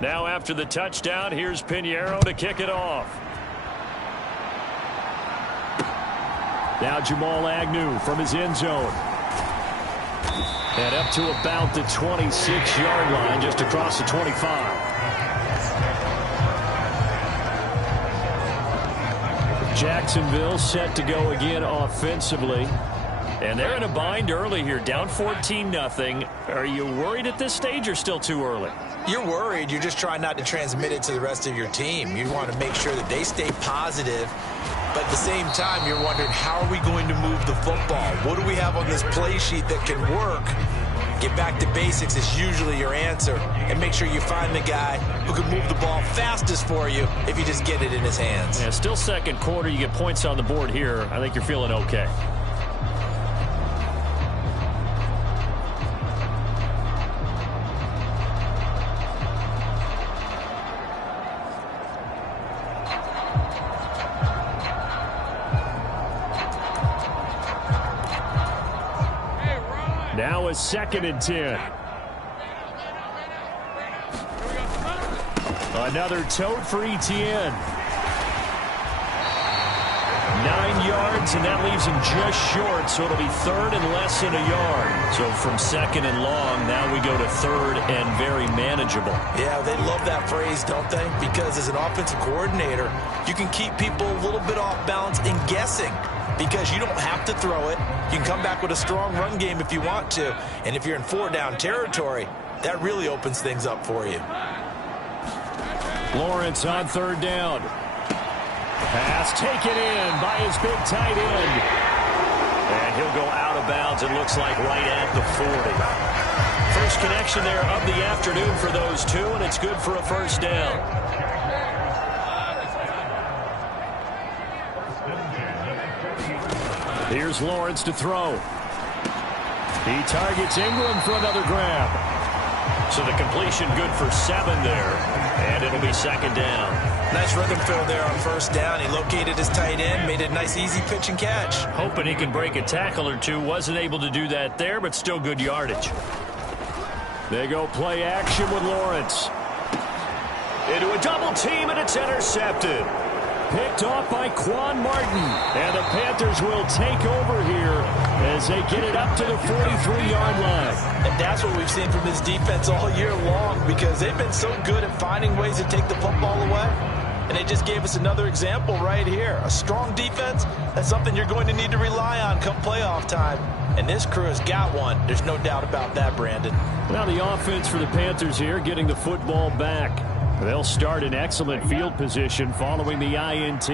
Now after the touchdown, here's Pinheiro to kick it off. Now Jamal Agnew from his end zone. And up to about the 26-yard line, just across the 25. Jacksonville set to go again offensively. And they're in a bind early here, down 14-0. Are you worried at this stage or still too early? You're worried. You're just trying not to transmit it to the rest of your team. You want to make sure that they stay positive. But at the same time, you're wondering, how are we going to move the football? What do we have on this play sheet that can work? Get back to basics is usually your answer. And make sure you find the guy who can move the ball fastest for you if you just get it in his hands. Yeah, still second quarter. You get points on the board here. I think you're feeling okay. Now a 2nd and 10. Another tote for Etienne. 9 yards, and that leaves him just short, so it'll be 3rd and less than a yard. So from 2nd and long, now we go to 3rd and very manageable. Yeah, they love that phrase, don't they? Because as an offensive coordinator, you can keep people a little bit off balance and guessing. Because you don't have to throw it. You can come back with a strong run game if you want to. And if you're in 4-down territory, that really opens things up for you. Lawrence on 3rd down. Pass taken in by his big tight end. And he'll go out of bounds, it looks like, right at the 40. First connection there of the afternoon for those two, and it's good for a 1st down. Here's Lawrence to throw. He targets Ingram for another grab. So the completion good for 7 there. And it'll be 2nd down. Nice rhythm fill there on 1st down. He located his tight end, made a nice easy pitch and catch. Hoping he can break a tackle or two. Wasn't able to do that there, but still good yardage. They go play action with Lawrence. Into a double team, and it's intercepted. Picked off by Quan Martin. And the Panthers will take over here as they get it up to the 43-yard line. And that's what we've seen from this defense all year long, because they've been so good at finding ways to take the football away. And they just gave us another example right here. A strong defense, that's something you're going to need to rely on come playoff time. And this crew has got one. There's no doubt about that, Brandon. Now the offense for the Panthers here, getting the football back. They'll start in excellent field position following the INT.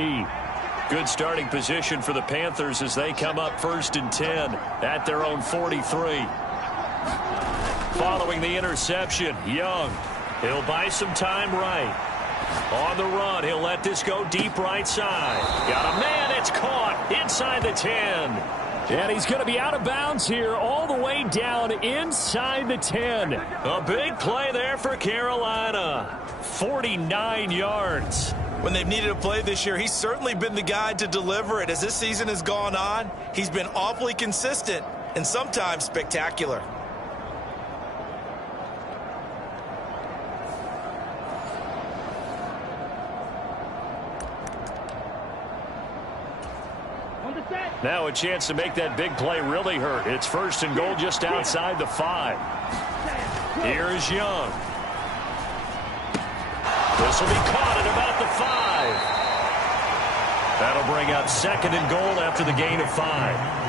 Good starting position for the Panthers as they come up 1st and 10 at their own 43. Following the interception, Young. He'll buy some time right. On the run, he'll let this go deep right side. Got a man, it's caught inside the 10. And he's going to be out of bounds here all the way down inside the 10. A big play there for Carolina. 49 yards. When they've needed a play this year, he's certainly been the guy to deliver it. As this season has gone on, he's been awfully consistent and sometimes spectacular. Now a chance to make that big play really hurt. It's 1st and goal just outside the 5. Here's Young. This will be caught at about the 5. That'll bring up 2nd and goal after the gain of 5.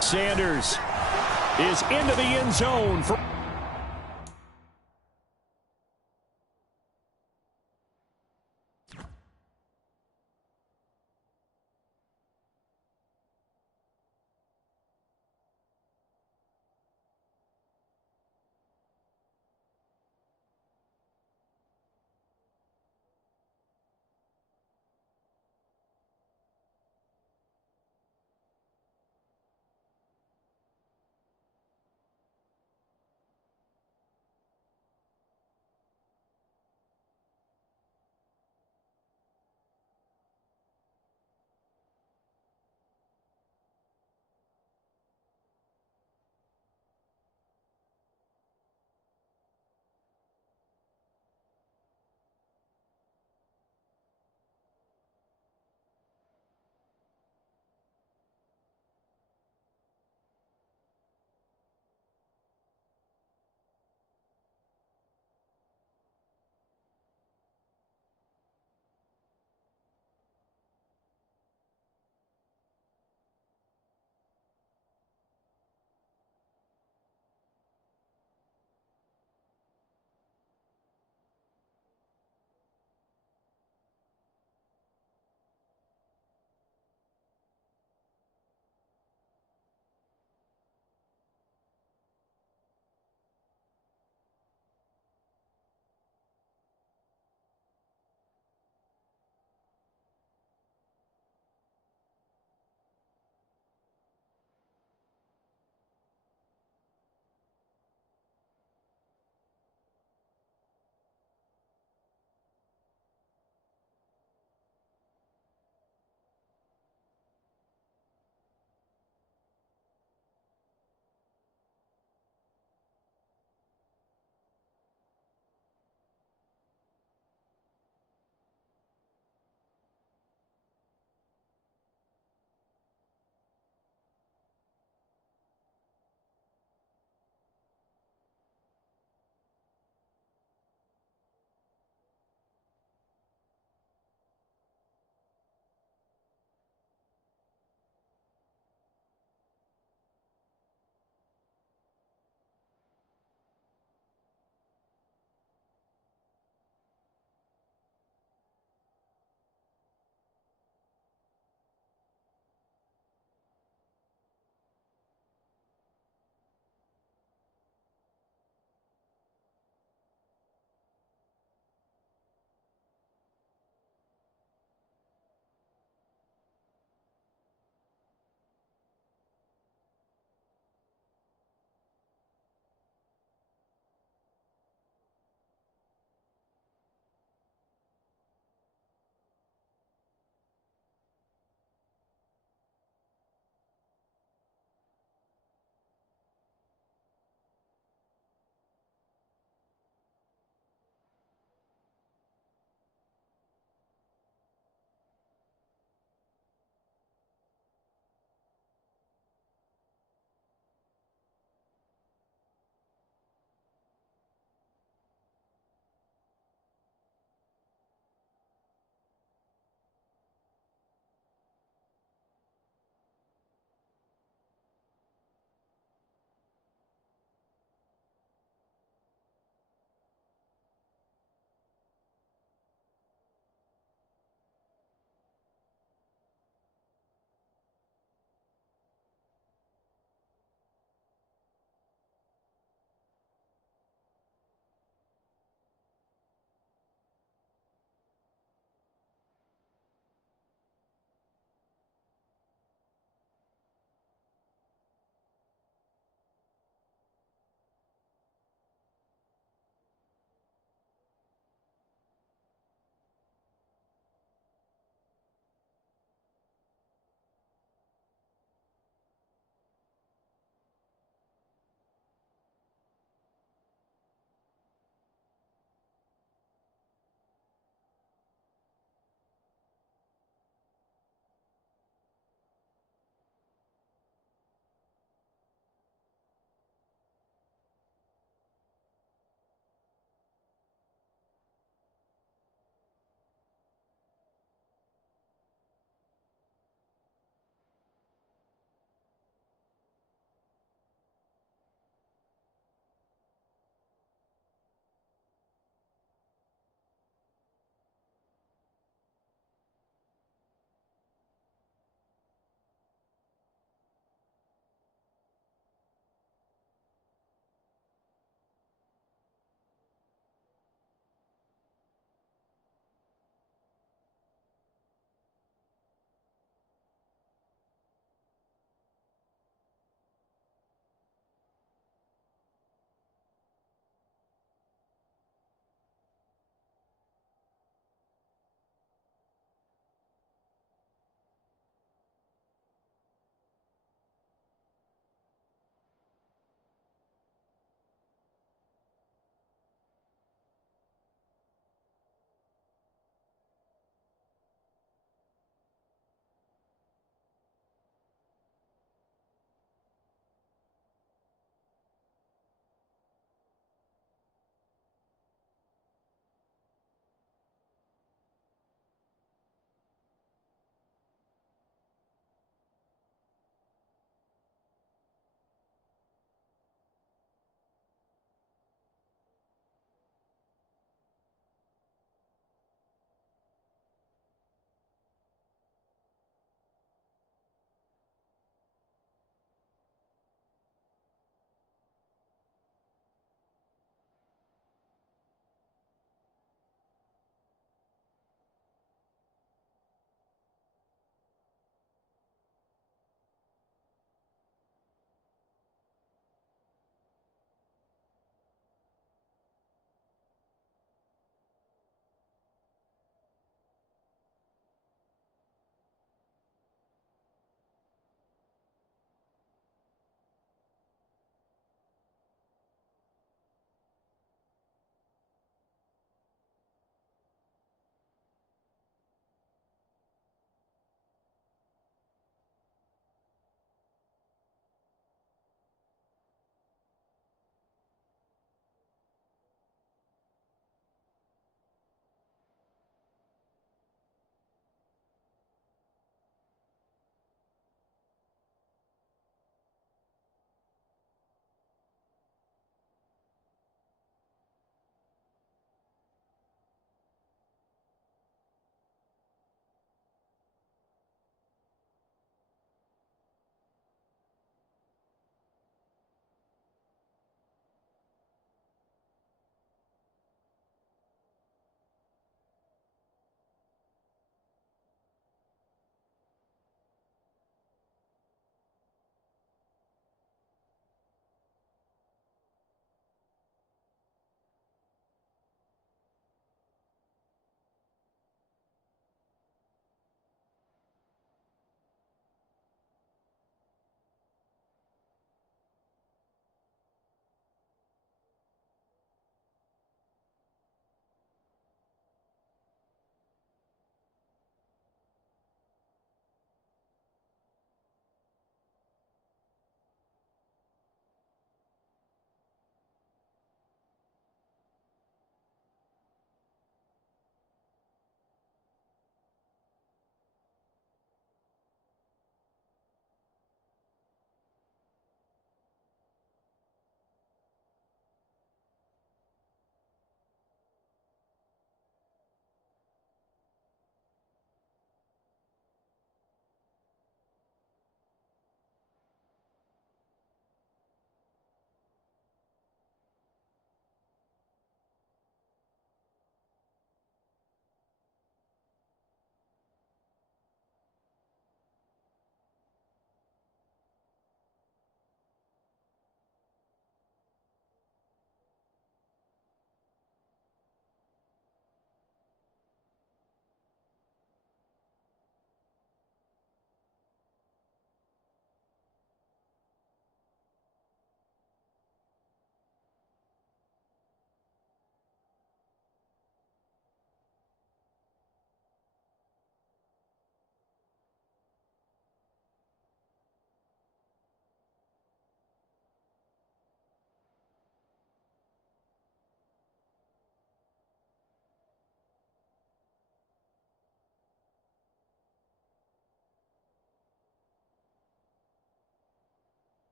Sanders is into the end zone for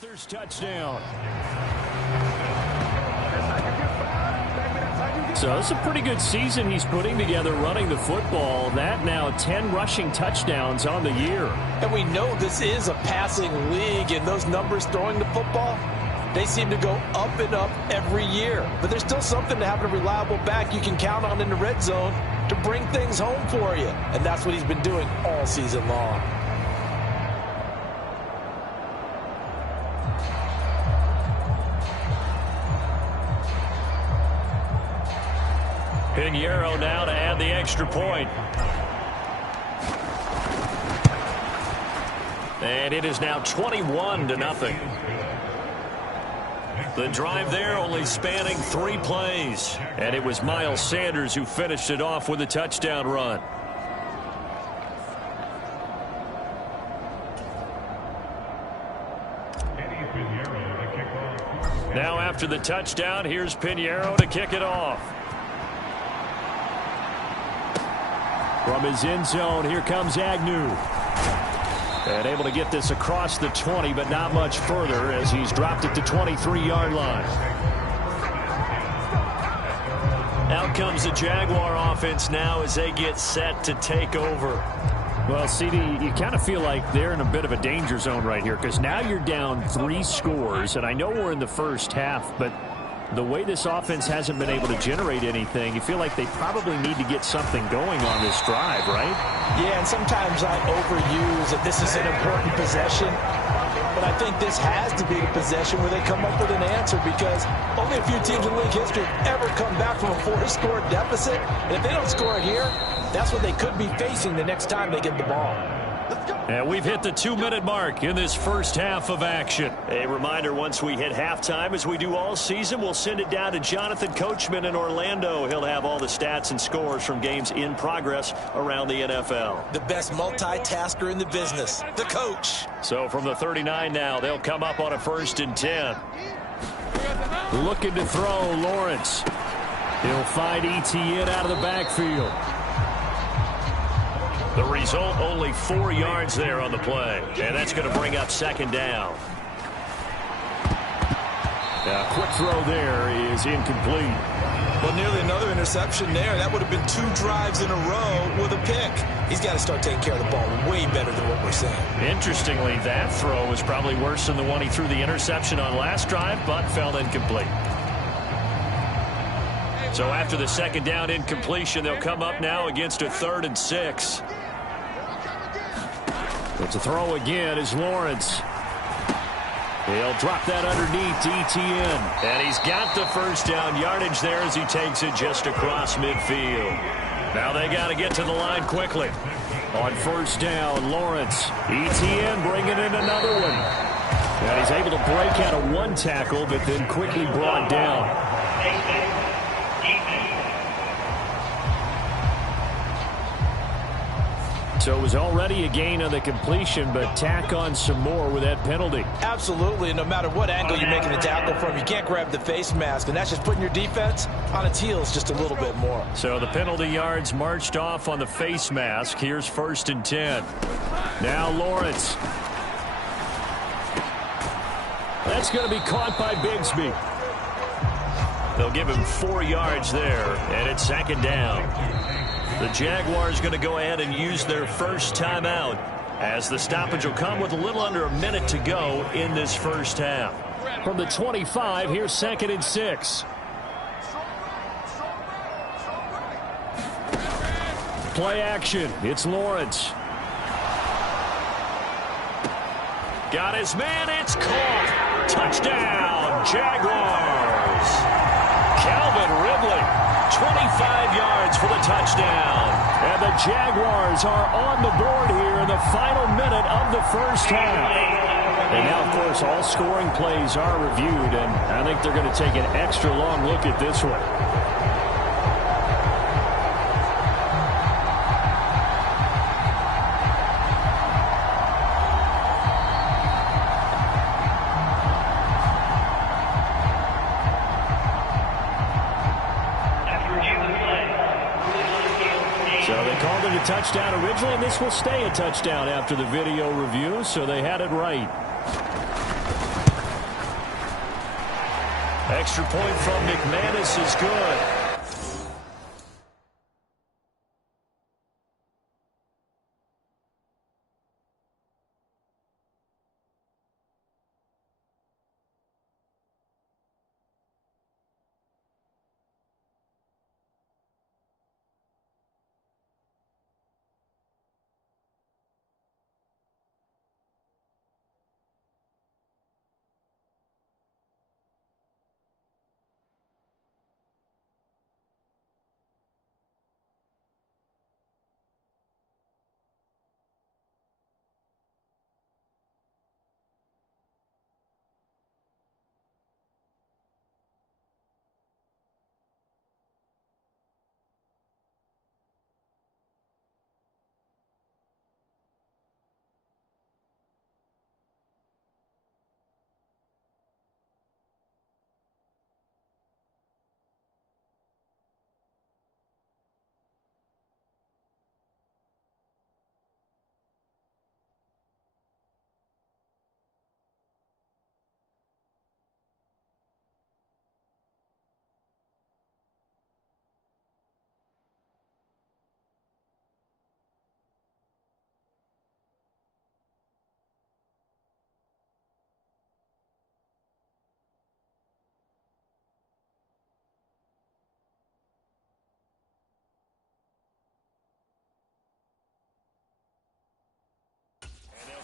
Panthers touchdown. So it's a pretty good season he's putting together running the football. That now 10 rushing touchdowns on the year. And we know this is a passing league, and those numbers throwing the football, they seem to go up and up every year. But there's still something to having a reliable back you can count on in the red zone to bring things home for you. And that's what he's been doing all season long. Pinheiro now to add the extra point. And it is now 21-0. The drive there only spanning 3 plays. And it was Miles Sanders who finished it off with a touchdown run. Now after the touchdown, here's Pinheiro to kick it off. From his end zone, here comes Agnew. And able to get this across the 20, but not much further as he's dropped it to 23-yard line. Out comes the Jaguar offense now as they get set to take over. Well, CD, you kind of feel like they're in a bit of a danger zone right here because now you're down 3 scores, and I know we're in the first half, but the way this offense hasn't been able to generate anything, you feel like they probably need to get something going on this drive, right? Yeah, and sometimes I overuse that this is an important possession. But I think this has to be the possession where they come up with an answer because only a few teams in league history ever come back from a 4-score deficit. And if they don't score here, that's what they could be facing the next time they get the ball. And we've hit the 2-minute mark in this first half of action. A reminder, once we hit halftime, as we do all season, we'll send it down to Jonathan Coachman in Orlando. He'll have all the stats and scores from games in progress around the NFL. The best multitasker in the business, the coach. So from the 39 now, they'll come up on a 1st and 10. Looking to throw, Lawrence. He'll find Etienne out of the backfield. The result, only 4 yards there on the play. And that's going to bring up 2nd down. A quick throw there is incomplete. Well, nearly another interception there. That would have been 2 drives in a row with a pick. He's got to start taking care of the ball way better than what we're seeing. Interestingly, that throw was probably worse than the one he threw the interception on last drive, but fell incomplete. So after the 2nd down incompletion, they'll come up now against a 3rd and 6. But to throw again is Lawrence. He'll drop that underneath to Etienne. And he's got the 1st down yardage there as he takes it just across midfield. Now they got to get to the line quickly. On 1st down, Lawrence. Etienne bringing in another one. And he's able to break out of 1 tackle, but then quickly brought down. So it was already a gain on the completion, but tack on some more with that penalty. Absolutely. No matter what angle you're making a tackle from, you can't grab the face mask, and that's just putting your defense on its heels just a little bit more. So the penalty yards marched off on the face mask. Here's 1st and 10. Now Lawrence. That's going to be caught by Bigsby. They'll give him 4 yards there, and it's 2nd down. The Jaguars going to go ahead and use their first timeout as the stoppage will come with a little under a minute to go in this first half. From the 25, here's 2nd and 6. Play action. It's Lawrence. Got his man. It's caught. Touchdown, Jaguars. Calvin Ridley. 25 yards for the touchdown. And the Jaguars are on the board here in the final minute of the first half. And now, of course, all scoring plays are reviewed, and I think they're going to take an extra long look at this one. Touchdown originally, and this will stay a touchdown after the video review, so they had it right. Extra point from McManus is good.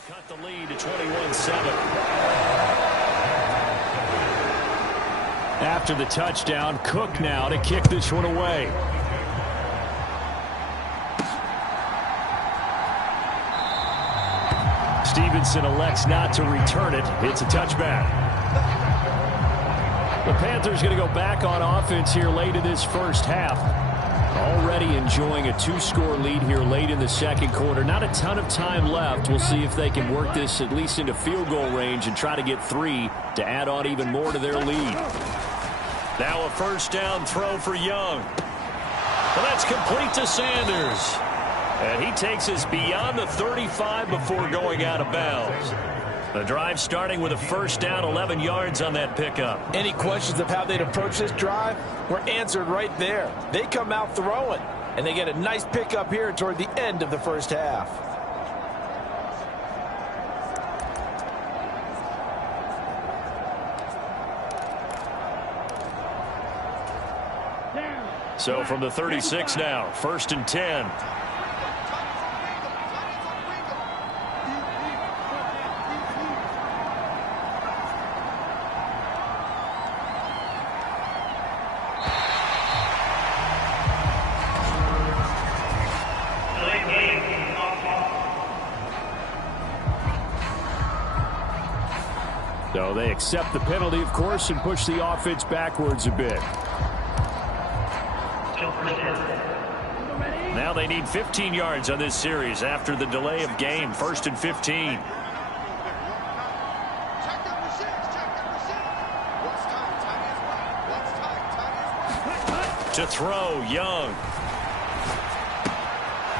Cut the lead to 21-7. After the touchdown, Cook now to kick this one away. Stevenson elects not to return it. It's a touchback. The Panthers going to go back on offense here late in this first half. Already enjoying a 2-score lead here late in the second quarter. Not a ton of time left. We'll see if they can work this at least into field goal range and try to get 3 to add on even more to their lead. Now a first down throw for Young. Well, that's complete to Sanders. And he takes us beyond the 35 before going out of bounds. The drive starting with a first down, 11 yards on that pickup. Any questions of how they'd approach this drive were answered right there. They come out throwing, and they get a nice pickup here toward the end of the first half. So from the 36 now, 1st and 10. So they accept the penalty, of course, and push the offense backwards a bit. Now they need 15 yards on this series after the delay of game. 1st and 15. To throw, Young.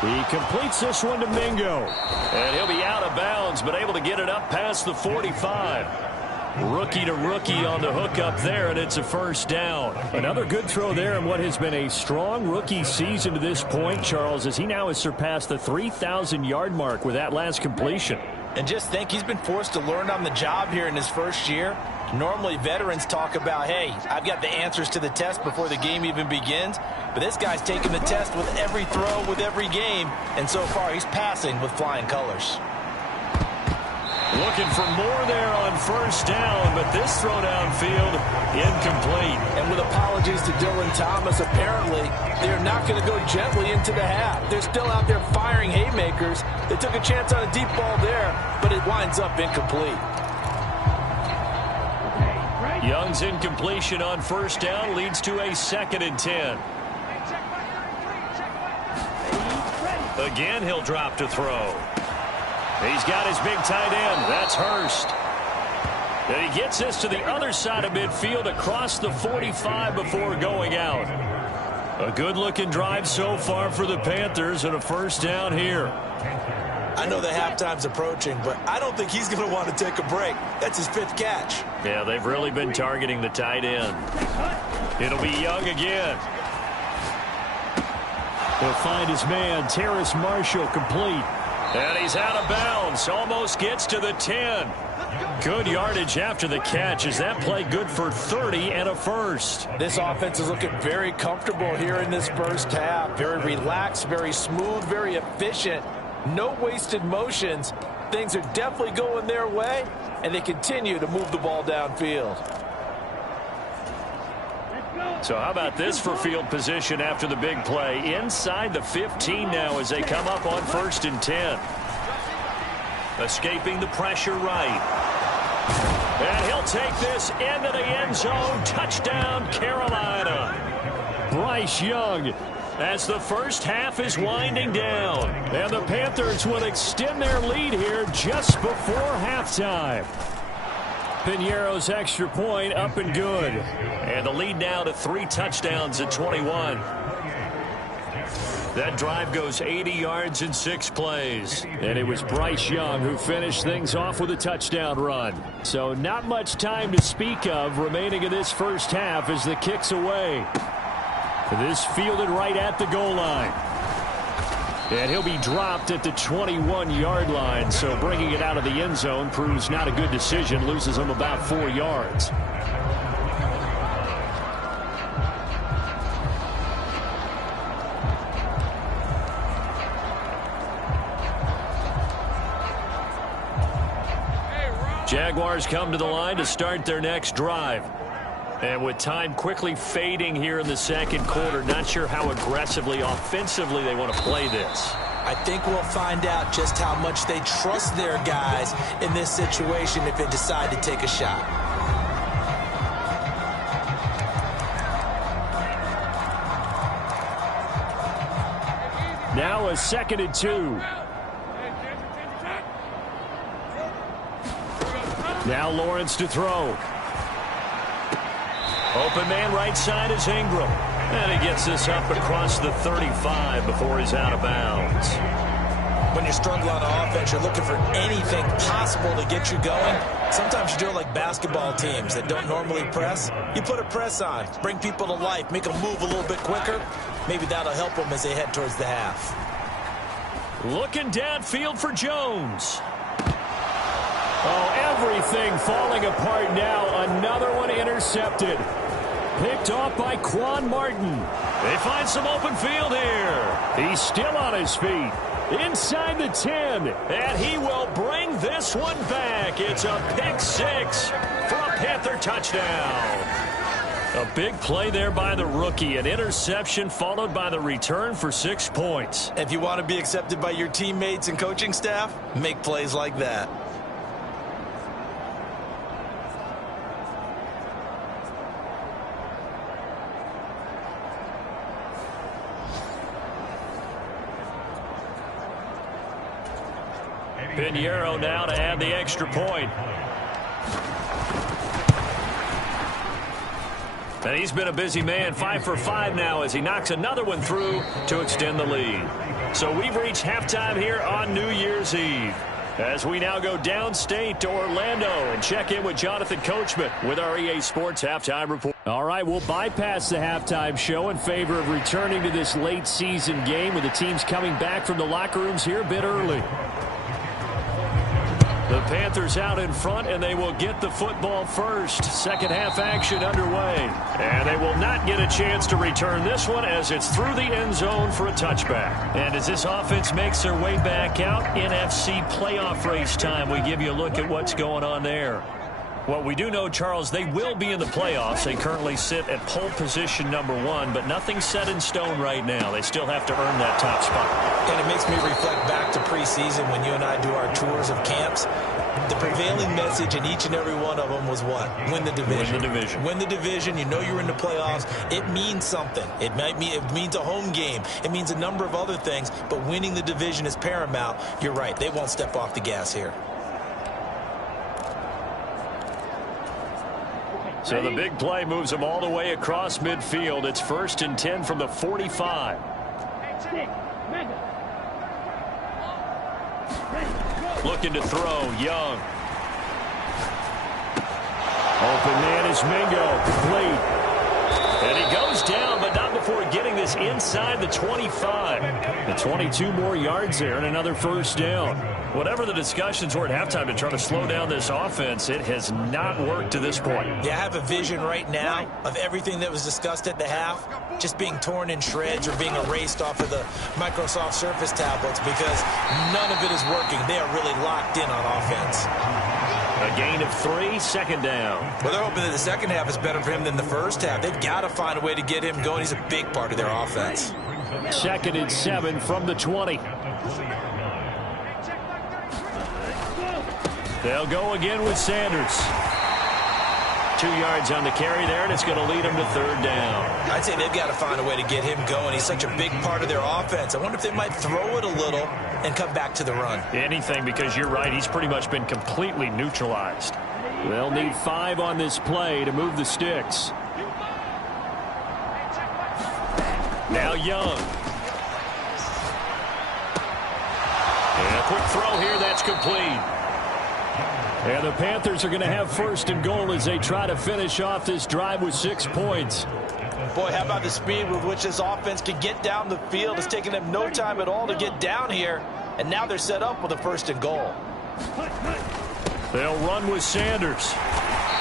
He completes this one to Mingo. And he'll be out of bounds, but able to get it up past the 45. Rookie to rookie on the hook up there, and it's a first down. Another good throw there in what has been a strong rookie season to this point, Charles, as he now has surpassed the 3,000-yard mark with that last completion. And just think, he's been forced to learn on the job here in his first year. Normally, veterans talk about, hey, I've got the answers to the test before the game even begins. But this guy's taking the test with every throw, with every game. And so far, he's passing with flying colors. Looking for more there on first down, but this throw downfield incomplete. And with apologies to Dylan Thomas, apparently they're not going to go gently into the half. They're still out there firing haymakers. They took a chance on a deep ball there, but it winds up incomplete. Young's incompletion on first down leads to a 2nd and 10. Again, he'll drop to throw. He's got his big tight end. That's Hurst. And he gets this to the other side of midfield across the 45 before going out. A good-looking drive so far for the Panthers and a first down here. I I know the halftime's approaching, but I don't think he's going to want to take a break. That's his 5th catch. Yeah, they've really been targeting the tight end. It'll be Young again. He'll find his man, Terrace Marshall, complete. And he's out of bounds. Almost gets to the 10. Good yardage after the catch. Is that play good for 30 and a first? This offense is looking very comfortable here in this first half. Very relaxed, very smooth, very efficient. No wasted motions. Things are definitely going their way, and they continue to move the ball downfield. So how about this for field position after the big play? Inside the 15 now as they come up on 1st and 10. Escaping the pressure right. And he'll take this into the end zone. Touchdown, Carolina. Bryce Young, as the first half is winding down. And the Panthers will extend their lead here just before halftime. Piñeiro's extra point up and good. And the lead now to 3 touchdowns at 21. That drive goes 80 yards in 6 plays. And it was Bryce Young who finished things off with a touchdown run. So not much time to speak of remaining in this first half as the kick's away. This fielded right at the goal line. And he'll be dropped at the 21-yard line. So bringing it out of the end zone proves not a good decision. Loses him about 4 yards. Jaguars come to the line to start their next drive. And with time quickly fading here in the second quarter, not sure how aggressively, offensively they want to play this. I think we'll find out just how much they trust their guys in this situation if they decide to take a shot. Now a 2nd and 2. Now Lawrence to throw. Open man right side is Ingram. And he gets this up across the 35 before he's out of bounds. When you're struggling on offense, you're looking for anything possible to get you going. Sometimes you do it like basketball teams that don't normally press. You put a press on, bring people to life, make them move a little bit quicker. Maybe that'll help them as they head towards the half. Looking downfield for Jones. Oh, everything falling apart now. Another one intercepted. Picked off by Quan Martin. They find some open field here. He's still on his feet. Inside the 10. And he will bring this one back. It's a pick 6 for a Panther touchdown. A big play there by the rookie. An interception followed by the return for 6 points. If you want to be accepted by your teammates and coaching staff, make plays like that. Piñeiro now to add the extra point. And he's been a busy man, 5 for 5 now as he knocks another one through to extend the lead. So we've reached halftime here on New Year's Eve. As we now go downstate to Orlando and check in with Jonathan Coachman with our EA Sports Halftime Report. All right, we'll bypass the halftime show in favor of returning to this late season game with the teams coming back from the locker rooms here a bit early. The Panthers out in front, and they will get the football first. Second half action underway. And they will not get a chance to return this one as it's through the end zone for a touchback. And as this offense makes their way back out, NFC playoff race time, we give you a look at what's going on there. What we do know, Charles, they will be in the playoffs. They currently sit at pole position #1, but nothing's set in stone right now. They still have to earn that top spot. And it makes me reflect back to preseason when you and I do our tours of camps. The prevailing message in each and every one of them was what? Win the division. Win the division. Win the division. You know you're in the playoffs. It means something. It means a home game. It means a number of other things, but winning the division is paramount. You're right. They won't step off the gas here. So the big play moves them all the way across midfield. It's 1st and 10 from the 45. Looking to throw, Young. Open man is Mingo, complete. And he goes down, but not before getting this inside the 25. The 22 more yards there and another first down. Whatever the discussions were at halftime to try to slow down this offense, it has not worked to this point. Yeah, I have a vision right now of everything that was discussed at the half just being torn in shreds or being erased off of the Microsoft Surface tablets because none of it is working. They are really locked in on offense. A gain of 3, second down. Well, they're hoping that the second half is better for him than the first half. They've got to find a way to get him going. He's a big part of their offense. 2nd and 7 from the 20. They'll go again with Sanders. 2 yards on the carry there, and it's going to lead him to third down. I'd say they've got to find a way to get him going. He's such a big part of their offense. I wonder if they might throw it a little and come back to the run. Anything, because you're right, he's pretty much been completely neutralized. They'll need 5 on this play to move the sticks. Now Young. And a quick throw here, that's complete. And the Panthers are going to have 1st and goal as they try to finish off this drive with 6 points. Boy, how about the speed with which this offense can get down the field? It's taken them no time at all to get down here, and now they're set up with a 1st and goal. They'll run with Sanders,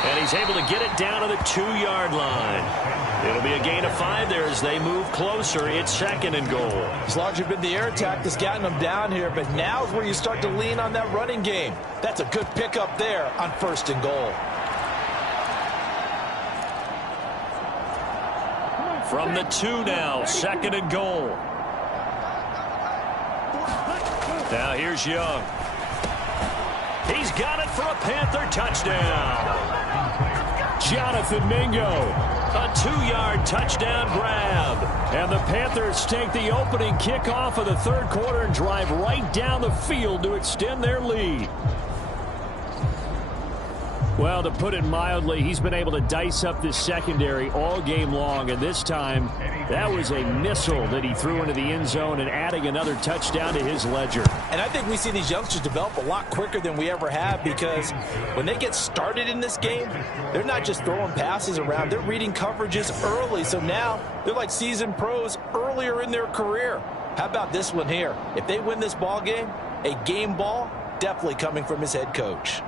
and he's able to get it down to the 2-yard line. It'll be a gain of 5 there as they move closer. It's 2nd and goal. It's largely been the air attack that's gotten them down here, but now's where you start to lean on that running game. That's a good pickup there on 1st and goal. From the 2 now, 2nd and goal. Now here's Young. He's got it for a Panther touchdown. Jonathan Mingo. A 2-yard touchdown grab. And the Panthers take the opening kickoff of the 3rd quarter and drive right down the field to extend their lead. Well, to put it mildly, he's been able to dice up this secondary all game long, and this time that was a missile that he threw into the end zone and adding another touchdown to his ledger. And I think we see these youngsters develop a lot quicker than we ever have because when they get started in this game, they're not just throwing passes around. They're reading coverages early, so now they're like seasoned pros earlier in their career. How about this one here? If they win this ball game, a game ball definitely coming from his head coach.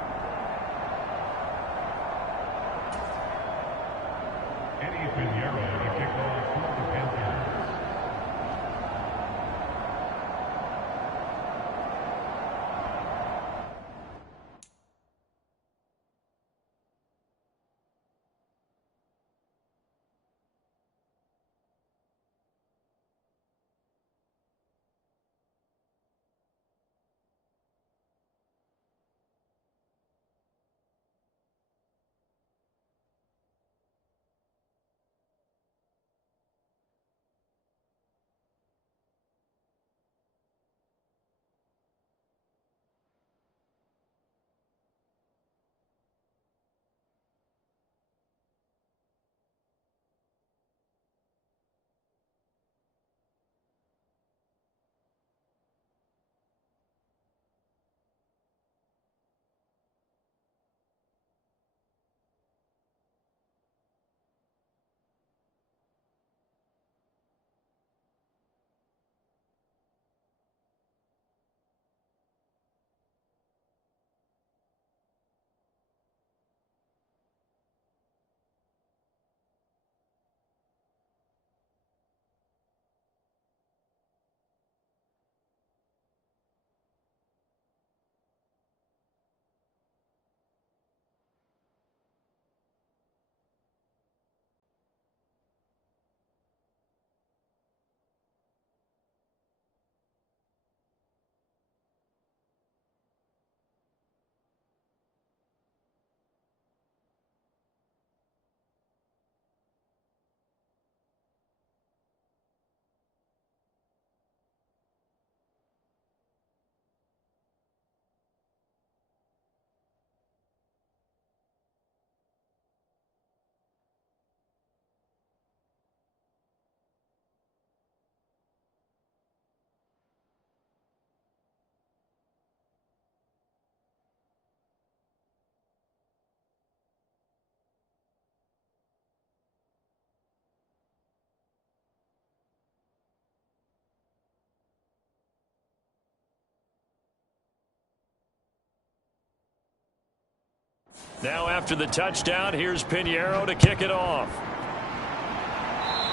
Now after the touchdown, here's Pinheiro to kick it off.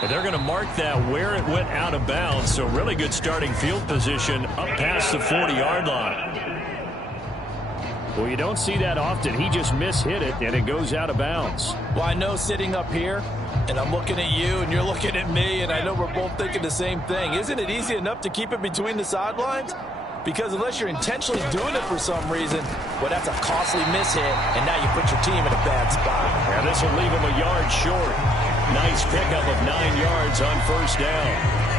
And they're going to mark that where it went out of bounds, so really good starting field position up past the 40-yard line. Well, you don't see that often. He just mishit it, and it goes out of bounds. Well, I know sitting up here, and I'm looking at you, and you're looking at me, and I know we're both thinking the same thing. Isn't it easy enough to keep it between the sidelines? Because unless you're intentionally doing it for some reason, well, that's a costly mishit, and now you put your team in a bad spot. Yeah, this will leave him a yard short. Nice pickup of 9 yards on first down.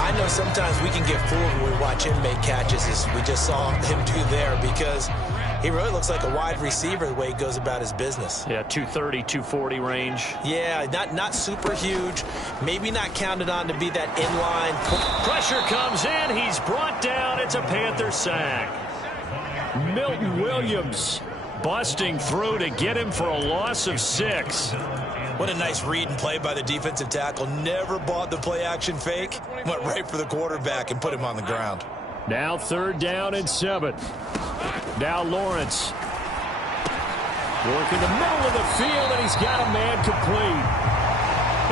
I know sometimes we can get fooled when we watch him make catches, as we just saw him do there, because he really looks like a wide receiver the way he goes about his business. Yeah, 230, 240 range. Yeah, not super huge. Maybe not counted on to be that inline. Pressure comes in. He's brought down. It's a Panther sack. Milton Williams busting through to get him for a loss of 6. What a nice read and play by the defensive tackle. Never bought the play-action fake. Went right for the quarterback and put him on the ground. Now 3rd down and 7. Now Lawrence. Work in the middle of the field, and he's got a man complete.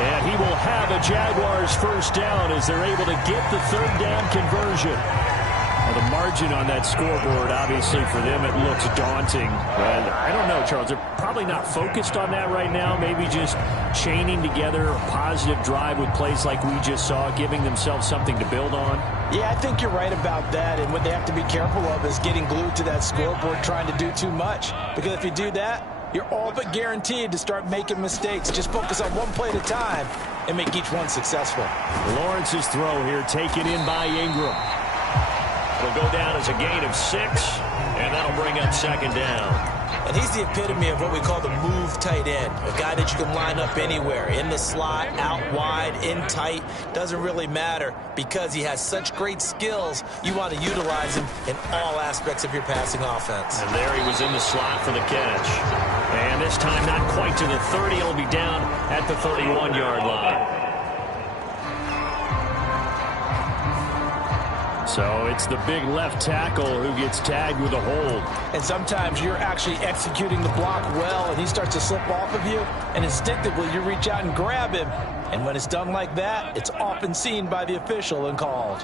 And he will have a Jaguars first down as they're able to get the 3rd down conversion. Well, the margin on that scoreboard, obviously, for them, it looks daunting. And I don't know, Charles. They're probably not focused on that right now. Maybe just chaining together a positive drive with plays like we just saw, giving themselves something to build on. Yeah, I think you're right about that. And what they have to be careful of is getting glued to that scoreboard trying to do too much. Because if you do that, you're all but guaranteed to start making mistakes. Just focus on one play at a time and make each one successful. Lawrence's throw here taken in by Ingram. It'll go down as a gain of 6, and that'll bring up 2nd down. And he's the epitome of what we call the move tight end. A guy that you can line up anywhere, in the slot, out wide, in tight. Doesn't really matter because he has such great skills. You want to utilize him in all aspects of your passing offense. And there he was in the slot for the catch. And this time not quite to the 30. He'll be down at the 31-yard line. So it's the big left tackle who gets tagged with a hold. And sometimes you're actually executing the block well, and he starts to slip off of you, and instinctively you reach out and grab him. And when it's done like that, it's often seen by the official and called.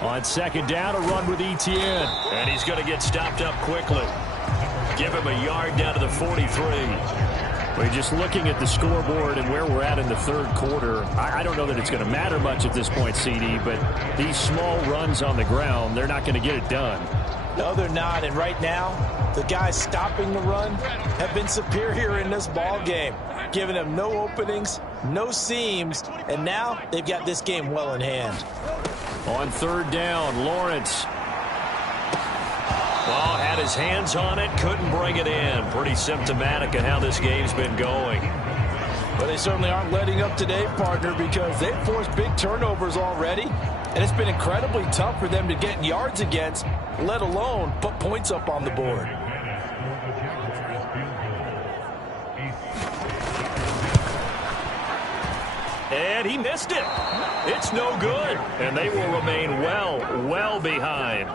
On 2nd down, a run with Etienne. And he's going to get stopped up quickly. Give him a yard down to the 43. We're just looking at the scoreboard and where we're at in the 3rd quarter. I don't know that it's going to matter much at this point, CD, but these small runs on the ground, they're not going to get it done. No, they're not. And right now, the guys stopping the run have been superior in this ball game, giving them no openings, no seams, and now they've got this game well in hand. On 3rd down, Lawrence. Well, had his hands on it, couldn't bring it in. Pretty symptomatic of how this game's been going. But they certainly aren't letting up today, partner, because they've forced big turnovers already. And it's been incredibly tough for them to get yards against, let alone put points up on the board. And he missed it. It's no good. And they will remain well behind.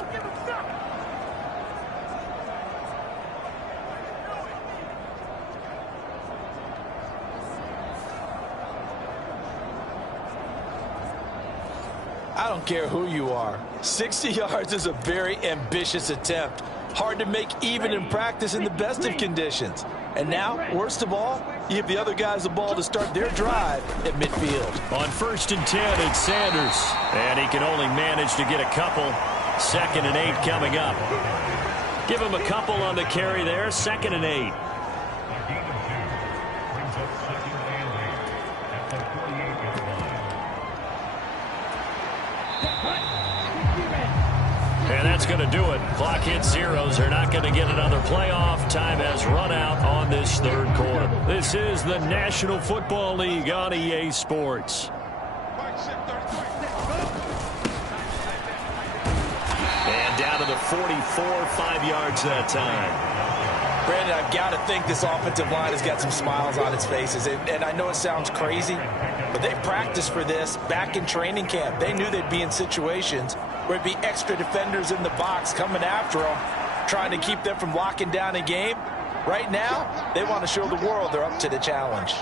I don't care who you are. 60 yards is a very ambitious attempt. Hard to make even in practice in the best of conditions. And now, worst of all, you give the other guys the ball to start their drive at midfield. On 1st and 10, it's Sanders. And he can only manage to get a couple. 2nd and 8 coming up. Give him a couple on the carry there. 2nd and 8. And that's going to do it. Clock hits zeros. They're not going to get another playoff. Time has run out on this 3rd quarter. This is the National Football League on EA Sports. And down to the 44, 5 yards that time. Brandon, I've got to think this offensive line has got some smiles on its faces. And I know it sounds crazy, but they practiced for this back in training camp. They knew they'd be in situations where it'd be extra defenders in the box coming after them, trying to keep them from locking down a game. Right now, they want to show the world they're up to the challenge.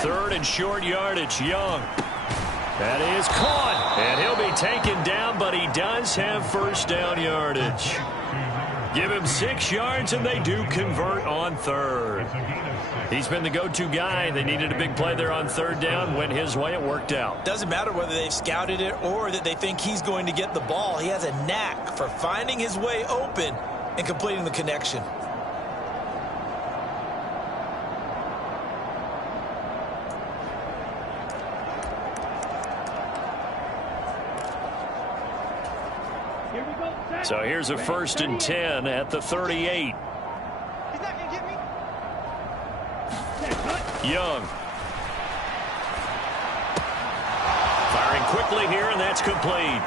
Third and short yardage, Young. That is caught, and he'll be taken down, but he does have first down yardage. Give him 6 yards, and they do convert on third. He's been the go-to guy. They needed a big play there on third down. Went his way. It worked out. Doesn't matter whether they've scouted it or that they think he's going to get the ball. He has a knack for finding his way open and completing the connection. So here's a 1st and 10 at the 38. He's not going to get me. Young. Firing quickly here, and that's complete.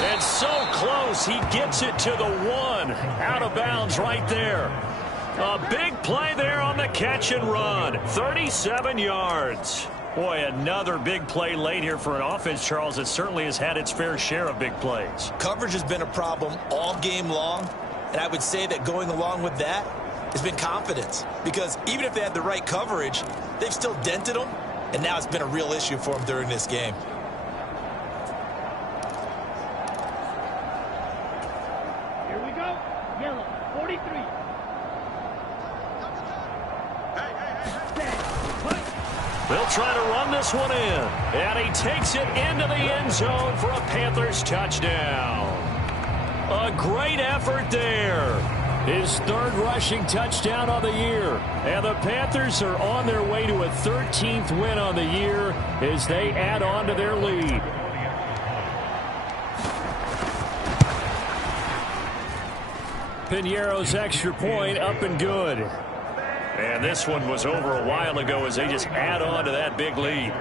And so close, he gets it to the 1. Out of bounds right there. A big play there on the catch and run. 37 yards. Boy, another big play late here for an offense, Charles, that certainly has had its fair share of big plays. Coverage has been a problem all game long, and I would say that going along with that has been confidence. Because even if they had the right coverage, they've still dented them, and now it's been a real issue for them during this game. Here we go. Yellow, 43. They'll try to run this one in. And he takes it into the end zone for a Panthers touchdown. A great effort there. His 3rd rushing touchdown on the year. And the Panthers are on their way to a 13th win on the year as they add on to their lead. Piñeiro's extra point up and good. And this one was over a while ago as they just add on to that big lead.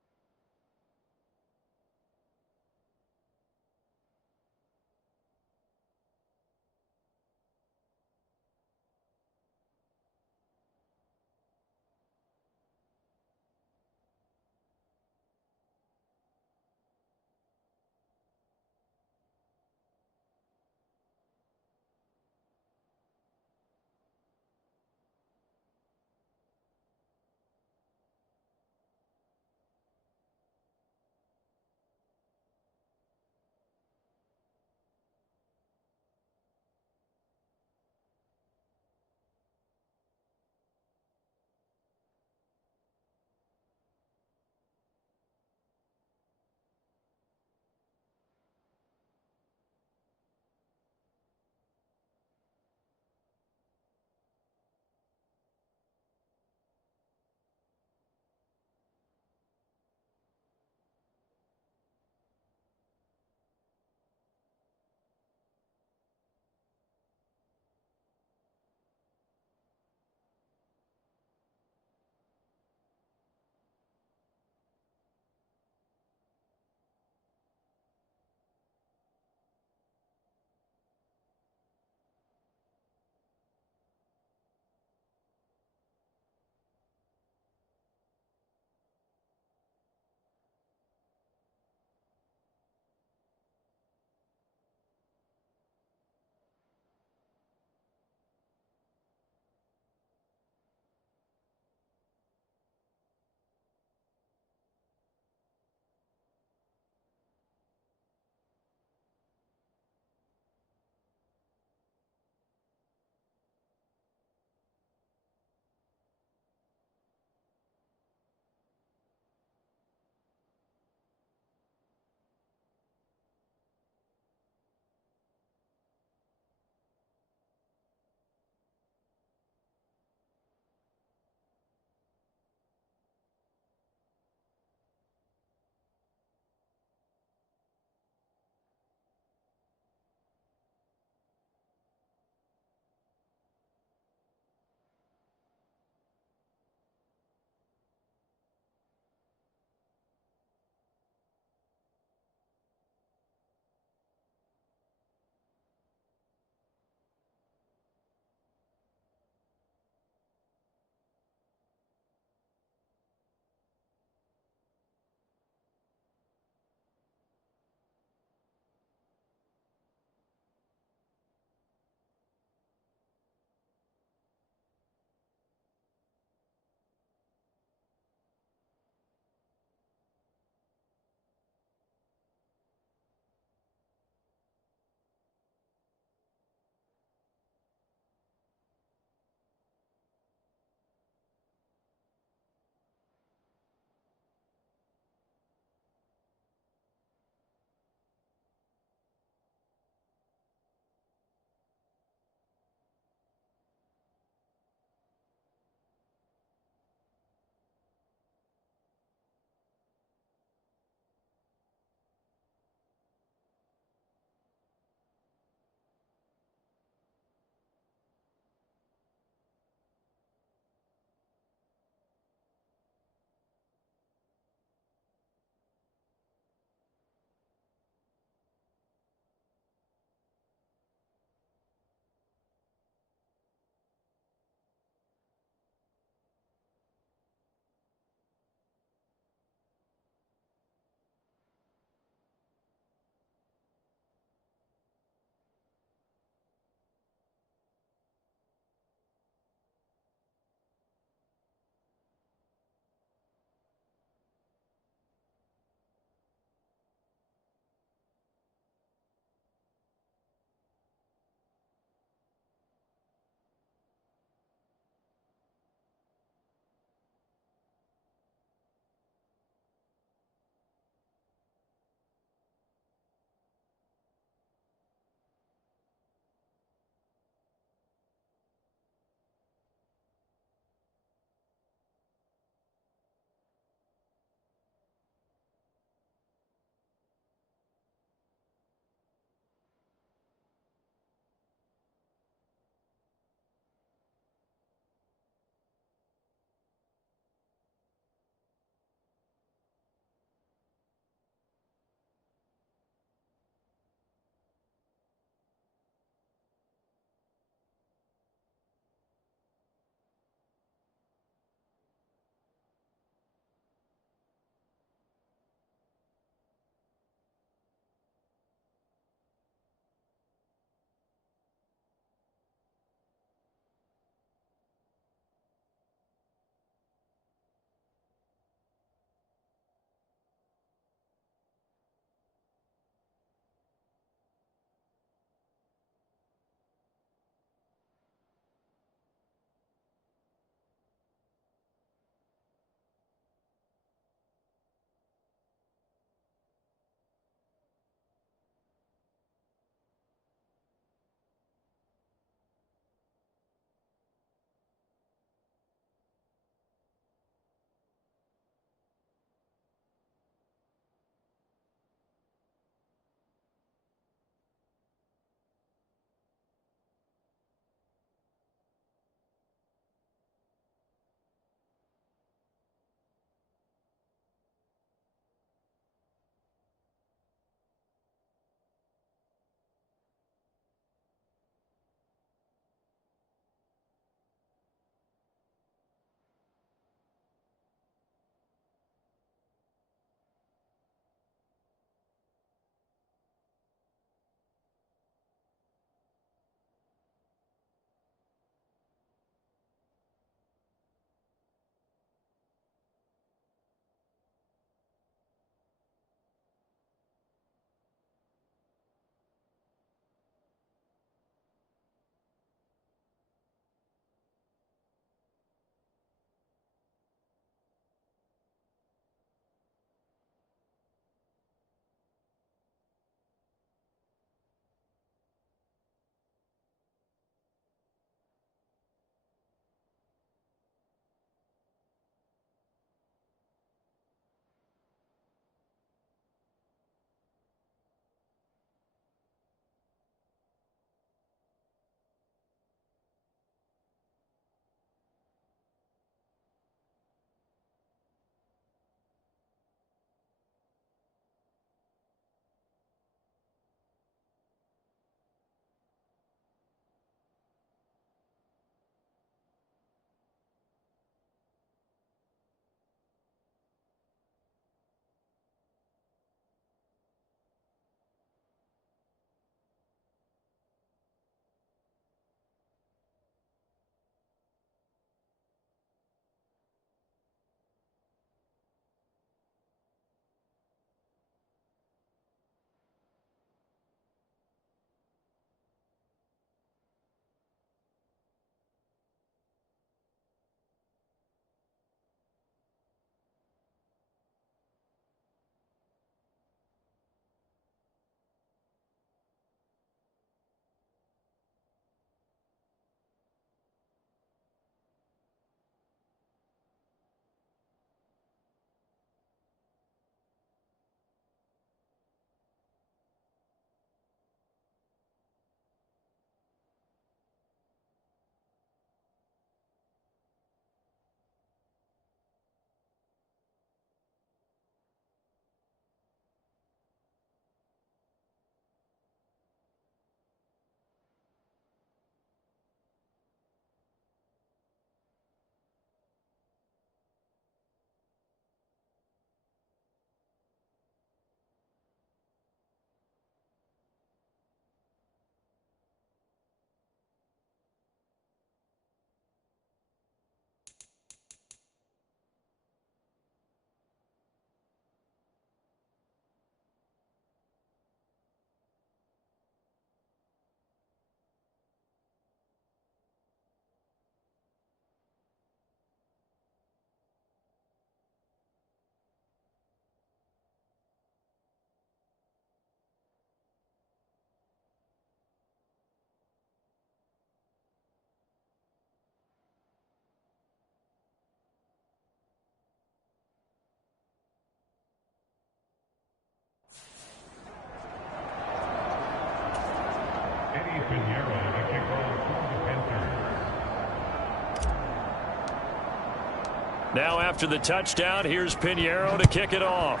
Now after the touchdown, here's Pinheiro to kick it off.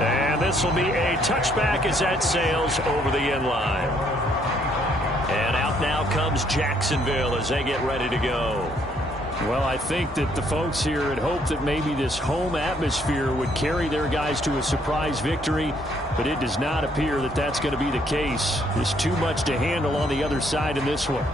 And this will be a touchback as that sails over the end line. And out now comes Jacksonville as they get ready to go. Well, I think that the folks here had hoped that maybe this home atmosphere would carry their guys to a surprise victory, but it does not appear that that's going to be the case. There's too much to handle on the other side in this one.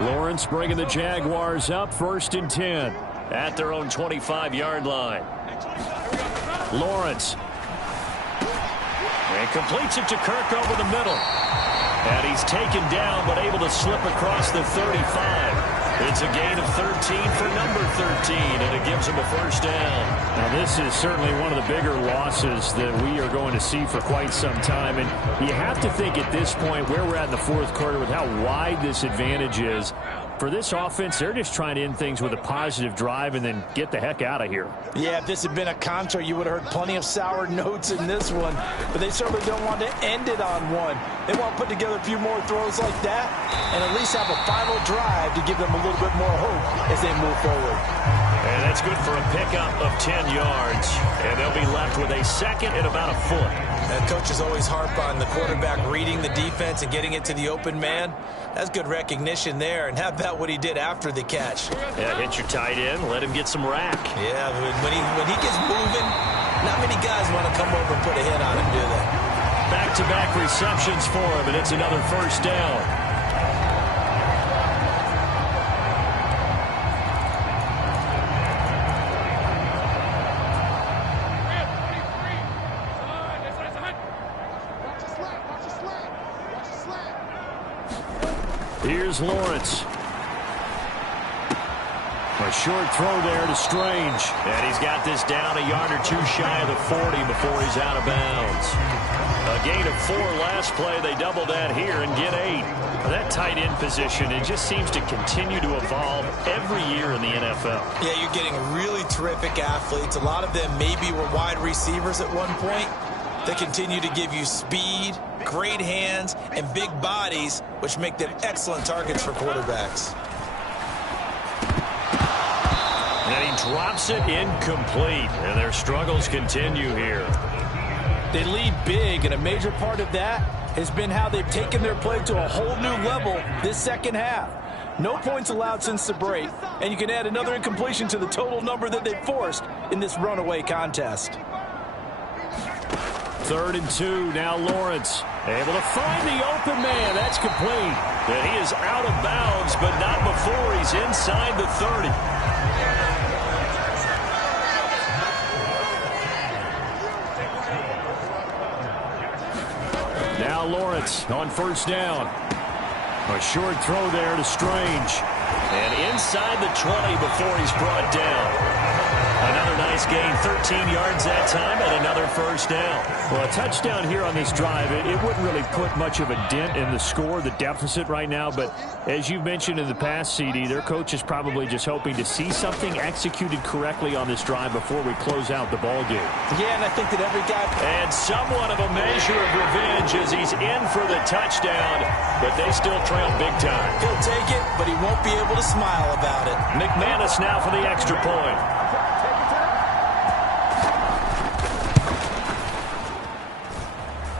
Lawrence bringing the Jaguars up, 1st and 10. At their own 25-yard line. Lawrence. And completes it to Kirk over the middle. And he's taken down, but able to slip across the 35. It's a gain of 13 for number 13, and it gives him a 1st down. Now, this is certainly one of the bigger losses that we are going to see for quite some time. And you have to think at this point where we're at in the 4th quarter with how wide this advantage is. For this offense, they're just trying to end things with a positive drive and then get the heck out of here. Yeah, if this had been a contra, you would have heard plenty of sour notes in this one. But they certainly don't want to end it on one. They want to put together a few more throws like that and at least have a final drive to give them a little bit more hope as they move forward. And that's good for a pickup of 10 yards. And they'll be left with a 2nd and about a foot. And coaches always harp on the quarterback reading the defense and getting it to the open man. That's good recognition there. And how about what he did after the catch? Yeah, hit your tight end, let him get some rack. Yeah, when he gets moving, not many guys want to come over and put a hit on him, do they? Back-to-back receptions for him, and it's another 1st down. Here's Lawrence. A short throw there to Strange. And he's got this down a yard or 2 shy of the 40 before he's out of bounds. A gain of 4 last play. They double that here and get 8. That tight end position, it just seems to continue to evolve every year in the NFL. Yeah, you're getting really terrific athletes. A lot of them maybe were wide receivers at one point. They continue to give you speed, great hands, and big bodies, which make them excellent targets for quarterbacks. And he drops it incomplete, and their struggles continue here. They lead big, and a major part of that has been how they've taken their play to a whole new level this 2nd half. No points allowed since the break, and you can add another incompletion to the total number that they've forced in this runaway contest. 3rd and 2, now Lawrence. Able to find the open man. That's complete. And he is out of bounds, but not before he's inside the 30. Now Lawrence on 1st down. A short throw there to Strange. And inside the 20 before he's brought down. Another nice gain, 13 yards that time, and another 1st down. Well, a touchdown here on this drive, it wouldn't really put much of a dent in the score, the deficit right now. But as you mentioned in the past, CD, their coach is probably just hoping to see something executed correctly on this drive before we close out the ball game. Yeah, and I think that every guy... And somewhat of a measure of revenge as he's in for the touchdown, but they still trail big time. He'll take it, but he won't be able to smile about it. McManus now for the extra point.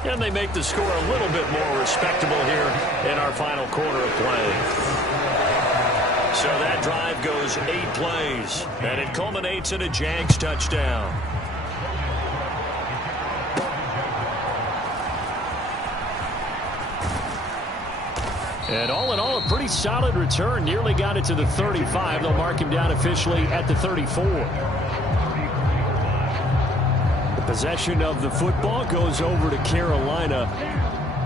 And they make the score a little bit more respectable here in our final quarter of play. So that drive goes 8 plays, and it culminates in a Jags touchdown. And all in all, a pretty solid return. Nearly got it to the 35. They'll mark him down officially at the 34. Possession of the football goes over to Carolina.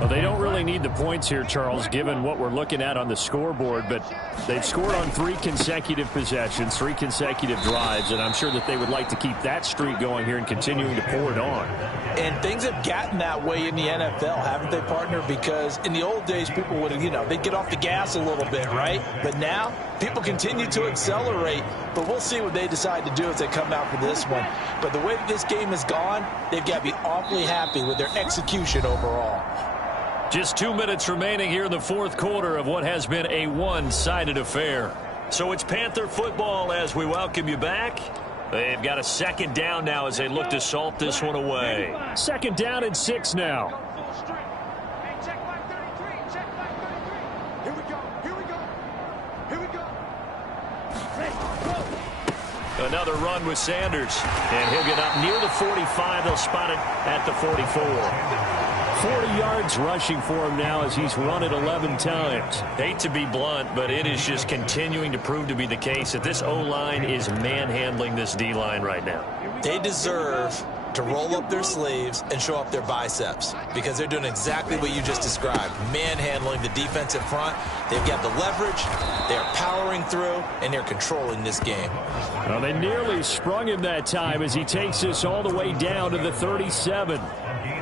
Well, they don't really need the points here, Charles, given what we're looking at on the scoreboard, but they've scored on 3 consecutive possessions, 3 consecutive drives, and I'm sure that they would like to keep that streak going here and continuing to pour it on. And things have gotten that way in the NFL, haven't they, partner? Because in the old days, people would, they'd get off the gas a little bit, right? But now, people continue to accelerate, but we'll see what they decide to do as they come out for this one. But the way that this game has gone, they've got to be awfully happy with their execution overall. Just 2 minutes remaining here in the fourth quarter of what has been a one-sided affair. So it's Panther football as we welcome you back. They've got a second down now as they look to salt this one away. Second down and 6 now. Another run with Sanders. And he'll get up near the 45. They'll spot it at the 44. 40 yards rushing for him now as he's run it 11 times. Hate to be blunt, but it is just continuing to prove to be the case that this O-line is manhandling this D-line right now. They deserve to roll up their sleeves and show up their biceps because they're doing exactly what you just described, manhandling the defensive front. They've got the leverage, they're powering through, and they're controlling this game. Well, they nearly sprung him that time as he takes this all the way down to the 37.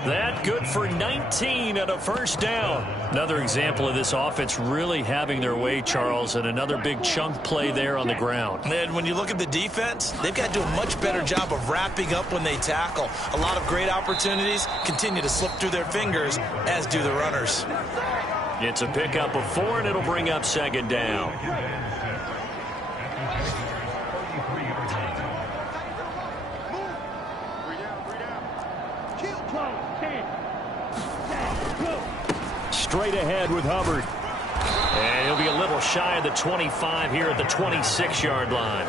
That good for 19 and a first down. Another example of this offense really having their way, Charles, and another big chunk play there on the ground. And when you look at the defense, they've got to do a much better job of wrapping up when they tackle. A lot of great opportunities continue to slip through their fingers, as do the runners. It's a pickup of 4, and it'll bring up second down. Straight ahead with Hubbard. And he'll be a little shy of the 25 here at the 26-yard line.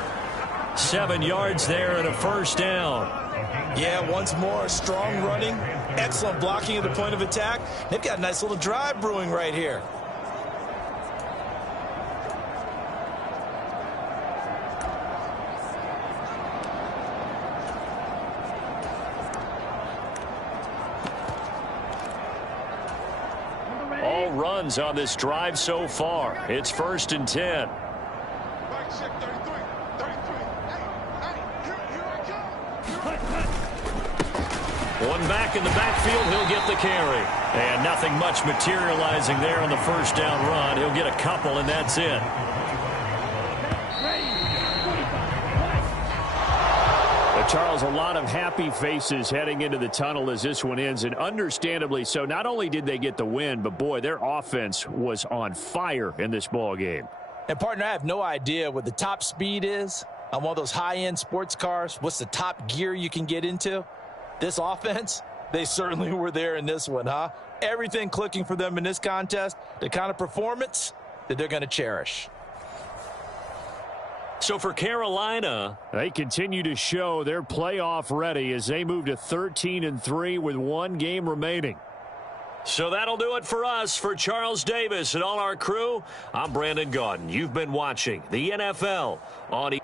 7 yards there and a first down. Yeah, once more, strong running, excellent blocking at the point of attack. They've got a nice little drive brewing right here. All runs on this drive so far. It's 1st and 10. One back in the backfield, he'll get the carry. And nothing much materializing there on the first down run. He'll get a couple, and that's it. Charles, a lot of happy faces heading into the tunnel as this one ends, and understandably so. Not only did they get the win, but, boy, their offense was on fire in this ball game. And, partner, I have no idea what the top speed is on one of those high-end sports cars. What's the top gear you can get into? This offense, they certainly were there in this one, huh? Everything clicking for them in this contest, the kind of performance that they're going to cherish. So for Carolina, they continue to show they're playoff ready as they move to 13-3 with 1 game remaining. So that'll do it for us. For Charles Davis and all our crew, I'm Brandon Gaudin. You've been watching the NFL on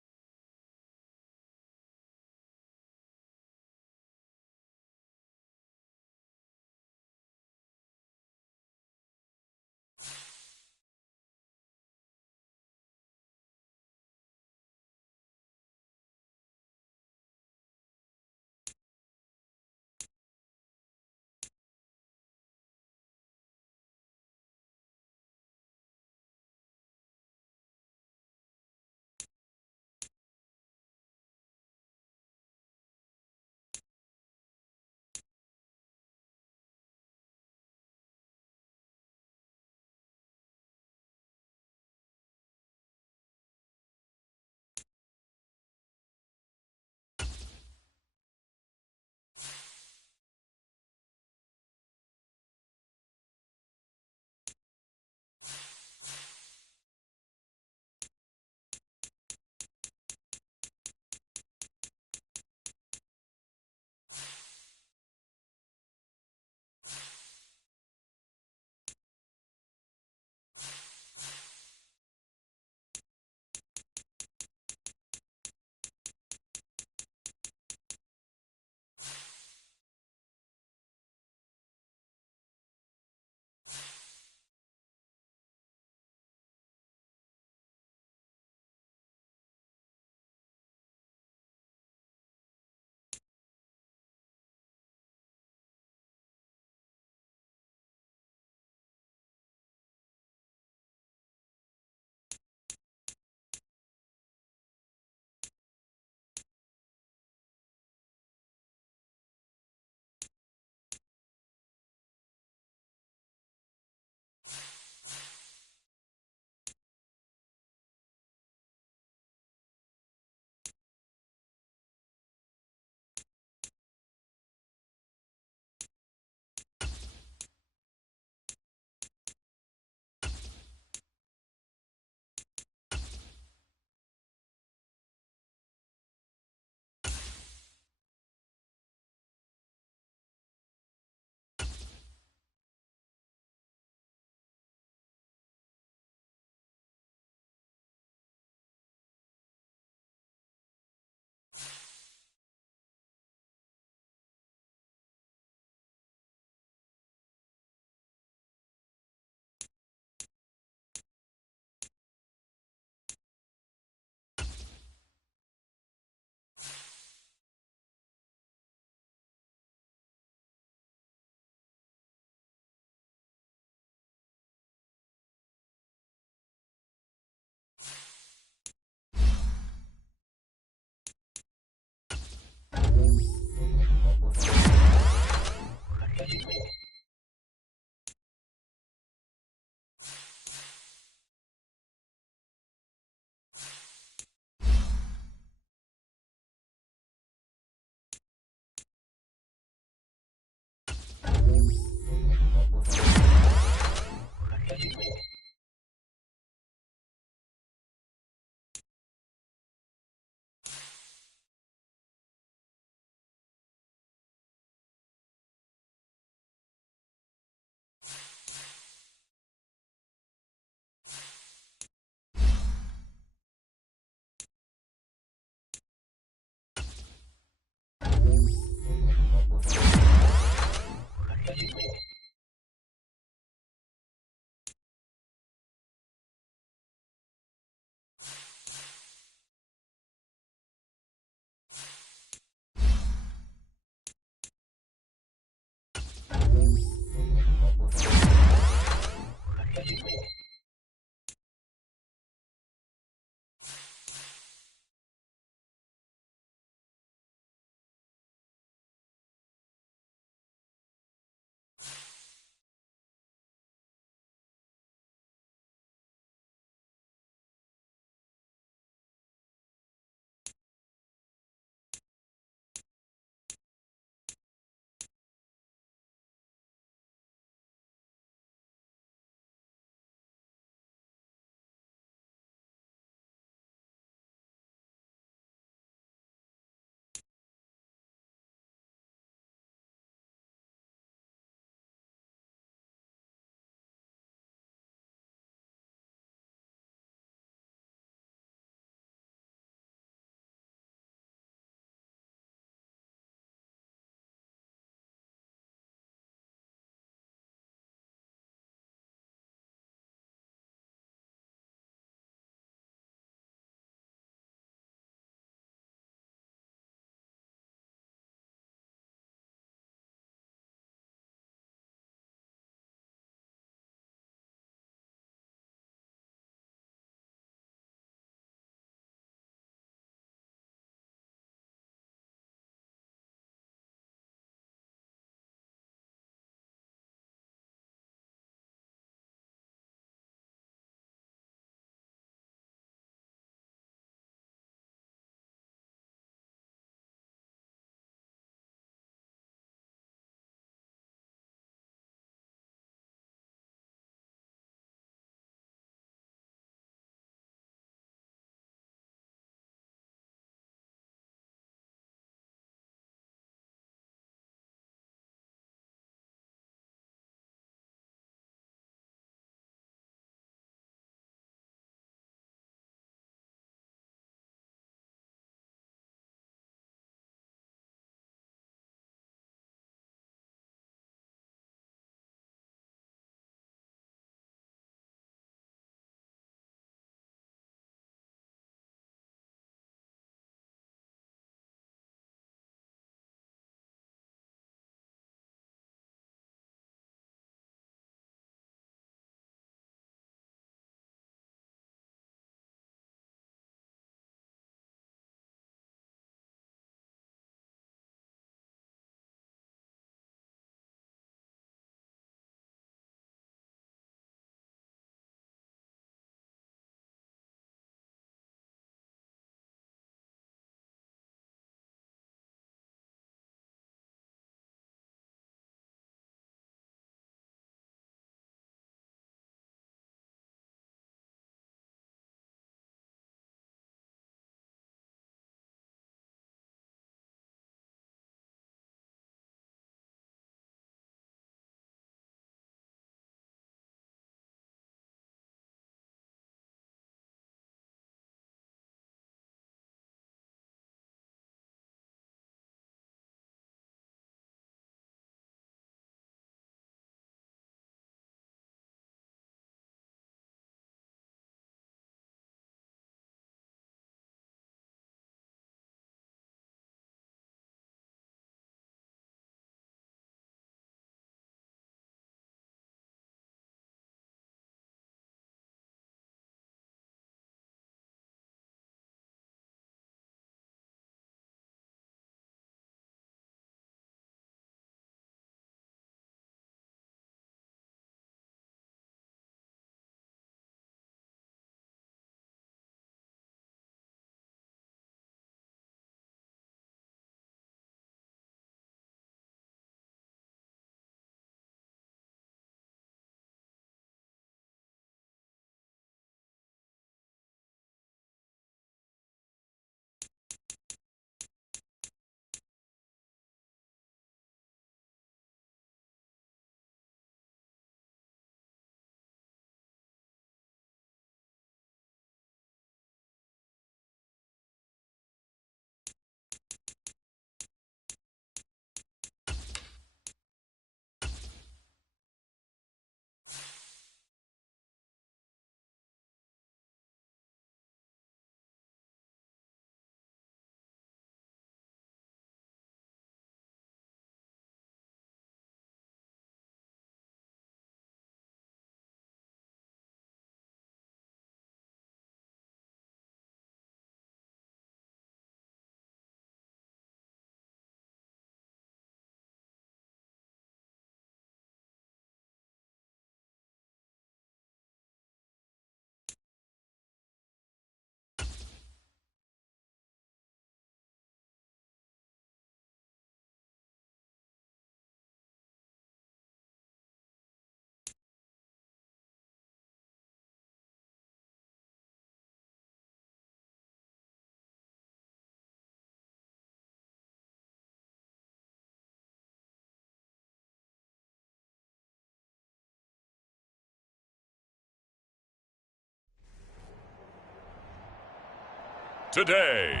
today.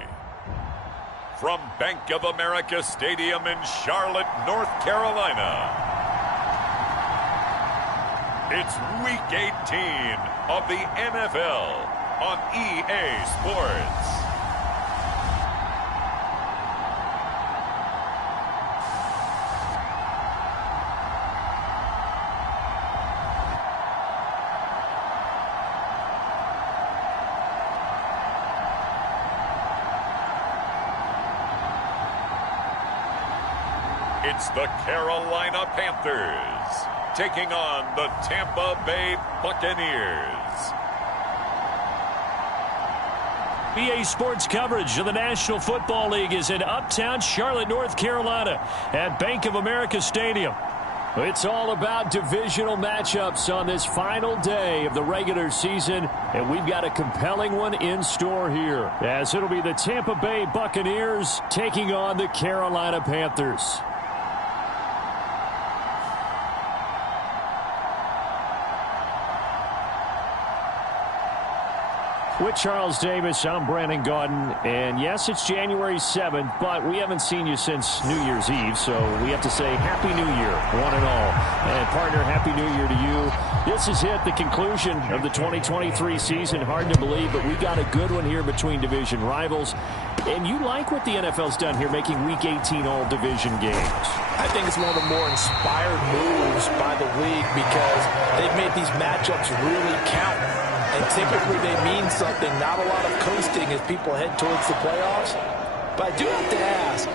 From Bank of America Stadium in Charlotte, North Carolina, it's Week 18 of the NFL on EA Sports. It's the Carolina Panthers taking on the Tampa Bay Buccaneers. EA Sports coverage of the National Football League is in uptown Charlotte, North Carolina at Bank of America Stadium. It's all about divisional matchups on this final day of the regular season, and we've got a compelling one in store here, as it'll be the Tampa Bay Buccaneers taking on the Carolina Panthers. With Charles Davis, I'm Brandon Gaudin, and yes, it's January 7th, but we haven't seen you since New Year's Eve, so we have to say Happy New Year, one and all. And partner, Happy New Year to you. This is it, the conclusion of the 2023 season. Hard to believe, but we got a good one here between division rivals. And you like what the NFL's done here, making Week 18 all-division games. I think it's one of the more inspired moves by the league because they've made these matchups really count. And typically they mean something, not a lot of coasting as people head towards the playoffs. But I do have to ask,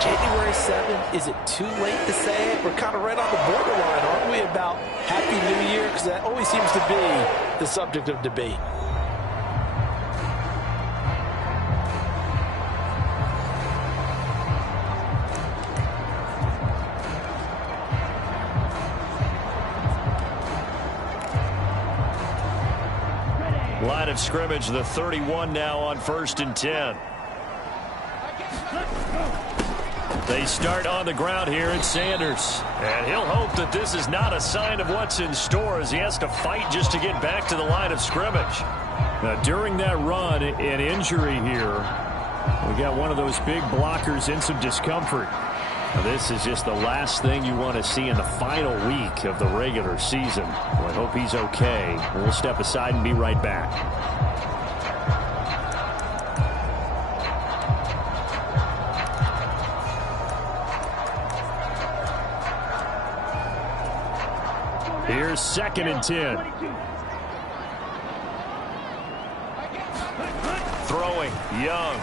January 7th, is it too late to say it? We're kind of right on the borderline, aren't we, about Happy New Year? Because that always seems to be the subject of debate. Line of scrimmage, the 31 now on 1st and 10. They start on the ground here at Sanders. And he'll hope that this is not a sign of what's in store as he has to fight just to get back to the line of scrimmage. Now, during that run, an injury here. We got one of those big blockers in some discomfort. Now, this is just the last thing you want to see in the final week of the regular season. Well, I hope he's okay. We'll step aside and be right back. Here's 2nd and 10. Throwing, Young.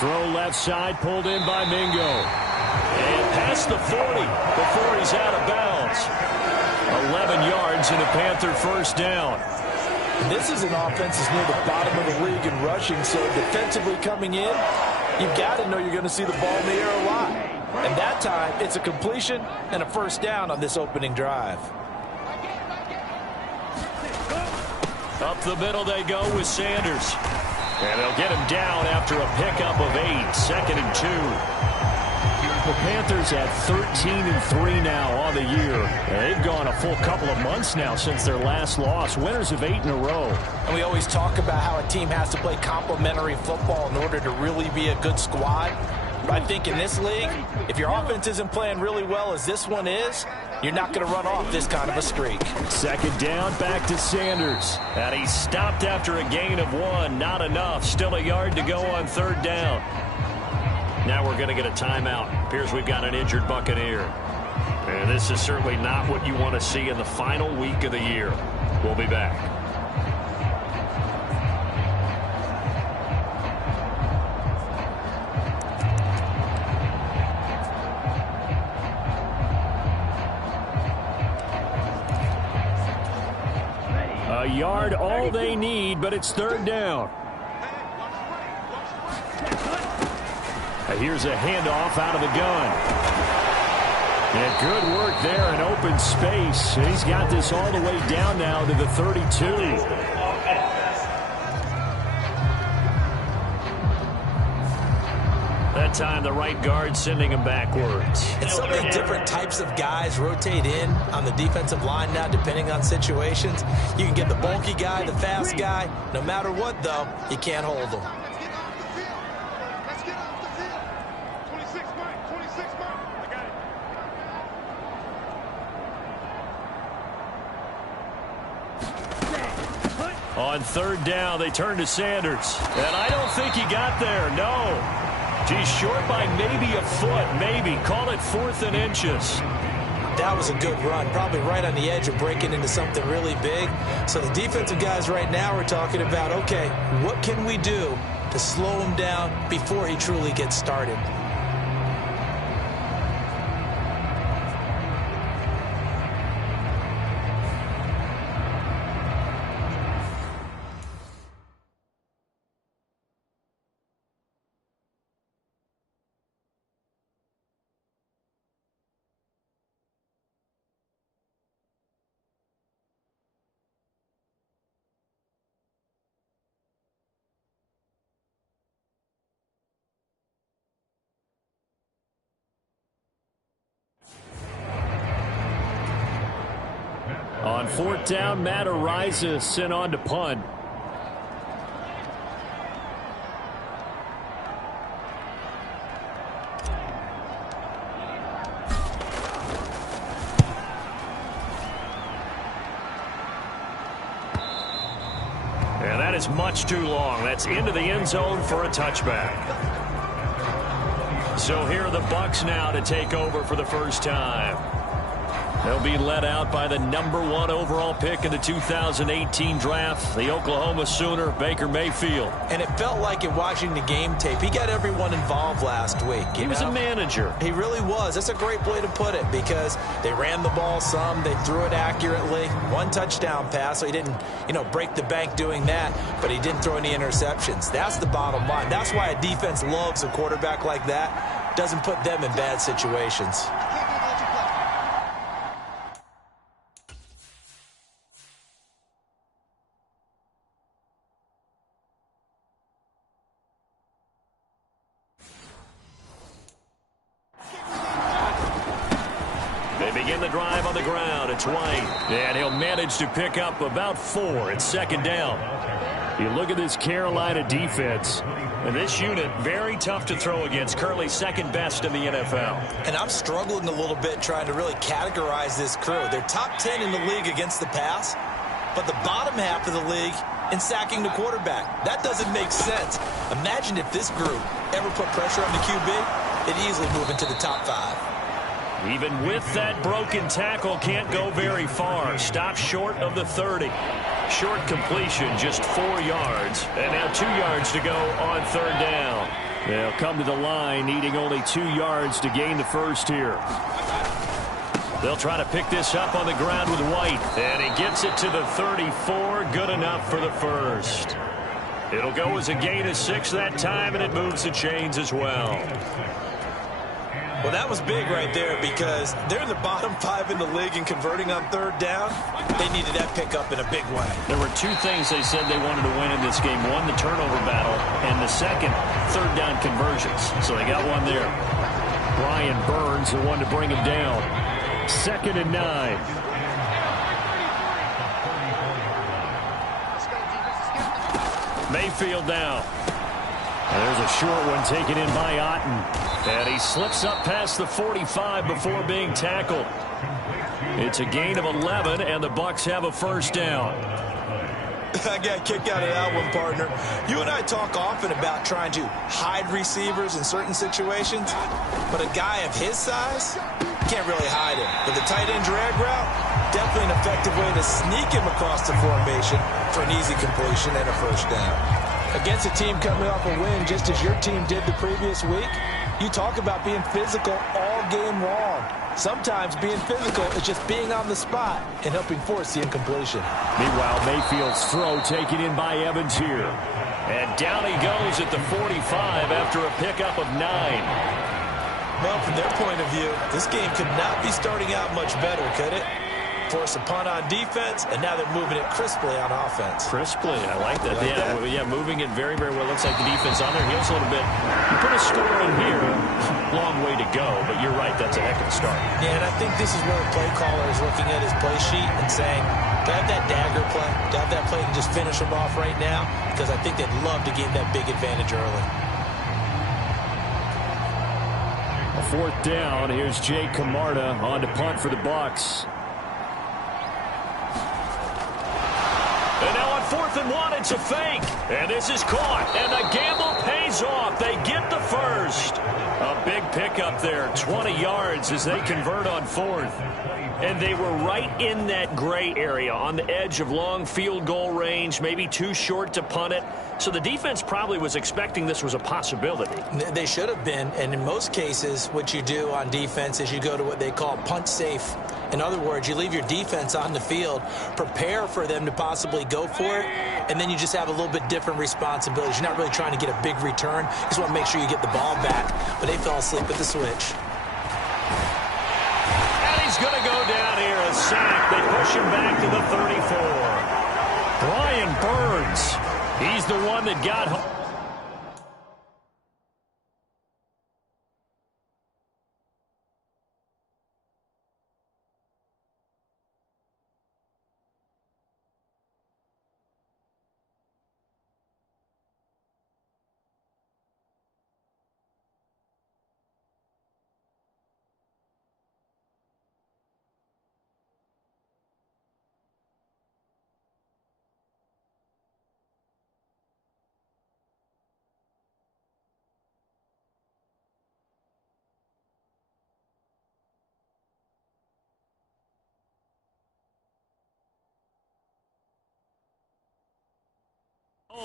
Throw left side, pulled in by Mingo. And past the 40 before he's out of bounds. 11 yards and a Panther first down. This is an offense that's near the bottom of the league in rushing, so defensively coming in, you've got to know you're going to see the ball in the air a lot. And that time, it's a completion and a first down on this opening drive. Up the middle they go with Sanders. And they'll get him down after a pickup of 8, 2nd and 2. The Panthers at 13-3 now on the year. And they've gone a full couple of months now since their last loss. Winners of 8 in a row. And we always talk about how a team has to play complementary football in order to really be a good squad. But I think in this league, if your offense isn't playing really well as this one is, you're not going to run off this kind of a streak. 2nd down, back to Sanders. And he stopped after a gain of 1. Not enough. Still a yard to go on 3rd down. Now we're going to get a timeout. Appears we've got an injured Buccaneer. And this is certainly not what you want to see in the final week of the year. We'll be back. A yard, all they need, but it's 3rd down. Here's a handoff out of the gun. And good work there in open space. He's got this all the way down now to the 32. The that time, the right guard sending him backwards. And so many different types of guys rotate in on the defensive line now, depending on situations. You can get the bulky guy, the fast guy. No matter what, though, you can't hold them. On third down, they turn to Sanders. And I don't think he got there, no. He's short by maybe a foot, maybe. Call it 4th and inches. That was a good run, probably right on the edge of breaking into something really big. So the defensive guys right now are talking about, okay, what can we do to slow him down before he truly gets started? On 4th down, Matt Ariza sent on to punt. And that is much too long. That's into the end zone for a touchback. So here are the Bucs now to take over for the first time. They'll be led out by the #1 overall pick in the 2018 draft, the Oklahoma Sooner, Baker Mayfield. And it felt like in watching the game tape, he got everyone involved last week. He was a manager. He really was. That's a great way to put it because they ran the ball some, they threw it accurately. 1 touchdown pass, so he didn't, break the bank doing that, but he didn't throw any interceptions. That's the bottom line. That's why a defense loves a quarterback like that. Doesn't put them in bad situations. The drive on the ground. It's White. And he'll manage to pick up about 4 at 2nd down. You look at this Carolina defense. And this unit, very tough to throw against. Currently 2nd best in the NFL. And I'm struggling a little bit trying to really categorize this crew. They're top 10 in the league against the pass, but the bottom half of the league in sacking the quarterback. That doesn't make sense. Imagine if this group ever put pressure on the QB, it'd easily move into the top 5. Even with that broken tackle, can't go very far. Stop short of the 30. Short completion, just 4 yards. And now 2 yards to go on 3rd down. They'll come to the line, needing only 2 yards to gain the first here. They'll try to pick this up on the ground with White. And he gets it to the 34. Good enough for the first. It'll go as a gain of 6 that time, and it moves the chains as well. Well, that was big right there because they're in the bottom 5 in the league in converting on 3rd down. They needed that pickup in a big way. There were 2 things they said they wanted to win in this game. One, the turnover battle, and the second, 3rd down conversions. So they got one there. Brian Burns, the one to bring him down. 2nd and 9. Mayfield now. There's a short one taken in by Otten. And he slips up past the 45 before being tackled. It's a gain of 11, and the Bucs have a first down. I got a kick out of that one, partner. You and I talk often about trying to hide receivers in certain situations, but a guy of his size can't really hide him. But the tight end drag route, definitely an effective way to sneak him across the formation for an easy completion and a first down. Against a team coming off a win just as your team did the previous week, you talk about being physical all game long. Sometimes being physical is just being on the spot and helping force the incompletion. Meanwhile, Mayfield's throw taken in by Evans here. And down he goes at the 45 after a pickup of 9. Well, from their point of view, this game could not be starting out much better, could it? force a punt on defense, and now they're moving it crisply on offense. Crisply, I like that. Like moving it very, very well. Looks like the defense on their heels a little bit. You put a score in here, long way to go, but you're right, that's a heck of a start. Yeah, and I think this is where a play caller is looking at his play sheet and saying, do I have that dagger play? Do I have that play to just finish them off right now? Because I think they'd love to gain that big advantage early. A fourth down. Here's Jay Camarda on to punt for the Bucs. And now on 4th and 1, it's a fake. And this is caught. And the gamble pays off. They get the first. A big pickup there, 20 yards as they convert on 4th. And they were right in that gray area on the edge of long field goal range, maybe too short to punt it. So the defense probably was expecting this was a possibility. They should have been, and in most cases, what you do on defense is you go to what they call punt safe. In other words, you leave your defense on the field, prepare for them to possibly go for it, and then you just have a little bit different responsibilities. You're not really trying to get a big return. You just want to make sure you get the ball back. But they fell asleep at the switch. And he's going to go down here, a sack. They push him back to the 34. Brian Burns. He's the one that got home.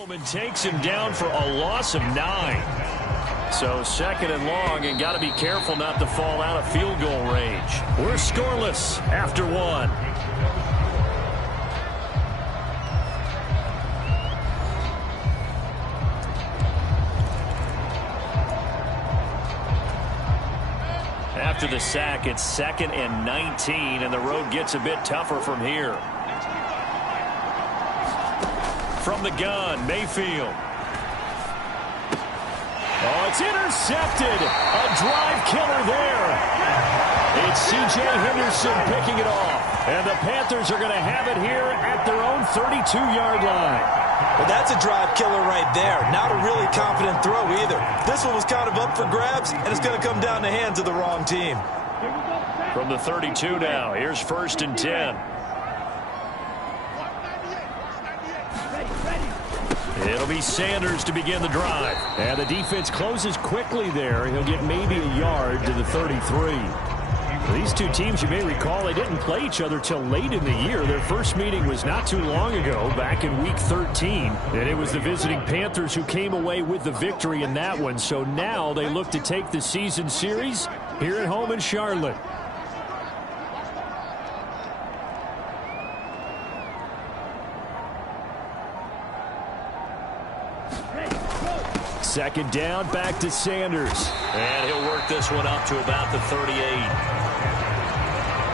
And takes him down for a loss of 9. So 2nd and long, and got to be careful not to fall out of field goal range. We're scoreless after 1. After the sack, it's 2nd and 19, and the road gets a bit tougher from here. From the gun, Mayfield. Oh, it's intercepted. A drive killer there. It's C.J. Henderson picking it off. And the Panthers are going to have it here at their own 32-yard line. Well, that's a drive killer right there. Not a really confident throw either. This one was kind of up for grabs, and it's going to come down the hands of the wrong team. From the 32 now, here's 1st and 10. It'll be Sanders to begin the drive. And the defense closes quickly there. He'll get maybe a yard to the 33. These two teams, you may recall, they didn't play each other till late in the year. Their first meeting was not too long ago, back in Week 13. And it was the visiting Panthers who came away with the victory in that one. So now they look to take the season series here at home in Charlotte. Second down, back to Sanders. And he'll work this one up to about the 38.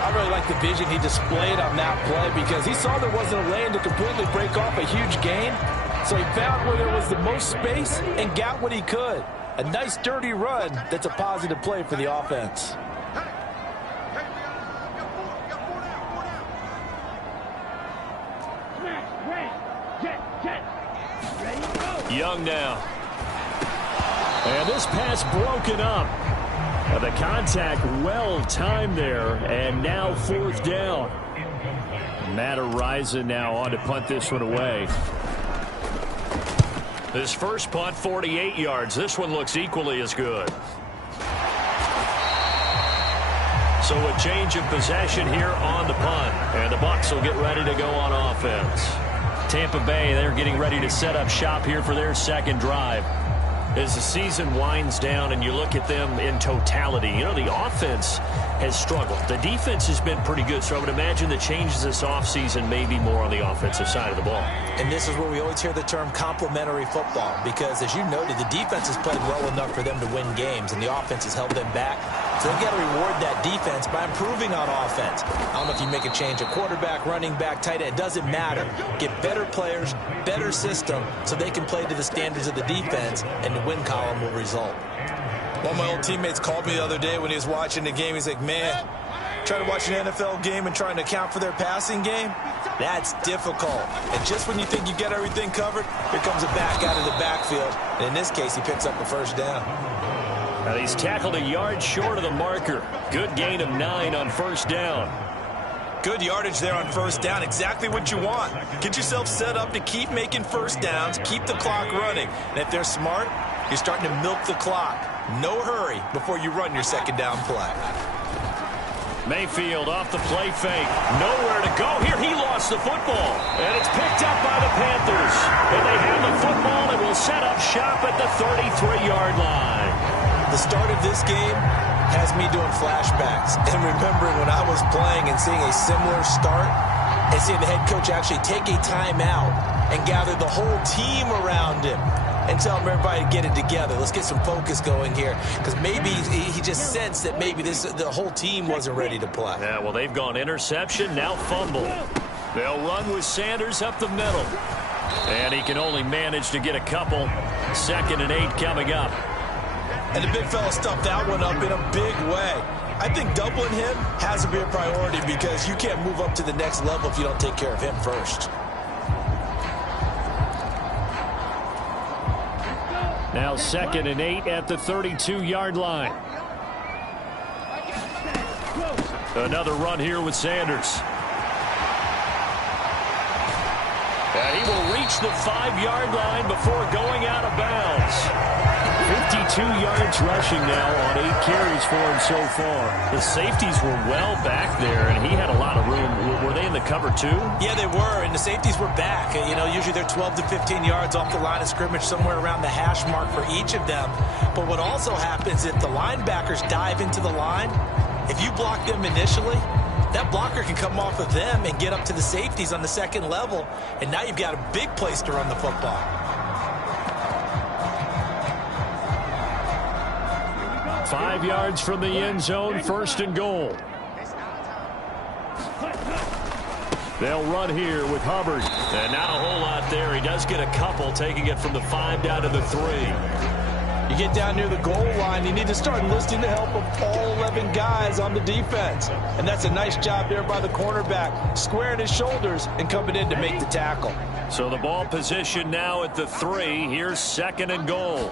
I really like the vision he displayed on that play because he saw there wasn't a lane to completely break off a huge gain. So he found where there was the most space and got what he could. A nice dirty run that's a positive play for the offense. Young now. And this pass broken up. The contact well timed there, and now 4th down. Matt Araiza now on to punt this one away. His first punt, 48 yards. This one looks equally as good. So a change of possession here on the punt. And the Bucs will get ready to go on offense. Tampa Bay, they're getting ready to set up shop here for their second drive. As the season winds down and you look at them in totality, you know, the offense has struggled. The defense has been pretty good, so I would imagine the changes this offseason may be more on the offensive side of the ball. And this is where we always hear the term complementary football because, as you noted, the defense has played well enough for them to win games, and the offense has held them back. So they've got to reward that defense by improving on offense. I don't know if you make a change at quarterback, running back, tight end. It doesn't matter. Get better players, better system, so they can play to the standards of the defense, and the win column will result. One of my old teammates called me the other day when he was watching the game. He's like, man, trying to watch an NFL game and trying to account for their passing game, that's difficult. And just when you think you get everything covered, here comes a back out of the backfield. And in this case, he picks up a first down. Now he's tackled a yard short of the marker. Good gain of 9 on first down. Good yardage there on first down. Exactly what you want. Get yourself set up to keep making first downs, keep the clock running. And if they're smart, you're starting to milk the clock. No hurry before you run your second down play. Mayfield off the play fake. Nowhere to go here. He lost the football. And it's picked up by the Panthers. And they have the football and will set up shop at the 33-yard line. The start of this game has me doing flashbacks and remembering when I was playing and seeing a similar start and seeing the head coach actually take a timeout and gather the whole team around him and tell everybody to get it together. Let's get some focus going here, because maybe he just sensed that maybe the whole team wasn't ready to play. Yeah, well, they've gone interception, now fumble. They'll run with Sanders up the middle. And he can only manage to get a couple. 2nd and 8 coming up. And the big fella stuffed that one up in a big way. I think doubling him has to be a priority, because you can't move up to the next level if you don't take care of him first. Now 2nd and 8 at the 32-yard line. Another run here with Sanders. And he will reach the 5-yard line before going out of bounds. 52 yards rushing now on 8 carries for him so far. The safeties were well back there, and he had a lot of room. Were they in the cover too? Yeah, they were, and the safeties were back. You know, usually they're 12 to 15 yards off the line of scrimmage, somewhere around the hash mark for each of them. But what also happens if the linebackers dive into the line, if you block them initially, that blocker can come off of them and get up to the safeties on the second level, and now you've got a big place to run the football. Five yards from the end zone, 1st and goal. They'll run here with Hubbard. And not a whole lot there. He does get a couple, taking it from the 5 down to the 3. You get down near the goal line, you need to start enlisting the help of all 11 guys on the defense. And that's a nice job there by the cornerback, squaring his shoulders and coming in to make the tackle. So the ball position now at the 3. Here's 2nd and goal.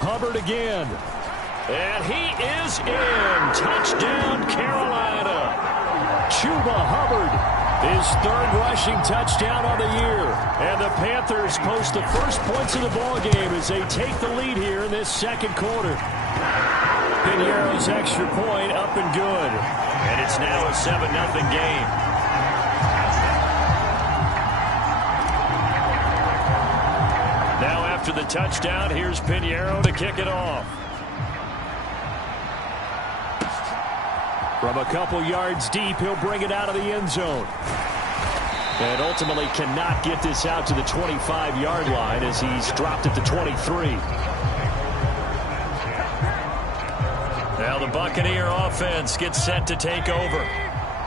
Hubbard again. And he is in. Touchdown, Carolina. Chuba Hubbard, his 3rd rushing touchdown on the year. And the Panthers post the first points of the ball game as they take the lead here in this 2nd quarter. Piniero's extra point up and good. And it's now a 7-0 game. Now after the touchdown, here's Piniero to kick it off. From a couple yards deep, he'll bring it out of the end zone. And ultimately cannot get this out to the 25-yard line as he's dropped at the 23. Now the Buccaneer offense gets set to take over.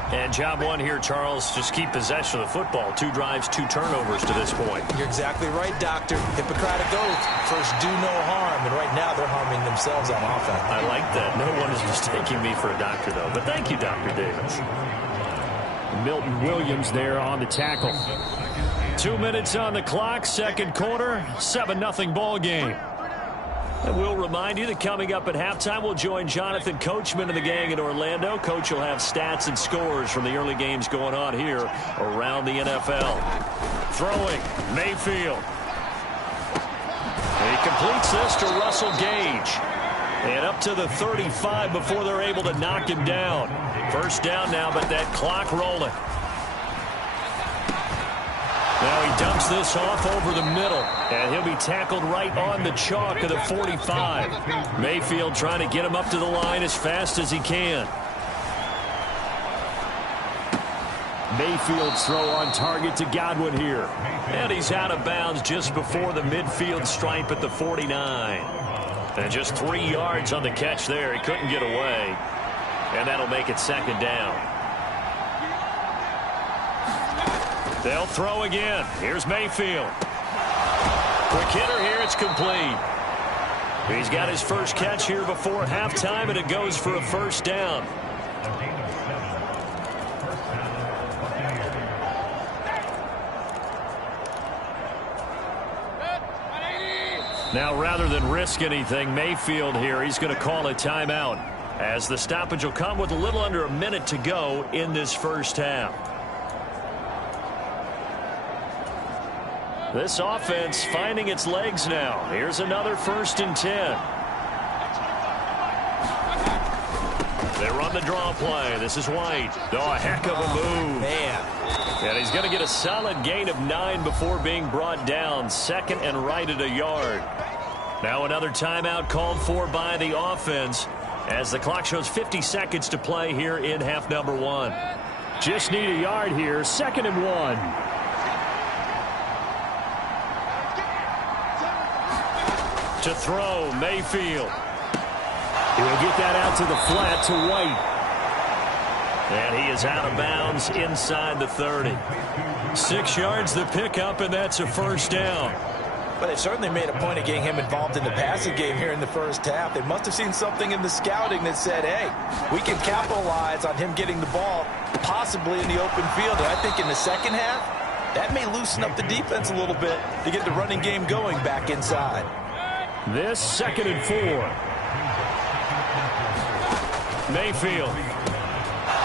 And job one here, Charles, just keep possession of the football. 2 drives, 2 turnovers to this point. You're exactly right, Doctor. Hippocratic oath. First, do no harm. And right now, they're harming themselves on offense. I like that. No one is mistaking me for a doctor, though. But thank you, Dr. Davis. Milton Williams there on the tackle. 2 minutes on the clock, 2nd quarter, 7-0 ball game. And we'll remind you that coming up at halftime, we'll join Jonathan Coachman and the gang in Orlando. Coach will have stats and scores from the early games going on here around the NFL. Throwing, Mayfield. He completes this to Russell Gage. And up to the 35 before they're able to knock him down. First down now, but that clock rolling. Now he dumps this off over the middle, and he'll be tackled right on the chalk of the 45. Mayfield trying to get him up to the line as fast as he can. Mayfield's throw on target to Godwin here. And he's out of bounds just before the midfield stripe at the 49. And just 3 yards on the catch there. He couldn't get away. And that'll make it second down. They'll throw again. Here's Mayfield. Quick hitter here. It's complete. He's got his first catch here before halftime, and it goes for a first down. Now, rather than risk anything, Mayfield here, he's going to call a timeout, as the stoppage will come with a little under a minute to go in this first half. This offense finding its legs now. Here's another 1st and 10. They run the draw play. This is White. Oh, a heck of a move. Man. And he's going to get a solid gain of 9 before being brought down. Second and right at a yard. Now another timeout called for by the offense as the clock shows 50 seconds to play here in half number 1. Just need a yard here. 2nd and 1. To throw, Mayfield. He'll get that out to the flat to White. And he is out of bounds inside the 30. 6 yards the pickup, and that's a first down. But they certainly made a point of getting him involved in the passing game here in the first half. They must have seen something in the scouting that said, hey, we can capitalize on him getting the ball possibly in the open field. And I think in the second half, that may loosen up the defense a little bit to get the running game going back inside. This 2nd and 4. Mayfield.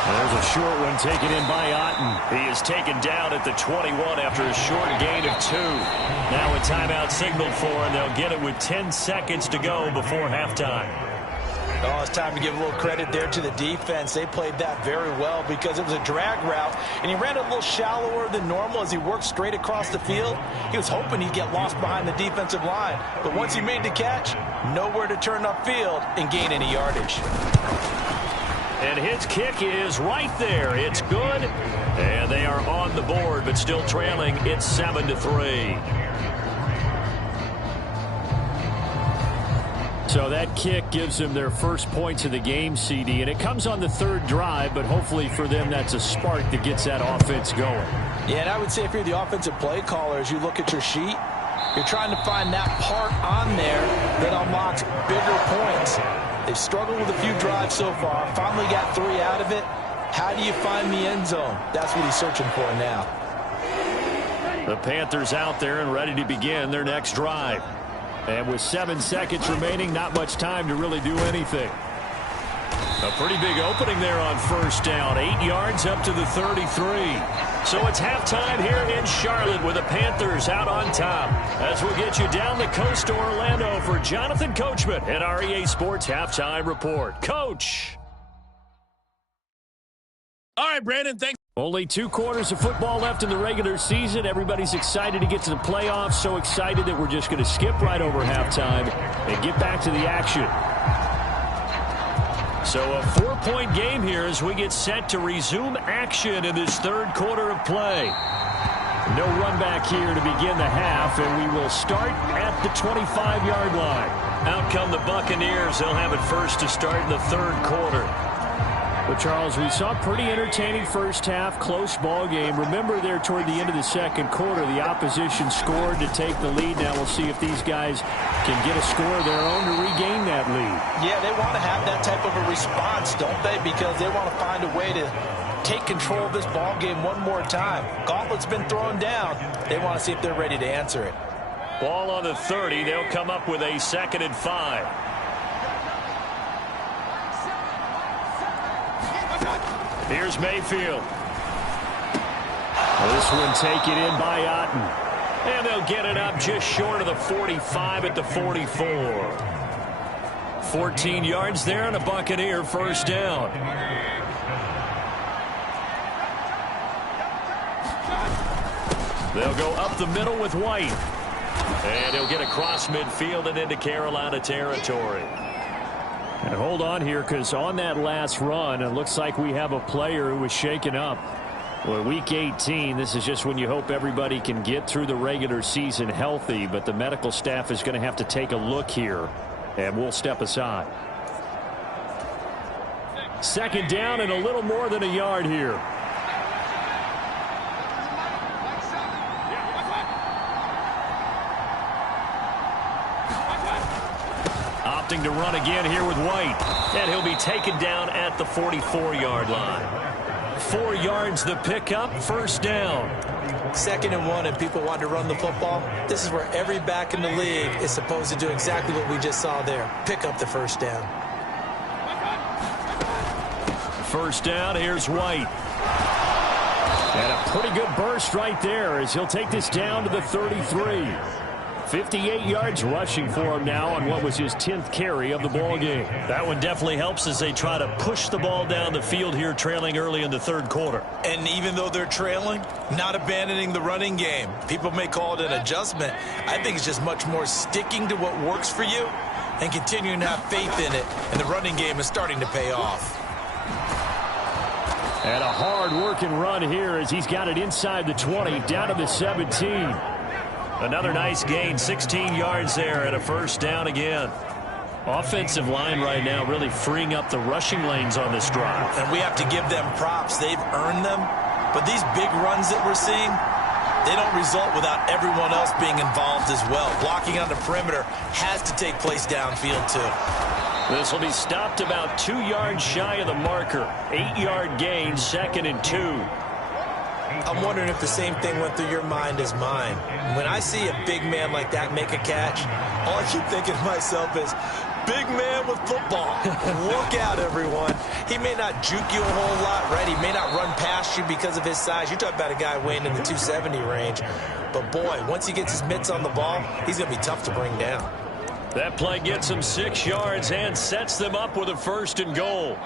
There's a short one taken in by Otten. He is taken down at the 21 after a short gain of 2. Now a timeout signaled for, and they'll get it with 10 seconds to go before halftime. Oh, it's time to give a little credit there to the defense. They played that very well because it was a drag route, and he ran a little shallower than normal as he worked straight across the field. He was hoping he'd get lost behind the defensive line, but once he made the catch, nowhere to turn upfield and gain any yardage. And his kick is right there. It's good. And they are on the board, but still trailing. It's 7-3. So that kick gives them their first points of the game, CD. And it comes on the 3rd drive, but hopefully for them that's a spark that gets that offense going. Yeah, and I would say if you're the offensive play caller, as you look at your sheet, you're trying to find that part on there that unlocks bigger points. They've struggled with a few drives so far. Finally got 3 out of it. How do you find the end zone? That's what he's searching for now. The Panthers out there and ready to begin their next drive. And with 7 seconds remaining, not much time to really do anything. A pretty big opening there on first down. 8 yards up to the 33. So it's halftime here in Charlotte with the Panthers out on top. As we'll get you down the coast to Orlando for Jonathan Coachman and our EA Sports Halftime Report. Coach. All right, Brandon, thanks. Only 2 quarters of football left in the regular season. Everybody's excited to get to the playoffs. So excited that we're just going to skip right over halftime and get back to the action. So a 4-point game here as we get set to resume action in this 3rd quarter of play. No run back here to begin the half, and we will start at the 25-yard line. Out come the Buccaneers. They'll have it first to start in the 3rd quarter. But, Charles, we saw a pretty entertaining first half, close ball game. Remember there toward the end of the 2nd quarter, the opposition scored to take the lead. Now we'll see if these guys can get a score of their own to regain that lead. Yeah, they want to have that type of a response, don't they? Because they want to find a way to take control of this ball game one more time. Gauntlet's been thrown down. They want to see if they're ready to answer it. Ball on the 30. They'll come up with a 2nd and 5. Here's Mayfield. This one taken in by Otten. And they'll get it up just short of the 45 at the 44. 14 yards there and a Buccaneer first down. They'll go up the middle with White. And he'll get across midfield and into Carolina territory. And hold on here, because on that last run, it looks like we have a player who was shaken up. Well, week 18, this is just when you hope everybody can get through the regular season healthy, but the medical staff is going to have to take a look here And we'll step aside. Second down and a little more than a yard here. Opting to run again here with White. And he'll be taken down at the 44-yard line. 4 yards the pickup, first down. 2nd and 1 and people want to run the football. This is where every back in the league is supposed to do exactly what we just saw there. Pick up the first down. First down, here's White. And a pretty good burst right there as he'll take this down to the 33. 58 yards rushing for him now on what was his 10th carry of the ball game. That one definitely helps as they try to push the ball down the field here, trailing early in the 3rd quarter. And even though they're trailing, not abandoning the running game. People may call it an adjustment. I think it's just much more sticking to what works for you and continuing to have faith in it. And the running game is starting to pay off. And a hard-working run here as he's got it inside the 20, down to the 17. Another nice gain, 16 yards there and a first down again. Offensive line right now really freeing up the rushing lanes on this drive. And we have to give them props. They've earned them. But these big runs that we're seeing, they don't result without everyone else being involved as well. Blocking on the perimeter has to take place downfield too. This will be stopped about 2 yards shy of the marker. 8-yard gain, 2nd and 2. I'm wondering if the same thing went through your mind as mine. When I see a big man like that make a catch, all I keep thinking to myself is, big man with football. Look out, everyone. He may not juke you a whole lot, right? He may not run past you because of his size. You're talking about a guy weighing in the 270 range. But, boy, once he gets his mitts on the ball, he's going to be tough to bring down. That play gets him 6 yards and sets them up with a 1st and goal.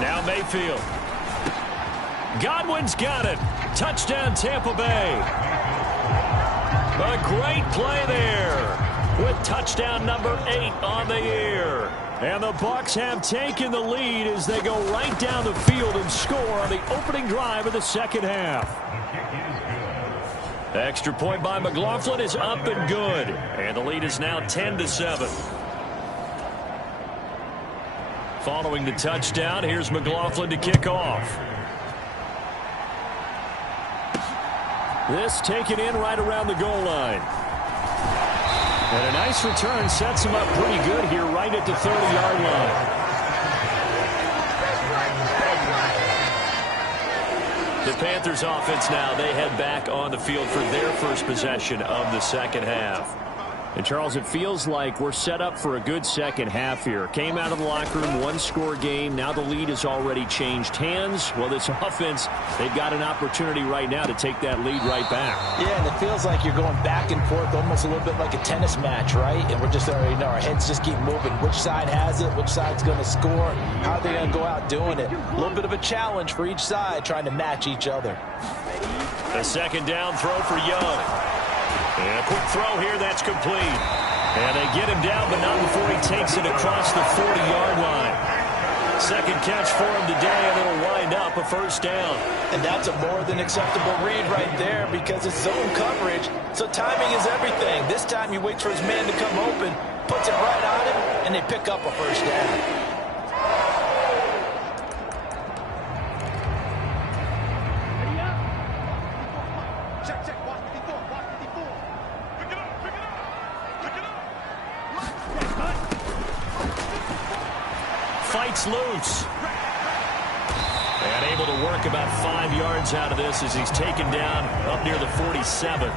Now Mayfield. Godwin's got it. Touchdown, Tampa Bay. A great play there with touchdown number 8 on the year. And the Bucs have taken the lead as they go right down the field and score on the opening drive of the 2nd half. Extra point by McLaughlin is up and good. And the lead is now 10-7. Following the touchdown, here's McLaughlin to kick off. This taken in right around the goal line. And a nice return sets him up pretty good here right at the 30-yard line. The Panthers offense now, they head back on the field for their first possession of the 2nd half. And, Charles, it feels like we're set up for a good 2nd half here. Came out of the locker room, 1-score game. Now the lead has already changed hands. Well, this offense, they've got an opportunity right now to take that lead right back. Yeah, and it feels like you're going back and forth almost a little bit like a tennis match, right? And we're just already know our heads just keep moving. Which side has it? Which side's going to score? How are they going to go out doing it? A little bit of a challenge for each side trying to match each other. A 2nd down throw for Young. And a quick throw here, that's complete. And they get him down, but not before he takes it across the 40-yard line. 2nd catch for him today, and it'll wind up a 1st down. And that's a more than acceptable read right there because it's zone coverage, so timing is everything. This time he waits for his man to come open, puts it right on him, and they pick up a 1st down. Fights loose. And able to work about 5 yards out of this as he's taken down up near the 47.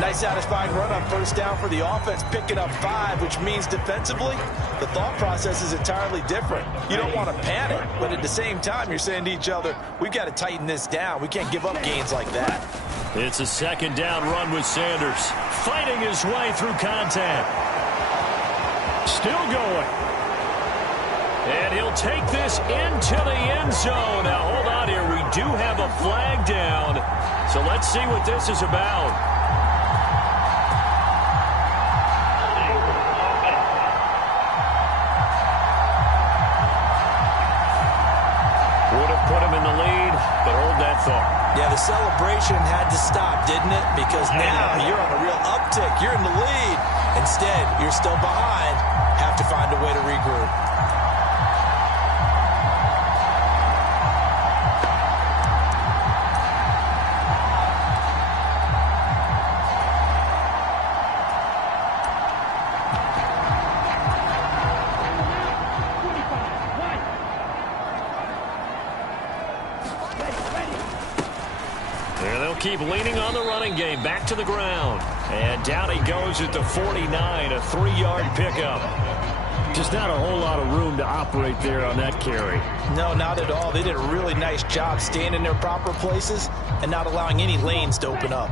Nice satisfying run on 1st down for the offense, picking up 5, which means defensively, the thought process is entirely different. You don't want to panic, but at the same time, you're saying to each other, we've got to tighten this down. We can't give up gains like that. It's a 2nd down run with Sanders, fighting his way through contact. Still going. And he'll take this into the end zone. Now, hold on here. We do have a flag down. So let's see what this is about. Would have put him in the lead, but hold that thought. Yeah, the celebration had to stop, didn't it? Because now you're on a real uptick. You're in the lead. Instead, you're still behind. Have to find a way to regroup. Keep leaning on the running game. Back to the ground. And down he goes at the 49, a 3-yard pickup. Just not a whole lot of room to operate there on that carry. No, not at all. They did a really nice job staying in their proper places and not allowing any lanes to open up.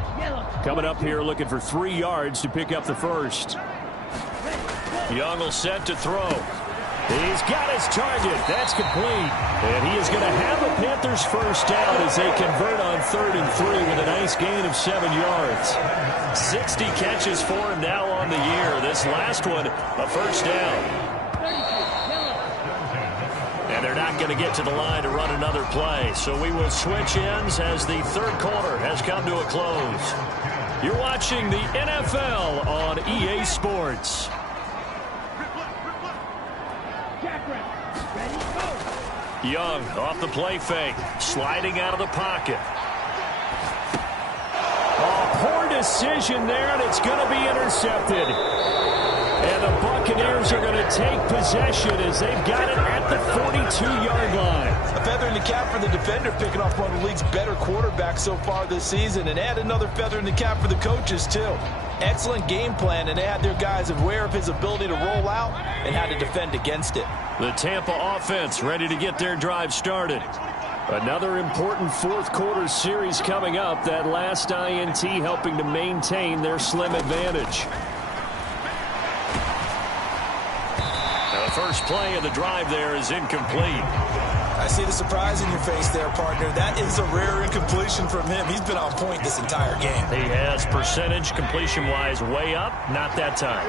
Coming up here looking for 3 yards to pick up the first. Young will set to throw. He's got his target. That's complete. And he is going to have a Panthers first down as they convert on 3rd and 3 with a nice gain of 7 yards. 60 catches for him now on the year. This last one, a first down. And they're not going to get to the line to run another play. So we will switch ends as the third quarter has come to a close. You're watching the NFL on EA Sports. Young off the play fake, sliding out of the pocket. Oh, poor decision there, and it's going to be intercepted. And the Buccaneers are going to take possession as they've got it at the 42-yard line. A feather in the cap for the defender, picking off one of the league's better quarterbacks so far this season, and add another feather in the cap for the coaches, too. Excellent game plan, and they had their guys aware of his ability to roll out and how to defend against it. The Tampa offense ready to get their drive started. Another important fourth quarter series coming up. That last INT helping to maintain their slim advantage. Now the first play of the drive there is incomplete. I see the surprise in your face there, partner. That is a rare incompletion from him. He's been on point this entire game. He has percentage completion-wise way up. Not that time.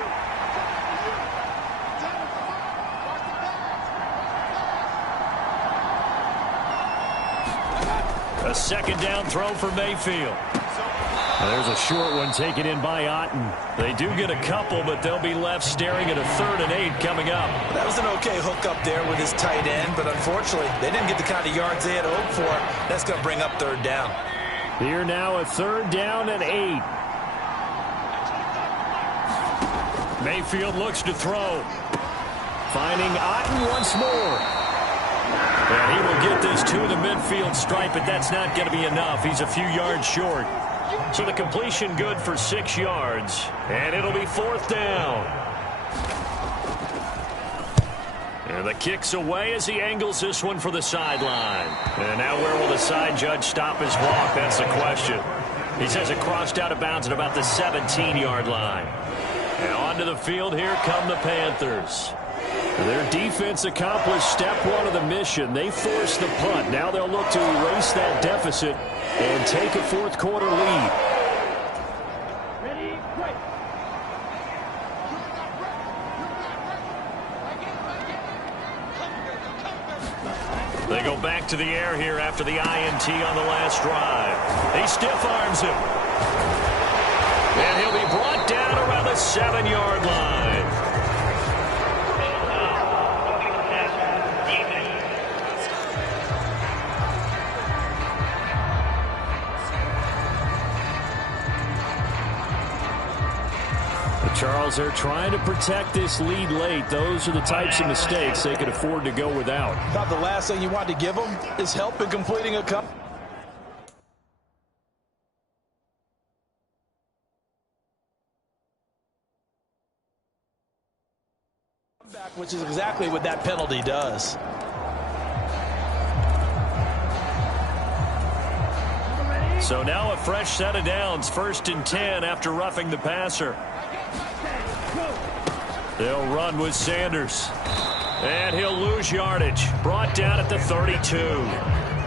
A second down throw for Mayfield. There's a short one taken in by Otten. They do get a couple, but they'll be left staring at a 3rd and 8 coming up. That was an okay hook up there with his tight end, but unfortunately, they didn't get the kind of yards they had hoped for. That's going to bring up 3rd down. Here now a 3rd down and 8. Mayfield looks to throw. Finding Otten once more. And he will get this to the midfield stripe, but that's not going to be enough. He's a few yards short. So the completion good for 6 yards. And it'll be 4th down. And the kick's away as he angles this one for the sideline. And now where will the side judge stop his walk? That's the question. He says it crossed out of bounds at about the 17-yard line. And onto the field, here come the Panthers. Their defense accomplished step 1 of the mission. They forced the punt. Now they'll look to erase that deficit and take a fourth quarter lead. Ready, break. They go back to the air here after the INT on the last drive. He stiff arms him. And he'll be brought down around the 7-yard line. Charles, they're trying to protect this lead late. Those are the types of mistakes they could afford to go without. About the last thing you want to give them is help in completing a cup. Which is exactly what that penalty does. So now a fresh set of downs, 1st and 10 after roughing the passer. They'll run with Sanders. And he'll lose yardage. Brought down at the 32.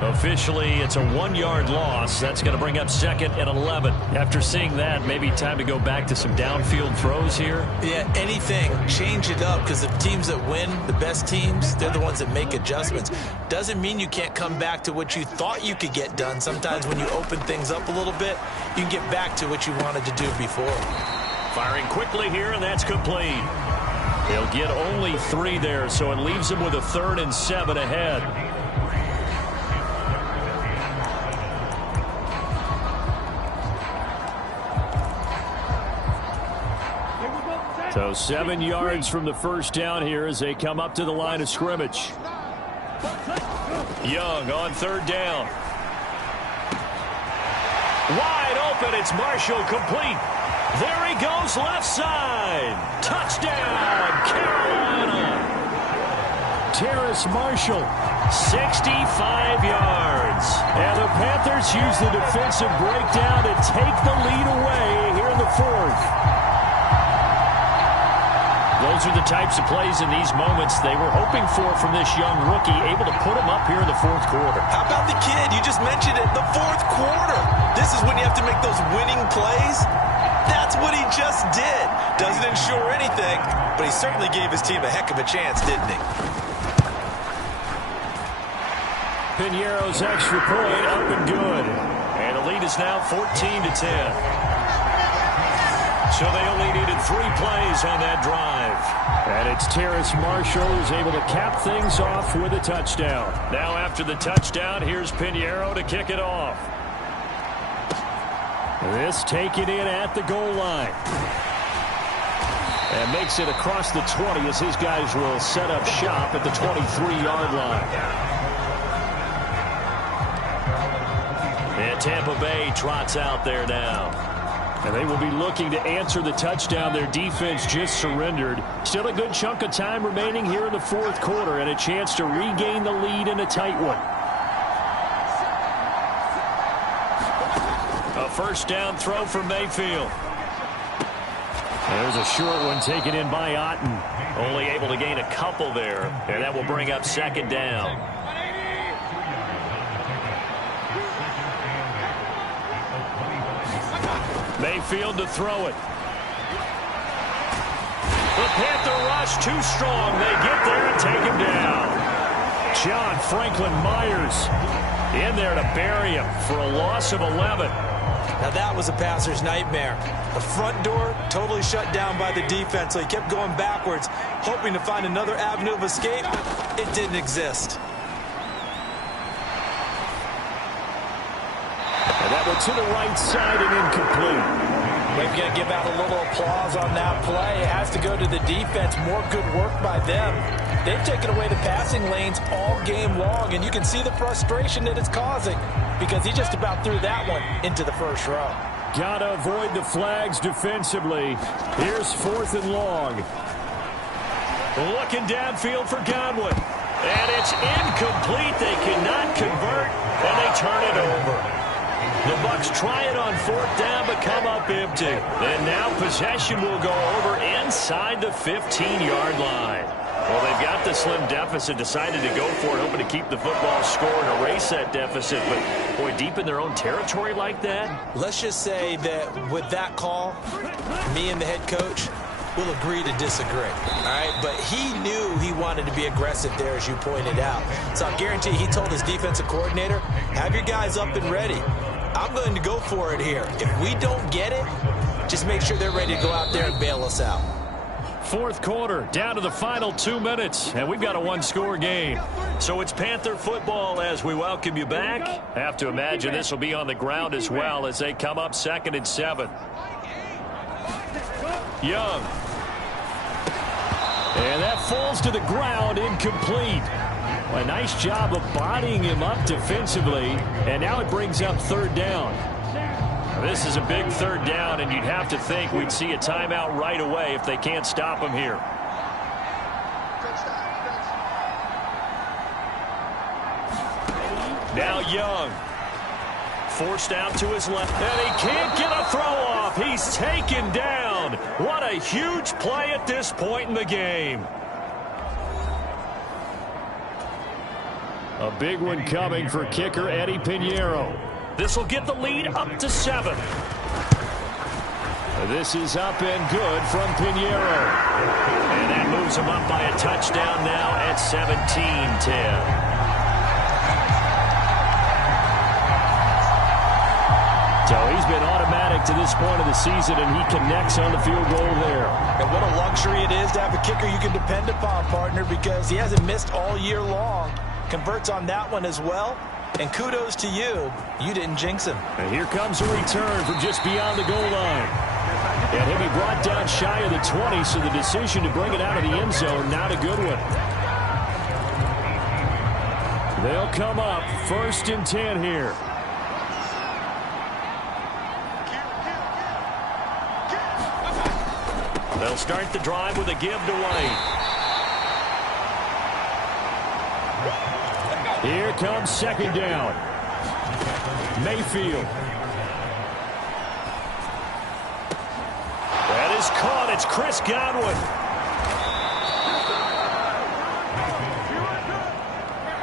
Officially, it's a 1-yard loss. That's going to bring up 2nd and 11. After seeing that, maybe time to go back to some downfield throws here. Yeah, anything. Change it up, because the teams that win, the best teams, they're the ones that make adjustments. Doesn't mean you can't come back to what you thought you could get done. Sometimes when you open things up a little bit, you can get back to what you wanted to do before. Firing quickly here, and that's complete. They'll get only 3 there, so it leaves them with a 3rd and 7 ahead. So 7 yards from the first down here as they come up to the line of scrimmage. Young on 3rd down. Wide open. It's Marshall, complete. There he goes, left side. Touchdown, Carolina. Terrace Marshall, 65 yards. And the Panthers use the defensive breakdown to take the lead away here in the 4th. Those are the types of plays in these moments they were hoping for from this young rookie, able to put him up here in the 4th quarter. How about the kid? You just mentioned it, the 4th quarter. This is when you have to make those winning plays. That's what he just did. Doesn't ensure anything, but he certainly gave his team a heck of a chance, didn't he? Piñeiro's extra point up and good. And the lead is now 14-10. So they only needed 3 plays on that drive. And it's Terrace Marshall who's able to cap things off with a touchdown. Now after the touchdown, here's Piñeiro to kick it off. This taken in at the goal line. And makes it across the 20 as his guys will set up shop at the 23-yard line. And Tampa Bay trots out there now. And they will be looking to answer the touchdown their defense just surrendered. Still a good chunk of time remaining here in the 4th quarter and a chance to regain the lead in a tight one. A first down throw for Mayfield. There's a short one taken in by Otten. Only able to gain a couple there, and that will bring up 2nd down. Mayfield to throw it. The Panther rush too strong. They get there and take him down. John Franklin Myers in there to bury him for a loss of 11. Now that was a passer's nightmare. The front door totally shut down by the defense, so he kept going backwards, hoping to find another avenue of escape. It didn't exist. And that one to the right side and incomplete. They've got to give out a little applause on that play. It has to go to the defense. More good work by them. They've taken away the passing lanes all game long, and you can see the frustration that it's causing because he just about threw that one into the first row. Got to avoid the flags defensively. Here's 4th and long. Looking downfield for Godwin. And it's incomplete. They cannot convert, and they turn it over. The Bucs try it on 4th down, but come up empty. And now possession will go over inside the 15-yard line. Well, they've got the slim deficit, decided to go for it, hoping to keep the football score and erase that deficit. But, boy, deep in their own territory like that. Let's just say that with that call, me and the head coach will agree to disagree. All right, but he knew he wanted to be aggressive there, as you pointed out. So I guarantee he told his defensive coordinator, have your guys up and ready. I'm going to go for it here. If we don't get it, just make sure they're ready to go out there and bail us out. 4th quarter, down to the final 2 minutes, and we've got a 1-score game. So it's Panther football as we welcome you back. Have to imagine this will be on the ground as well as they come up 2nd and 7. Young. And that falls to the ground, incomplete. A nice job of bodying him up defensively, and now it brings up 3rd down. This is a big 3rd down, and you'd have to think we'd see a timeout right away if they can't stop him here. Now Young. Forced out to his left, and he can't get a throw off. He's taken down. What a huge play at this point in the game. A big one coming for kicker Eddie Pinheiro. This will get the lead up to 7. This is up and good from Pinheiro. And that moves him up by a touchdown now at 17-10. So he's been automatic to this point of the season, and he connects on the field goal there. And what a luxury it is to have a kicker you can depend upon, partner, because he hasn't missed all year long. Converts on that one as well. And kudos to you. You didn't jinx him. And here comes a return from just beyond the goal line. And he'll be brought down shy of the 20, so the decision to bring it out of the end zone, not a good one. They'll come up 1st and 10 here. They'll start the drive with a give to White. Here comes 2nd down. Mayfield. That is caught. It's Chris Godwin.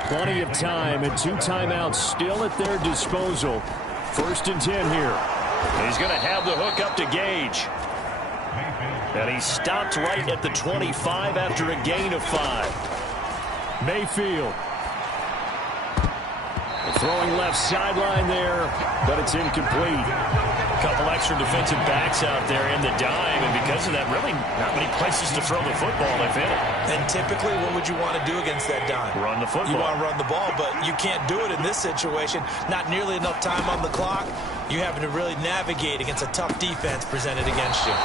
Plenty of time and 2 timeouts still at their disposal. 1st and 10 here. He's going to have the hook up to Gage. And he stopped right at the 25 after a gain of 5. Mayfield. Throwing left sideline there, but it's incomplete. A couple extra defensive backs out there in the dime, and because of that, really not many places to throw the football, if any. And typically, what would you want to do against that dime? Run the football. You want to run the ball, but you can't do it in this situation. Not nearly enough time on the clock. You having to really navigate against a tough defense presented against you.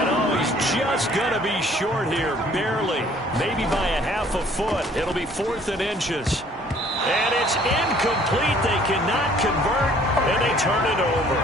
And he's just going to be short here, barely. Maybe by a half a foot. It'll be 4th and inches. And it's incomplete. They cannot convert, and they turn it over.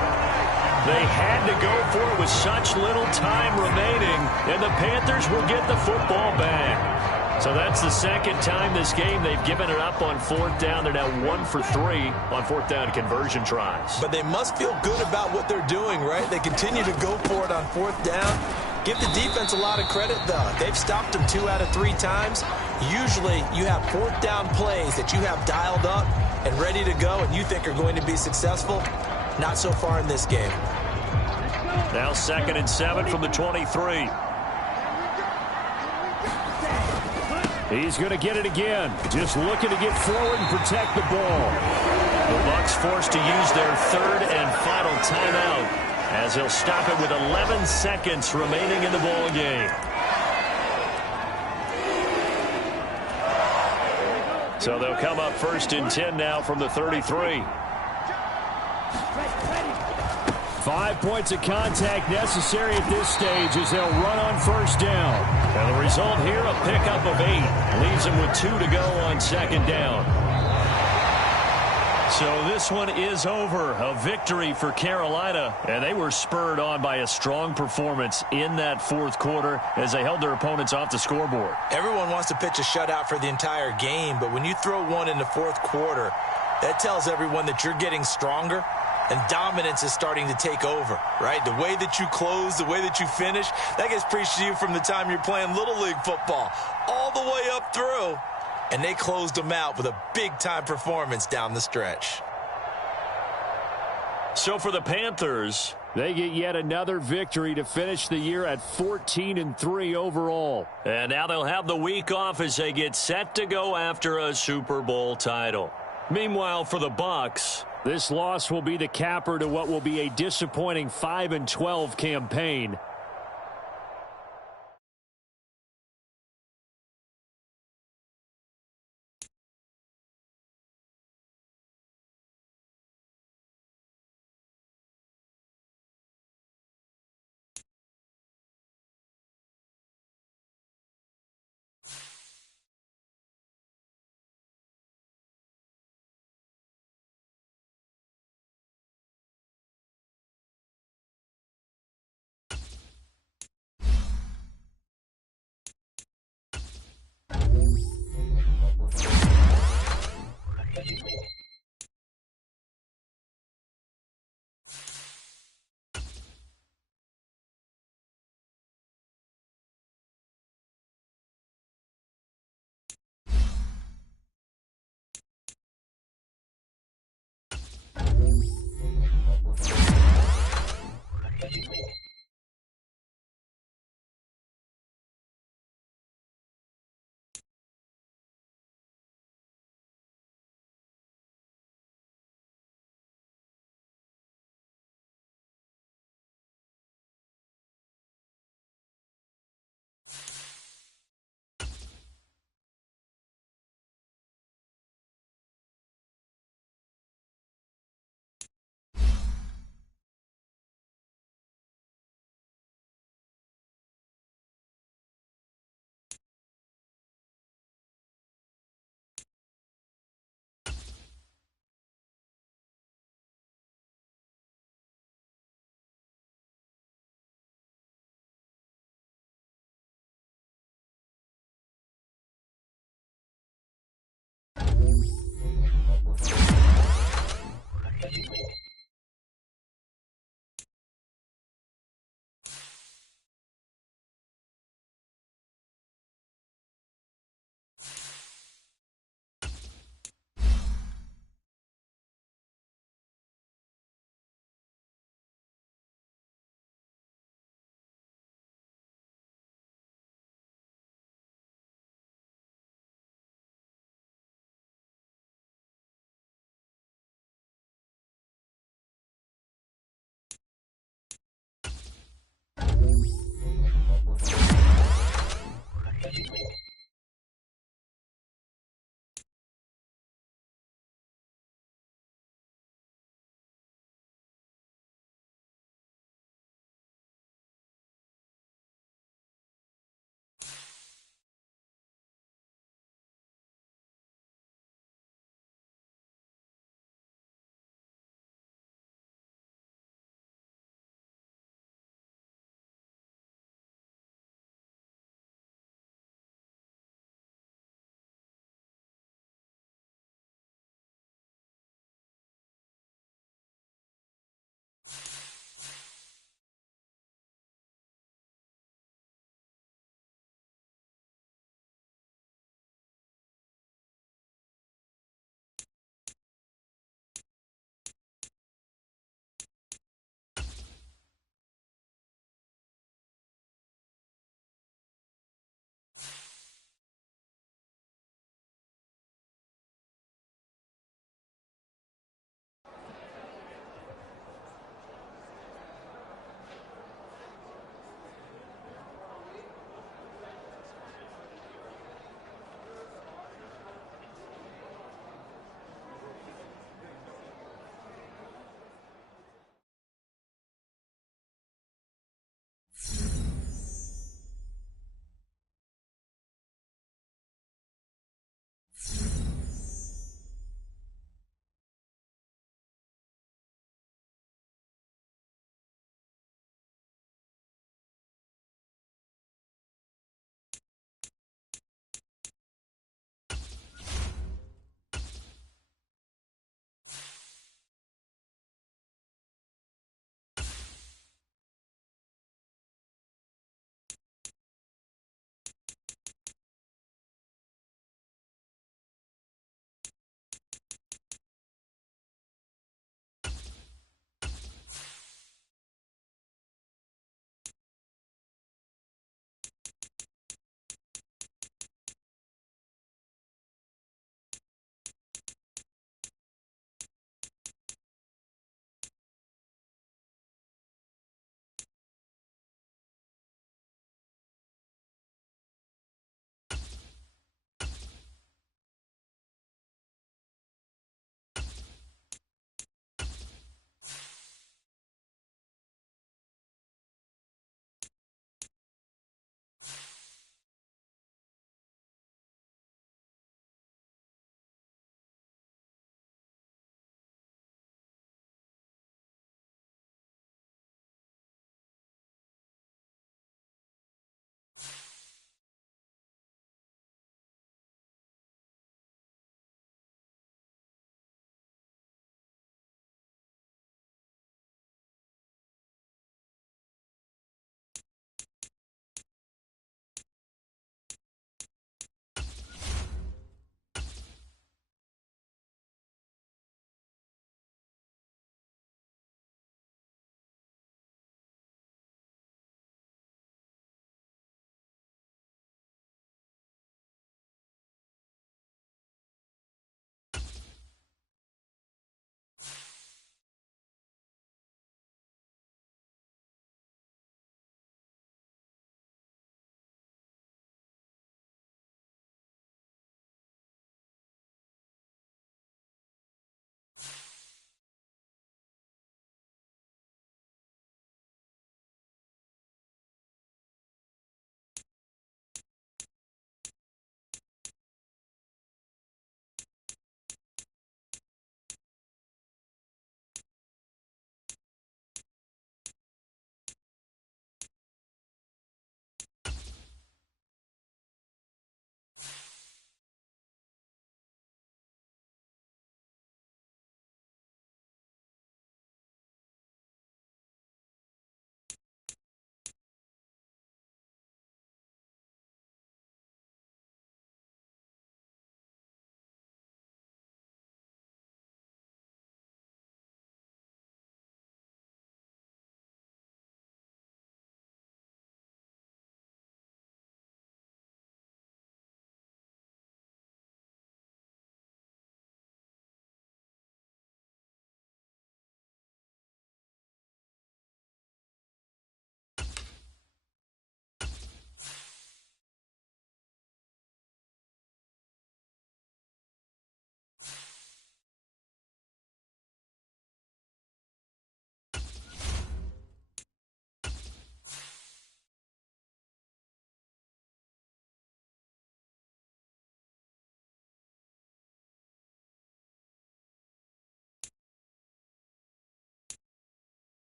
They had to go for it with such little time remaining, and the Panthers will get the football back. So that's the 2nd time this game they've given it up on 4th down. They're now 1 for 3 on 4th down conversion tries. But they must feel good about what they're doing, right? They continue to go for it on 4th down. Give the defense a lot of credit, though. They've stopped them 2 out of 3 times. Usually, you have 4th down plays that you have dialed up and ready to go and you think are going to be successful. Not so far in this game. Now 2nd and 7 from the 23. He's going to get it again. Just looking to get forward and protect the ball. The Bucs forced to use their 3rd and final timeout, as he'll stop it with 11 seconds remaining in the ball game. So they'll come up 1st and 10 now from the 33. 5 points of contact necessary at this stage as they'll run on 1st down. And the result here, a pickup of 8. Leaves them with 2 to go on 2nd down. So this one is over. A victory for Carolina. And they were spurred on by a strong performance in that 4th quarter as they held their opponents off the scoreboard. Everyone wants to pitch a shutout for the entire game, but when you throw one in the 4th quarter, that tells everyone that you're getting stronger and dominance is starting to take over, right? The way that you close, the way that you finish, that gets preached to you from the time you're playing Little League football all the way up through. And they closed them out with a big-time performance down the stretch. So for the Panthers, they get yet another victory to finish the year at 14-3 overall. And now they'll have the week off as they get set to go after a Super Bowl title. Meanwhile, for the Bucs, this loss will be the capper to what will be a disappointing 5-12 campaign.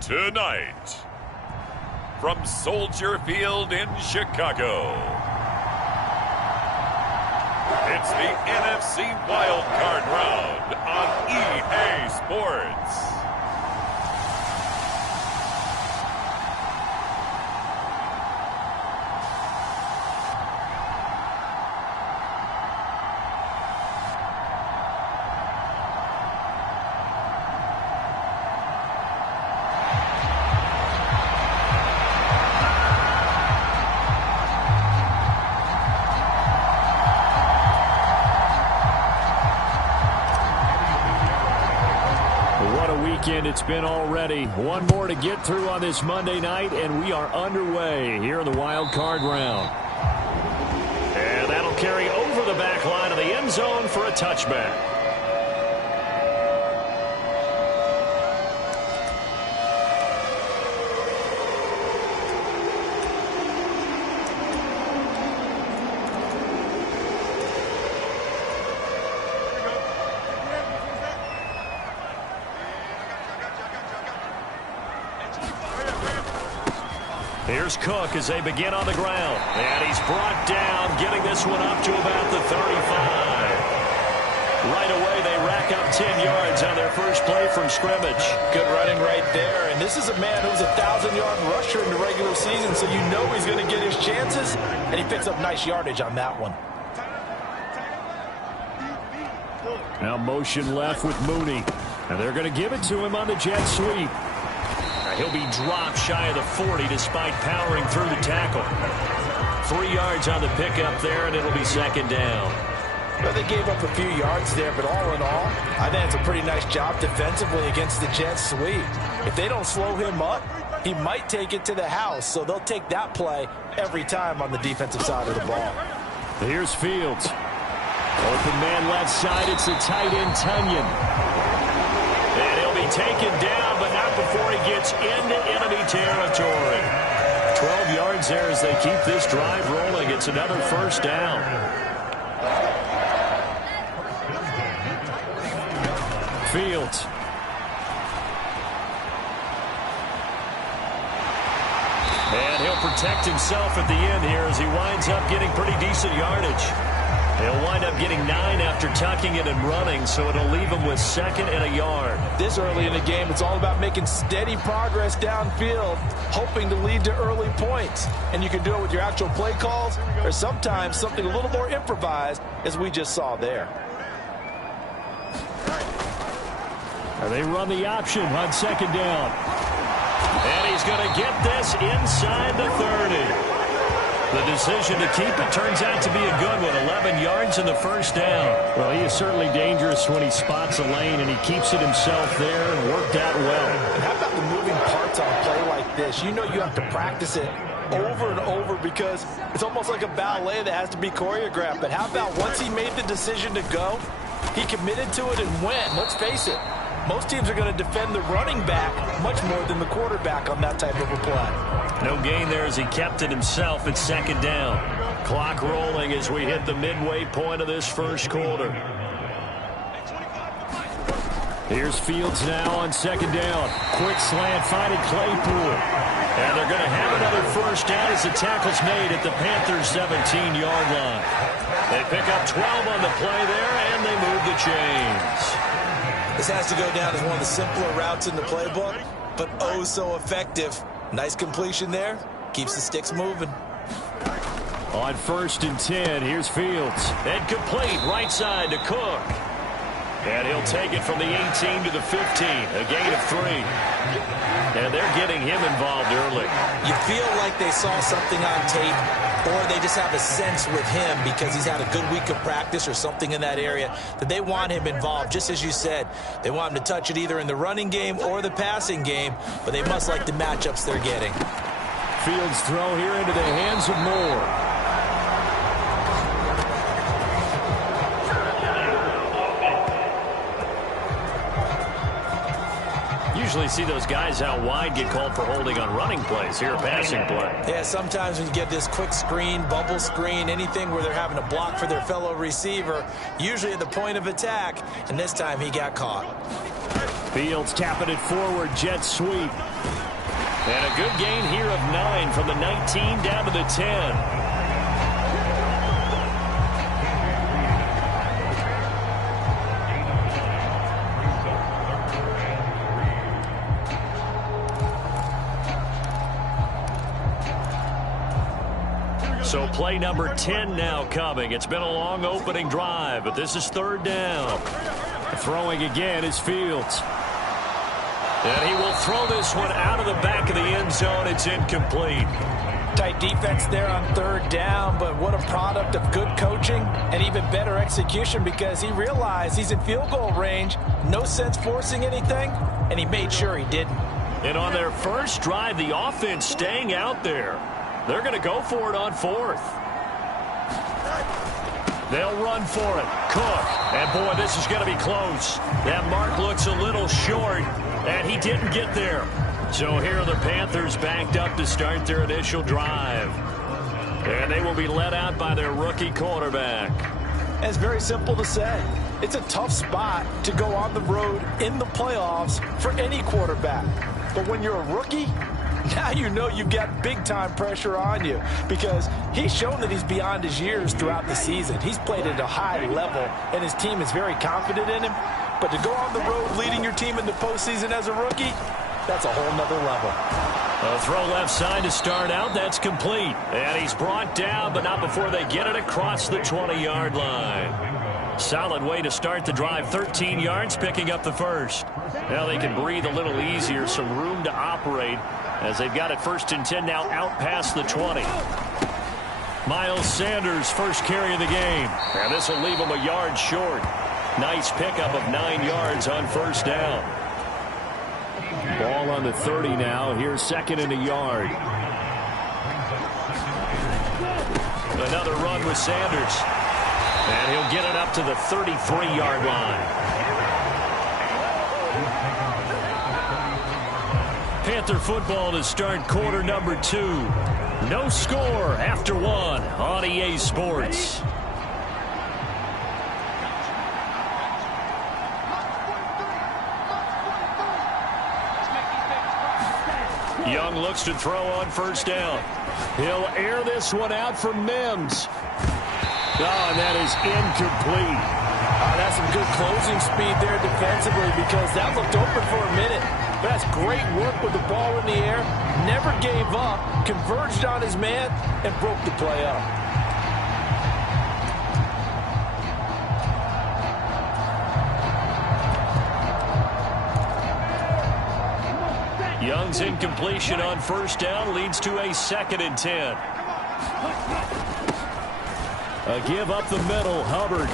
Tonight, from Soldier Field in Chicago, it's the NFC Wild Card Round on EA Sports. It's been already. One more to get through on this Monday night, and we are underway here in the wild card round. And that'll carry over the back line of the end zone for a touchback. Here's Cook as they begin on the ground. And he's brought down, getting this one up to about the 35. Right away, they rack up 10 yards on their first play from scrimmage. Good running right there. And this is a man who's a 1,000-yard rusher in the regular season, so you know he's going to get his chances. And he picks up nice yardage on that one. Now motion left with Mooney. And they're going to give it to him on the jet sweep. He'll be dropped shy of the 40 despite powering through the tackle. 3 yards on the pickup there, and it'll be second down. Well, they gave up a few yards there, but all in all, I think it's a pretty nice job defensively against the jet sweep. If they don't slow him up, he might take it to the house, so they'll take that play every time on the defensive side of the ball. Here's Fields. Open man left side, it's the tight end Tunyon. And he'll be taken down, but not before he gets into enemy territory. 12 yards there as they keep this drive rolling. It's another first down. Fields. And he'll protect himself at the end here as he winds up getting pretty decent yardage. He'll wind up getting 9 after tucking it and running, so it'll leave him with second and a yard. This early in the game, it's all about making steady progress downfield, hoping to lead to early points. And you can do it with your actual play calls, or sometimes something a little more improvised, as we just saw there. And they run the option on second down. And he's going to get this inside the 30. The decision to keep it turns out to be a good one. 11 yards in the first down. Well, he is certainly dangerous when he spots a lane, and he keeps it himself there and worked that well. And how about the moving parts on a play like this? You know you have to practice it over and over because it's almost like a ballet that has to be choreographed. But how about once he made the decision to go, he committed to it and went. Let's face it, most teams are going to defend the running back much more than the quarterback on that type of a play. No gain there as he kept it himself at second down. Clock rolling as we hit the midway point of this first quarter. Here's Fields now on second down. Quick slant, finding Claypool. And they're going to have another first down as the tackle's made at the Panthers' 17-yard line. They pick up 12 on the play there, and they move the chains. This has to go down as one of the simpler routes in the playbook, but oh so effective. Nice completion there. Keeps the sticks moving. On 1st and 10, here's Fields. And complete right side to Cook. And he'll take it from the 18 to the 15. A gain of 3. And they're getting him involved early. You feel like they saw something on tape, or they just have a sense with him because he's had a good week of practice or something in that area that they want him involved. Just as you said, they want him to touch it either in the running game or the passing game, but they must like the matchups they're getting. Fields throw here into the hands of Moore. Usually see those guys out wide get called for holding on running plays. Here, a passing play. Yeah, sometimes when you get this quick screen, bubble screen, anything where they're having to block for their fellow receiver, usually at the point of attack, and this time he got caught. Fields tapping it forward, jet sweep. And a good gain here of 9 from the 19 down to the 10. So play number 10 now coming. It's been a long opening drive, but this is 3rd down. Throwing again is Fields. And he will throw this one out of the back of the end zone. It's incomplete. Tight defense there on 3rd down, but what a product of good coaching and even better execution, because he realized he's in field goal range. No sense forcing anything, and he made sure he didn't. And on their first drive, the offense staying out there. They're going to go for it on 4th. They'll run for it. Cook. And, boy, this is going to be close. That mark looks a little short, and he didn't get there. So here are the Panthers backed up to start their initial drive. And they will be led out by their rookie quarterback. It's very simple to say. It's a tough spot to go on the road in the playoffs for any quarterback. But when you're a rookie, now you know you've got big-time pressure on you, because he's shown that he's beyond his years throughout the season. He's played at a high level, and his team is very confident in him. But to go on the road leading your team in the postseason as a rookie, that's a whole nother level. A throw left side to start out. That's complete. And he's brought down, but not before they get it across the 20-yard line. Solid way to start the drive. 13 yards, picking up the first. Now they can breathe a little easier, some room to operate, as they've got it 1st and 10 now out past the 20. Miles Sanders, first carry of the game. And this will leave him a yard short. Nice pickup of 9 yards on 1st down. Ball on the 30 now. Here's 2nd and a yard. Another run with Sanders. And he'll get it up to the 33-yard line. Panther football to start quarter number 2. No score after 1 on EA Sports. Young looks to throw on 1st down. He'll air this one out for Mims. Oh, and that is incomplete. That's some good closing speed there defensively, because that looked open for a minute. That's great work with the ball in the air. Never gave up, converged on his man, and broke the play up. Young's incompletion on 1st down leads to a 2nd and 10. A give up the middle, Hubbard.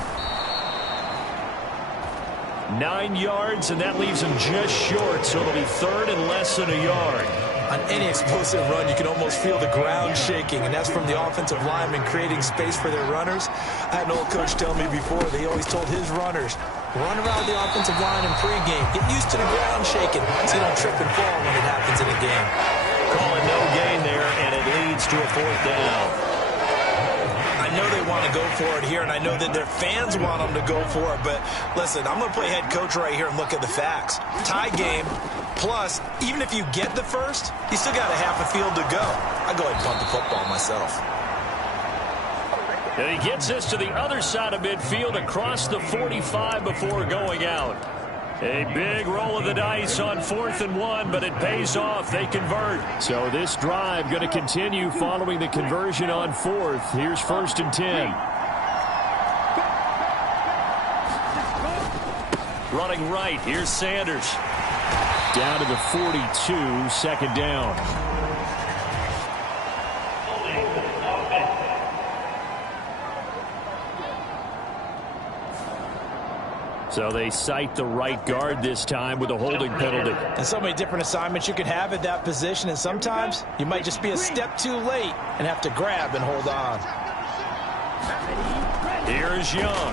9 yards, and that leaves him just short, so it'll be 3rd and less than a yard. On any explosive run, you can almost feel the ground shaking, and that's from the offensive linemen creating space for their runners. I had an old coach tell me before, they always told his runners, run around the offensive line in pregame. Get used to the ground shaking so you don't trip and fall when it happens in a game. Calling no gain there, and it leads to a 4th down. I know they want to go for it here, and I know that their fans want them to go for it, but listen, I'm going to play head coach right here and look at the facts. Tie game, plus, even if you get the first, you still got a half a field to go. I go ahead and punt the football myself. And he gets this to the other side of midfield across the 45 before going out. A big roll of the dice on 4th and 1, but it pays off. They convert. So this drive going to continue following the conversion on 4th. Here's 1st and 10. Running right. Here's Sanders. Down to the 42, 2nd down. So they cite the right guard this time with a holding penalty. And so many different assignments you can have at that position, and sometimes you might just be a step too late and have to grab and hold on. Here's Young.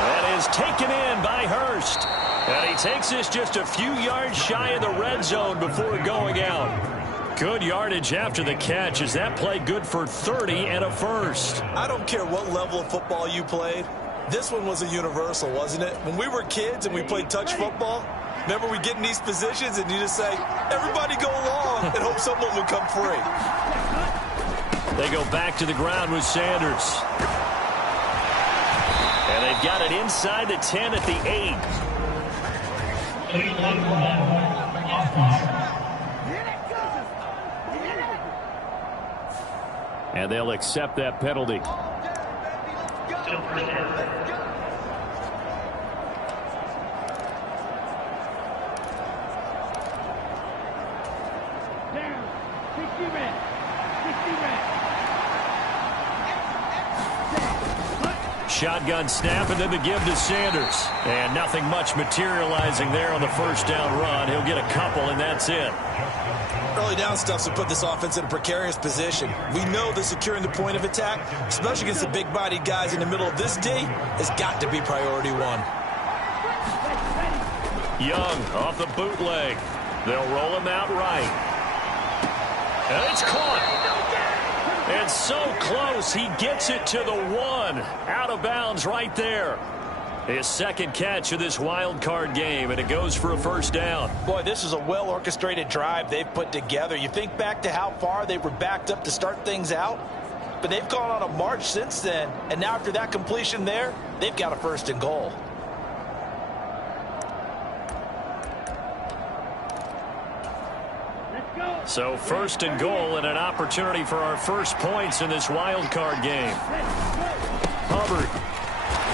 That is taken in by Hurst. And he takes this just a few yards shy of the red zone before going out. Good yardage after the catch. Is that play good for 30 and a first? I don't care what level of football you played. This one was a universal, wasn't it? When we were kids and we played touch football, remember we get in these positions and you just say, everybody go along and hope someone will come free. They go back to the ground with Sanders. And they've got it inside the 10 at the 8. And they'll accept that penalty. Shotgun snap, and then the give to Sanders. And nothing much materializing there on the first down run. He'll get a couple, and that's it. Early down stuffs will put this offense in a precarious position. We know that securing the point of attack, especially against the big-bodied guys in the middle of this D, has got to be priority one. Young off the bootleg. They'll roll him out right. And it's caught. And so close, he gets it to the 1. Out of bounds right there. His second catch of this wild card game, and it goes for a first down. Boy, this is a well-orchestrated drive they've put together. You think back to how far they were backed up to start things out, but they've gone on a march since then, and now after that completion there, they've got a first and goal. So first and goal and an opportunity for our first points in this wild card game. Hubbard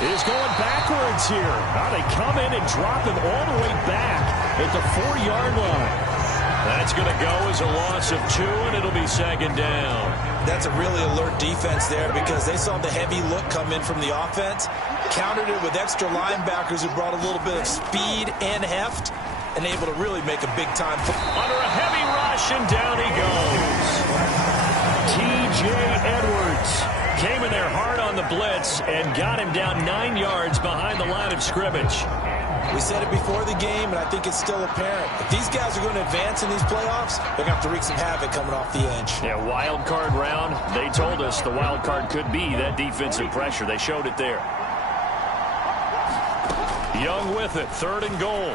is going backwards here. Now they come in and drop him all the way back at the 4-yard line. That's going to go as a loss of 2, and it'll be second down. That's a really alert defense there because they saw the heavy look come in from the offense, countered it with extra linebackers who brought a little bit of speed and heft, and able to really make a big-time. Under a heavy rush, and down he goes. T.J. Edwards came in there hard on the blitz and got him down 9 yards behind the line of scrimmage. We said it before the game, and I think it's still apparent. If these guys are going to advance in these playoffs, they're going to have to wreak some havoc coming off the edge. Yeah, wild card round. They told us the wild card could be that defensive pressure. They showed it there. Young with it, 3rd and goal.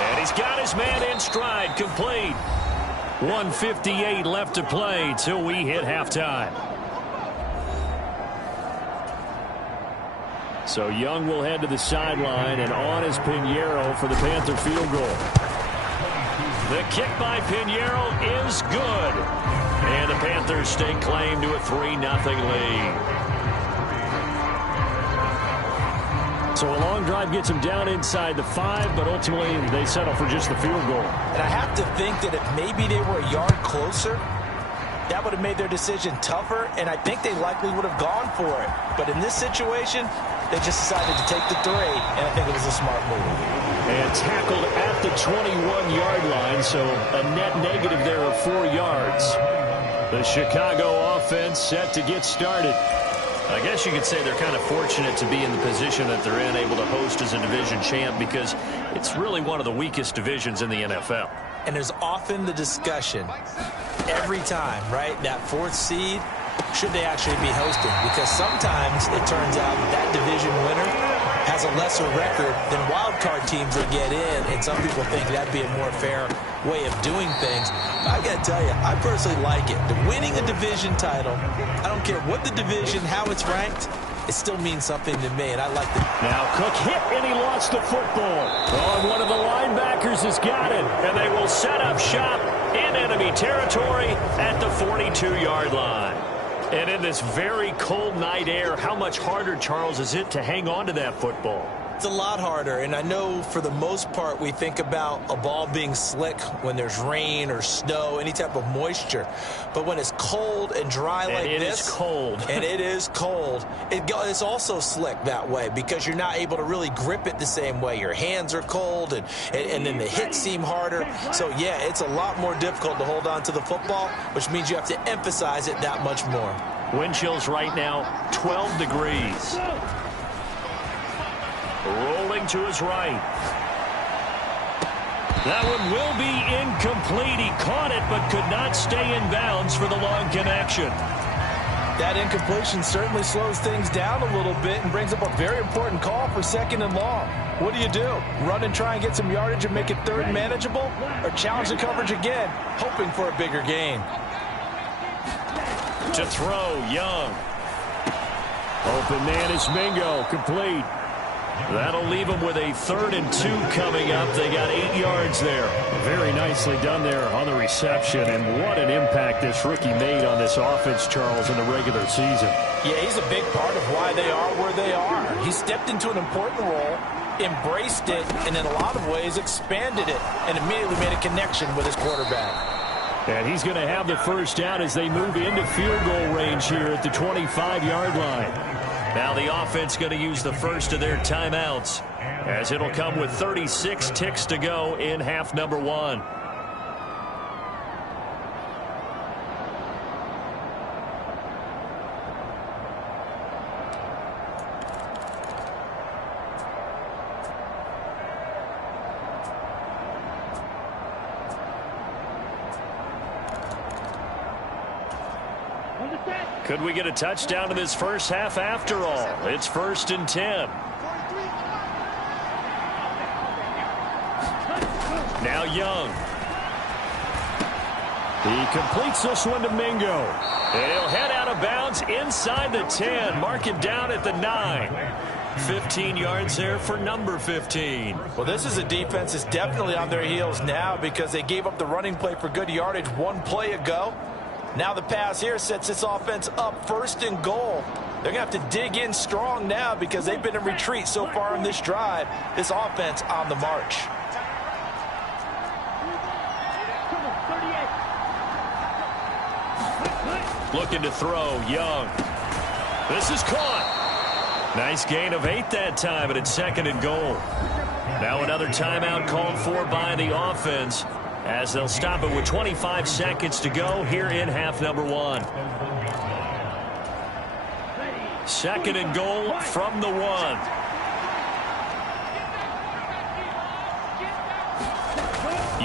And he's got his man in stride, complete. 1:58 left to play till we hit halftime. So Young will head to the sideline, and on is Pinheiro for the Panther field goal. The kick by Pinheiro is good. And the Panthers stake claim to a 3-0 lead. So a long drive gets them down inside the 5, but ultimately they settle for just the field goal. And I have to think that if maybe they were a yard closer, that would have made their decision tougher, and I think they likely would have gone for it. But in this situation, they just decided to take the 3, and I think it was a smart move. And tackled at the 21-yard line, so a net negative there of 4 yards. The Chicago offense set to get started. I guess you could say they're kind of fortunate to be in the position that they're in, able to host as a division champ, because it's really one of the weakest divisions in the NFL. And there's often the discussion every time, right, that 4th seed, should they actually be hosting? Because sometimes it turns out that division winner has a lesser record than wild card teams that get in, and some people think that'd be a more fair way of doing things. I got to tell you, I personally like it. The winning a division title, I don't care what the division, how it's ranked, it still means something to me, and I like the... Now Cook hit, and he lost the football. Oh, and one of the linebackers has got it, and they will set up shop in enemy territory at the 42-yard line. And in this very cold night air, how much harder, Charles, is it to hang on to that football? It's a lot harder, and I know for the most part we think about a ball being slick when there's rain or snow, any type of moisture. But when it's cold and dry like this... And it is cold. And it is cold. It's also slick that way because you're not able to really grip it the same way. Your hands are cold, and then the hits seem harder. So, yeah, it's a lot more difficult to hold on to the football, which means you have to emphasize it that much more. Wind chills right now, 12 degrees. Rolling to his right. That one will be incomplete. He caught it but could not stay in bounds for the long connection. That incompletion certainly slows things down a little bit and brings up a very important call for 2nd and long. What do? Run and try and get some yardage and make it 3rd and manageable? Or challenge the coverage again, hoping for a bigger gain? To throw, Young. Open man is Mingo, complete. That'll leave them with a 3rd and 2 coming up. They got 8 yards there. Very nicely done there on the reception, and what an impact this rookie made on this offense, Charles, in the regular season. Yeah, he's a big part of why they are where they are. He stepped into an important role, embraced it, and in a lot of ways expanded it, and immediately made a connection with his quarterback. And he's going to have the first down as they move into field goal range here at the 25-yard line. Now the offense going to use the first of their timeouts, as it'll come with 36 ticks to go in half number 1. Could we get a touchdown in this first half after all? It's 1st and 10. Now Young. He completes this one to Mingo. And he'll head out of bounds inside the 10. Mark it down at the 9. 15 yards there for number 15. Well, this is a defense that's definitely on their heels now because they gave up the running play for good yardage one play ago. Now the pass here sets this offense up 1st and goal. They're going to have to dig in strong now because they've been in retreat so far in this drive. This offense on the march. Looking to throw, Young. This is caught. Nice gain of 8 that time, and it's 2nd and goal. Now another timeout called for by the offense, as they'll stop it with 25 seconds to go here in half number 1. 2nd and goal from the 1.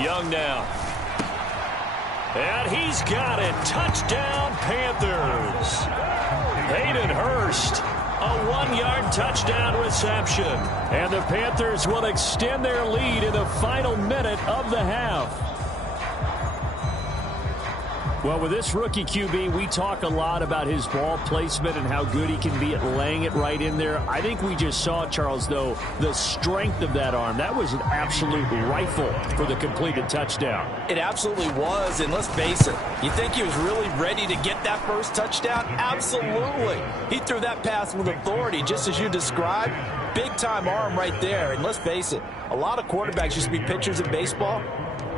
Young now. And he's got it. Touchdown, Panthers. Hayden Hurst, a 1-yard touchdown reception. And the Panthers will extend their lead in the final minute of the half. Well, with this rookie QB, we talk a lot about his ball placement and how good he can be at laying it right in there. I think we just saw, Charles, though, the strength of that arm. That was an absolute rifle for the completed touchdown. It absolutely was, and let's face it, you think he was really ready to get that first touchdown? Absolutely. He threw that pass with authority, just as you described. Big-time arm right there, and let's face it, a lot of quarterbacks used to be pitchers in baseball.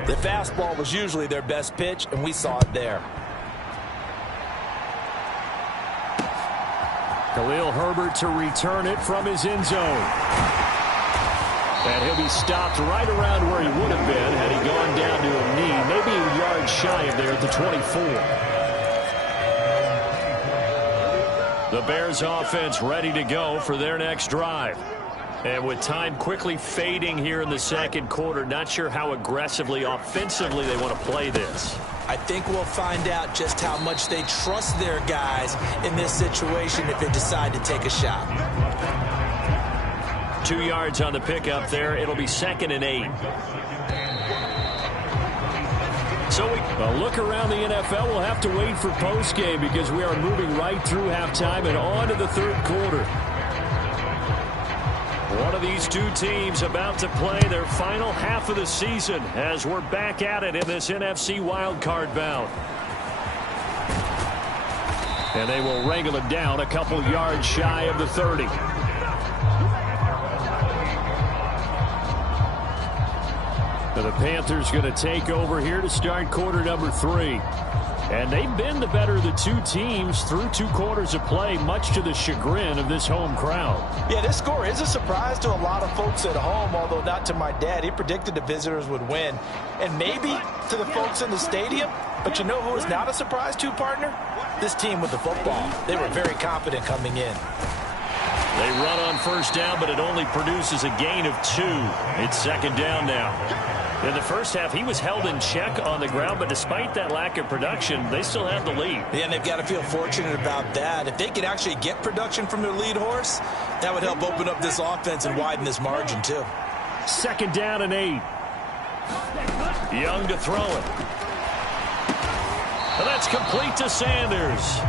The fastball was usually their best pitch, and we saw it there. Khalil Herbert to return it from his end zone. And he'll be stopped right around where he would have been had he gone down to a knee, maybe a yard shy of there at the 24. The Bears offense ready to go for their next drive. And with time quickly fading here in the second quarter, not sure how aggressively, offensively they want to play this. I think we'll find out just how much they trust their guys in this situation if they decide to take a shot. 2 yards on the pickup there. It'll be 2nd and 8. So a look around the NFL. We'll have to wait for postgame because we are moving right through halftime and on to the third quarter. One of these two teams about to play their final half of the season as we're back at it in this NFC wildcard bout. And they will wrangle it down a couple yards shy of the 30. Now the Panthers going to take over here to start quarter number 3. And they've been the better of the two teams through 2 quarters of play, much to the chagrin of this home crowd. Yeah, this score is a surprise to a lot of folks at home, although not to my dad. He predicted the visitors would win. And maybe to the folks in the stadium. But you know who is not a surprise to, partner? This team with the football. They were very confident coming in. They run on first down, but it only produces a gain of 2. It's 2nd down now. In the first half, he was held in check on the ground, but despite that lack of production, they still have the lead. Yeah, and they've got to feel fortunate about that. If they could actually get production from their lead horse, that would help open up this offense and widen this margin, too. 2nd down and 8. Young to throw it. And that's complete to Sanders.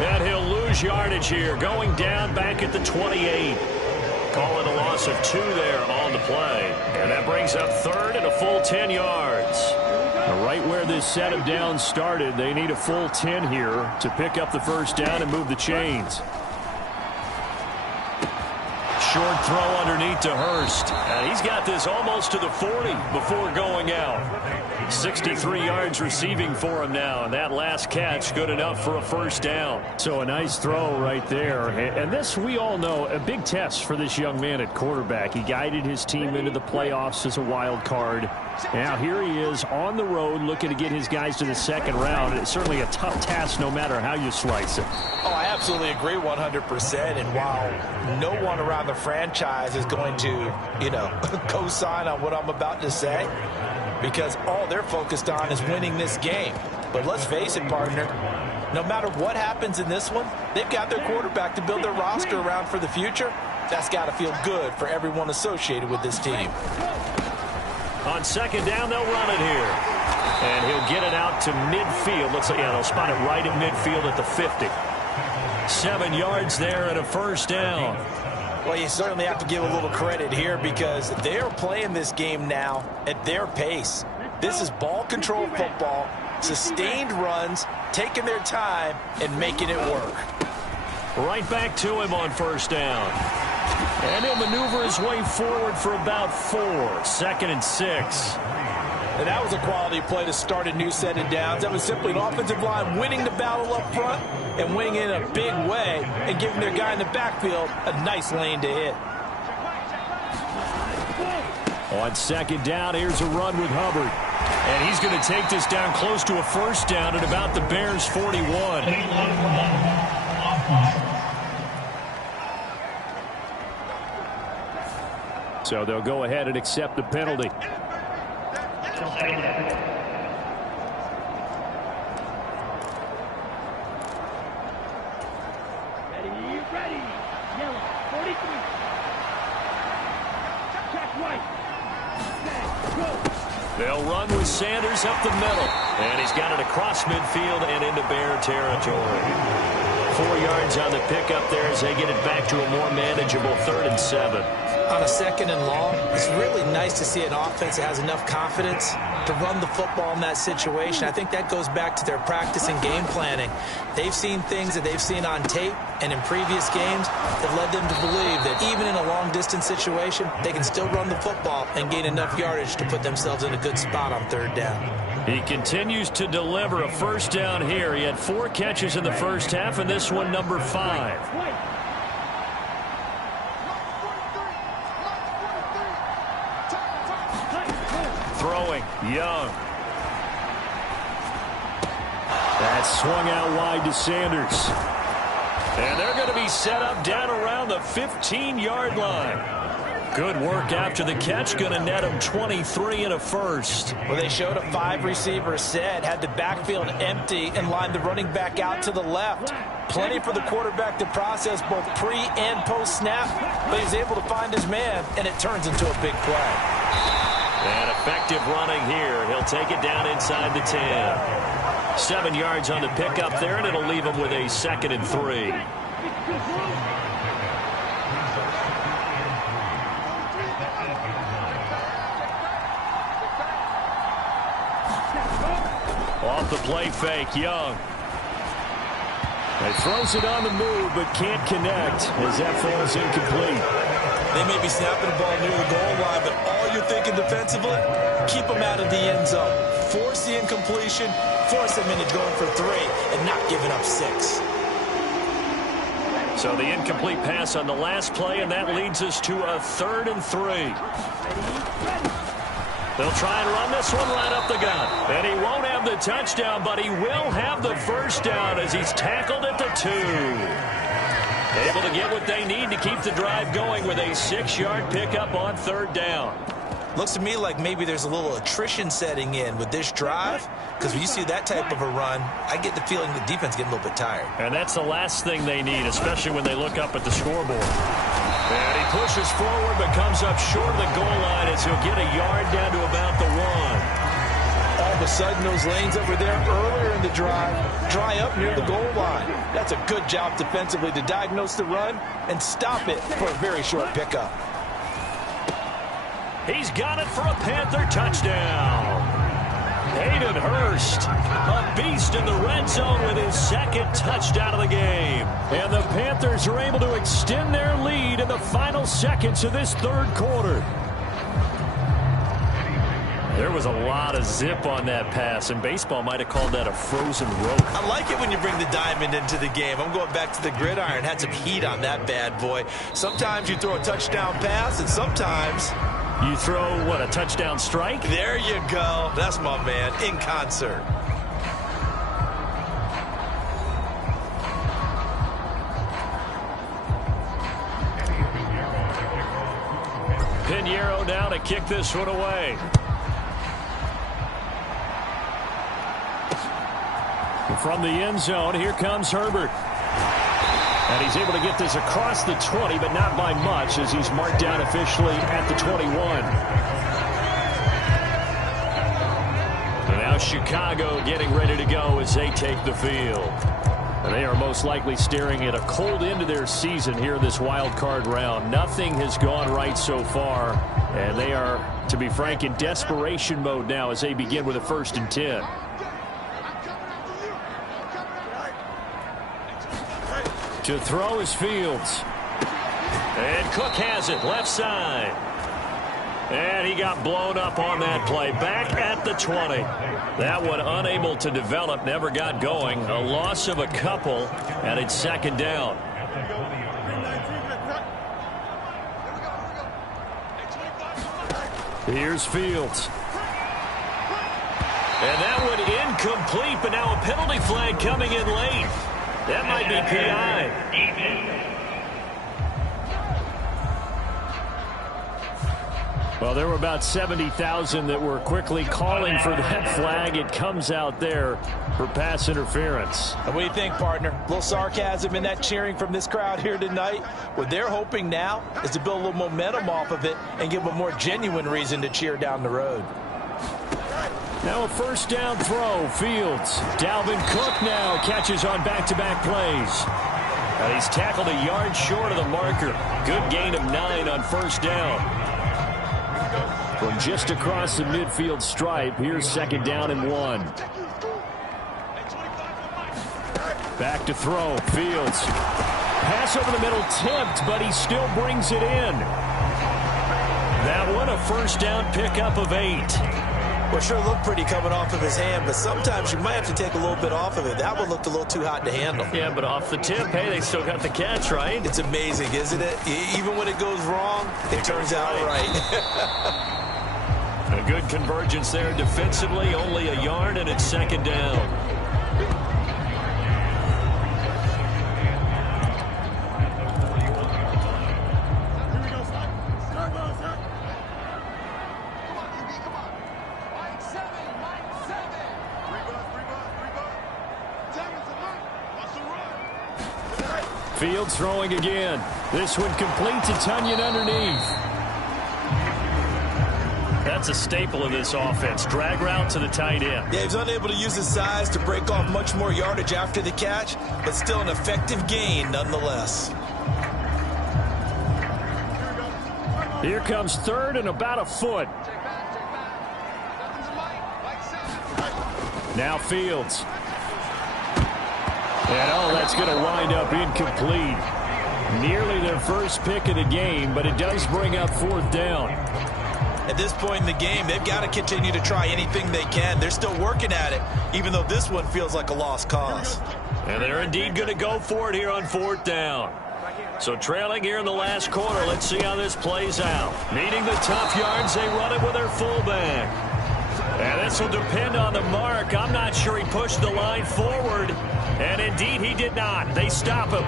And he'll lose yardage here, going down back at the 28. Call it a loss of 2 there on the play. And that brings up 3rd and a full 10 yards. Right where this set of downs started, they need a full 10 here to pick up the 1st down and move the chains. Short throw underneath to Hurst. And he's got this almost to the 40 before going out. 63 yards receiving for him now. And that last catch good enough for a 1st down. So a nice throw right there. And this, we all know, a big test for this young man at quarterback. He guided his team into the playoffs as a wild card. Now here he is on the road looking to get his guys to the 2nd round. It's certainly a tough task no matter how you slice it. Oh, I absolutely agree 100%. And while no one around the franchise is going to, co-sign on what I'm about to say, because all they're focused on is winning this game. But let's face it, partner, no matter what happens in this one, they've got their quarterback to build their roster around for the future. That's got to feel good for everyone associated with this team. On 2nd down, they'll run it here. And he'll get it out to midfield. Looks like, they'll spot it right at midfield at the 50. 7 yards there and a 1st down. Well, you certainly have to give a little credit here because they are playing this game now at their pace. This is ball control football, sustained runs, taking their time, and making it work. Right back to him on 1st down. And he'll maneuver his way forward for about 4. 2nd and 6. And that was a quality play to start a new set of downs. That was simply an offensive line winning the battle up front and winning in a big way and giving their guy in the backfield a nice lane to hit. On 2nd down, here's a run with Hubbard. And he's going to take this down close to a 1st down at about the Bears' 41. So they'll go ahead and accept the penalty. Ready. Yellow. 43. Check right. Set. Go. They'll run with Sanders up the middle. And he's got it across midfield and into Bear territory. 4 yards on the pickup there as they get it back to a more manageable 3rd and 7. On a 2nd and long, it's really nice to see an offense that has enough confidence to run the football in that situation. I think that goes back to their practice and game planning. They've seen things that they've seen on tape and in previous games that led them to believe that even in a long-distance situation, they can still run the football and gain enough yardage to put themselves in a good spot on 3rd down. He continues to deliver a 1st down here. He had 4 catches in the first half, and this one number 5. Throwing, Young. That's swung out wide to Sanders. And they're going to be set up down around the 15-yard line. Good work after the catch. Going to net them 23 and a 1st. Well, they showed a 5-receiver set, had the backfield empty, and lined the running back out to the left. Plenty for the quarterback to process both pre- and post-snap, but he's able to find his man, and it turns into a big play. And effective running here. He'll take it down inside the 10. 7 yards on the pickup there, and it'll leave him with a 2nd and 3. Off the play fake, Young. He throws it on the move, but can't connect as that falls incomplete. They may be snapping the ball near the goal line, but all you're thinking defensively, keep them out of the end zone. Force the incompletion, force them into going for 3, and not giving up 6. So the incomplete pass on the last play, and that leads us to a 3rd and 3. They'll try and run this one right up the gut. And he won't have the touchdown, but he will have the 1st down as he's tackled at the 2. Able to get what they need to keep the drive going with a 6-yard pickup on 3rd down. Looks to me like maybe there's a little attrition setting in with this drive, because when you see that type of a run, I get the feeling the defense getting a little bit tired. And that's the last thing they need, especially when they look up at the scoreboard. And he pushes forward but comes up short of the goal line as he'll get a yard down to about the 1. All of a sudden, those lanes over there earlier in the drive dry up near the goal line. That's a good job defensively to diagnose the run and stop it for a very short pickup. He's got it for a Panther touchdown. Hayden Hurst, a beast in the red zone with his second touchdown of the game. And the Panthers are able to extend their lead in the final seconds of this third quarter. There was a lot of zip on that pass, and baseball might have called that a frozen rope. I like it when you bring the diamond into the game. I'm going back to the gridiron. Had some heat on that bad boy. Sometimes you throw a touchdown pass, and sometimes you throw, what, a touchdown strike? There you go. That's my man, in concert. Pinheiro now to kick this one away. From the end zone, here comes Herbert. And he's able to get this across the 20, but not by much, as he's marked down officially at the 21. And now Chicago getting ready to go as they take the field. And they are most likely staring at a cold end to their season here in this wild card round. Nothing has gone right so far, and they are, to be frank, in desperation mode now as they begin with a 1st and 10. To throw is Fields. And Cook has it, left side. And he got blown up on that play. Back at the 20. That one unable to develop, never got going. A loss of a couple, and it's 2nd down. Here's Fields. And that one incomplete, but now a penalty flag coming in late. That might be PI. Well, there were about 70,000 that were quickly calling for that flag. It comes out there for pass interference. And what do you think, partner? A little sarcasm in that cheering from this crowd here tonight. What they're hoping now is to build a little momentum off of it and give them a more genuine reason to cheer down the road. Now a 1st down throw. Fields. Dalvin Cook now catches on back-to-back plays. And he's tackled a yard short of the marker. Good gain of 9 on 1st down. From just across the midfield stripe, here's 2nd down and 1. Back to throw. Fields. Pass over the middle tipped, but he still brings it in. That one a 1st down pickup of 8. Well, sure looked pretty coming off of his hand, but sometimes you might have to take a little bit off of it. That one looked a little too hot to handle. Yeah, but off the tip, hey, they still got the catch, right? It's amazing, isn't it? Even when it goes wrong, it turns out right. A good convergence there defensively, only a yard, and it's 2nd down. Fields throwing again. This one complete to Tunyon underneath. That's a staple of this offense. Drag route to the tight end. Yeah, he's unable to use his size to break off much more yardage after the catch, but still an effective gain nonetheless. Here comes 3rd and about a foot. Now Fields. And that's going to wind up incomplete. Nearly their first pick of the game, but it does bring up 4th down. At this point in the game, they've got to continue to try anything they can. They're still working at it, even though this one feels like a lost cause. And they're indeed going to go for it here on 4th down. So trailing here in the last quarter, let's see how this plays out. Needing the tough yards, they run it with their fullback. And this will depend on the mark. I'm not sure he pushed the line forward. And indeed, he did not. They stop him.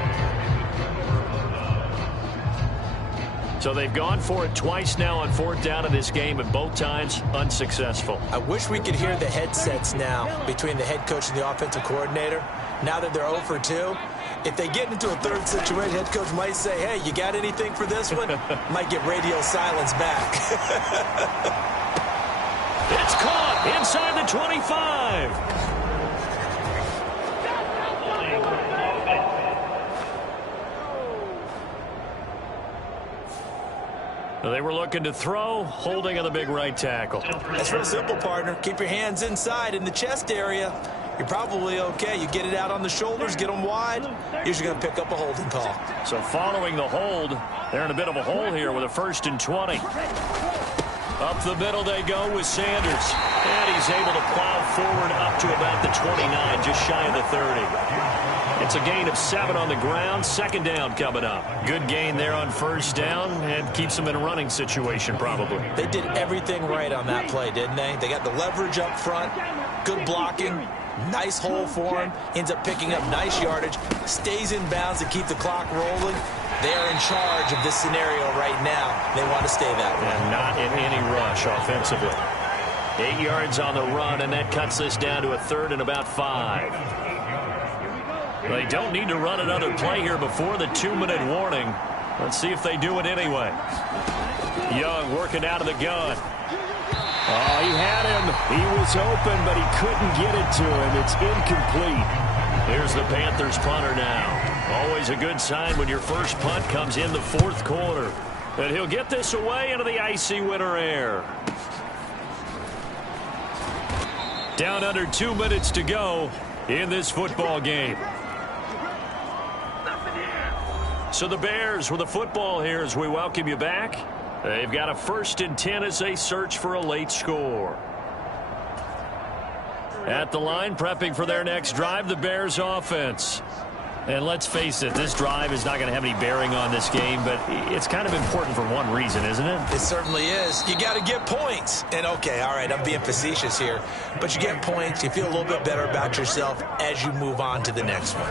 So they've gone for it twice now on 4th down in this game, and both times unsuccessful. I wish we could hear the headsets now between the head coach and the offensive coordinator. Now that they're 0 for 2, if they get into a third situation, head coach might say, hey, you got anything for this one? Might get radio silence back. It's caught inside the 25. They were looking to throw, holding on the big right tackle. That's real simple, partner. Keep your hands inside in the chest area. You're probably okay. You get it out on the shoulders, get them wide. Usually going to pick up a holding call. So following the hold, they're in a bit of a hole here with a 1st and 20. Up the middle they go with Sanders. And he's able to plow forward up to about the 29, just shy of the 30. It's a gain of 7 on the ground. 2nd down coming up. Good gain there on 1st down and keeps them in a running situation probably. They did everything right on that play, didn't they? They got the leverage up front, good blocking, nice hole for him, ends up picking up nice yardage, stays in bounds to keep the clock rolling. They are in charge of this scenario right now. They want to stay that way. And not in any rush offensively. 8 yards on the run, and that cuts this down to a 3rd and about 5. They don't need to run another play here before the 2-minute warning. Let's see if they do it anyway. Young working out of the gun. Oh, he had him. He was open, but he couldn't get it to him. It's incomplete. Here's the Panthers punter now. Always a good sign when your first punt comes in the 4th quarter. And he'll get this away into the icy winter air. Down under 2 minutes to go in this football game. So the Bears with the football here as we welcome you back. They've got a 1st and 10 as they search for a late score. At the line, prepping for their next drive, the Bears offense. And let's face it, this drive is not going to have any bearing on this game, but it's kind of important for one reason, isn't it? It certainly is. You got to get points. And, okay, all right, I'm being facetious here. But you get points, you feel a little bit better about yourself as you move on to the next one.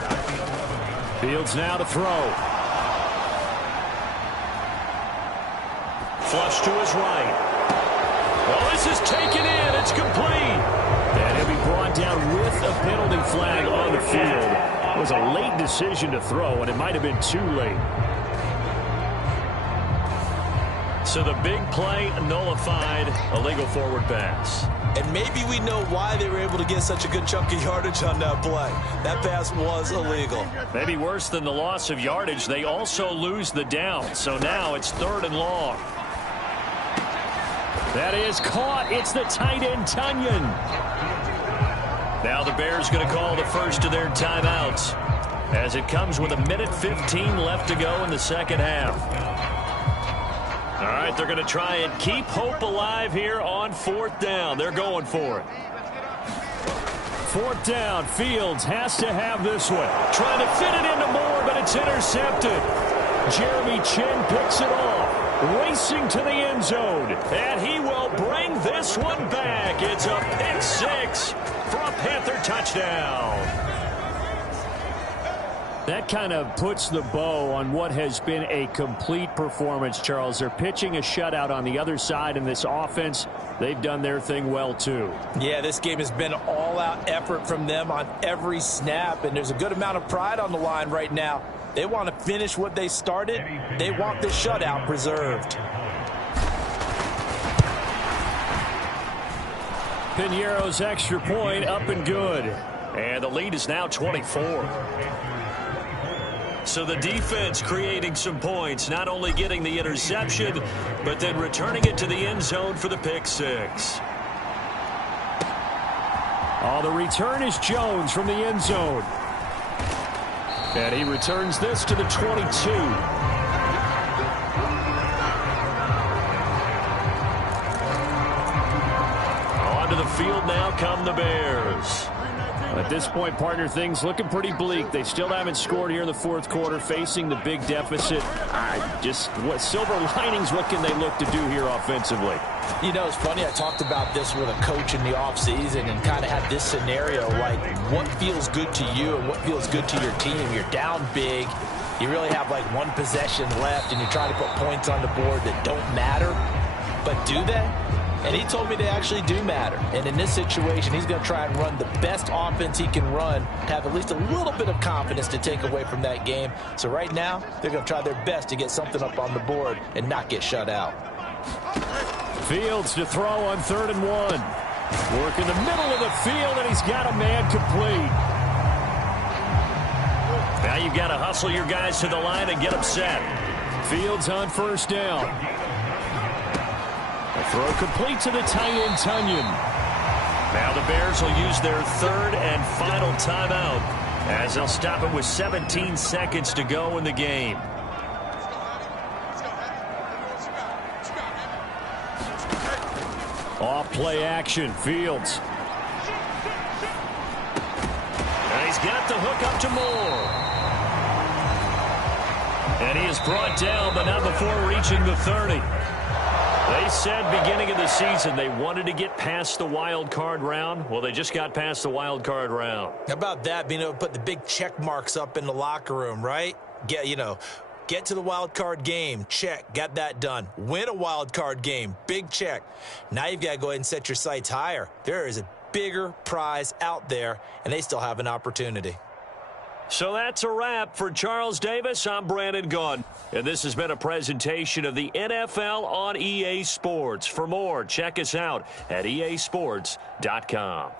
Fields now to throw. Flush to his right. Well, this is taken in. It's complete. And he'll be brought down with a penalty flag on the field. It was a late decision to throw, and it might have been too late. So the big play nullified, illegal forward pass. And maybe we know why they were able to get such a good chunk of yardage on that play. That pass was illegal. Maybe worse than the loss of yardage, they also lose the down. So now it's 3rd and long. That is caught. It's the tight end, Tunyon. Now the Bears going to call the first of their timeouts as it comes with 1:15 left to go in the 2nd half. All right, they're going to try and keep hope alive here on 4th down. They're going for it. 4th down. Fields has to have this one. Trying to fit it into Moore, but it's intercepted. Jeremy Chin picks it off. Racing to the end zone. And he will bring this one back. It's a pick 6 for a Panther touchdown. That kind of puts the bow on what has been a complete performance, Charles. They're pitching a shutout on the other side in this offense. They've done their thing well, too. Yeah, this game has been all-out effort from them on every snap, and there's a good amount of pride on the line right now. They want to finish what they started. They want this shutout preserved. Piñeiro's extra point up and good. And the lead is now 24. So the defense creating some points, not only getting the interception, but then returning it to the end zone for the pick 6. Oh, the return is Jones from the end zone. And he returns this to the 22. Onto the field now come the Bears. At this point, partner, things looking pretty bleak. They still haven't scored here in the 4th quarter, facing the big deficit. What silver linings, what can they look to do here offensively? You know, it's funny, I talked about this with a coach in the offseason and kind of had this scenario, like what feels good to you and what feels good to your team. You're down big. You really have like one possession left, and you're trying to put points on the board that don't matter. But do they? And he told me they actually do matter. And in this situation, he's going to try and run the best offense he can run, have at least a little bit of confidence to take away from that game. So right now, they're going to try their best to get something up on the board and not get shut out. Fields to throw on 3rd and 1. Work in the middle of the field, and he's got a man complete. Now you've got to hustle your guys to the line and get them set. Fields on 1st down. A throw complete to the tight end, Tunyon. Now the Bears will use their 3rd and final timeout as they'll stop it with 17 seconds to go in the game. Off play action, Fields. And he's got the hook up to Moore. And he is brought down, but not before reaching the 30. They said beginning of the season they wanted to get past the wild card round. Well, they just got past the wild card round. How about that, being able to put the big check marks up in the locker room, right? Get to the wild card game, check, got that done. Win a wild card game, big check. Now you've got to go ahead and set your sights higher. There is a bigger prize out there, and they still have an opportunity. So that's a wrap for Charles Davis. I'm Brandon Gaudin, and this has been a presentation of the NFL on EA Sports. For more, check us out at easports.com.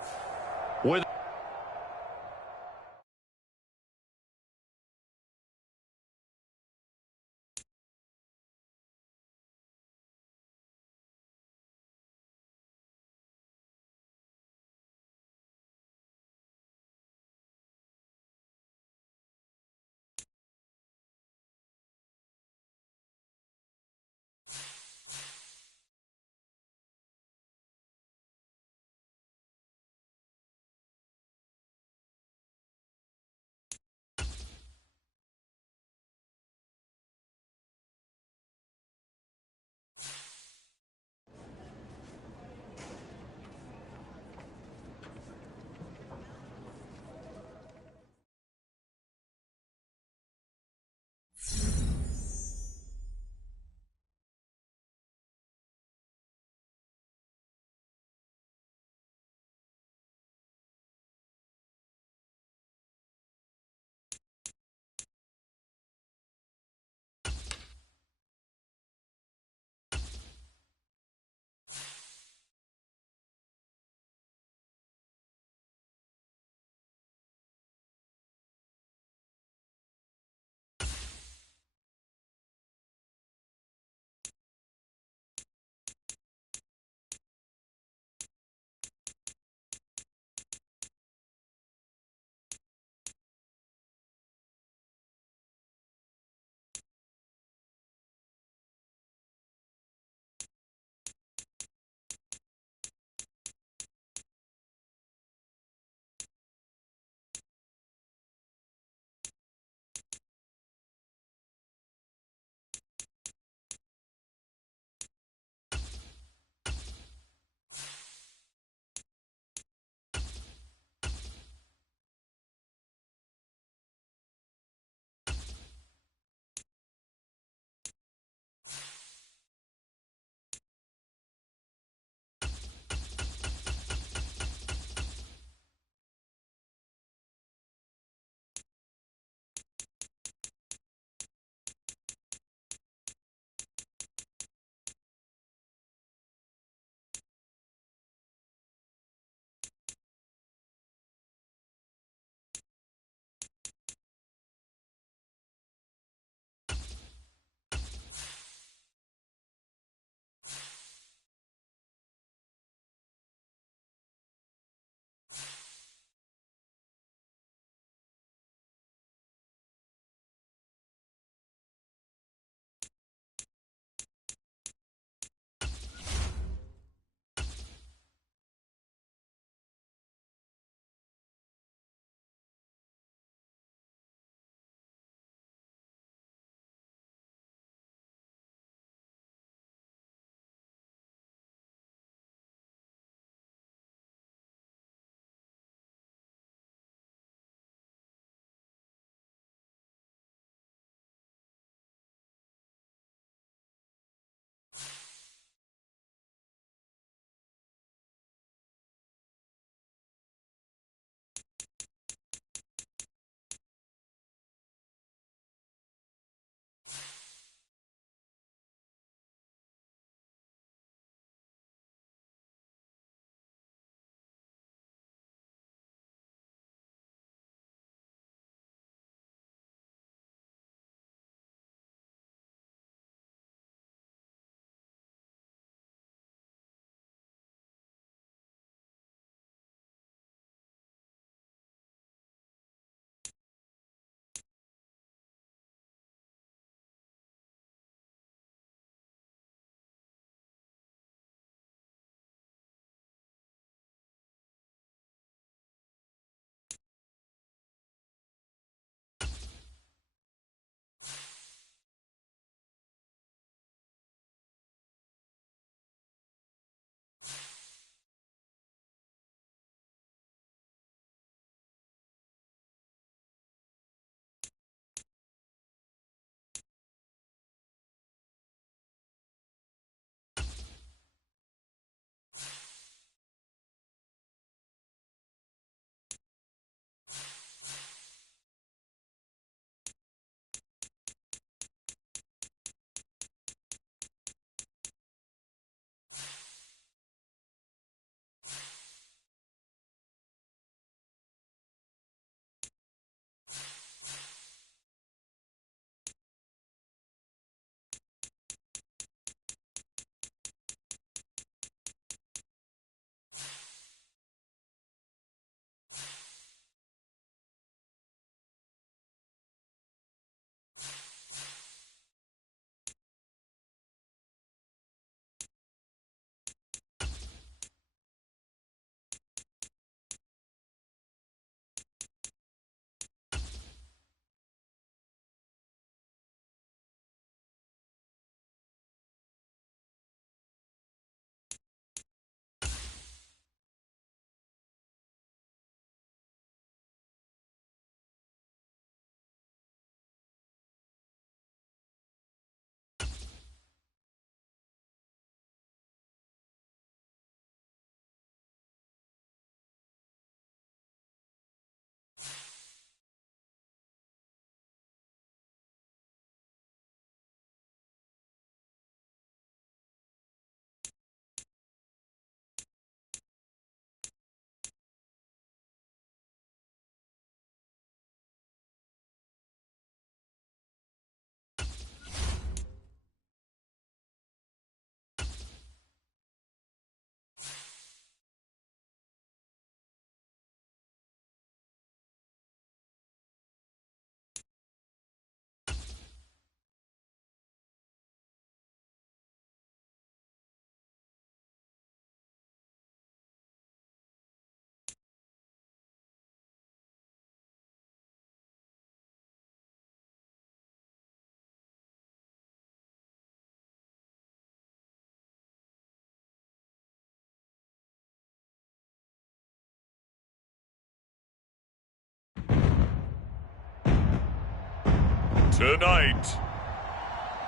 Tonight,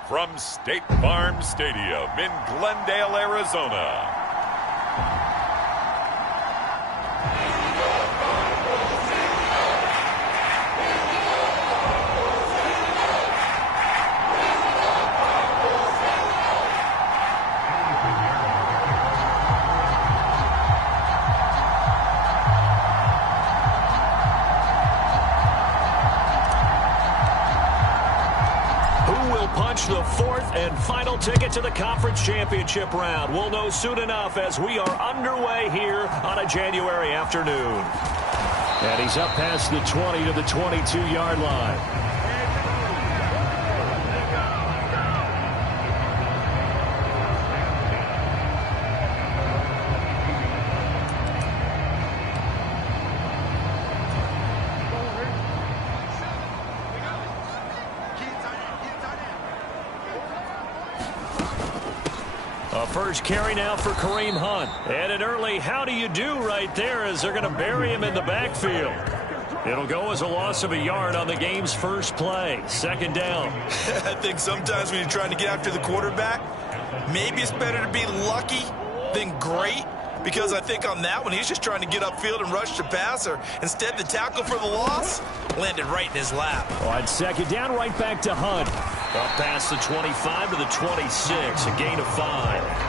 from State Farm Stadium in Glendale, Arizona. The fourth and final ticket to the conference championship round. We'll know soon enough as we are underway here on a January afternoon. And he's up past the 20 to the 22-yard line. First carry now for Kareem Hunt. And an early how do you do right there as they're going to bury him in the backfield. It'll go as a loss of a yard on the game's first play. Second down. I think sometimes when you're trying to get after the quarterback, maybe it's better to be lucky than great. Because I think on that one, he's just trying to get upfield and rush the passer. Instead, the tackle for the loss landed right in his lap. On second down, right back to Hunt. Up past the 25 to the 26, a gain of 5.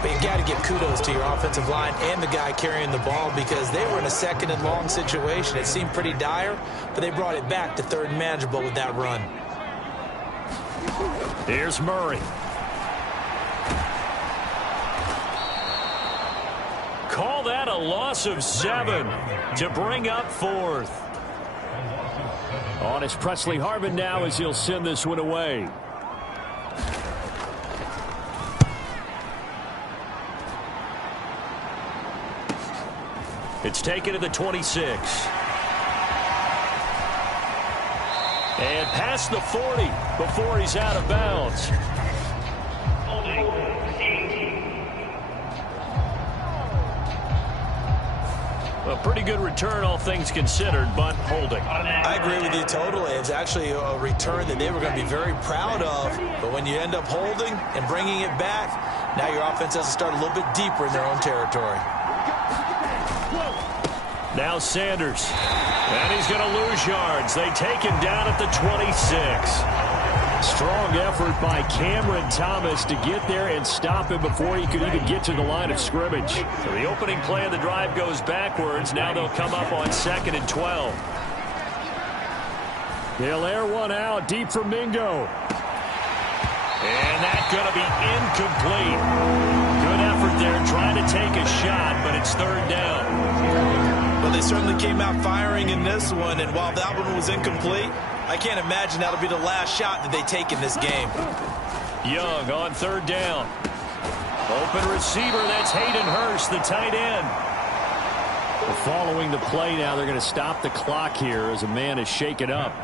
But you got to give kudos to your offensive line and the guy carrying the ball because they were in a second and long situation. It seemed pretty dire, but they brought it back to third and manageable with that run. Here's Murray. Call that a loss of 7 to bring up fourth. On is Presley Harvin now as he'll send this one away. It's taken to the 26. And past the 40 before he's out of bounds. A pretty good return, all things considered, but holding. I agree with you totally. It's actually a return that they were going to be very proud of. But when you end up holding and bringing it back, now your offense has to start a little bit deeper in their own territory. Now Sanders. And he's going to lose yards. They take him down at the 26. Strong effort by Cameron Thomas to get there and stop him before he could even get to the line of scrimmage. So the opening play of the drive goes backwards. Now they'll come up on 2nd and 12. They'll air one out deep for Mingo. And that's going to be incomplete. Good effort there trying to take a shot, but it's third down. Well, they certainly came out firing in this one, and while that one was incomplete, I can't imagine that'll be the last shot that they take in this game. Young on third down. Open receiver, that's Hayden Hurst, the tight end. Well, following the play now, they're going to stop the clock here as a man is shaken up.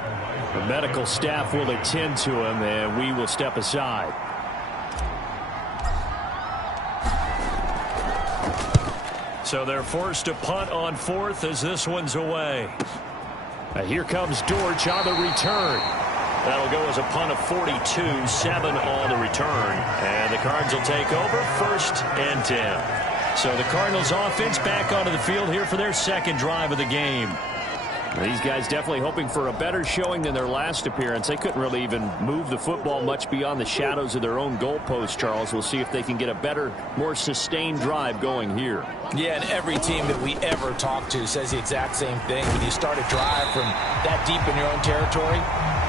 The medical staff will attend to him, and we will step aside. So they're forced to punt on fourth as this one's away. Here comes Dortch on the return. That'll go as a punt of 42, 7 on the return. And the Cards will take over 1st and 10. So the Cardinals offense back onto the field here for their second drive of the game. These guys definitely hoping for a better showing than their last appearance. They couldn't really even move the football much beyond the shadows of their own goalpost, Charles. We'll see if they can get a better, more sustained drive going here. Yeah, and every team that we ever talk to says the exact same thing. When you start a drive from that deep in your own territory,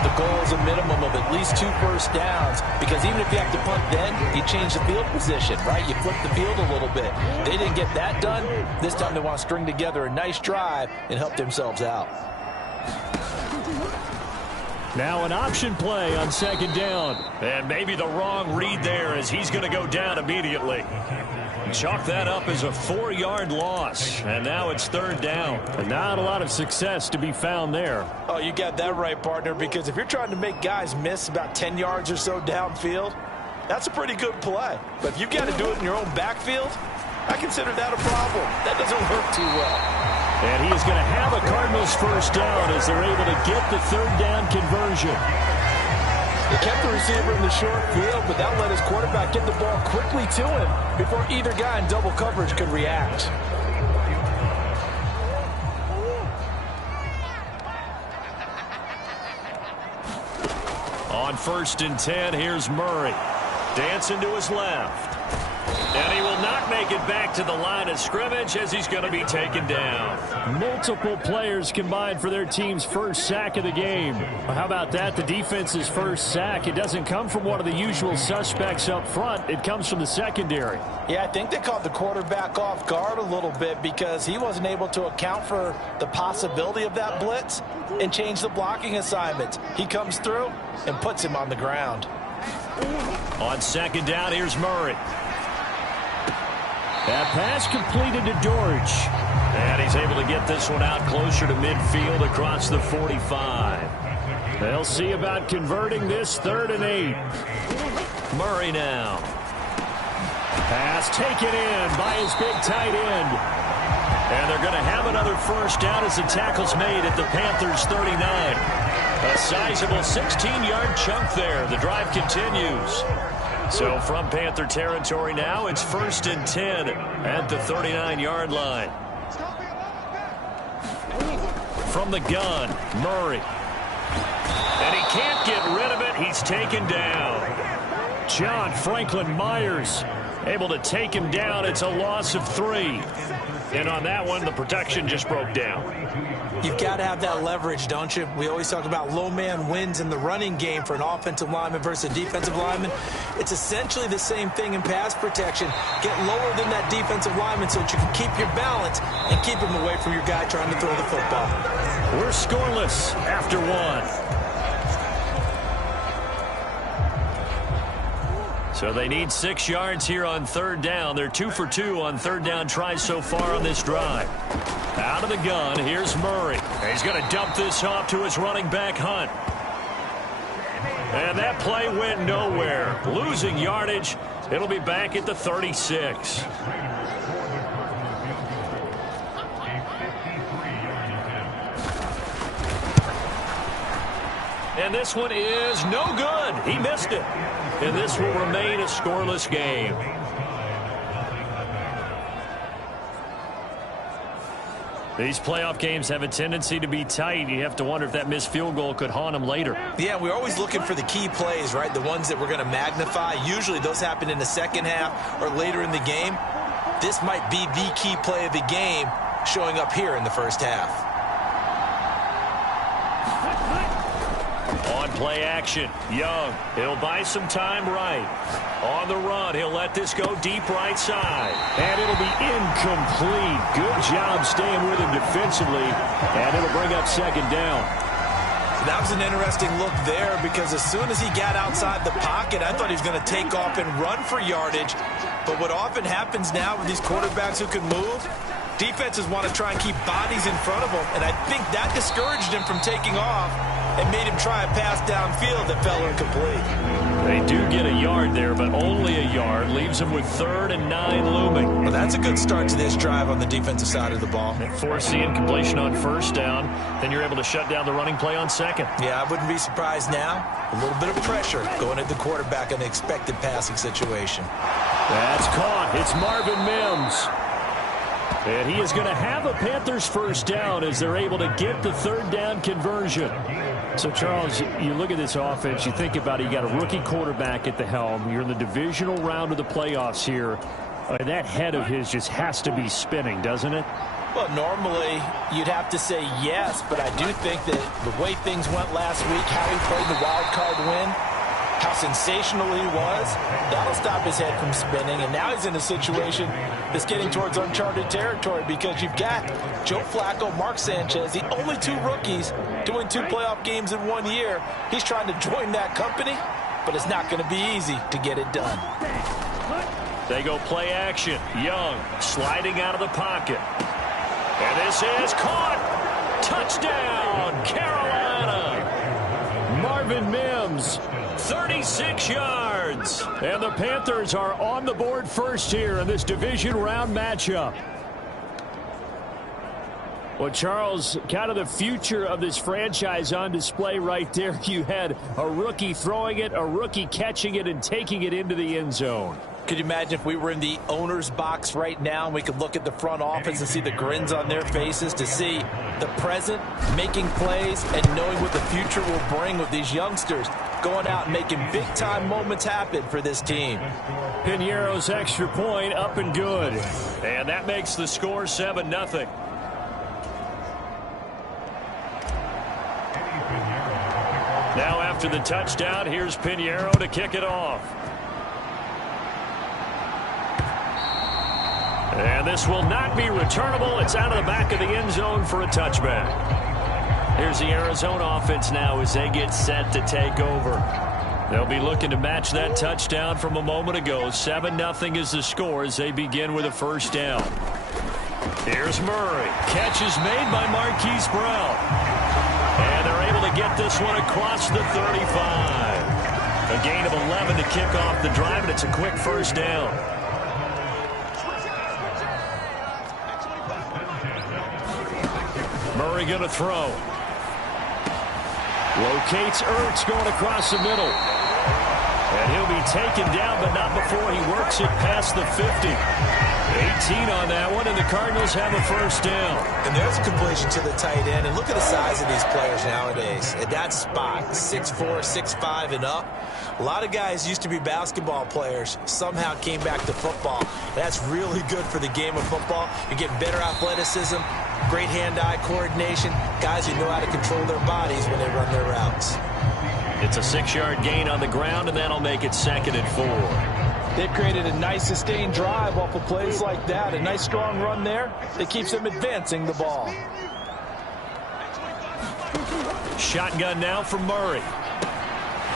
the goal is a minimum of at least 2 first downs, because even if you have to punt then, you change the field position, right? You flip the field a little bit. They didn't get that done. This time they want to string together a nice drive and help themselves out. Now an option play on second down. And maybe the wrong read there as he's going to go down immediately. Chalk that up as a 4-yard loss. And now it's third down. And not a lot of success to be found there. Oh, you got that right, partner, because if you're trying to make guys miss about 10 yards or so downfield, that's a pretty good play. But if you've got to do it in your own backfield, I consider that a problem. That doesn't work too well. And he is going to have a Cardinals first down as they're able to get the third down conversion. He kept the receiver in the short field, but that let his quarterback get the ball quickly to him before either guy in double coverage could react. On 1st and 10, here's Murray. Dancing to his left. And he will not make it back to the line of scrimmage as he's going to be taken down. Multiple players combined for their team's first sack of the game. How about that? The defense's first sack. It doesn't come from one of the usual suspects up front. It comes from the secondary. Yeah, I think they caught the quarterback off guard a little bit because he wasn't able to account for the possibility of that blitz and change the blocking assignments. He comes through and puts him on the ground. On 2nd down, here's Murray. That pass completed to Dortch. And he's able to get this one out closer to midfield across the 45. They'll see about converting this 3rd and 8. Murray now. Pass taken in by his big tight end. And they're going to have another first down as the tackle's made at the Panthers' 39. A sizable 16-yard chunk there. The drive continues. So from Panther territory now, it's 1st and 10 at the 39-yard line. From the gun, Murray. And he can't get rid of it. He's taken down. John Franklin Myers able to take him down. It's a loss of 3. And on that one, the protection just broke down. You've got to have that leverage, don't you? We always talk about low man wins in the running game for an offensive lineman versus a defensive lineman. It's essentially the same thing in pass protection. Get lower than that defensive lineman so that you can keep your balance and keep him away from your guy trying to throw the football. We're scoreless after 1. So they need 6 yards here on 3rd down. They're 2 for 2 on 3rd down tries so far on this drive. Out of the gun, here's Murray. He's going to dump this off to his running back, Hunt. And that play went nowhere. Losing yardage. It'll be back at the 36. And this one is no good. He missed it. And this will remain a scoreless game. These playoff games have a tendency to be tight. You have to wonder if that missed field goal could haunt them later. Yeah, we're always looking for the key plays, right? The ones that we're going to magnify. Usually those happen in the second half or later in the game. This might be the key play of the game showing up here in the first half. On play action, Young. He'll buy some time right. On the run, he'll let this go deep right side. And it'll be incomplete. Good job staying with him defensively. And it'll bring up 2nd down. That was an interesting look there because as soon as he got outside the pocket, I thought he was going to take off and run for yardage. But what often happens now with these quarterbacks who can move, defenses want to try and keep bodies in front of them. And I think that discouraged him from taking off and made him try a pass downfield that fell incomplete. They do get a yard there, but only a yard. Leaves them with 3rd and 9 looming. Well, that's a good start to this drive on the defensive side of the ball. Force the incompletion on 1st down. Then you're able to shut down the running play on 2nd. Yeah, I wouldn't be surprised now. A little bit of pressure going at the quarterback in an expected passing situation. That's caught. It's Marvin Mims. And he is going to have a Panthers first down as they're able to get the 3rd down conversion. So, Charles, you look at this offense, you think about it, you got a rookie quarterback at the helm. You're in the divisional round of the playoffs here. That head of his just has to be spinning, doesn't it? Well, normally you'd have to say yes, but I do think that the way things went last week, how he played the wild card win, how sensational he was, that'll stop his head from spinning. And now he's in a situation that's getting towards uncharted territory because you've got Joe Flacco, Mark Sanchez, the only 2 rookies doing 2 playoff games in 1 year. He's trying to join that company, but it's not going to be easy to get it done. They go play action. Young sliding out of the pocket. And this is caught. Touchdown, Carolina. Marvin Mims. 36 yards. And the Panthers are on the board first here in this division round matchup. Well, Charles, kind of the future of this franchise on display right there. You had a rookie throwing it, a rookie catching it, and taking it into the end zone. Could you imagine if we were in the owner's box right now and we could look at the front office and see the grins on their faces, to see the present making plays and knowing what the future will bring with these youngsters going out and making big-time moments happen for this team. Piñeiro's extra point up and good. And that makes the score 7-0. Now after the touchdown, here's Piñeiro to kick it off. And this will not be returnable. It's out of the back of the end zone for a touchback. Here's the Arizona offense now as they get set to take over. They'll be looking to match that touchdown from a moment ago. 7-0 is the score as they begin with a first down. Here's Murray. Catch is made by Marquise Brown. And they're able to get this one across the 35. A gain of 11 to kick off the drive, and it's a quick first down. Murray going to throw. Locates Ertz going across the middle. And he'll be taken down, but not before he works it past the 50. 18 on that one, and the Cardinals have a first down. And there's a completion to the tight end. And look at the size of these players nowadays. At that spot, 6'4", 6'5", and up. A lot of guys used to be basketball players, somehow came back to football. That's really good for the game of football. You get better athleticism, great hand-eye coordination, guys who know how to control their bodies when they run their routes. It's a 6-yard gain on the ground, and that'll make it 2nd and 4. They've created a nice sustained drive off of plays like that. A nice strong run there that keeps them advancing the ball. Shotgun now from Murray.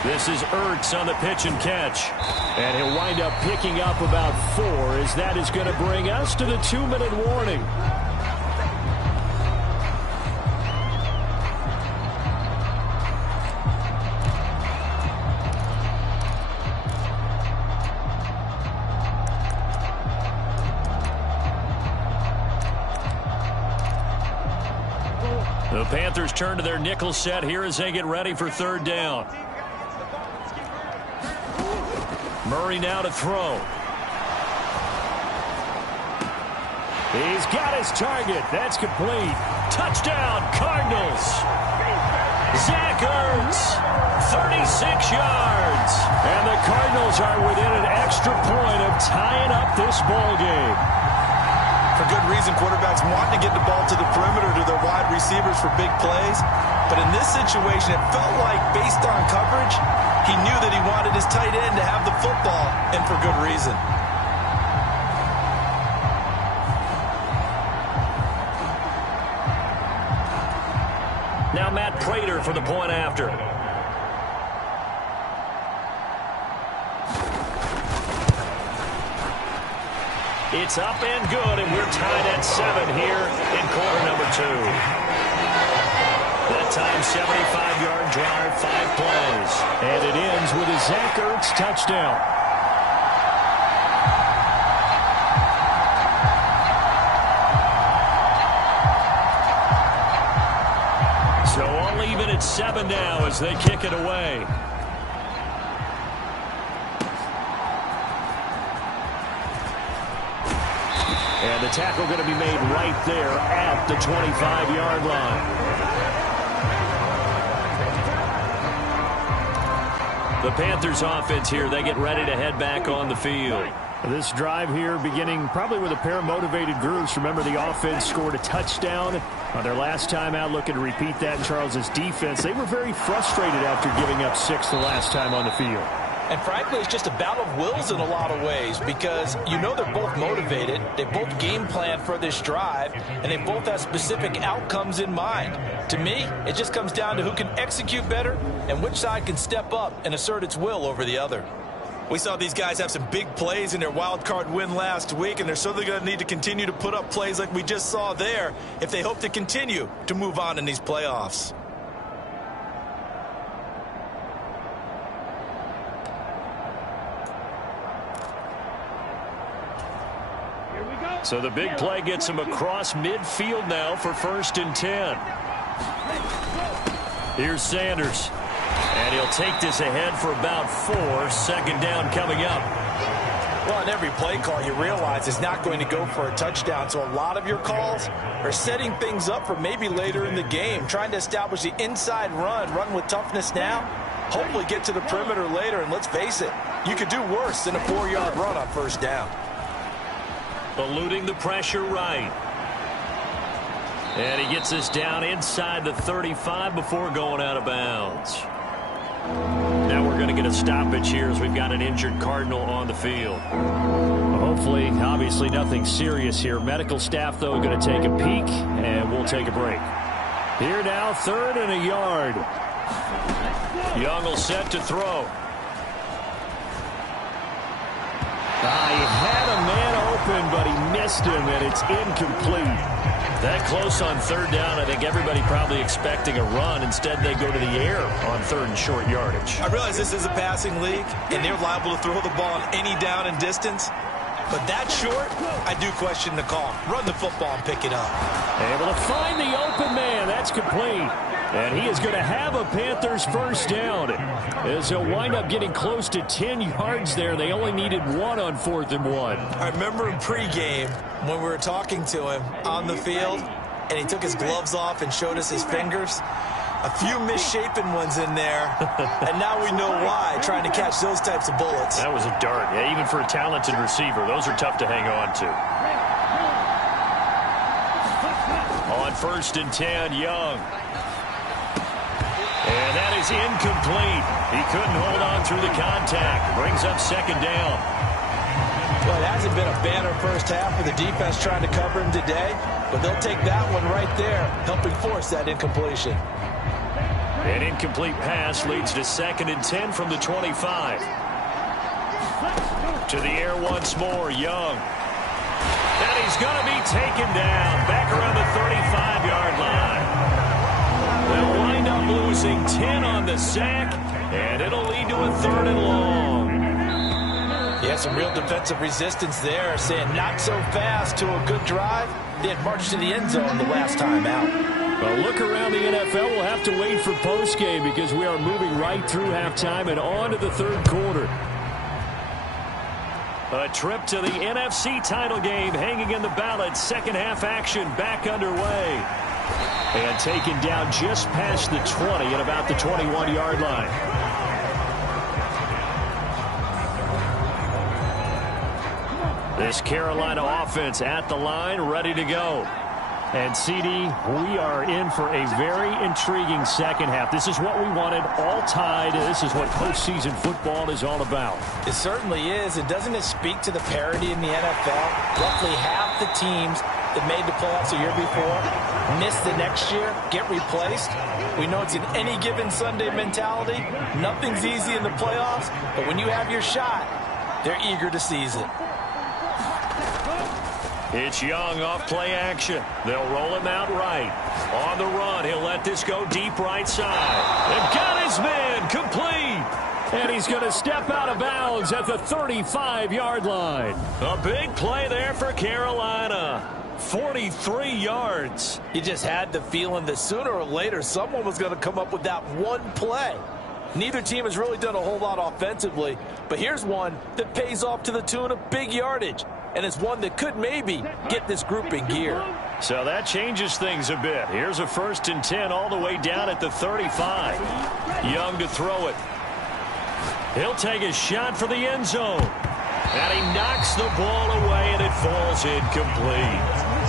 This is Ertz on the pitch and catch. And he'll wind up picking up about 4 as that is going to bring us to the 2-minute warning. The Panthers turn to their nickel set here as they get ready for 3rd down. Murray now to throw. He's got his target. That's complete. Touchdown, Cardinals. Zach Ertz, 36 yards. And the Cardinals are within an extra point of tying up this ball game. For good reason, quarterbacks want to get the ball to the perimeter to their wide receivers for big plays. But in this situation, it felt like, based on coverage, he knew that he wanted his tight end to have the football, and for good reason. Now Matt Prater for the point after. It's up and good, and we're tied at 7 here in quarter number 2. That time, 75-yard drive, 5 plays. And it ends with a Zach Ertz touchdown. So all even at 7 now as they kick it away. And the tackle going to be made right there at the 25-yard line. The Panthers offense here, they get ready to head back on the field. This drive here beginning probably with a pair of motivated groups. Remember, the offense scored a touchdown on their last time out. Looking to repeat that in Charles's defense. They were very frustrated after giving up 6 the last time on the field. And frankly, it's just a battle of wills in a lot of ways, because you know they're both motivated, they both game plan for this drive, and they both have specific outcomes in mind. To me, it just comes down to who can execute better and which side can step up and assert its will over the other. We saw these guys have some big plays in their wild card win last week, and they're certainly going to need to continue to put up plays like we just saw there if they hope to continue to move on in these playoffs. Here we go. So the big play gets him across midfield now for 1st and 10. Here's Sanders. And he'll take this ahead for about 4. 2nd down coming up. Well, in every play call, you realize it's not going to go for a touchdown. So a lot of your calls are setting things up for maybe later in the game, trying to establish the inside run with toughness now, hopefully get to the perimeter later. And let's face it, you could do worse than a 4-yard run on 1st down. Eluding the pressure right. And he gets this down inside the 35 before going out of bounds. Now we're going to get a stoppage here as we've got an injured Cardinal on the field. Hopefully, obviously nothing serious here. Medical staff, though, going to take a peek, and we'll take a break. Here now, 3rd and a yard. Young will set to throw. He had a man open, but he missed him, and it's incomplete. That close on 3rd down, I think everybody probably expecting a run. Instead, they go to the air on 3rd and short yardage. I realize this is a passing league, and they're liable to throw the ball on any down and distance. But that short, I do question the call. Run the football and pick it up. Able to find the open man. That's complete. And he is going to have a Panthers 1st down, as he'll wind up getting close to 10 yards there. They only needed 1 on 4th and 1. I remember in pregame when we were talking to him on the field, and he took his gloves off and showed us his fingers. A few misshapen ones in there, and now we know why, trying to catch those types of bullets. That was a dart. Yeah, even for a talented receiver, those are tough to hang on to. On 1st and 10, Young. And that is incomplete. He couldn't hold on through the contact. Brings up 2nd down. Well, it hasn't been a banner 1st half for the defense trying to cover him today, but they'll take that one right there, helping force that incompletion. An incomplete pass leads to 2nd and 10 from the 25. To the air once more, Young. And he's going to be taken down back around the 35-yard line. They'll wind up losing 10 on the sack, and it'll lead to a 3rd and long. Yeah, some real defensive resistance there, saying not so fast to a good drive. They had marched to the end zone the last time out. Well, look around the NFL. We'll have to wait for postgame because we are moving right through halftime and on to the 3rd quarter. A trip to the NFC title game hanging in the balance. 2nd half action back underway. And taken down just past the 20 at about the 21-yard line. This Carolina offense at the line, ready to go. And, CD, we are in for a very intriguing 2nd half. This is what we wanted, all tied. This is what postseason football is all about. It certainly is. And doesn't it speak to the parity in the NFL? Roughly half the teams that made the playoffs a year before miss the next year, get replaced. We know it's an any given Sunday mentality. Nothing's easy in the playoffs, but when you have your shot, they're eager to seize it. It's Young off play action. They'll roll him out right. On the run, he'll let this go deep right side. They've got his man complete. And he's going to step out of bounds at the 35-yard line. A big play there for Carolina. 43 yards. You just had the feeling that sooner or later someone was going to come up with that one play. Neither team has really done a whole lot offensively, but here's one that pays off to the tune of big yardage, and it's one that could maybe get this group in gear. So that changes things a bit. Here's a 1st and 10 all the way down at the 35. Young to throw it. He'll take a shot for the end zone. And he knocks the ball away, and it falls incomplete.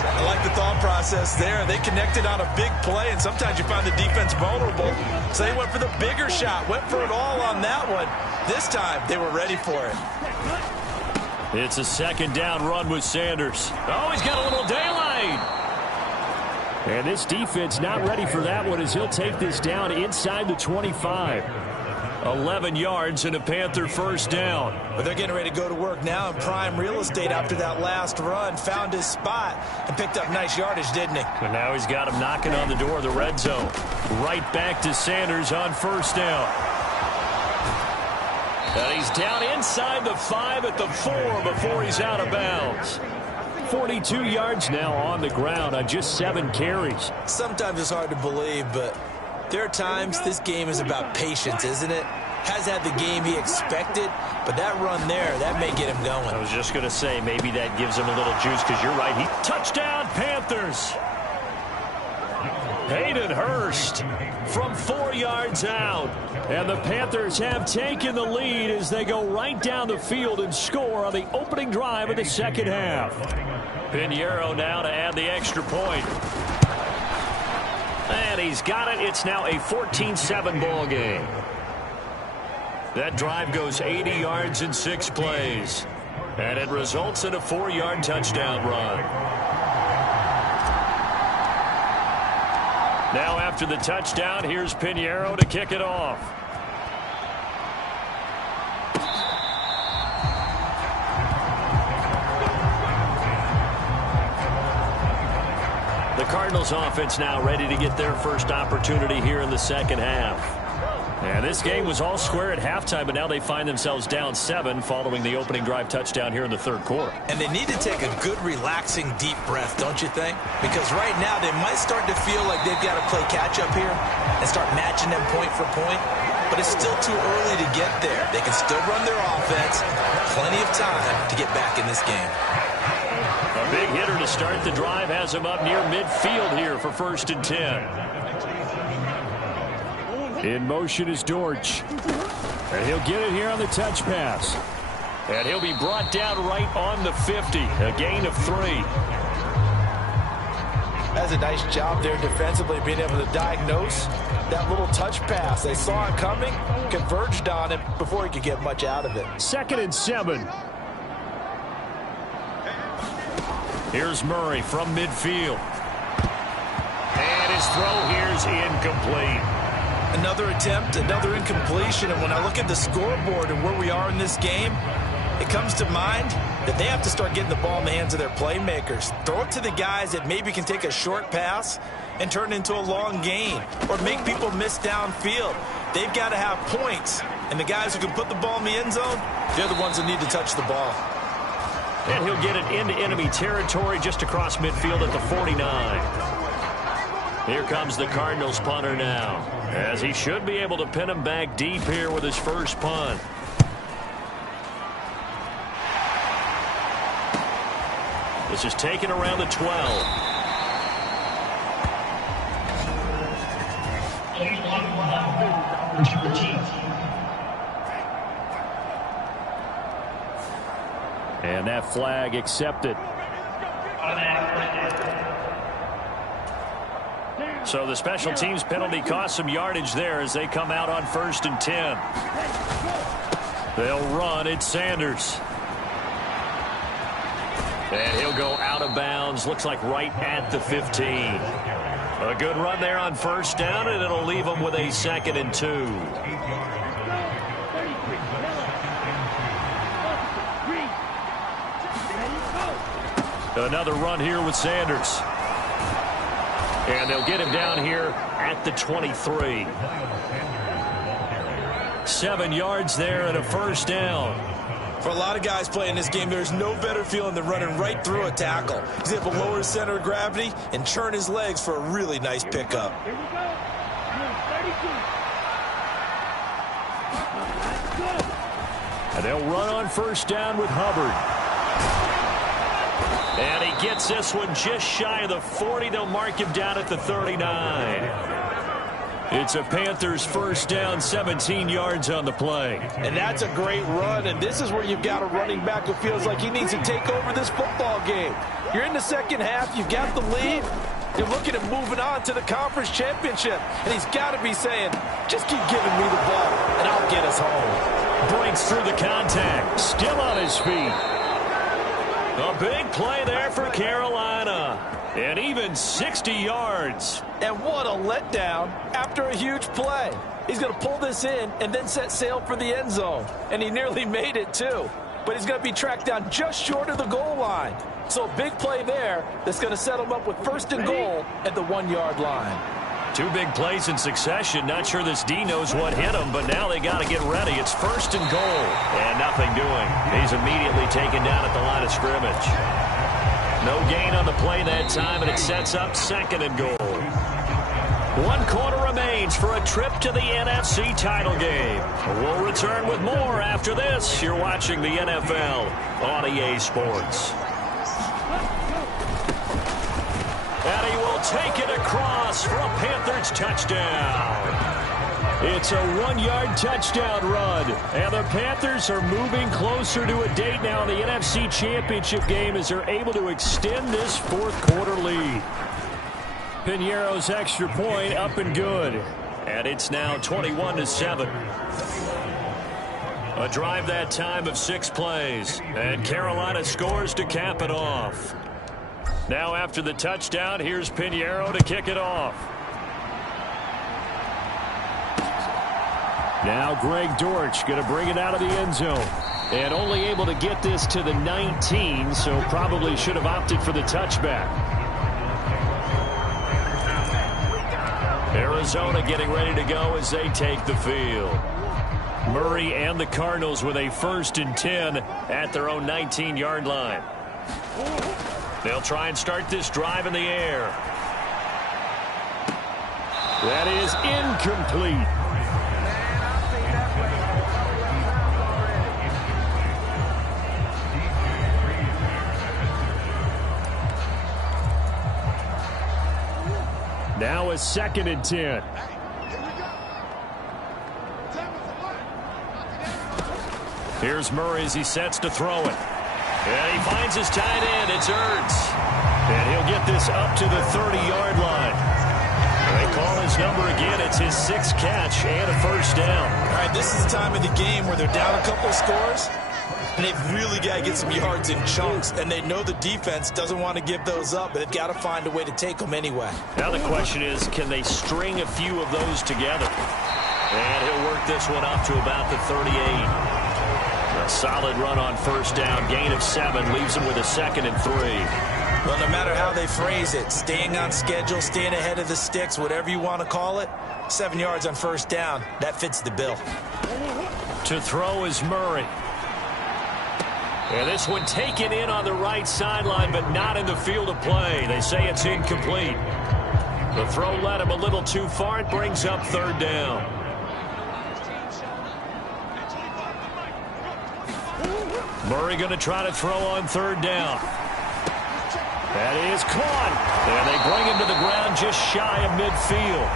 I like the thought process there. They connected on a big play, and sometimes you find the defense vulnerable. So they went for the bigger shot, went for it all on that one. This time, they were ready for it. It's a 2nd down run with Sanders. Oh, he's got a little daylight. And this defense not ready for that one as he'll take this down inside the 25. 11 yards and a Panther 1st down. But they're getting ready to go to work now in prime real estate after that last run. Found his spot and picked up nice yardage, didn't he? And now he's got him knocking on the door of the red zone. Right back to Sanders on 1st down. And he's down inside the 5 at the 4 before he's out of bounds. 42 yards now on the ground on just 7 carries. Sometimes it's hard to believe, but there are times this game is about patience, isn't it? Has had the game he expected, but that run there, that may get him going. I was just going to say, maybe that gives him a little juice, because you're right. Touchdown, Panthers. Hayden Hurst from 4 yards out. And the Panthers have taken the lead as they go right down the field and score on the opening drive of the second half. Pinheiro now to add the extra point. And he's got it. It's now a 14-7 ball game. That drive goes 80 yards in 6 plays. And it results in a 4-yard touchdown run. Now after the touchdown, here's Pinheiro to kick it off. The Cardinals offense now ready to get their first opportunity here in the second half. And this game was all square at halftime, but now they find themselves down 7 following the opening drive touchdown here in the third quarter. And they need to take a good, relaxing, deep breath, don't you think? Because right now they might start to feel like they've got to play catch-up here and start matching them point for point. But it's still too early to get there. They can still run their offense. Plenty of time to get back in this game. A big hitter to start the drive has him up near midfield here for 1st and 10. In motion is Dortch. And he'll get it here on the touch pass. And he'll be brought down right on the 50. A gain of 3. That's a nice job there defensively, being able to diagnose that little touch pass. They saw it coming, converged on it before he could get much out of it. 2nd and 7. Here's Murray from midfield. And his throw here's incomplete. Another attempt, another incompletion, and when I look at the scoreboard and where we are in this game, it comes to mind that they have to start getting the ball in the hands of their playmakers. Throw it to the guys that maybe can take a short pass and turn it into a long gain or make people miss downfield. They've got to have points, and the guys who can put the ball in the end zone, they're the ones that need to touch the ball. And he'll get it into enemy territory just across midfield at the 49. Here comes the Cardinals punter now, as he should be able to pin him back deep here with his first punt. This is taken around the 12. And that flag accepted. So the special teams penalty cost some yardage there as they come out on 1st and 10. They'll run. It's Sanders. And he'll go out of bounds. Looks like right at the 15. A good run there on 1st down, and it'll leave them with a 2nd and 2. Another run here with Sanders. And they'll get him down here at the 23. 7 yards there and a 1st down. For a lot of guys playing this game, there's no better feeling than running right through a tackle. He's able to lower his center of gravity and churn his legs for a really nice pickup. Here we go. 32. And they'll run on 1st down with Hubbard. And he gets this one just shy of the 40. They'll mark him down at the 39. It's a Panthers 1st down, 17 yards on the play. And that's a great run, and this is where you've got a running back who feels like he needs to take over this football game. You're in the second half, you've got the lead, you're looking at moving on to the conference championship, and he's got to be saying, just keep giving me the ball, and I'll get us home. Breaks through the contact, still on his feet. A big play there for Carolina. And even 60 yards. And what a letdown after a huge play. He's going to pull this in and then set sail for the end zone. And he nearly made it, too. But he's going to be tracked down just short of the goal line. So a big play there that's going to set him up with 1st and goal at the 1-yard line. 2 big plays in succession. Not sure this D knows what hit him, but now they got to get ready. It's 1st and goal. And nothing doing. He's immediately taken down at the line of scrimmage. No gain on the play that time, and it sets up 2nd and goal. 1 quarter remains for a trip to the NFC title game. We'll return with more after this. You're watching the NFL on EA Sports. And he will take it across for a Panthers touchdown. It's a 1-yard touchdown run, and the Panthers are moving closer to a date now in the NFC Championship game as they're able to extend this 4th quarter lead. Piñeiro's extra point up and good, and it's now 21-7. A drive that time of 6 plays, and Carolina scores to cap it off. Now after the touchdown, here's Piñeiro to kick it off. Now Greg Dortch going to bring it out of the end zone. And only able to get this to the 19, so probably should have opted for the touchback. Arizona getting ready to go as they take the field. Murray and the Cardinals with a 1st and 10 at their own 19-yard line. They'll try and start this drive in the air. That is incomplete. Now a 2nd and 10. Here's Murray as he sets to throw it. And he finds his tight end. It's Ertz. And he'll get this up to the 30-yard line. They call his number again. It's his 6th catch and a 1st down. All right, this is the time of the game where they're down a couple of scores, and they've really got to get some yards in chunks, and they know the defense doesn't want to give those up, but they've got to find a way to take them anyway. Now the question is, can they string a few of those together? And he'll work this one up to about the 38. A solid run on 1st down, gain of 7, leaves him with a 2nd and 3. Well, no matter how they phrase it, staying on schedule, staying ahead of the sticks, whatever you want to call it, 7 yards on 1st down, that fits the bill. To throw is Murray. And this one taken in on the right sideline, but not in the field of play. They say it's incomplete. The throw led him a little too far. It brings up 3rd down. Murray going to try to throw on 3rd down. That is caught. And they bring him to the ground just shy of midfield.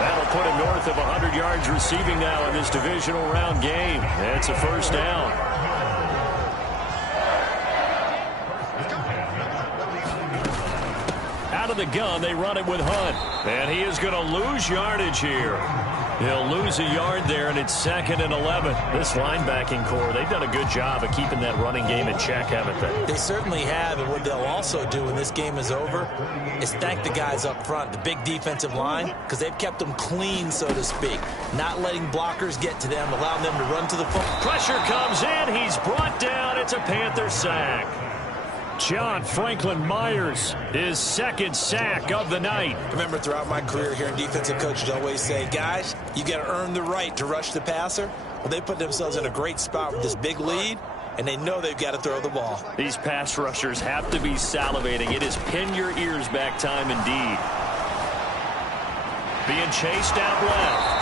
That'll put him north of 100 yards receiving now in this divisional round game. It's a 1st down. Out of the gun, they run it with Hunt. And he is going to lose yardage here. He'll lose a yard there, and it's 2nd and 11. This linebacking core, they've done a good job of keeping that running game in check, haven't they? They certainly have, and what they'll also do when this game is over is thank the guys up front, the big defensive line, because they've kept them clean, so to speak, not letting blockers get to them, allowing them to run to the football. Pressure comes in. He's brought down. It's a Panther sack. John Franklin Myers, his 2nd sack of the night. Remember, throughout my career here in defensive coaches always say, guys, you got to earn the right to rush the passer. Well, they put themselves in a great spot with this big lead, and they know they've got to throw the ball. These pass rushers have to be salivating. It is pin your ears back time indeed. Being chased out left.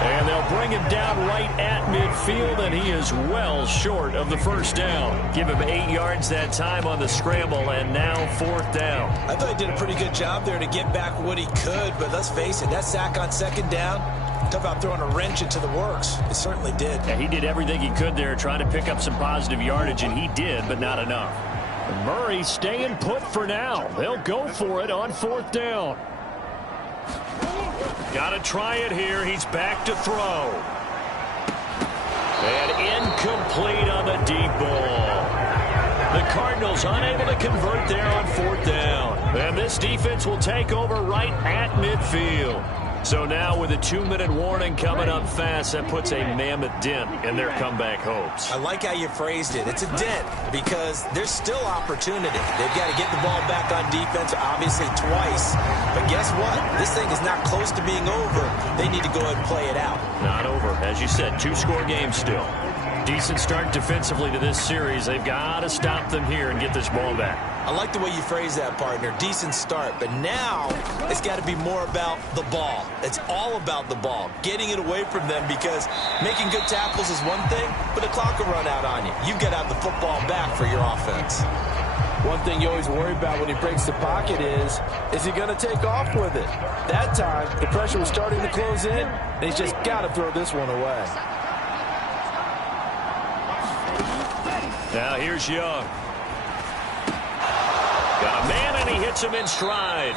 And they'll bring him down right at midfield, and he is well short of the 1st down. Give him 8 yards that time on the scramble, and now 4th down. I thought he did a pretty good job there to get back what he could, but let's face it, that sack on 2nd down, talk about throwing a wrench into the works. It certainly did. Yeah, he did everything he could there, trying to pick up some positive yardage, and he did, but not enough. Murray staying put for now. They'll go for it on 4th down. Got to try it here. He's back to throw. And incomplete on the deep ball. The Cardinals unable to convert there on 4th down. And this defense will take over right at midfield. So now with a 2-minute warning coming up fast, that puts a mammoth dent in their comeback hopes. I like how you phrased it. It's a dent because there's still opportunity. They've got to get the ball back on defense, obviously twice. But guess what? This thing is not close to being over. They need to go ahead and play it out. Not over. As you said, 2-score game still. decent start defensively to this series. They've got to stop them here and get this ball back. I like the way you phrase that, partner. Decent start. But now it's got to be more about the ball. It's all about the ball. Getting it away from them, because making good tackles is one thing, but the clock will run out on you. You've got to have the football back for your offense. One thing you always worry about when he breaks the pocket is he going to take off with it? That time, the pressure was starting to close in, and he's just got to throw this one away. Now here's Young. Got a man, and he hits him in stride.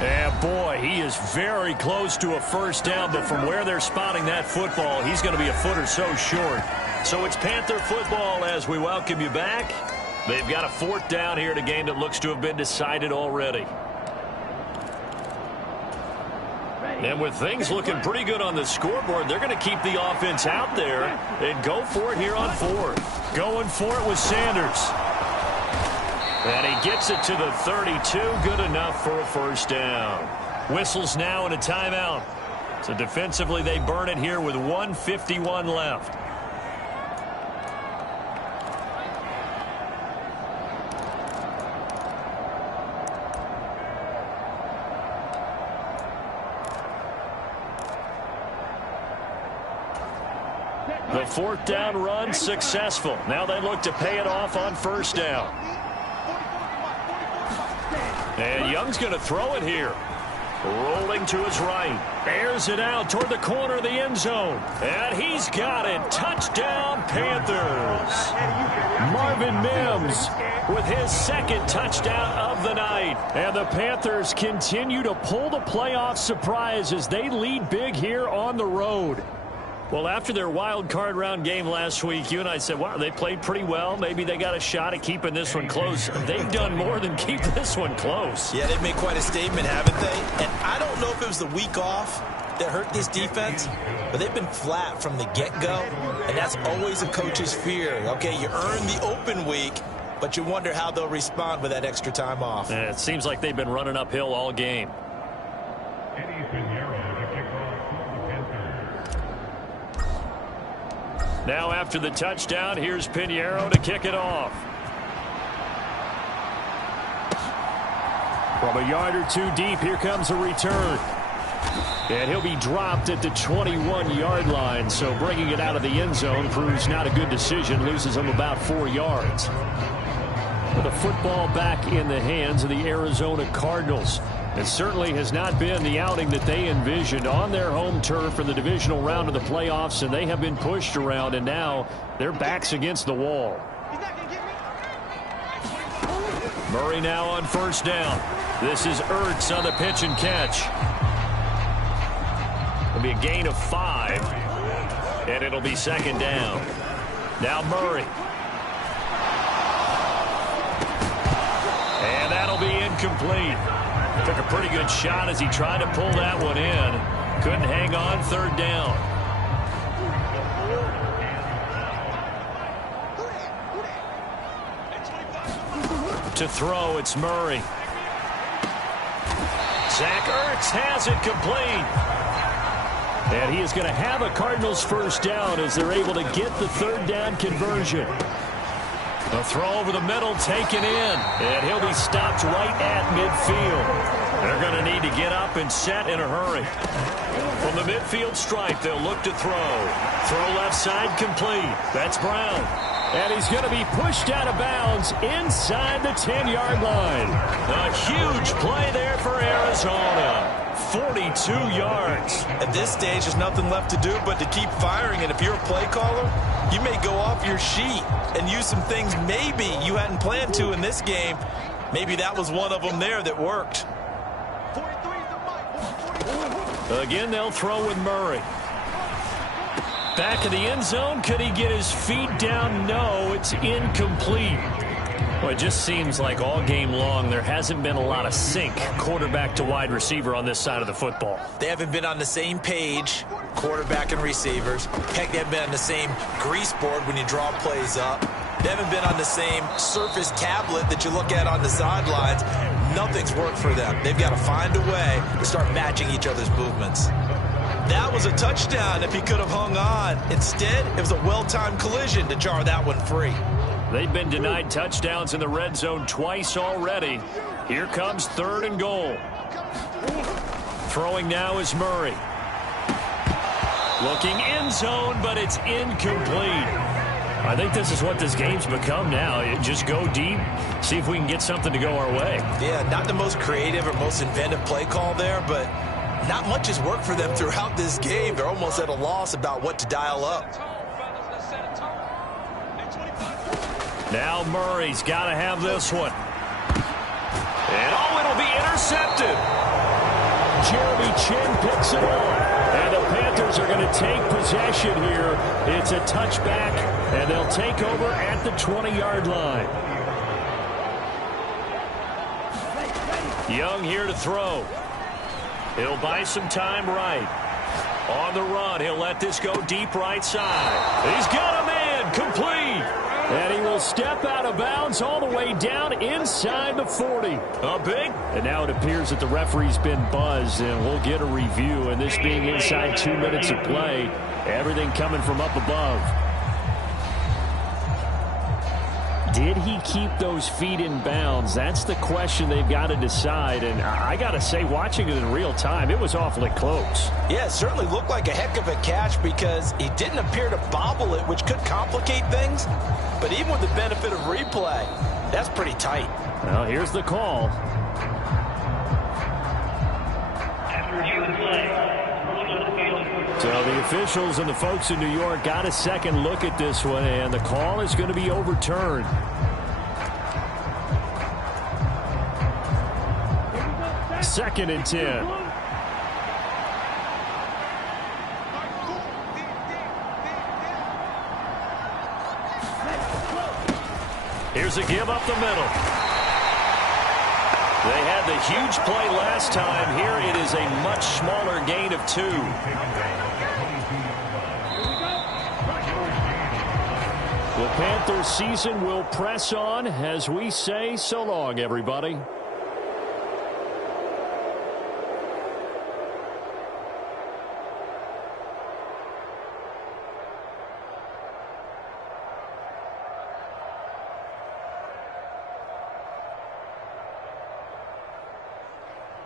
And boy, he is very close to a first down, but from where they're spotting that football, he's going to be a foot or so short. So it's Panther football as we welcome you back. They've got a fourth down here in a game that looks to have been decided already. And with things looking pretty good on the scoreboard, they're going to keep the offense out there and go for it here on fourth. Going for it with Sanders. And he gets it to the 32. Good enough for a first down. Whistles now and a timeout. So defensively, they burn it here with 1:51 left. The fourth down run successful. Now they look to pay it off on first down. And Young's going to throw it here. Rolling to his right. Airs it out toward the corner of the end zone. And he's got it. Touchdown, Panthers. Marvin Mims with his second touchdown of the night. And the Panthers continue to pull the playoff surprise as they lead big here on the road. Well, after their wild card round game last week, you and I said, wow, they played pretty well. Maybe they got a shot at keeping this one close. They've done more than keep this one close. Yeah, they've made quite a statement, haven't they? And I don't know if it was the week off that hurt this defense, but they've been flat from the get-go, and that's always a coach's fear. Okay, you earn the open week, but you wonder how they'll respond with that extra time off. And it seems like they've been running uphill all game. Now after the touchdown, here's Pinheiro to kick it off. From a yard or two deep, here comes a return. And he'll be dropped at the 21-yard line, so bringing it out of the end zone proves not a good decision, loses him about 4 yards. The football back in the hands of the Arizona Cardinals. It certainly has not been the outing that they envisioned on their home turf in the divisional round of the playoffs, and they have been pushed around, and now their back's against the wall. Murray now on first down. This is Ertz on the pitch and catch. It'll be a gain of 5, and it'll be second down. Now Murray. And that'll be incomplete. Took a pretty good shot as he tried to pull that one in. Couldn't hang on, third down. To throw, it's Murray. Zach Ertz has it complete. And he is going to have a Cardinals first down as they're able to get the third down conversion. A throw over the middle taken in, and he'll be stopped right at midfield. They're going to need to get up and set in a hurry. From the midfield stripe, they'll look to throw. Throw left side complete. That's Brown. And he's going to be pushed out of bounds inside the 10-yard line. A huge play there for Arizona. 42 yards. At this stage, there's nothing left to do but to keep firing. And if you're a play caller, you may go off your sheet and use some things maybe you hadn't planned to in this game. Maybe that was one of them there that worked. Again, they'll throw with Murray. Back in the end zone. Could he get his feet down? No, it's incomplete. Well, it just seems like all game long there hasn't been a lot of sync quarterback to wide receiver on this side of the football. They haven't been on the same page, quarterback and receivers. Heck, they haven't been on the same grease board when you draw plays up. They haven't been on the same Surface tablet that you look at on the sidelines. Nothing's worked for them. They've got to find a way to start matching each other's movements. That was a touchdown if he could have hung on. Instead, it was a well-timed collision to jar that one free. They've been denied touchdowns in the red zone twice already. Here comes 3rd and goal. Throwing now is Murray. Looking end zone, but it's incomplete. I think this is what this game's become now. Just go deep, see if we can get something to go our way. Yeah, not the most creative or most inventive play call there, but not much has worked for them throughout this game. They're almost at a loss about what to dial up. Now Murray's got to have this one. And, it'll be intercepted. Jeremy Chin picks it off. And the Panthers are going to take possession here. It's a touchback, and they'll take over at the 20-yard line. Young here to throw. He'll buy some time right. On the run, he'll let this go deep right side. He's got a man, complete. And he will step out of bounds all the way down inside the 40. A big. And now it appears that the referee's been buzzed, and we'll get a review. And this being inside 2 minutes of play, everything coming from up above. Did he keep those feet in bounds? That's the question they've got to decide. And I got to say, watching it in real time, it was awfully close. Yeah, it certainly looked like a heck of a catch because he didn't appear to bobble it, which could complicate things. But even with the benefit of replay, that's pretty tight. Well, here's the call. So the officials and the folks in New York got a second look at this one, and the call is going to be overturned. Second and 10. Here's a give up the middle. They had the huge play last time. Here it is a much smaller gain of 2. The Panthers season will press on as we say so long, everybody.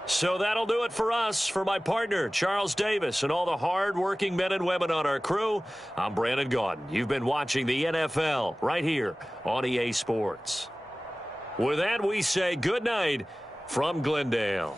So that'll do it for us. For my partner, Charles Davis, and all the hard-working men and women on our crew, I'm Brandon Gaudin. You've been watching the NFL right here on EA Sports. With that, we say good night from Glendale.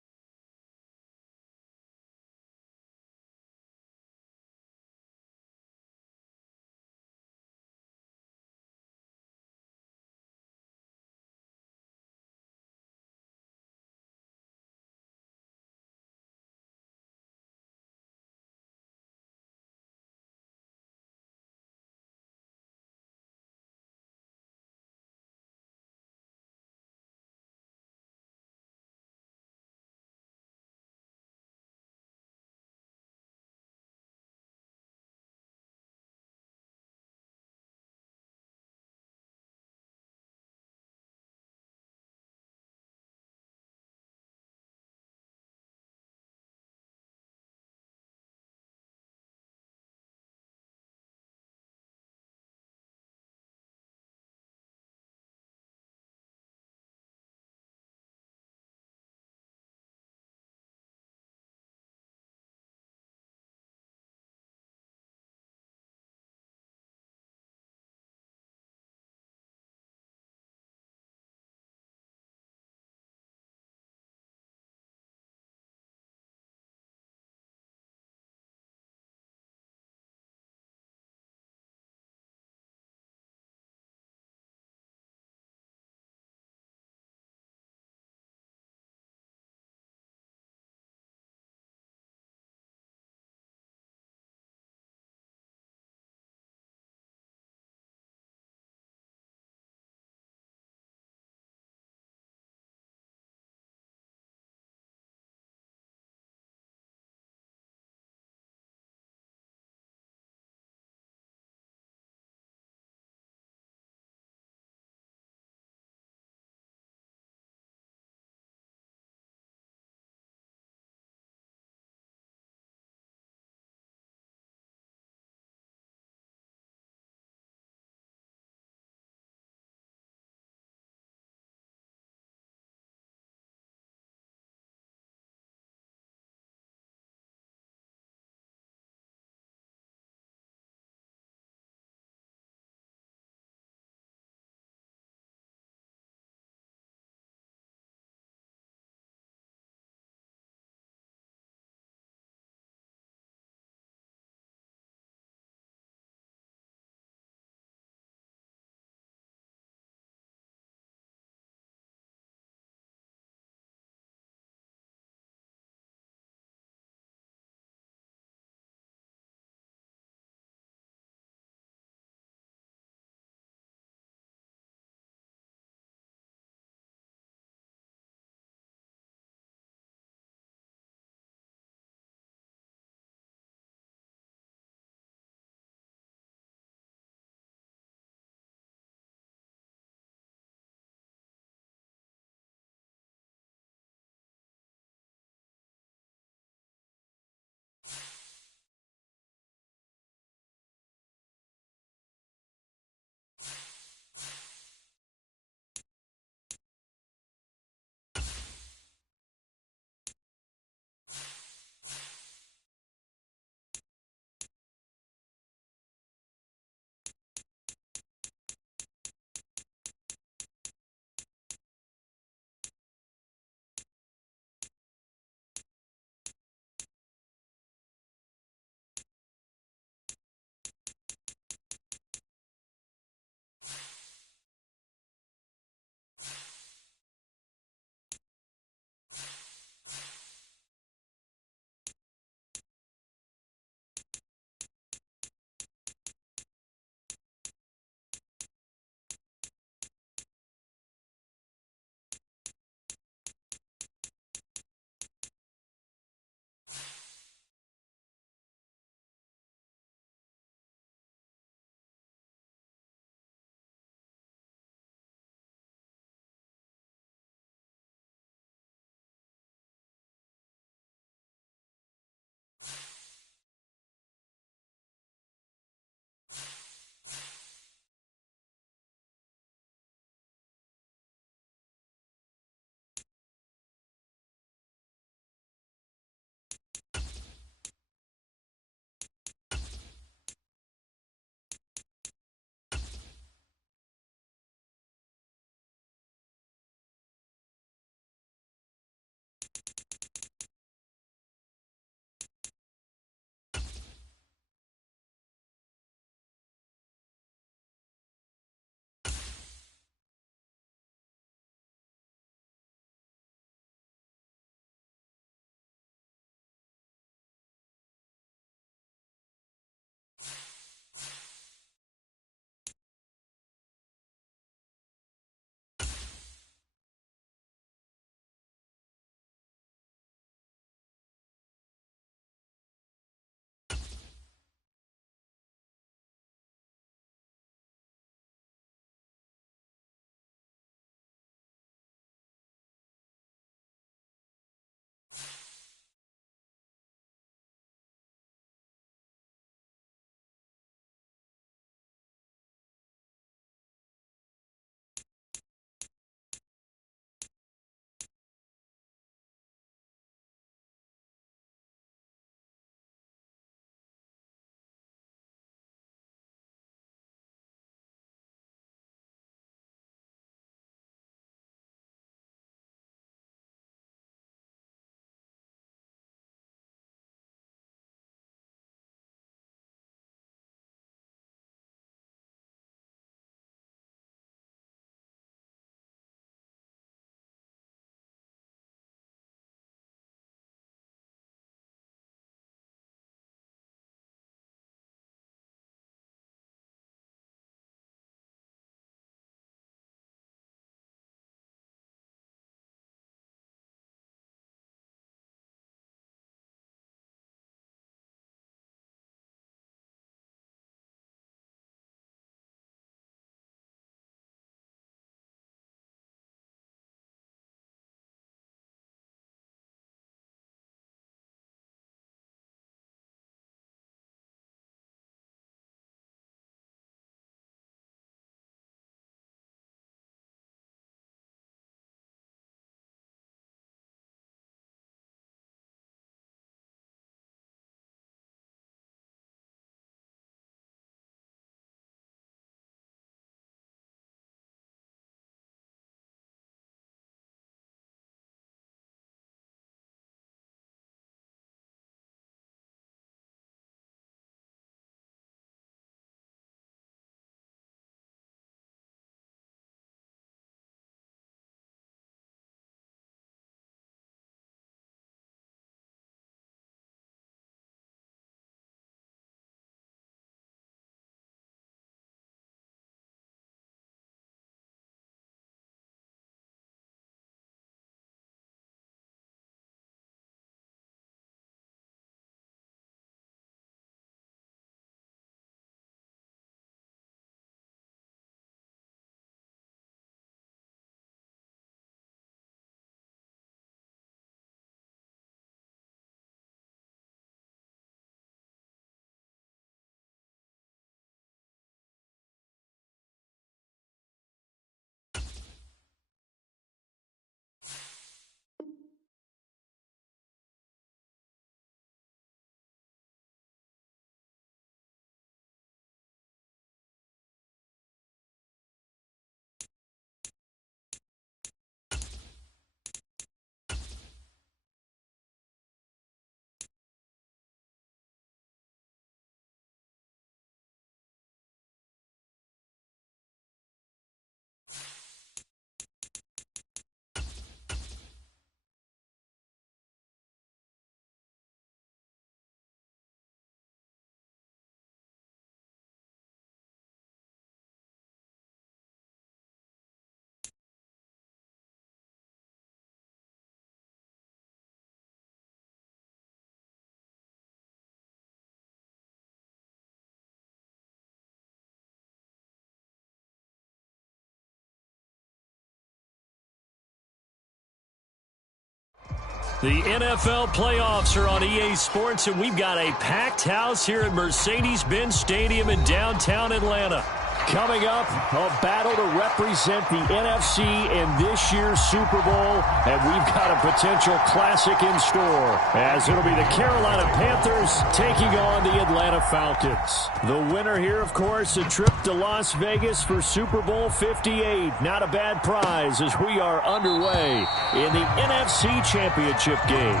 The NFL playoffs are on EA Sports, and we've got a packed house here at Mercedes-Benz Stadium in downtown Atlanta. Coming up, a battle to represent the NFC in this year's Super Bowl, and we've got a potential classic in store, as it'll be the Carolina Panthers taking on the Atlanta Falcons. The winner here, of course, a trip to Las Vegas for Super Bowl 58. Not a bad prize as we are underway in the NFC Championship game.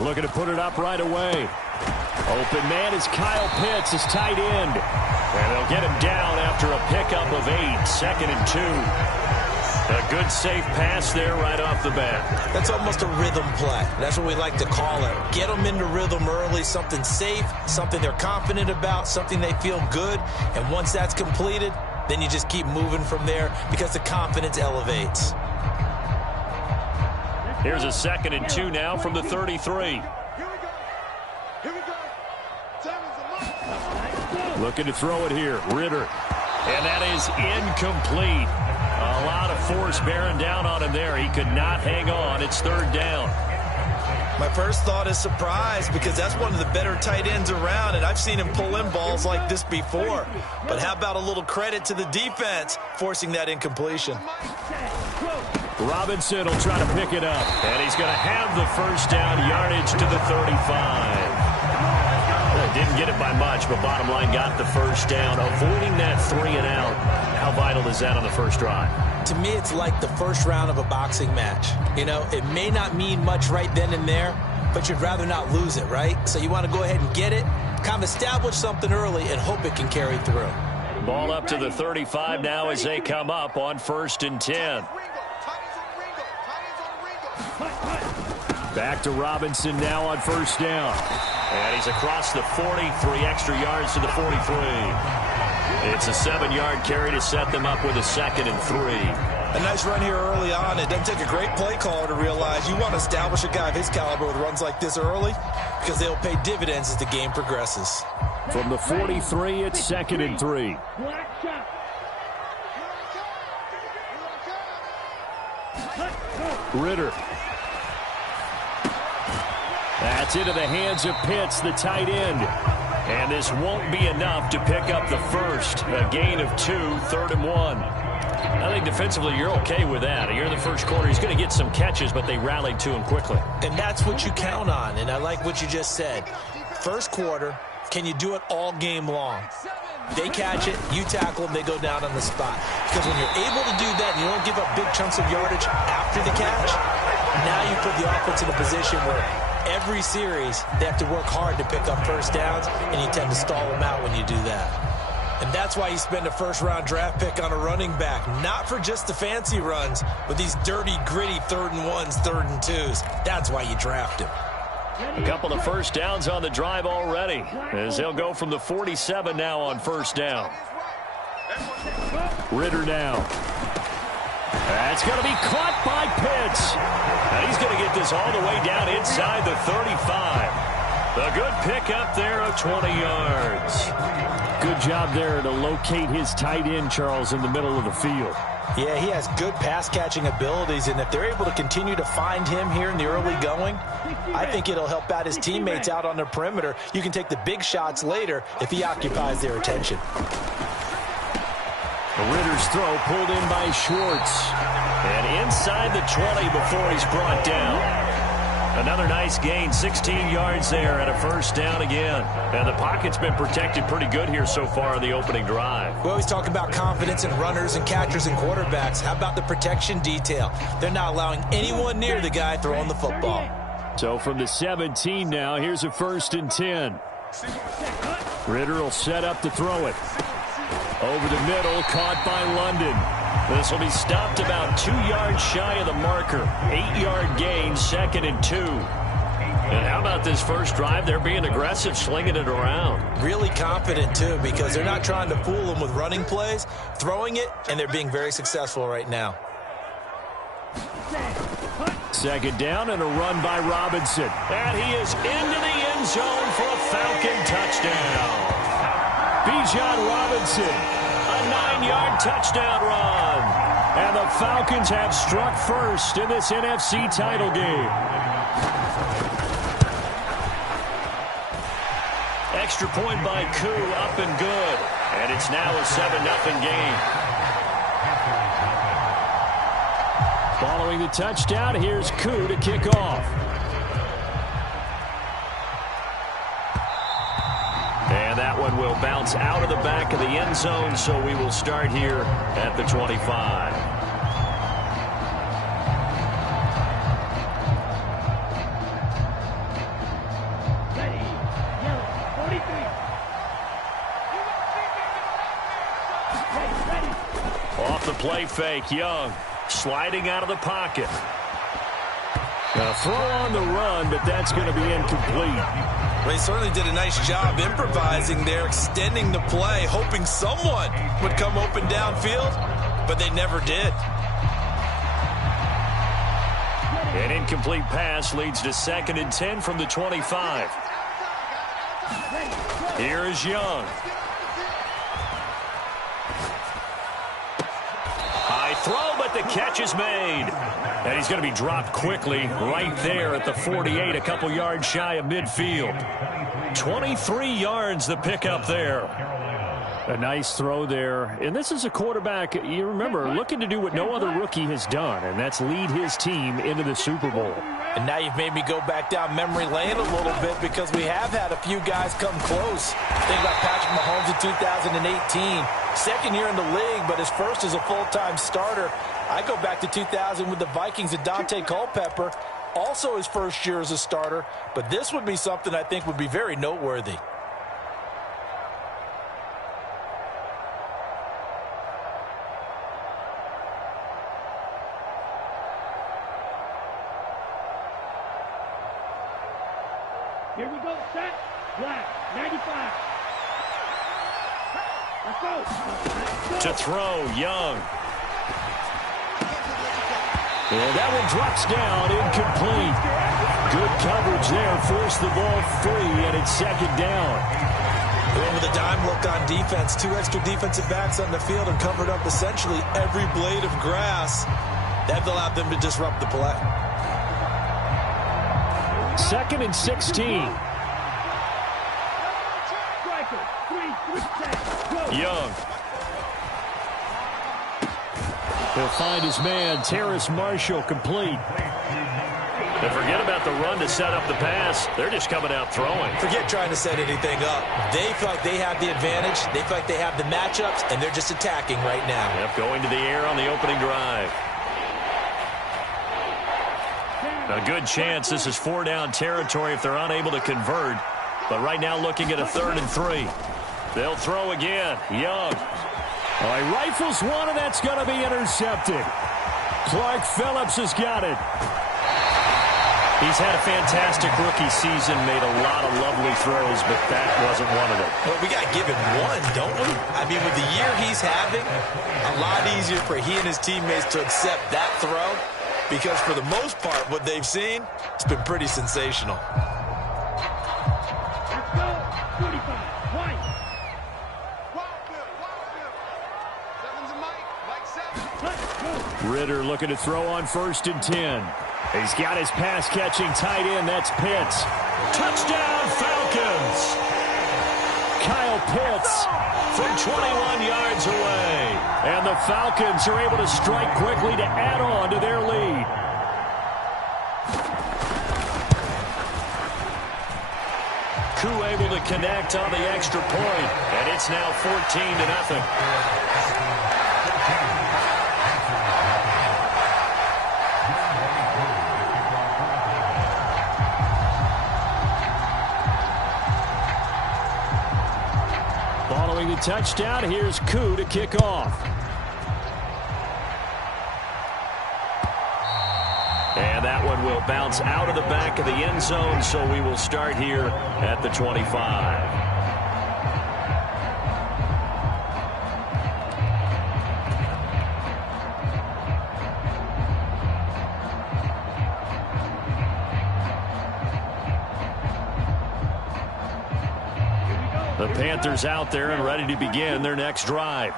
Looking to put it up right away. Open man is Kyle Pitts, his tight end. And they'll get him down after a pickup of 8, 2nd and 2. A good safe pass there right off the bat. That's almost a rhythm play. That's what we like to call it. Get them into rhythm early, something safe, something they're confident about, something they feel good. And once that's completed, then you just keep moving from there because the confidence elevates. Here's a 2nd and 2 now from the 33. Looking to throw it here. Ritter. And that is incomplete. A lot of force bearing down on him there. He could not hang on. It's 3rd down. My first thought is surprise because that's one of the better tight ends around, and I've seen him pull in balls like this before. But how about a little credit to the defense forcing that incompletion? Robinson will try to pick it up, and he's going to have the first down, yardage to the 35. Didn't get it by much, but bottom line got the first down, avoiding that 3 and out. How vital is that on the first drive? To me, it's like the first round of a boxing match. You know, it may not mean much right then and there, but you'd rather not lose it, right? So you want to go ahead and get it, kind of establish something early, and hope it can carry through. Ball up to the 35 now as they come up on 1st and 10. Back to Robinson now on 1st down. And he's across the 40, 3 extra yards to the 43. It's a 7-yard carry to set them up with a 2nd and 3. A nice run here early on. It doesn't take a great play caller to realize you want to establish a guy of his caliber with runs like this early because they'll pay dividends as the game progresses. From the 43, it's 2nd and 3. Ritter. That's into the hands of Pitts, the tight end. And this won't be enough to pick up the first. A gain of 2, 3rd and 1. I think defensively you're okay with that. You're in the first quarter. He's going to get some catches, but they rallied to him quickly. And that's what you count on, and I like what you just said. First quarter, can you do it all game long? They catch it, you tackle them, they go down on the spot. Because when you're able to do that and you don't give up big chunks of yardage after the catch, now you put the offense in a position where every series they have to work hard to pick up first downs, and you tend to stall them out when you do that. And that's why you spend a first-round draft pick on a running back, not for just the fancy runs, but these dirty, gritty 3rd and 1s, 3rd and 2s. That's why you draft him. A couple of first downs on the drive already, as they'll go from the 47 now on 1st down. Ritter now. That's going to be caught by Pitts. And he's going to get this all the way down inside the 35. A good pickup there of 20 yards. Good job there to locate his tight end, Charles, in the middle of the field. Yeah, he has good pass-catching abilities, and if they're able to continue to find him here in the early going, I think it'll help out his teammates out on the perimeter. You can take the big shots later if he occupies their attention. Ritter's throw pulled in by Schwartz. And inside the 20 before he's brought down. Another nice gain, 16 yards there and a first down again. And the pocket's been protected pretty good here so far in the opening drive. We always talk about confidence in runners and catchers and quarterbacks. How about the protection detail? They're not allowing anyone near the guy throwing the football. So from the 17 now, here's a 1st and 10. Ritter will set up to throw it. Over the middle, caught by London. This will be stopped about 2 yards shy of the marker. 8-yard gain, 2nd and 2. And how about this first drive? They're being aggressive, slinging it around. Really confident, too, because they're not trying to fool them with running plays, throwing it, and they're being very successful right now. Second down and a run by Robinson. And he is into the end zone for a Falcon touchdown. Bijan Robinson, A 9-yard touchdown run. and the Falcons have struck first in this NFC title game. Extra point by Koo, up and good. And it's now a 7-0 game. Following the touchdown, here's Koo to kick off. And that one will bounce out of the back of the end zone, so we will start here at the 25. Ready. Yellow. 43. Ready. Off the play fake, Young sliding out of the pocket. A throw on the run, but that's going to be incomplete. Well, he certainly did a nice job improvising there, extending the play, hoping someone would come open downfield, but they never did. An incomplete pass leads to 2nd and 10 from the 25. Here is Young. High throw, but the catch is made. And he's going to be dropped quickly right there at the 48, a couple yards shy of midfield. 23 yards the pickup there. A nice throw there. And this is a quarterback, you remember, looking to do what no other rookie has done, and that's lead his team into the Super Bowl. And now you've made me go back down memory lane a little bit because we have had a few guys come close. Think about Patrick Mahomes in 2018. Second year in the league, but his first as a full-time starter. I go back to 2000 with the Vikings and Dante Culpepper. Also his first year as a starter. But this would be something I think would be very noteworthy. Here we go. Set. Black. 95. Let's go. To throw, Young. And that one drops down, incomplete. Good coverage there, forced the ball free, and it's 2nd down. Going with a dime look on defense. 2 extra defensive backs on the field and covered up essentially every blade of grass. That allowed them to disrupt the play. 2nd and 16. Striker. 3 set. Go. Young. He'll find his man, Terrace Marshall, complete. And forget about the run to set up the pass. They're just coming out throwing. Forget trying to set anything up. They feel like they have the advantage. They feel like they have the matchups, and they're just attacking right now. Yep, going to the air on the opening drive. A good chance this is 4-down territory if they're unable to convert. But right now looking at a 3rd and 3. They'll throw again. Young. All right, rifles one, and that's going to be intercepted. Clark Phillips has got it. He's had a fantastic rookie season, made a lot of lovely throws, but that wasn't one of them. Well, we got to give him one, don't we? I mean, with the year he's having, a lot easier for he and his teammates to accept that throw because for the most part, what they've seen, it's been pretty sensational. Let's go. 45. White. Ritter looking to throw on 1st and 10. He's got his pass-catching tight end. That's Pitts. Touchdown, Falcons! Kyle Pitts From 21 yards away. And the Falcons are able to strike quickly to add on to their lead. Koo able to connect on the extra point, and it's now 14-0. Following the touchdown, here's Koo to kick off. And that one will bounce out of the back of the end zone, so we will start here at the 25. The Panthers out there and ready to begin their next drive.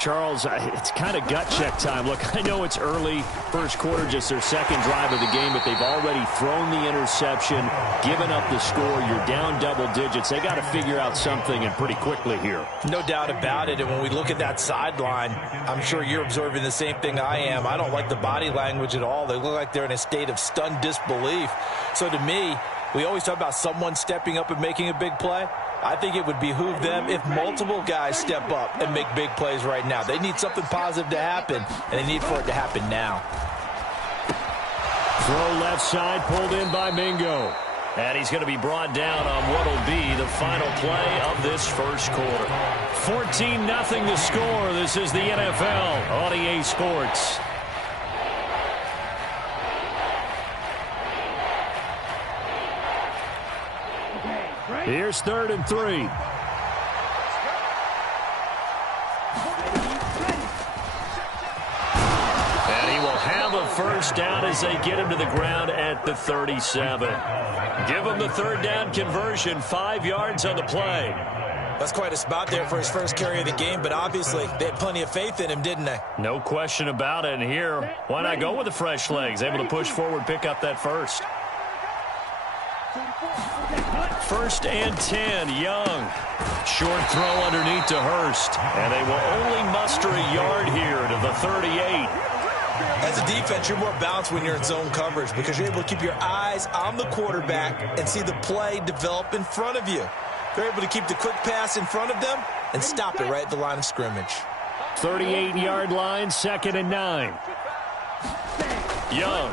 Charles, it's kind of gut check time. Look, I know it's early, first quarter, just their second drive of the game, but they've already thrown the interception, given up the score. You're down double digits. They got to figure out something, and pretty quickly here. No doubt about it. And when we look at that sideline, I'm sure you're observing the same thing I am. I don't like the body language at all. They look like they're in a state of stunned disbelief. So to me, we always talk about someone stepping up and making a big play. I think it would behoove them if multiple guys step up and make big plays right now. They need something positive to happen, and they need for it to happen now. Throw left side, pulled in by Mingo. And he's going to be brought down on what will be the final play of this first quarter. 14-0 the score. This is the NFL on EA Sports. Here's 3rd and 3. And he will have a first down as they get him to the ground at the 37. Give him the 3rd down conversion, 5 yards on the play. That's quite a spot there for his first carry of the game, but obviously they had plenty of faith in him, didn't they? No question about it. And here, why not go with the fresh legs? Able to push forward, pick up that first. 1st and 10, Young. Short throw underneath to Hurst. And they will only muster a yard here to the 38. As a defense, you're more balanced when you're in zone coverage because you're able to keep your eyes on the quarterback and see the play develop in front of you. They're able to keep the quick pass in front of them and stop it right at the line of scrimmage. 38-yard line, 2nd and 9. Young.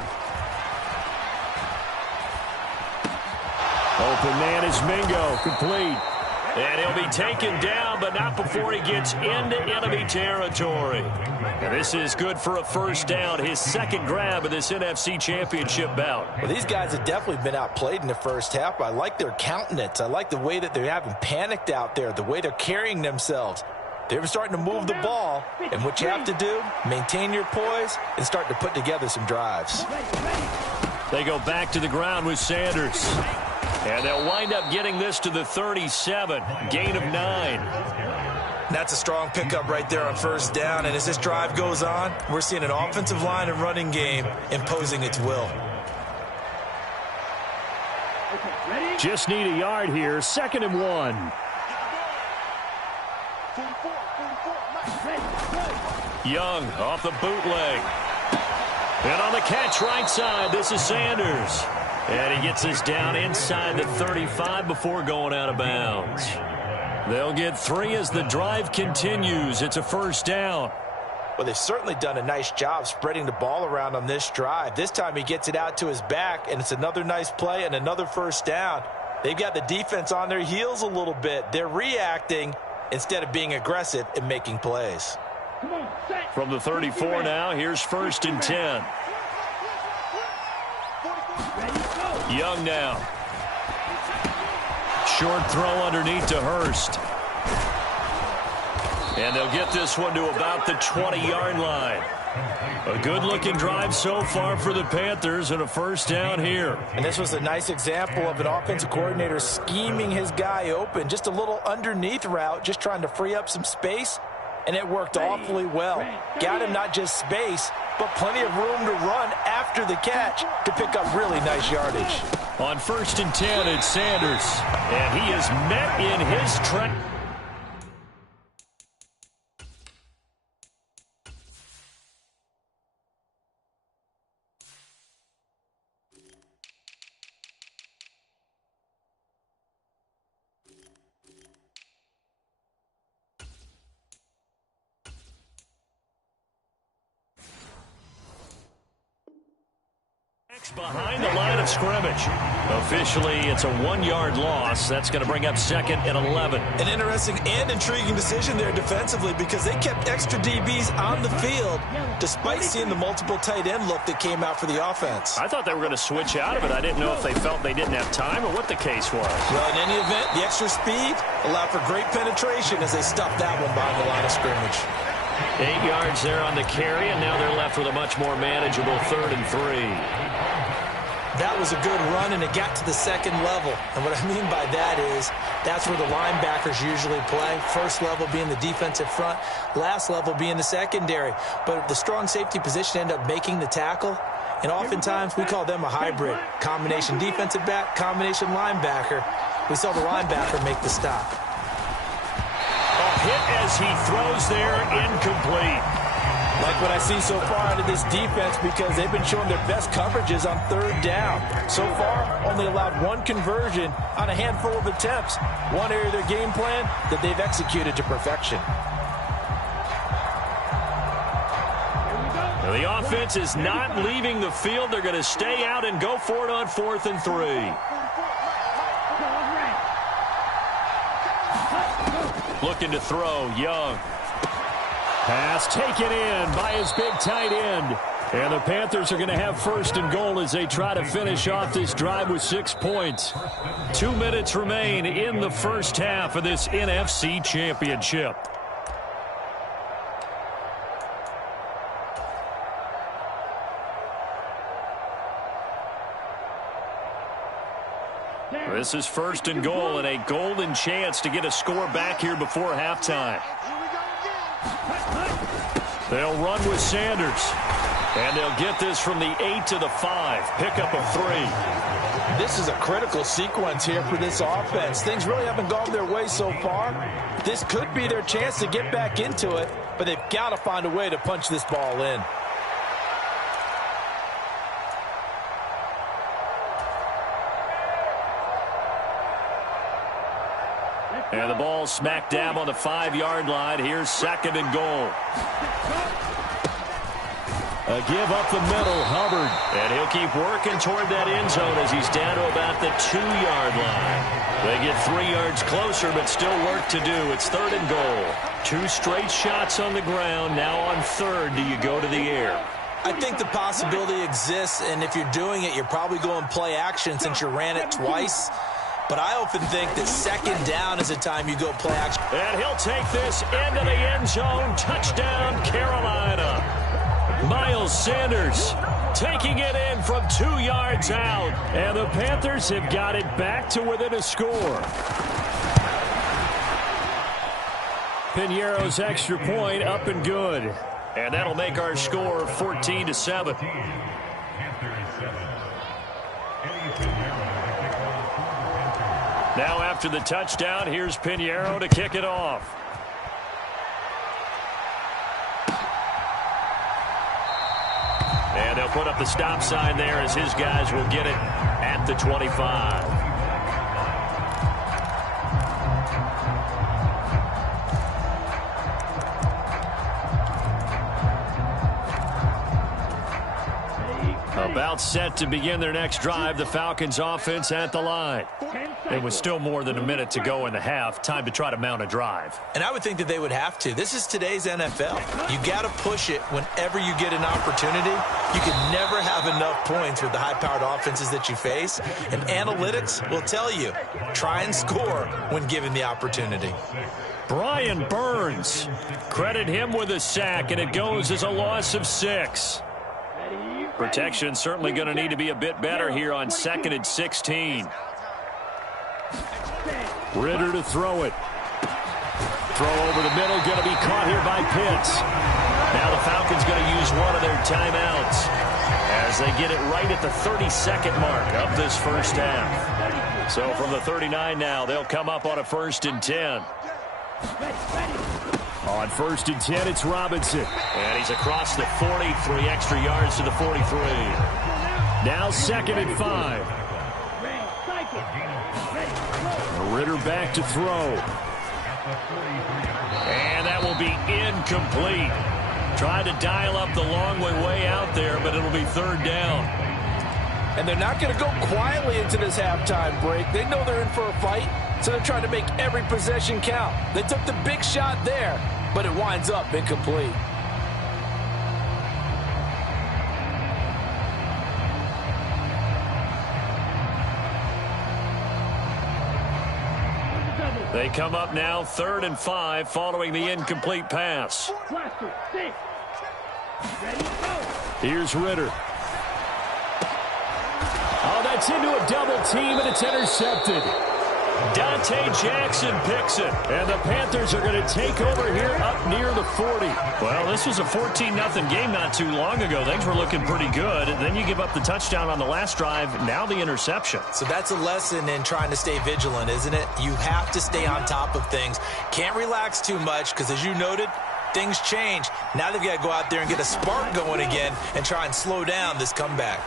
Open man is Mingo, complete. And he'll be taken down, but not before he gets into enemy territory. And this is good for a first down, his second grab of this NFC Championship bout. Well, these guys have definitely been outplayed in the first half. I like their countenance. I like the way that they haven't panicked out there, the way they're carrying themselves. They're starting to move the ball, and what you have to do, maintain your poise and start to put together some drives. They go back to the ground with Sanders. And they'll wind up getting this to the 37, gain of 9. That's a strong pickup right there on first down. And as this drive goes on, we're seeing an offensive line and running game imposing its will. Just need a yard here. 2nd and 1. Young off the bootleg. And on the catch right side, this is Sanders. And he gets this down inside the 35 before going out of bounds. They'll get 3 as the drive continues. It's a first down. Well, they've certainly done a nice job spreading the ball around on this drive. This time he gets it out to his back, and it's another nice play and another first down. They've got the defense on their heels a little bit. They're reacting instead of being aggressive and making plays. From the 34 now, here's 1st and 10. Young now. Short throw underneath to Hurst. And they'll get this one to about the 20-yard line. A good-looking drive so far for the Panthers and a first down here. And this was a nice example of an offensive coordinator scheming his guy open. Just a little underneath route, just trying to free up some space. And it worked awfully well. Got him not just space, but plenty of room to run after the catch to pick up really nice yardage. On 1st and 10, it's Sanders. And he is met in his track. Behind the line of scrimmage. Officially, it's a 1-yard loss. That's going to bring up 2nd and 11. An interesting and intriguing decision there defensively because they kept extra DBs on the field despite seeing the multiple tight end look that came out for the offense. I thought they were going to switch out of it. I didn't know if they felt they didn't have time or what the case was. Well, in any event, the extra speed allowed for great penetration as they stuffed that one behind the line of scrimmage. 8 yards there on the carry, and now they're left with a much more manageable 3rd and 3. That was a good run, and it got to the second level. And what I mean by that is that's where the linebackers usually play. First level being the defensive front, last level being the secondary. But the strong safety position ended up making the tackle, and oftentimes we call them a hybrid. Combination defensive back, combination linebacker. We saw the linebacker make the stop. Hit as he throws there, incomplete. Like what I see so far out of this defense because they've been showing their best coverages on 3rd down. So far, only allowed 1 conversion on a handful of attempts. One area of their game plan that they've executed to perfection. Now, the offense is not leaving the field. They're going to stay out and go for it on 4th and 3. Looking to throw, Young. Pass taken in by his big tight end. And the Panthers are going to have 1st and goal as they try to finish off this drive with 6 points. 2 minutes remain in the first half of this NFC Championship. This is 1st and goal and a golden chance to get a score back here before halftime. They'll run with Sanders. And they'll get this from the 8 to the 5. Pickup of 3. This is a critical sequence here for this offense. Things really haven't gone their way so far. This could be their chance to get back into it, but they've got to find a way to punch this ball in. And the ball smack dab on the 5-yard line. Here's 2nd and goal. A give up the middle, Hubbard. And he'll keep working toward that end zone as he's down to about the 2-yard line. They get 3 yards closer, but still work to do. It's 3rd and goal. 2 straight shots on the ground. Now on 3rd, do you go to the air? I think the possibility exists, and if you're doing it, you're probably going play action since you ran it twice. But I often think that 2nd down is the time you go play action. And he'll take this into the end zone. Touchdown, Carolina. Miles Sanders taking it in from 2 yards out. And the Panthers have got it back to within a score. Piñeiro's extra point up and good. And that'll make our score 14-7. Now after the touchdown, here's Piñeiro to kick it off. And they'll put up the stop sign there as his guys will get it at the 25. About set to begin their next drive, the Falcons offense at the line. It was still more than a minute to go in the half. Time to try to mount a drive. And I would think that they would have to. This is today's NFL. You got to push it whenever you get an opportunity. You can never have enough points with the high-powered offenses that you face. And analytics will tell you, try and score when given the opportunity. Brian Burns. Credit him with a sack, and it goes as a loss of 6. Protection certainly going to need to be a bit better here on 2nd and 16. Ritter to throw it. Throw over the middle, going to be caught here by Pitts. Now the Falcons going to use one of their timeouts as they get it right at the 32nd mark of this first half. So from the 39 now, they'll come up on a 1st and 10. On 1st and 10, it's Robinson. And he's across the 40, 3 extra yards to the 43. Now 2nd and 5. Ritter back to throw. And that will be incomplete. Tried to dial up the long way out there, but it'll be 3rd down. And they're not going to go quietly into this halftime break. They know they're in for a fight, so they're trying to make every possession count. They took the big shot there, but it winds up incomplete. They come up now 3rd and 5 following the incomplete pass. Blaster, 6. Ready, go. Here's Ritter. Oh, that's into a double team, and it's intercepted. Dante Jackson picks it. And the Panthers are going to take over here up near the 40. Well, this was a 14-0 game not too long ago. Things were looking pretty good. Then you give up the touchdown on the last drive. Now the interception. So that's a lesson in trying to stay vigilant, isn't it? You have to stay on top of things. Can't relax too much because, as you noted, things change. Now they've got to go out there and get a spark going again and try and slow down this comeback.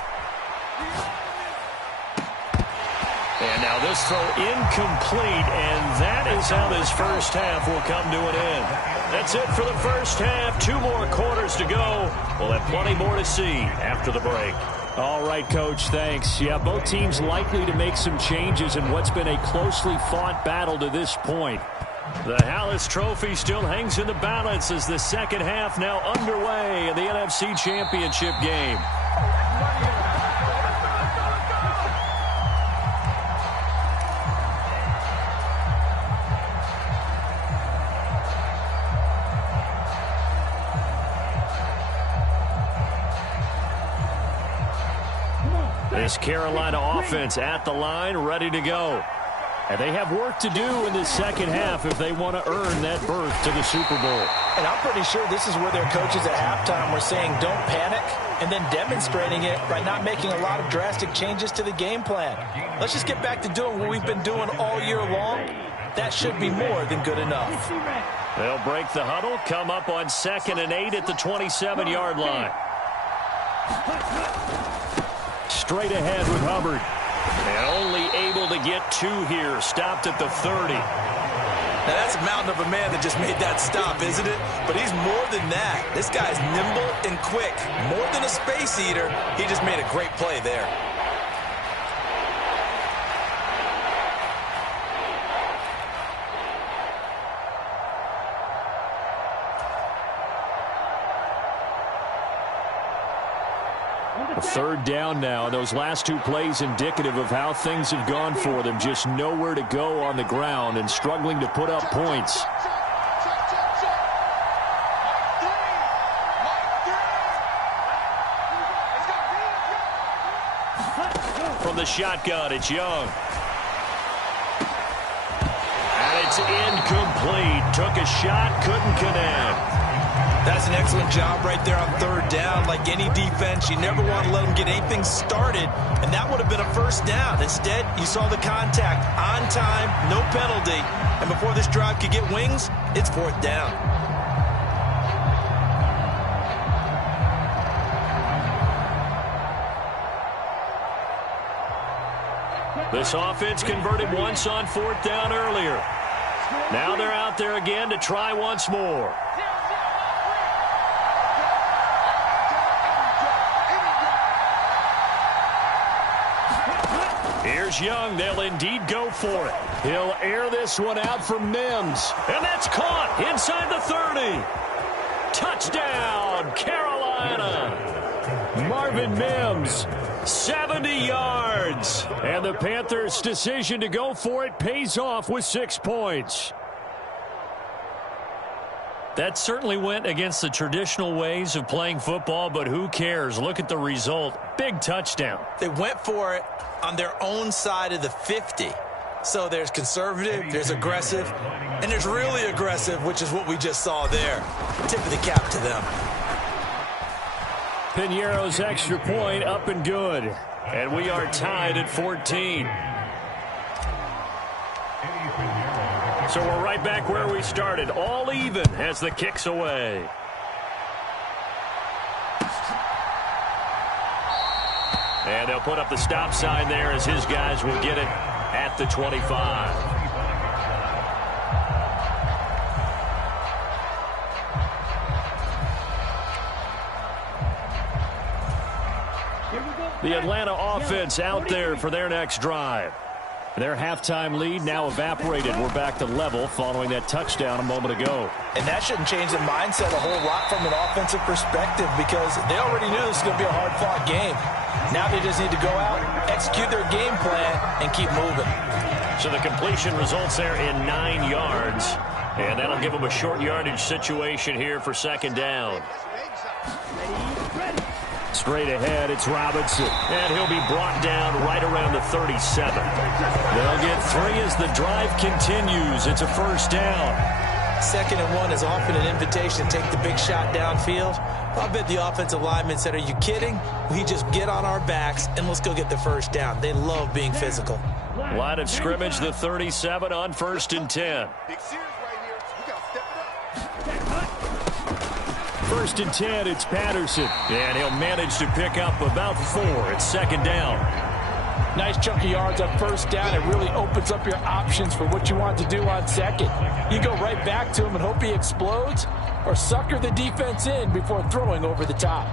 And now this throw incomplete, and that is how this first half will come to an end. That's it for the first half. 2 more quarters to go. We'll have plenty more to see after the break. All right, Coach, thanks. Yeah, both teams likely to make some changes in what's been a closely fought battle to this point. The Hallis Trophy still hangs in the balance as the second half now underway in the NFC Championship game. This Carolina offense at the line, ready to go. And they have work to do in this second half if they want to earn that berth to the Super Bowl. And I'm pretty sure this is where their coaches at halftime were saying don't panic, and then demonstrating it by not making a lot of drastic changes to the game plan. Let's just get back to doing what we've been doing all year long. That should be more than good enough. They'll break the huddle, come up on 2nd and 8 at the 27-yard line. Straight ahead with Hubbard. And only able to get 2 here. Stopped at the 30. Now, that's a mountain of a man that just made that stop, isn't it? But he's more than that. This guy's nimble and quick. More than a space eater. He just made a great play there. Third down now. Those last 2 plays indicative of how things have gone for them. Just nowhere to go on the ground and struggling to put up points. From the shotgun, it's Young. And it's incomplete. Took a shot, couldn't connect. That's an excellent job right there on 3rd down. Like any defense, you never want to let them get anything started, and that would have been a first down. Instead, you saw the contact on time, no penalty, and before this drive could get wings, it's 4th down. This offense converted once on 4th down earlier. Now they're out there again to try once more. Here's Young. They'll indeed go for it. He'll air this one out for Mims. And that's caught inside the 30. Touchdown, Carolina. Marvin Mims. 70 yards. And the Panthers' decision to go for it pays off with 6 points. That certainly went against the traditional ways of playing football, but who cares? Look at the result. Big touchdown. They went for it on their own side of the 50. So there's conservative, there's aggressive, and there's really aggressive, which is what we just saw there. Tip of the cap to them. Piñeiro's extra point up and good. And we are tied at 14. So we're right back where we started. All even as the kick's away. And they'll put up the stop sign there as his guys will get it at the 25. The Atlanta offense out there for their next drive. Their halftime lead now evaporated. We're back to level following that touchdown a moment ago. And that shouldn't change the mindset a whole lot from an offensive perspective because they already knew this was going to be a hard-fought game. Now they just need to go out, execute their game plan, and keep moving. So the completion results there in 9 yards. And that'll give them a short yardage situation here for second down. Straight ahead, it's Robinson. And he'll be brought down right around the 37. They'll get 3 as the drive continues. It's a first down. 2nd and 1 is often an invitation to take the big shot downfield. I bet the offensive lineman said, are you kidding? We just get on our backs and let's go get the first down. They love being physical. Line of scrimmage, the 37 on 1st and 10. 1st and 10, it's Patterson. And he'll manage to pick up about 4. It's second down. Nice chunk of yards on first down. It really opens up your options for what you want to do on second. You go right back to him and hope he explodes, or sucker the defense in before throwing over the top.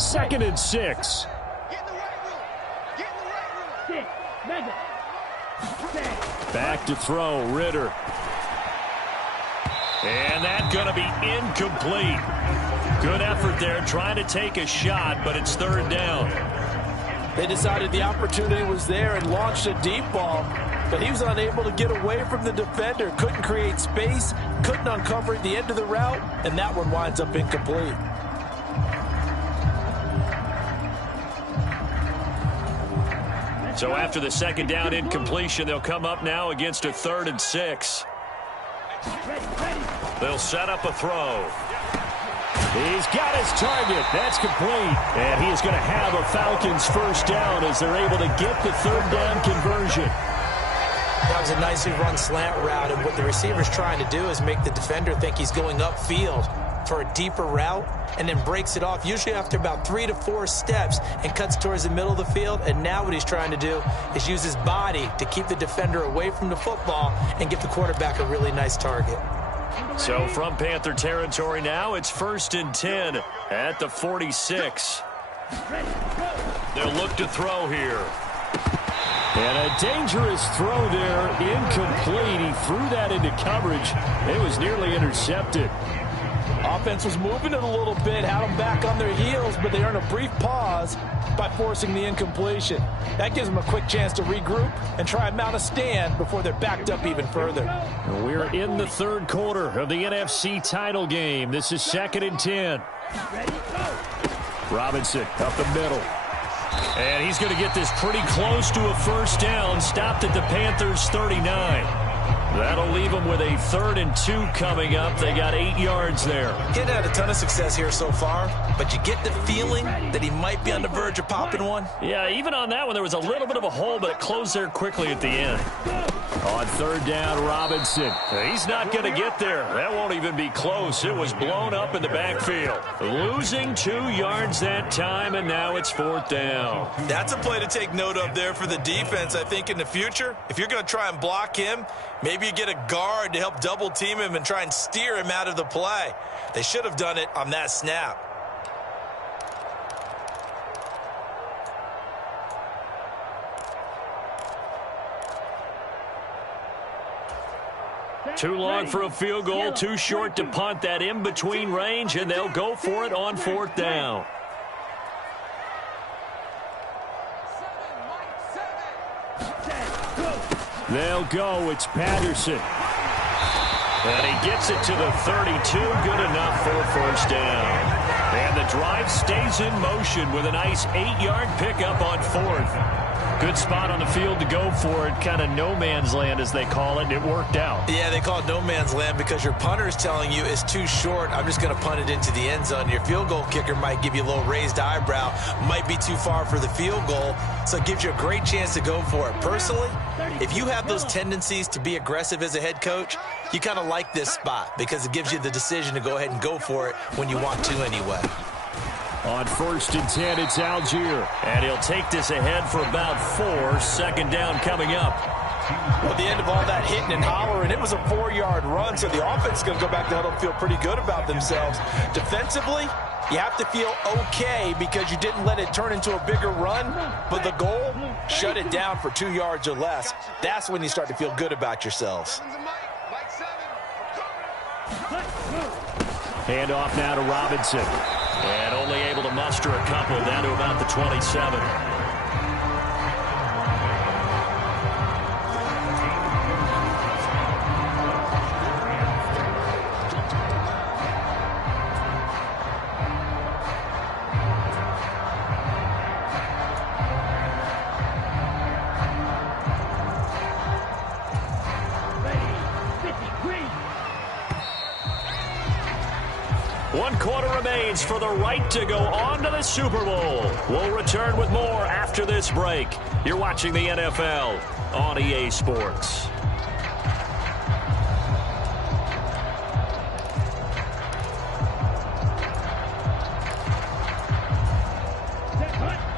Second and 6. Back to throw, Ritter. And that's going to be incomplete. Good effort there, trying to take a shot, but it's third down. They decided the opportunity was there and launched a deep ball, but he was unable to get away from the defender, couldn't create space, couldn't uncover at the end of the route, and that one winds up incomplete. So after the second down incompletion, they'll come up now against a 3rd and 6. They'll set up a throw. He's got his target. That's complete. And he is going to have a Falcons first down as they're able to get the 3rd down conversion. That was a nicely run slant route, and what the receiver's trying to do is make the defender think he's going upfield for a deeper route and then breaks it off, usually after about 3 to 4 steps, and cuts towards the middle of the field. And now what he's trying to do is use his body to keep the defender away from the football and give the quarterback a really nice target. So from Panther territory now, it's 1st and 10 at the 46. They'll look to throw here. And a dangerous throw there, incomplete. He threw that into coverage. It was nearly intercepted. Offense was moving it a little bit, had them back on their heels, but they earned a brief pause by forcing the incompletion. That gives them a quick chance to regroup and try and mount a stand before they're backed up even further. We're in the 3rd quarter of the NFC title game. This is 2nd and 10. Robinson up the middle. And he's going to get this pretty close to a first down, stopped at the Panthers' 39. That'll leave them with a 3rd and 2 coming up. They got 8 yards there. Getting had a ton of success here so far, but you get the feeling that he might be on the verge of popping one. Yeah, even on that one, there was a little bit of a hole, but it closed there quickly at the end. On 3rd down, Robinson. He's not going to get there. That won't even be close. It was blown up in the backfield. Losing 2 yards that time, and now it's 4th down. That's a play to take note of there for the defense, I think, in the future. If you're going to try and block him, maybe you get a guard to help double team him and try and steer him out of the play. They should have done it on that snap. Too long for a field goal, too short to punt. That in-between range, and they'll go for it on 4th down. They'll go. It's Patterson. And he gets it to the 32. Good enough for a first down. And the drive stays in motion with a nice 8-yard pickup on 4th. Good spot on the field to go for it. Kind of no man's land, as they call it, and it worked out. Yeah, they call it no man's land because your punter is telling you it's too short. I'm just going to punt it into the end zone. Your field goal kicker might give you a little raised eyebrow, might be too far for the field goal, so it gives you a great chance to go for it. Personally, if you have those tendencies to be aggressive as a head coach, you kind of like this spot because it gives you the decision to go ahead and go for it when you want to anyway. On 1st and 10, it's Algier. And he'll take this ahead for about 4. Second down coming up. Well, at the end of all that hitting and hollering, it was a 4-yard run, so the offense is going to go back to huddle and feel pretty good about themselves. Defensively, you have to feel okay because you didn't let it turn into a bigger run, but the goal, shut it down for 2 yards or less. That's when you start to feel good about yourselves. Hand off now to Robinson. And only able to muster a couple down to about the 27. One quarter remains for the right to go on to the Super Bowl. We'll return with more after this break. You're watching the NFL on EA Sports.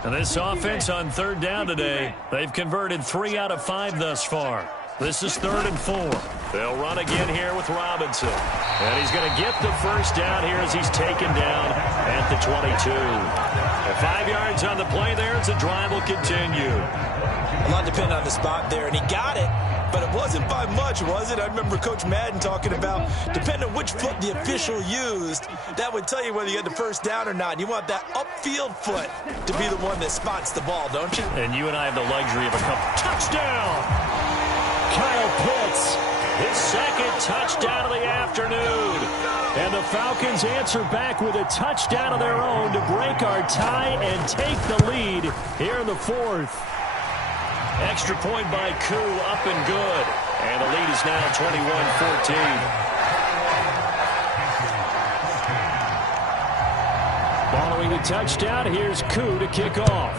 And this offense on third down today, they've converted 3 out of 5 thus far. This is 3rd and 4. They'll run again here with Robinson. And he's going to get the first down here as he's taken down at the 22. 5 yards on the play there as the drive will continue. A lot depended on the spot there, and he got it, but it wasn't by much, was it? I remember Coach Madden talking about, depending on which foot the official used, that would tell you whether you had the first down or not. You want that upfield foot to be the one that spots the ball, don't you? And you and I have the luxury of a couple. Touchdown! Kyle Pitts, his second touchdown of the afternoon. And the Falcons answer back with a touchdown of their own to break our tie and take the lead here in the 4th. Extra point by Koo, up and good. And the lead is now 21-14. Following the touchdown, here's Koo to kick off.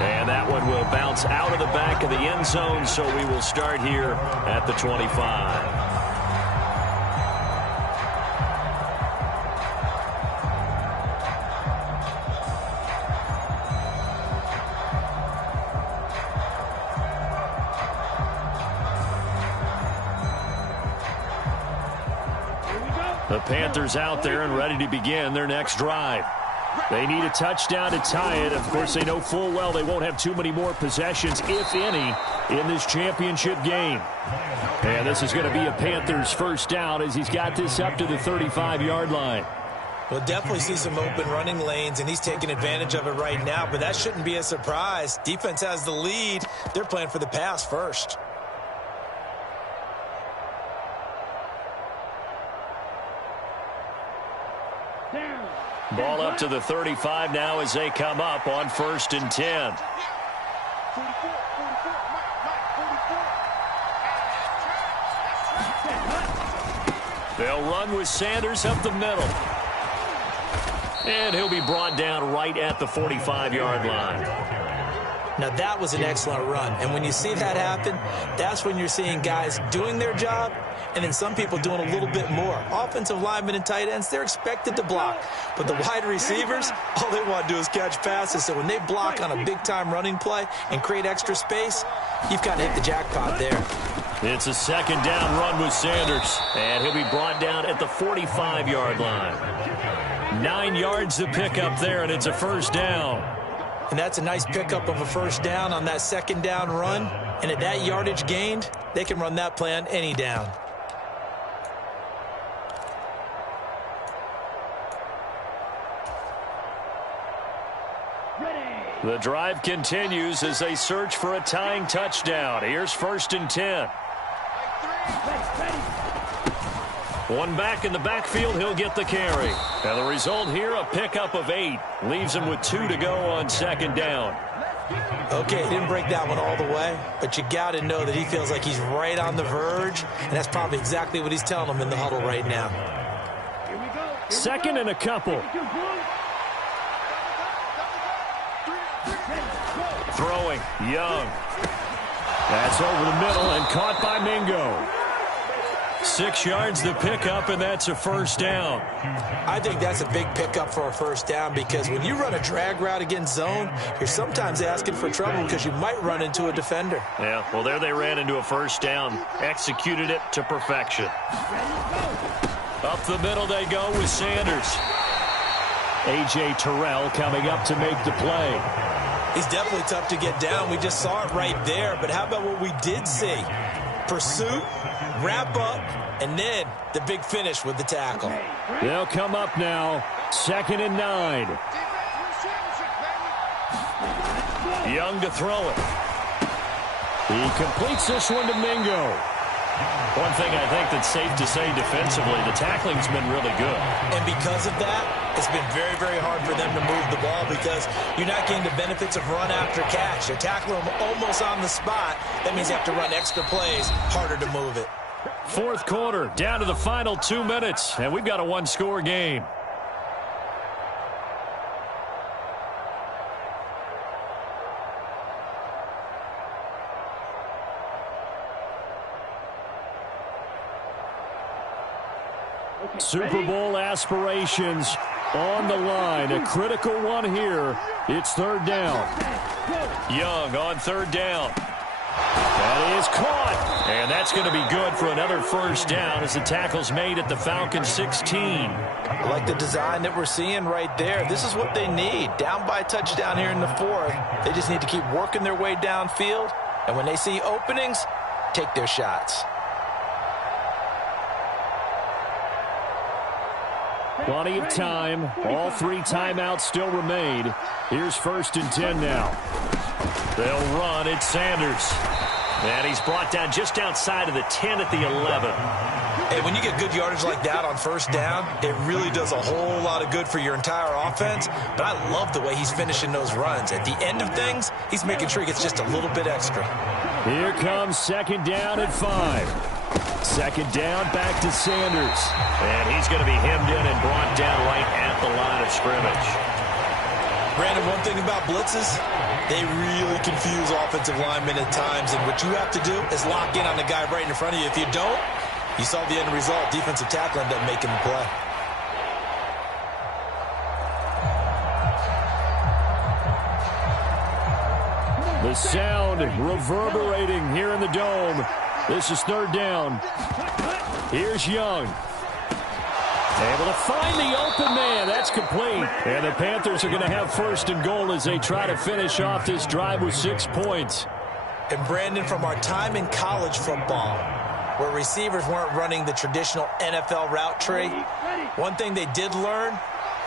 And that one will bounce out of the back of the end zone, so we will start here at the 25. The Panthers out there and ready to begin their next drive. They need a touchdown to tie it. Of course, they know full well they won't have too many more possessions, if any, in this championship game. And this is going to be a Panthers first down as he's got this up to the 35-yard line. We'll definitely see some open running lanes, and he's taking advantage of it right now, but that shouldn't be a surprise. Defense has the lead. They're playing for the pass first. Ball up to the 35 now as they come up on 1st and 10. They'll run with Sanders up the middle. And he'll be brought down right at the 45-yard line. Now, that was an excellent run. And when you see that happen, that's when you're seeing guys doing their job and then some people doing a little bit more. Offensive linemen and tight ends, they're expected to block. But the wide receivers, all they want to do is catch passes. So when they block on a big-time running play and create extra space, you've kind of hit the jackpot there. It's a 2nd down run with Sanders. And he'll be brought down at the 45-yard line. 9 yards to pick up there, and it's a first down. And that's a nice pickup of a first down on that 2nd down run. And at that yardage gained, they can run that play on any down. The drive continues as they search for a tying touchdown. Here's 1st and 10. One back in the backfield, he'll get the carry. And the result here, a pickup of 8. Leaves him with 2 to go on 2nd down. Okay, he didn't break that one all the way, but you got to know that he feels like he's right on the verge, and that's probably exactly what he's telling them in the huddle right now. 2nd and a couple. Throwing, Young. That's over the middle and caught by Mingo. 6 yards to pick up, and that's a first down. I think that's a big pickup for a first down because when you run a drag route against zone, you're sometimes asking for trouble because you might run into a defender. Yeah, well, there they ran into a first down. Executed it to perfection. Up the middle they go with Sanders. A.J. Terrell coming up to make the play. He's definitely tough to get down. We just saw it right there. But how about what we did see? Pursuit, wrap up, and then the big finish with the tackle. They'll come up now. 2nd and 9. Young to throw it. He completes this one to Mingo. One thing I think that's safe to say defensively, the tackling's been really good. And because of that, it's been very, very hard for them to move the ball because you're not getting the benefits of run after catch. You're tackling them almost on the spot. That means you have to run extra plays, harder to move it. 4th quarter, down to the final 2 minutes, and we've got a one-score game. Super Bowl aspirations on the line. A critical one here. It's 3rd down. Young on 3rd down. That is caught. And that's going to be good for another first down as the tackle's made at the Falcons 16. I like the design that we're seeing right there. This is what they need. Down by a touchdown here in the 4th. They just need to keep working their way downfield. And when they see openings, take their shots. Plenty of time. All 3 timeouts still remain. Here's 1st and 10 now. They'll run. It's Sanders. And he's brought down just outside of the 10 at the 11. Hey, when you get good yardage like that on first down, it really does a whole lot of good for your entire offense. But I love the way he's finishing those runs. At the end of things, he's making sure he gets just a little bit extra. Here comes 2nd down at 5. 2nd down, back to Sanders. And he's going to be hemmed in and brought down right at the line of scrimmage. Brandon, one thing about blitzes, they really confuse offensive linemen at times. And what you have to do is lock in on the guy right in front of you. If you don't, you saw the end result. Defensive tackle ended up making the play. The sound reverberating here in the dome. This is 3rd down. Here's Young. Able to find the open man. That's complete. And the Panthers are going to have 1st and goal as they try to finish off this drive with 6 points. And Brandon, from our time in college football, where receivers weren't running the traditional NFL route tree, one thing they did learn,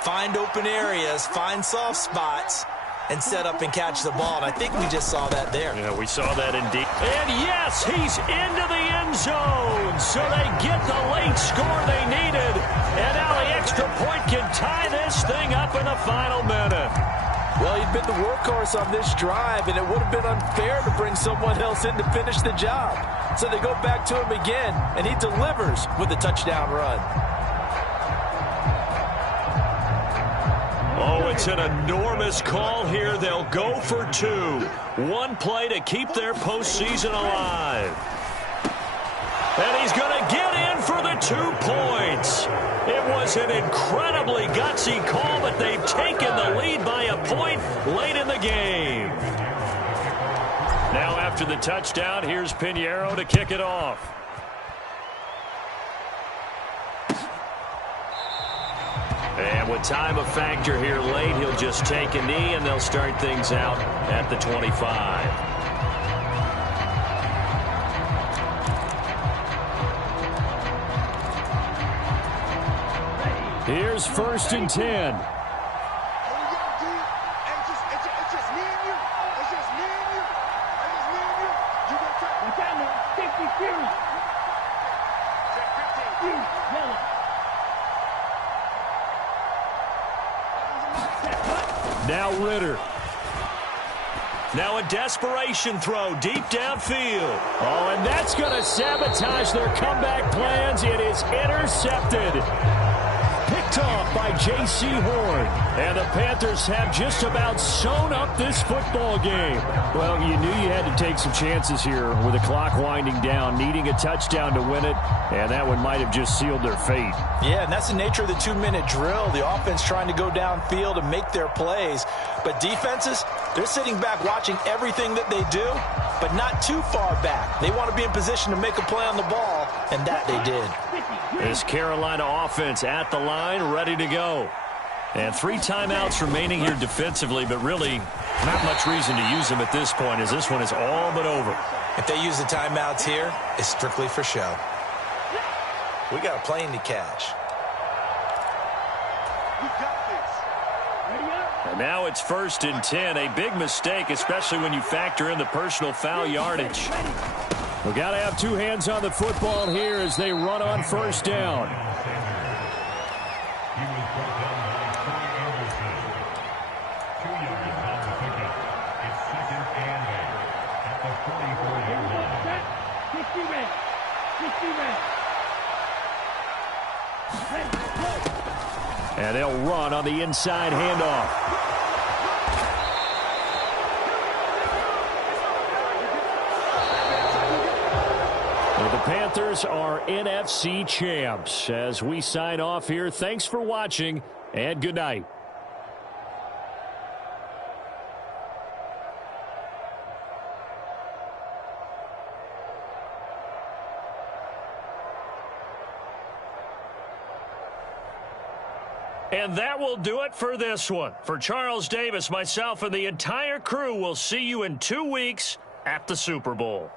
find open areas, find soft spots, and set up and catch the ball. And I think we just saw that there. Yeah, we saw that indeed. And yes, he's into the end zone. So they get the late score they needed. And now the extra point can tie this thing up in the final minute. Well, he'd been the workhorse on this drive, and it would have been unfair to bring someone else in to finish the job. So they go back to him again, and he delivers with a touchdown run. Oh, it's an enormous call here. They'll go for 2. One play to keep their postseason alive. And he's going to get in for the 2 points. It was an incredibly gutsy call, but they've taken the lead by a point late in the game. Now after the touchdown, here's Pinheiro to kick it off. And with time a factor here late, he'll just take a knee, and they'll start things out at the 25. Here's 1st and 10. Now Ritter. Now a desperation throw deep downfield. Oh, and that's going to sabotage their comeback plans. It is intercepted. Picked picked off by J.C. Horn. And the Panthers have just about sewn up this football game. Well, you knew you had to take some chances here with the clock winding down, needing a touchdown to win it, and that one might have just sealed their fate. Yeah, and that's the nature of the 2-minute drill. The offense trying to go downfield and make their plays. But defenses, they're sitting back watching everything that they do, but not too far back. They want to be in position to make a play on the ball, and that they did. This Carolina offense at the line, ready to go. And 3 timeouts remaining here defensively, but really not much reason to use them at this point, as this one is all but over. If they use the timeouts here, it's strictly for show. We got a plane to catch. And now it's 1st and 10, a big mistake, especially when you factor in the personal foul yardage. We've got to have 2 hands on the football here as they run on 1st down. And they'll run on the inside handoff. Well, the Panthers are NFC champs. As we sign off here, thanks for watching, and good night. And that will do it for this one. For Charles Davis, myself, and the entire crew, we'll see you in 2 weeks at the Super Bowl.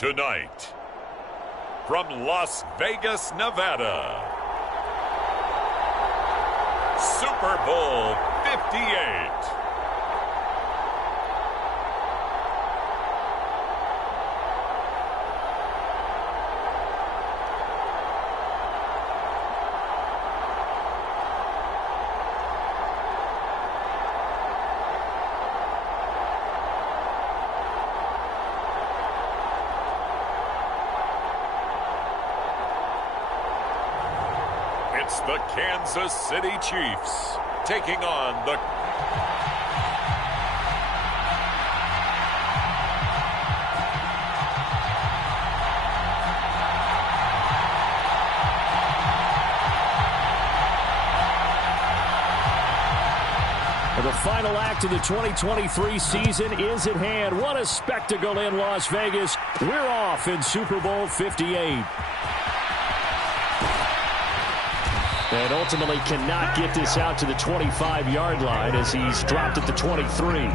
tonight, from Las Vegas, Nevada, Super Bowl 58. It's the Kansas City Chiefs taking on the... The final act of the 2023 season is at hand. What a spectacle in Las Vegas. We're off in Super Bowl 58. And ultimately cannot get this out to the 25-yard line as he's dropped at the 23.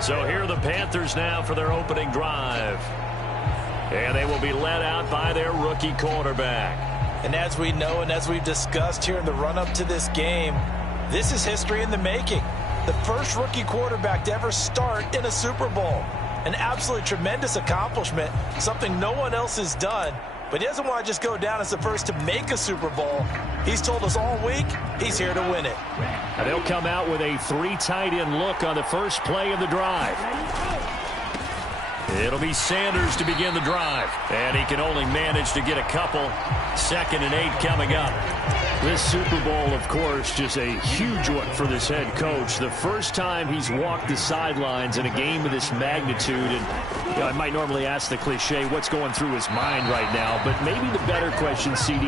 So here are the Panthers now for their opening drive. And they will be led out by their rookie quarterback. And as we know and as we've discussed here in the run-up to this game, this is history in the making. The first rookie quarterback to ever start in a Super Bowl. An absolutely tremendous accomplishment, something no one else has done. But he doesn't want to just go down as the first to make a Super Bowl. He's told us all week he's here to win it. And they'll come out with a 3 tight end look on the first play of the drive. It'll be Sanders to begin the drive. And he can only manage to get a couple. 2nd and 8 coming up. This Super Bowl, of course, just a huge one for this head coach. The first time he's walked the sidelines in a game of this magnitude. And I might normally ask the cliche, what's going through his mind right now? But maybe the better question, CD,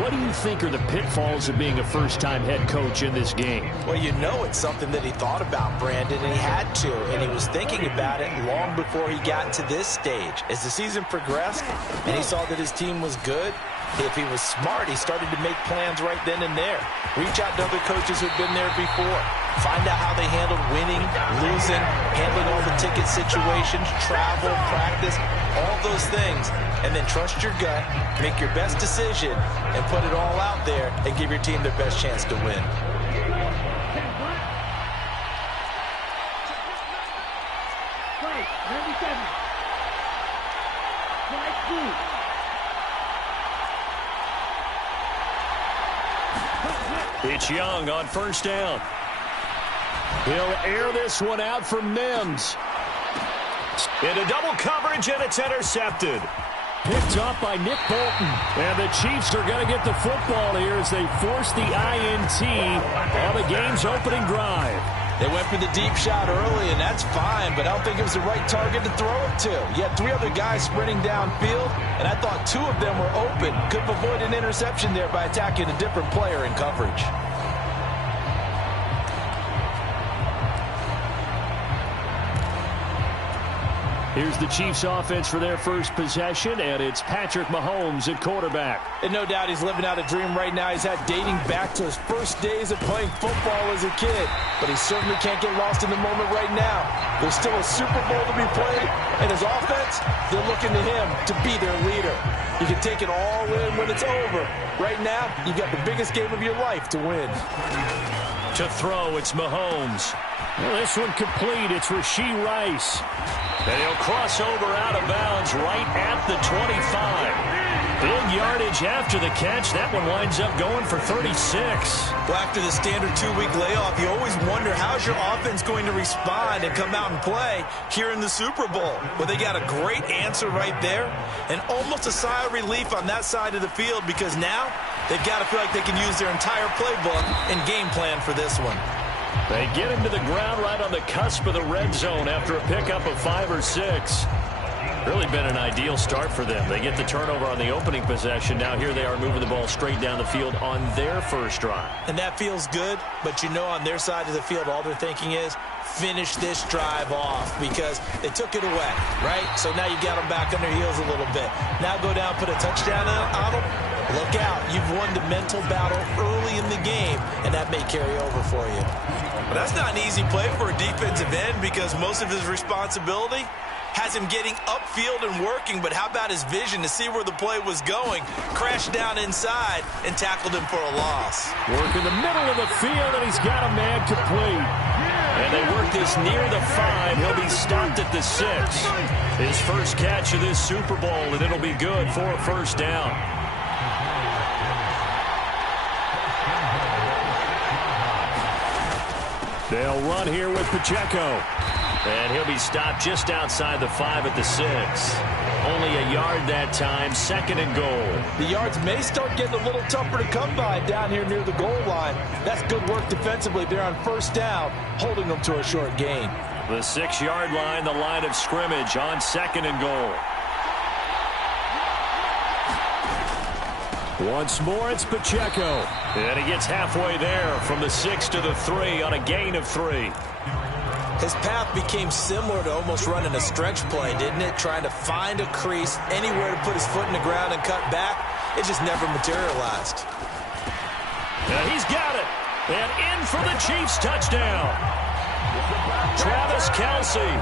what do you think are the pitfalls of being a first-time head coach in this game? Well, you know it's something that he thought about, Brandon, and he had to. And he was thinking about it long before he got to this stage. As the season progressed and he saw that his team was good, if he was smart, he started to make plans right then and there. Reach out to other coaches who've been there before. Find out how they handled winning, losing, handling all the ticket situations, travel, practice, all those things. And then trust your gut, make your best decision, and put it all out there and give your team their best chance to win. Play, 97. Slide 2. It's Young on first down. He'll air this one out for Mims. Into double coverage, and it's intercepted. Picked up by Nick Bolton. And the Chiefs are going to get the football here as they force the INT on the game's opening drive. They went for the deep shot early, and that's fine, but I don't think it was the right target to throw it to. You had 3 other guys sprinting downfield, and I thought 2 of them were open. Could have avoided an interception there by attacking a different player in coverage. Here's the Chiefs offense for their first possession, and it's Patrick Mahomes at quarterback. And no doubt he's living out a dream right now he's had dating back to his first days of playing football as a kid. But he certainly can't get lost in the moment right now. There's still a Super Bowl to be played, and his offense, they're looking to him to be their leader. You can take it all in when it's over. Right now, you've got the biggest game of your life to win. To throw, it's Mahomes. Well, this one complete. It's Rashee Rice. And he'll cross over out of bounds right at the 25. Big yardage after the catch. That one winds up going for 36. Well, after the standard 2-week layoff, you always wonder how's your offense going to respond and come out and play here in the Super Bowl. Well, they got a great answer right there and almost a sigh of relief on that side of the field because now they've got to feel like they can use their entire playbook and game plan for this one. They get him to the ground right on the cusp of the red zone after a pickup of 5 or 6. Really been an ideal start for them. They get the turnover on the opening possession. Now here they are moving the ball straight down the field on their first drive. And that feels good, but you know on their side of the field all they're thinking is finish this drive off because they took it away, right? So now you got them back on their heels a little bit. Now go down, put a touchdown on them. Look out. You've won the mental battle early in the game, and that may carry over for you. Well, that's not an easy play for a defensive end because most of his responsibility has him getting upfield and working, but how about his vision to see where the play was going, crashed down inside, and tackled him for a loss. Work in the middle of the field, and he's got a man complete. And they work this near the 5. He'll be stopped at the 6. His first catch of this Super Bowl, and it'll be good for a first down. They'll run here with Pacheco. And he'll be stopped just outside the 5 at the 6. Only a yard that time, 2nd and goal. The yards may start getting a little tougher to come by down here near the goal line. That's good work defensively. They're on first down, holding them to a short gain. The 6-yard line, the line of scrimmage on 2nd and goal. Once more, it's Pacheco. And he gets halfway there from the 6 to the 3 on a gain of 3. His path became similar to almost running a stretch play, didn't it? Trying to find a crease, anywhere to put his foot in the ground and cut back. It just never materialized. And he's got it. And in for the Chiefs touchdown. Travis Kelce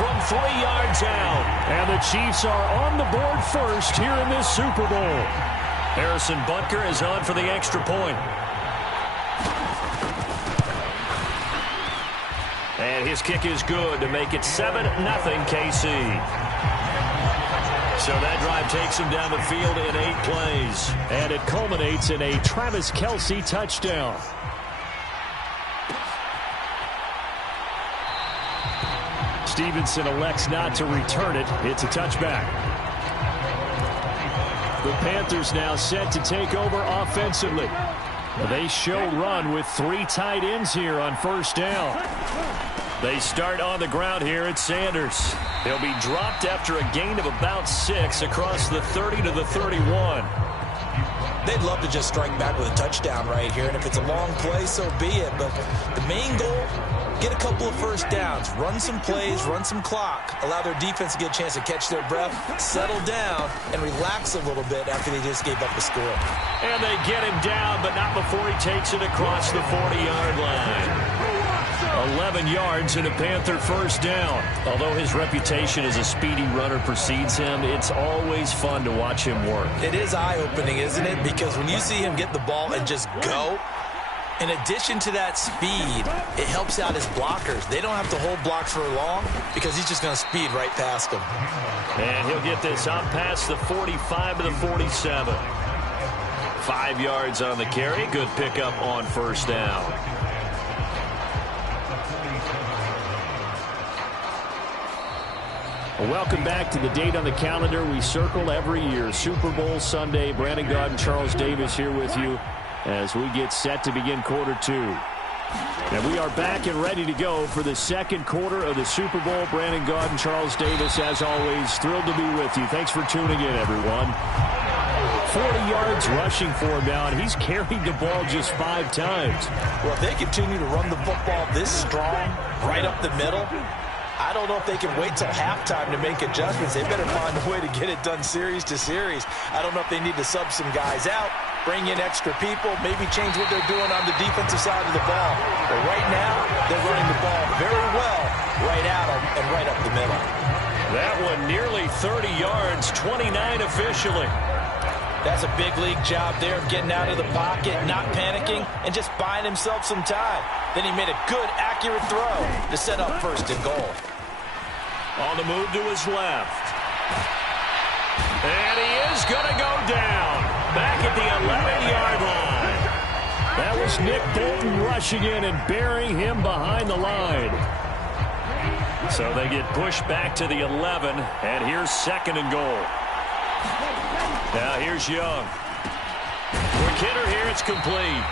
from 3 yards out. And the Chiefs are on the board first here in this Super Bowl. Harrison Butker is on for the extra point. And his kick is good to make it 7-0 KC. So that drive takes him down the field in 8 plays. And it culminates in a Travis Kelce touchdown. Stevenson elects not to return it. It's a touchback. The Panthers now set to take over offensively. They show run with 3 tight ends here on first down. They start on the ground here at Sanders. He'll be dropped after a gain of about 6 across the 30 to the 31. They'd love to just strike back with a touchdown right here, and if it's a long play, so be it. But the main goal, get a couple of first downs, run some plays, run some clock, allow their defense to get a chance to catch their breath, settle down, and relax a little bit after they just gave up the score. And they get him down, but not before he takes it across the 40-yard line. 11 yards and a Panther first down. Although his reputation as a speedy runner precedes him, it's always fun to watch him work. It is eye-opening, isn't it? Because when you see him get the ball and just go, in addition to that speed, it helps out his blockers. They don't have to hold blocks for long because he's just going to speed right past them. And he'll get this out past the 45 to the 47. 5 yards on the carry. Good pickup on first down. Welcome back to the date on the calendar we circle every year. Super Bowl Sunday. Brandon Gaud and Charles Davis here with you as we get set to begin quarter 2. And we are back and ready to go for the second quarter of the Super Bowl. Brandon Gaud and Charles Davis, as always, thrilled to be with you. Thanks for tuning in, everyone. 40 yards rushing for him now, and he's carried the ball just 5 times. Well, if they continue to run the football this strong, right up the middle, I don't know if they can wait till halftime to make adjustments. They better find a way to get it done series to series. I don't know if they need to sub some guys out, bring in extra people, maybe change what they're doing on the defensive side of the ball. But right now, they're running the ball very well right at them and right up the middle. That one nearly 30 yards, 29 officially. That's a big league job there of getting out of the pocket, not panicking, and just buying himself some time. Then he made a good, accurate throw to set up first and goal. On the move to his left. And he is going to go down. Back at the 11-yard line. That was Nick Bolton rushing in and burying him behind the line. So they get pushed back to the 11, and here's 2nd and goal. Now here's Young. Quick hitter here, it's complete.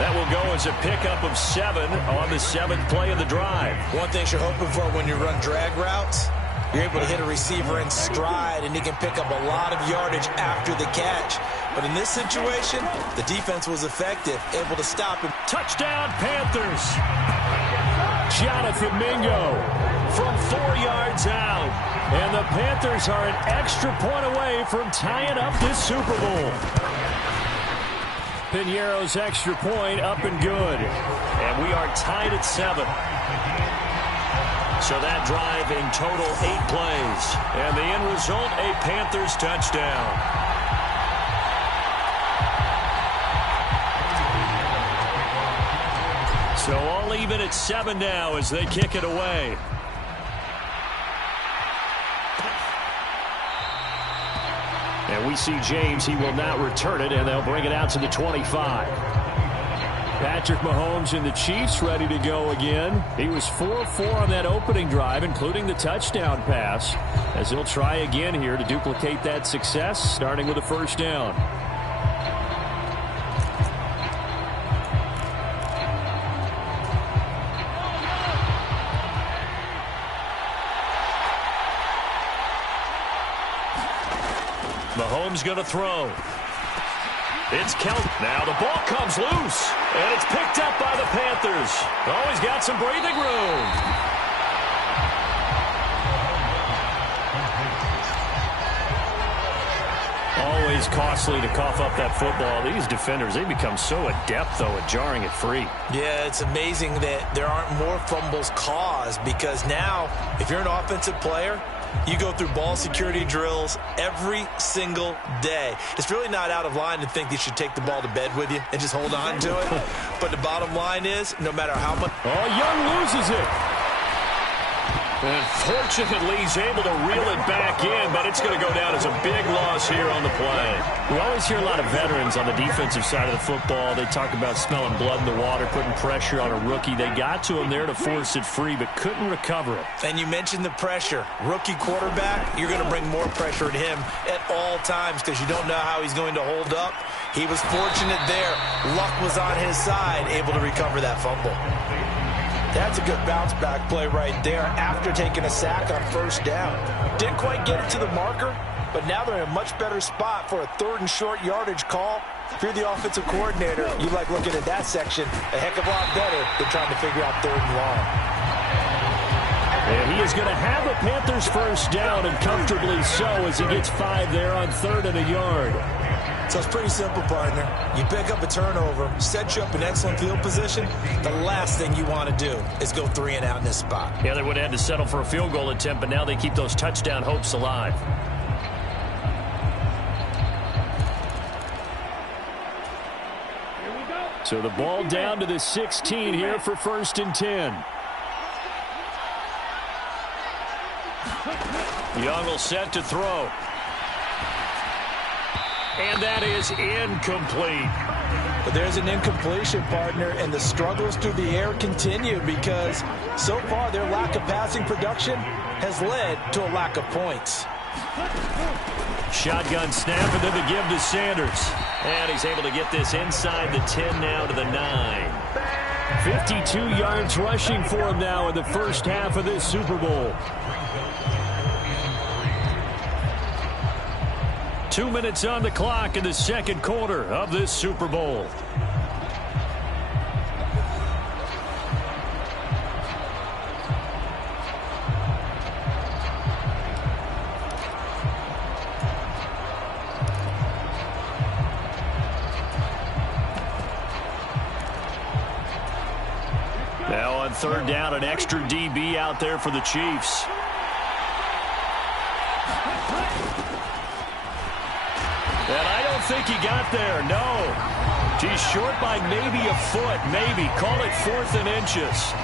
That will go as a pickup of 7 on the 7th play of the drive. One thing you're hoping for when you run drag routes, you're able to hit a receiver in stride, and he can pick up a lot of yardage after the catch. But in this situation, the defense was effective, able to stop him. Touchdown, Panthers. Jonathan Mingo from 4 yards out. And the Panthers are an extra point away from tying up this Super Bowl. Piñeiro's extra point up and good. And we are tied at 7. So that drive in total 8 plays. And the end result, a Panthers touchdown. So all even at 7 now as they kick it away. And we see James. He will not return it, and they'll bring it out to the 25. Patrick Mahomes and the Chiefs ready to go again. He was 4-4 on that opening drive, including the touchdown pass, as he'll try again here to duplicate that success, starting with a first down. Mahomes going to throw. It's Kelce. Now the ball comes loose, and it's picked up by the Panthers. Oh, he's got some breathing room. Always costly to cough up that football. These defenders, they become so adept, though, at jarring it free. Yeah, it's amazing that there aren't more fumbles caused, because now, if you're an offensive player, you go through ball security drills every single day. It's really not out of line to think you should take the ball to bed with you and just hold on to it. But the bottom line is, no matter how much... Oh, Young loses it. And fortunately, he's able to reel it back in, but it's going to go down as a big loss here on the play. We always hear a lot of veterans on the defensive side of the football. They talk about smelling blood in the water, putting pressure on a rookie. They got to him there to force it free, but couldn't recover it. And you mentioned the pressure. Rookie quarterback, you're going to bring more pressure at him at all times because you don't know how he's going to hold up. He was fortunate there. Luck was on his side, able to recover that fumble. That's a good bounce-back play right there after taking a sack on first down. Didn't quite get it to the marker, but now they're in a much better spot for a 3rd and short yardage call. If you're the offensive coordinator, you like looking at that section a heck of a lot better than trying to figure out 3rd and long. And he is going to have a Panthers first down, and comfortably so, as he gets 5 there on 3rd and a yard. So it's pretty simple, partner. You pick up a turnover, set you up in excellent field position. The last thing you want to do is go 3 and out in this spot. Yeah, they would have had to settle for a field goal attempt, but now they keep those touchdown hopes alive. Here we go. So the ball down to the 16 here for 1st and 10. Young will set to throw. And that is incomplete. But there's an incompletion, partner, and the struggles through the air continue because so far their lack of passing production has led to a lack of points. Shotgun snap, and then the give to Sanders. And he's able to get this inside the 10 now to the 9. 52 yards rushing for him now in the first half of this Super Bowl. 2 minutes on the clock in the second quarter of this Super Bowl. Now on 3rd down, an extra DB out there for the Chiefs. And I don't think he got there, no. He's short by maybe a foot, maybe. Call it 4th and inches.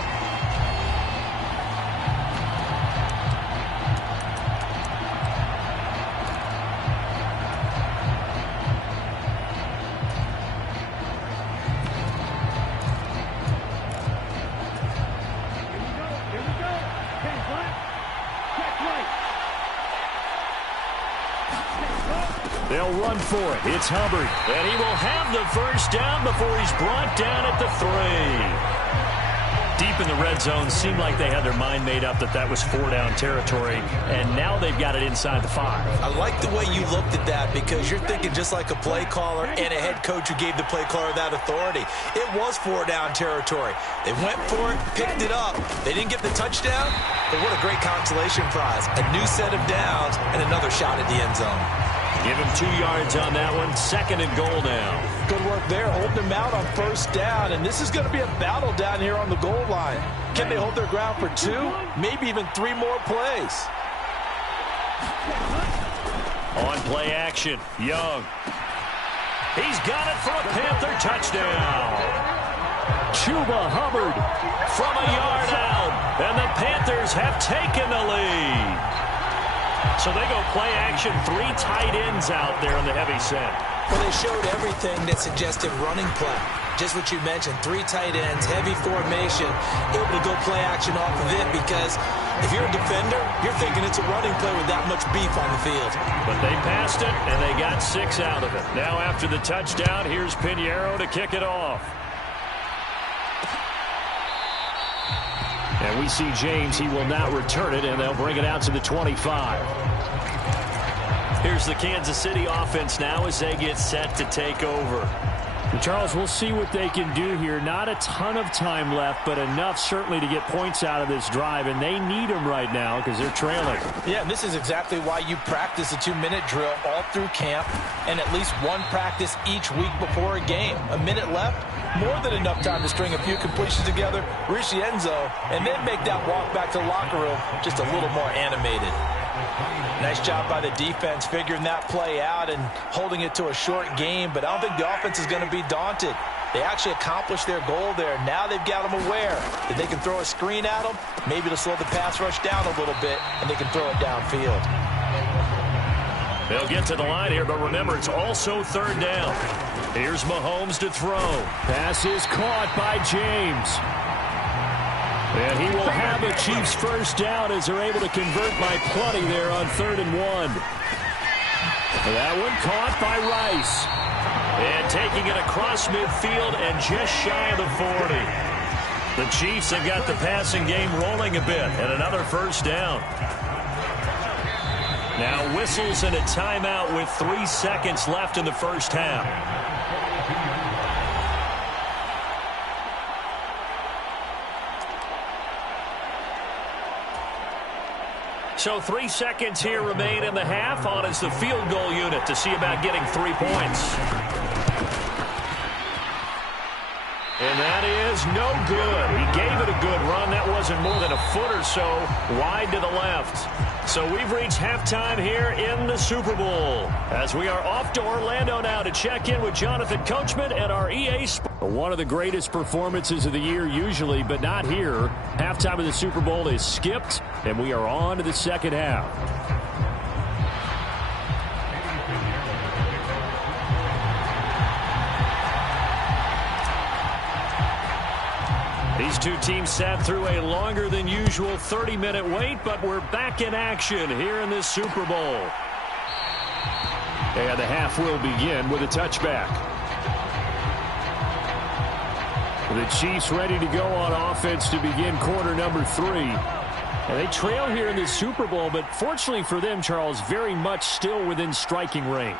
Here we go. 10 left. Check right. They'll run for it. It's Hubbard. And he will have the first down before he's brought down at the 3. Deep in the red zone, seemed like they had their mind made up that was 4-down territory, and now they've got it inside the 5. I like the way you looked at that because you're thinking just like a play caller and a head coach who gave the play caller that authority. It was 4-down territory. They went for it, picked it up. They didn't get the touchdown, but what a great consolation prize. A new set of downs and another shot at the end zone. Give him 2 yards on that one. 2nd and goal now. Good work there, holding him out on 1st down. And this is going to be a battle down here on the goal line. Can they hold their ground for 2, maybe even 3 more plays? On play action, Young. He's got it for a Panther touchdown. Chuba Hubbard from a yard out. And the Panthers have taken the lead. So they go play action, 3 tight ends out there in the heavy set. Well, they showed everything that suggested running play. Just what you mentioned, 3 tight ends, heavy formation, able to go play action off of it because if you're a defender, you're thinking it's a running play with that much beef on the field. But they passed it, and they got 6 out of it. Now after the touchdown, here's Pinheiro to kick it off. And we see James. He will not return it, and they'll bring it out to the 25. Here's the Kansas City offense now as they get set to take over. Charles, we'll see what they can do here. Not a ton of time left, but enough certainly to get points out of this drive, and they need them right now because they're trailing. Yeah, and this is exactly why you practice a 2-minute drill all through camp and at least 1 practice each week before a game. A minute left, more than enough time to string a few completions together, reach the end zone, and then make that walk back to the locker room just a little more animated. Nice job by the defense figuring that play out and holding it to a short game, but I don't think the offense is going to be daunted. They actually accomplished their goal there. Now they've got them aware that they can throw a screen at them, maybe to slow the pass rush down a little bit, and they can throw it downfield. They'll get to the line here, but remember, it's also 3rd down. Here's Mahomes to throw. Pass is caught by James. And he will have the Chiefs' 1st down as they're able to convert by plenty there on 3rd and 1. That one caught by Rice. And taking it across midfield and just shy of the 40. The Chiefs have got the passing game rolling a bit, and another 1st down. Now whistles and a timeout with 3 seconds left in the 1st half. So 3 seconds here remain in the half. On is the field goal unit to see about getting 3 points. And that is no good. He gave it a good run. That wasn't more than a foot or so wide to the left. So we've reached halftime here in the Super Bowl as we are off to Orlando now to check in with Jonathan Coachman and our EA Sports. One of the greatest performances of the year usually, but not here. Halftime of the Super Bowl is skipped, and we are on to the 2nd half. These 2 teams sat through a longer than usual 30-minute wait, but we're back in action here in this Super Bowl. And the half will begin with a touchback. The Chiefs ready to go on offense to begin quarter number 3. And they trail here in this Super Bowl, but fortunately for them, Charles, very much still within striking range.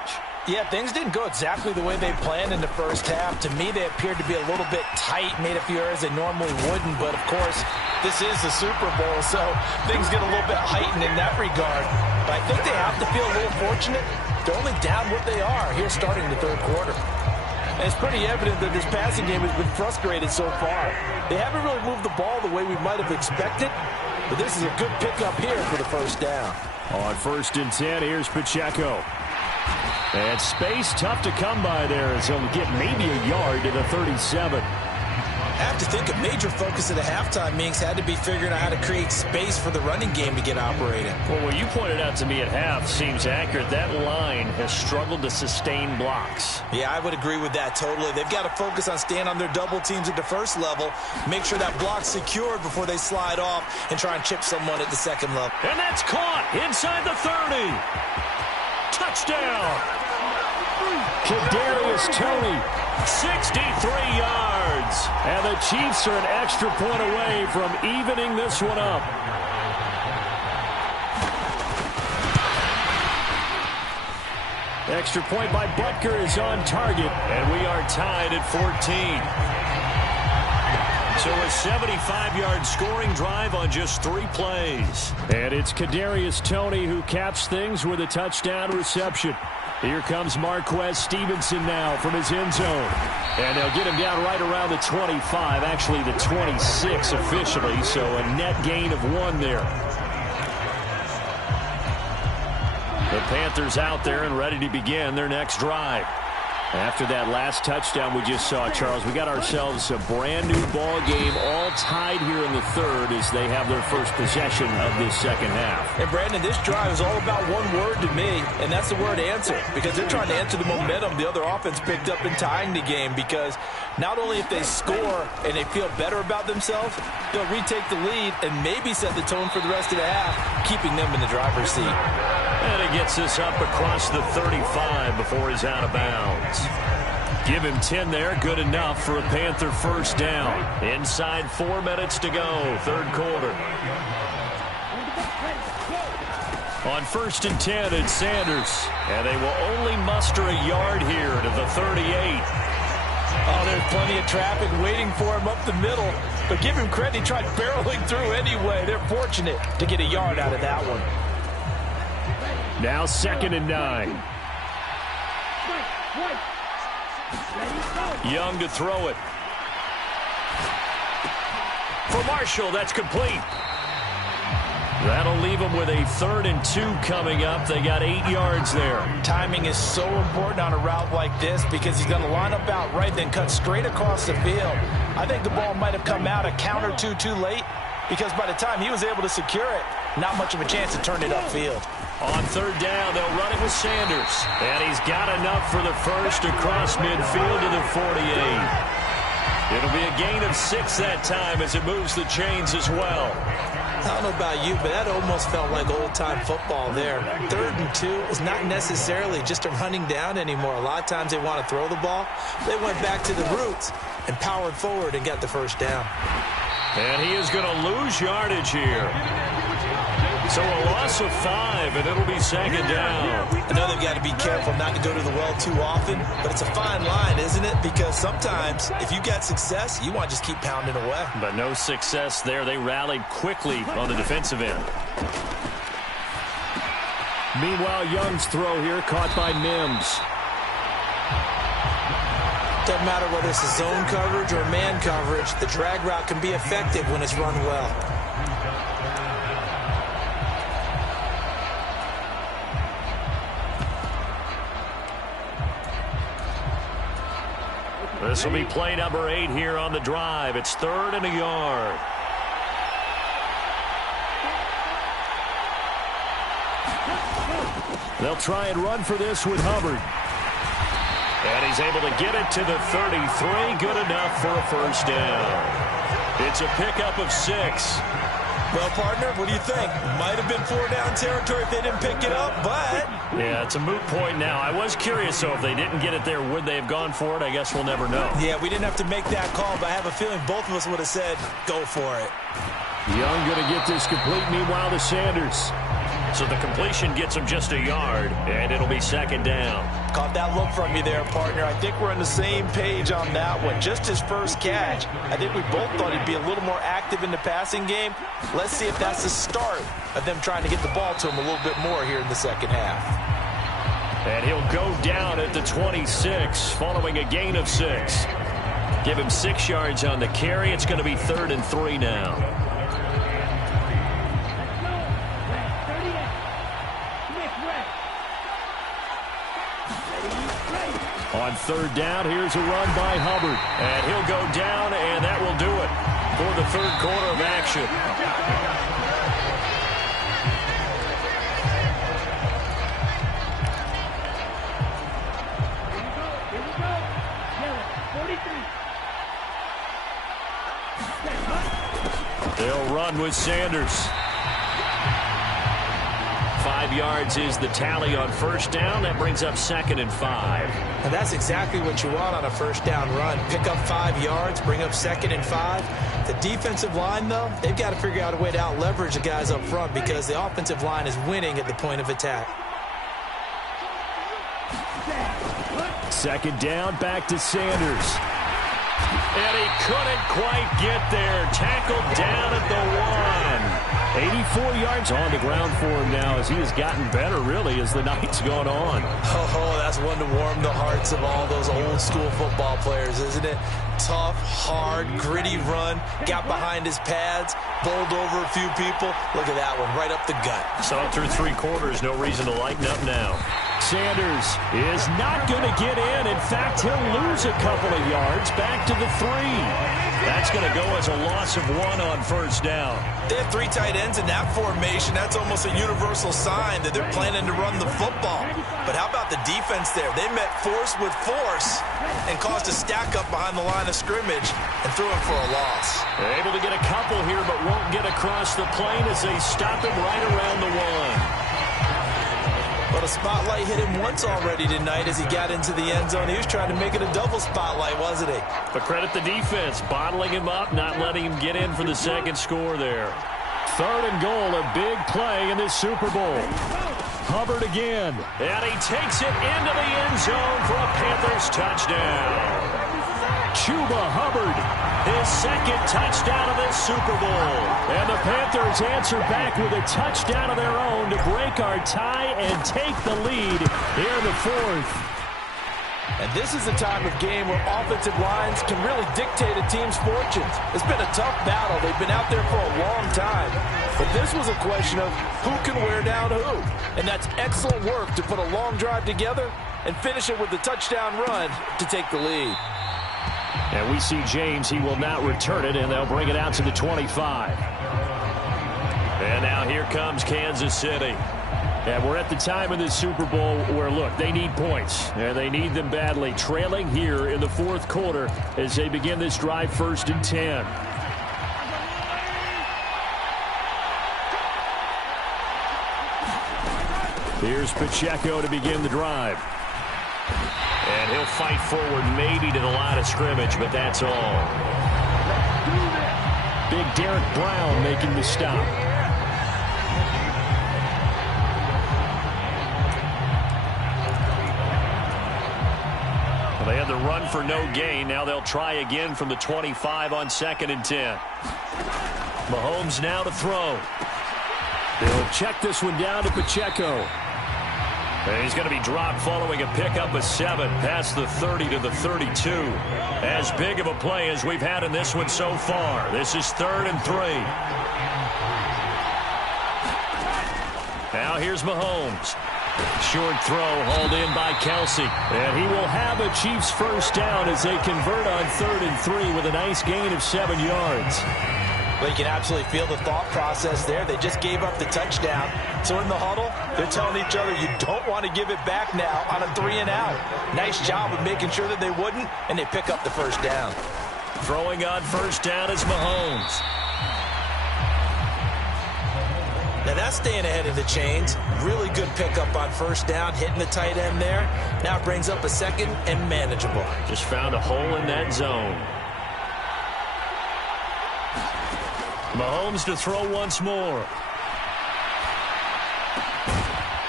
Yeah, things didn't go exactly the way they planned in the 1st half. To me, they appeared to be a little bit tight, made a few errors they normally wouldn't. But, of course, this is the Super Bowl, so things get a little bit heightened in that regard. But I think they have to feel a little fortunate. They're only down what they are here starting the 3rd quarter. And it's pretty evident that this passing game has been frustrated so far. They haven't really moved the ball the way we might have expected, but this is a good pickup here for the 1st down. On 1st and 10, here's Pacheco. And space tough to come by there as he'll get maybe a yard to the 37. I have to think a major focus of the halftime meetings had to be figuring out how to create space for the running game to get operating. Well, what you pointed out to me at half seems accurate. That line has struggled to sustain blocks. Yeah, I would agree with that totally. They've got to focus on staying on their double teams at the 1st level, make sure that block's secured before they slide off and try and chip someone at the 2nd level. And that's caught inside the 30. Touchdown. Kadarius Toney. 63 yards. And the Chiefs are an extra point away from evening this one up. Extra point by Butker is on target. And we are tied at 14. So a 75-yard scoring drive on just 3 plays. And it's Kadarius Toney who caps things with a touchdown reception. Here comes Marquez Stevenson now from his end zone. And they'll get him down right around the 25, actually the 26 officially, so a net gain of 1 there. The Panthers out there and ready to begin their next drive. After that last touchdown we just saw, Charles, we got ourselves a brand-new ball game, all tied here in the third as they have their first possession of this second half. And, Brandon, this drive is all about one word to me, and that's the word answer, because they're trying to answer the momentum the other offense picked up in tying the game, because not only if they score and they feel better about themselves, they'll retake the lead and maybe set the tone for the rest of the half, keeping them in the driver's seat. And he gets this up across the 35 before he's out of bounds. Give him 10 there, good enough for a Panther first down. Inside 4 minutes to go, third quarter. On 1st and 10, it's Sanders. And they will only muster a yard here to the 38. Oh, there's plenty of traffic waiting for him up the middle. But give him credit, he tried barreling through anyway. They're fortunate to get a yard out of that one. Now 2nd and 9. Young to throw it. For Marshall, that's complete. That'll leave them with a 3rd and 2 coming up. They got 8 yards there. Timing is so important on a route like this because he's going to line up out right, then cut straight across the field. I think the ball might have come out a count or two too late because by the time he was able to secure it, not much of a chance to turn it upfield. On 3rd down, they'll run it with Sanders. And he's got enough for the first across midfield to the 48. It'll be a gain of 6 that time as it moves the chains as well. I don't know about you, but that almost felt like old-time football there. 3rd and 2 is not necessarily just a running down anymore. A lot of times they want to throw the ball. They went back to the roots and powered forward and got the first down. And he is going to lose yardage here. So a loss of 5, and it'll be 2nd down. I know they've got to be careful not to go to the well too often, but it's a fine line, isn't it? Because sometimes if you got success, you want to just keep pounding away. But no success there. They rallied quickly on the defensive end. Meanwhile, Young's throw here caught by Mims. Doesn't matter whether it's a zone coverage or man coverage, the drag route can be effective when it's run well. This will be play number 8 here on the drive. It's 3rd and a yard. They'll try and run for this with Hubbard. And he's able to get it to the 33. Good enough for a first down. It's a pickup of 6. Well, partner, what do you think? Might have been 4-down territory if they didn't pick it up, but... Yeah, it's a moot point now. I was curious, so if they didn't get it there, would they have gone for it? I guess we'll never know. Yeah, we didn't have to make that call, but I have a feeling both of us would have said, go for it. Young going to get this complete, meanwhile to Sanders. So the completion gets him just a yard, and it'll be 2nd down. Caught that look from you there, partner. I think we're on the same page on that one. Just his first catch. I think we both thought he'd be a little more active in the passing game. Let's see if that's the start of them trying to get the ball to him a little bit more here in the second half. And he'll go down at the 26, following a gain of 6. Give him 6 yards on the carry. It's going to be 3rd and 3 now. On 3rd down, here's a run by Hubbard. And he'll go down, and that will do it for the 3rd quarter of action. They'll run with Sanders. 5 yards is the tally on first down. That brings up 2nd and 5. And that's exactly what you want on a first down run. Pick up 5 yards, bring up 2nd and 5. The defensive line, though, they've got to figure out a way to out-leverage the guys up front because the offensive line is winning at the point of attack. 2nd down, back to Sanders. And he couldn't quite get there. Tackled down at the 1. 84 yards on the ground for him now as he has gotten better, really, as the night's gone on. Oh, that's one to warm the hearts of all those old-school football players, isn't it? Tough, hard, gritty run, got behind his pads, bowled over a few people. Look at that one, right up the gut. So through 3 quarters, no reason to lighten up now. Sanders is not going to get in. In fact, he'll lose a couple of yards back to the 3. That's going to go as a loss of 1 on first down. They have 3 tight ends in that formation. That's almost a universal sign that they're planning to run the football. But how about the defense there? They met force with force and caused a stack up behind the line of scrimmage and threw him for a loss. They're able to get a couple here, but won't get across the plane as they stop him right around the 1. But a spotlight hit him once already tonight as he got into the end zone. He was trying to make it a double spotlight, wasn't he? But credit the defense, bottling him up, not letting him get in for the second score there. 3rd and goal, a big play in this Super Bowl. Hubbard again. And he takes it into the end zone for a Panthers touchdown. Chuba Hubbard, his second touchdown of this Super Bowl. And the Panthers answer back with a touchdown of their own to break our tie and take the lead here in the 4th. And this is the time of game where offensive lines can really dictate a team's fortunes. It's been a tough battle. They've been out there for a long time. But this was a question of who can wear down who. And that's excellent work to put a long drive together and finish it with the touchdown run to take the lead. And we see James. He will not return it, and they'll bring it out to the 25. And now here comes Kansas City. And we're at the time of this Super Bowl where, look, they need points. And they need them badly. Trailing here in the 4th quarter as they begin this drive 1st and 10. Here's Pacheco to begin the drive. And he'll fight forward maybe to the line of scrimmage, but that's all. Big Derek Brown making the stop. Well, they had the run for no gain. Now they'll try again from the 25 on 2nd and 10. Mahomes now to throw. They'll check this one down to Pacheco. And he's going to be dropped following a pickup of 7 past the 30 to the 32. As big of a play as we've had in this one so far. This is 3rd and 3. Now here's Mahomes. Short throw hauled in by Kelsey. And he will have a Chiefs first down as they convert on 3rd and 3 with a nice gain of 7 yards. Well, you can absolutely feel the thought process there. They just gave up the touchdown. So in the huddle, they're telling each other, you don't want to give it back now on a 3-and-out. Nice job of making sure that they wouldn't, and they pick up the first down. Throwing on first down is Mahomes. Now that's staying ahead of the chains. Really good pickup on first down, hitting the tight end there. Now it brings up a 2nd and manageable. Just found a hole in that zone. Mahomes to throw once more.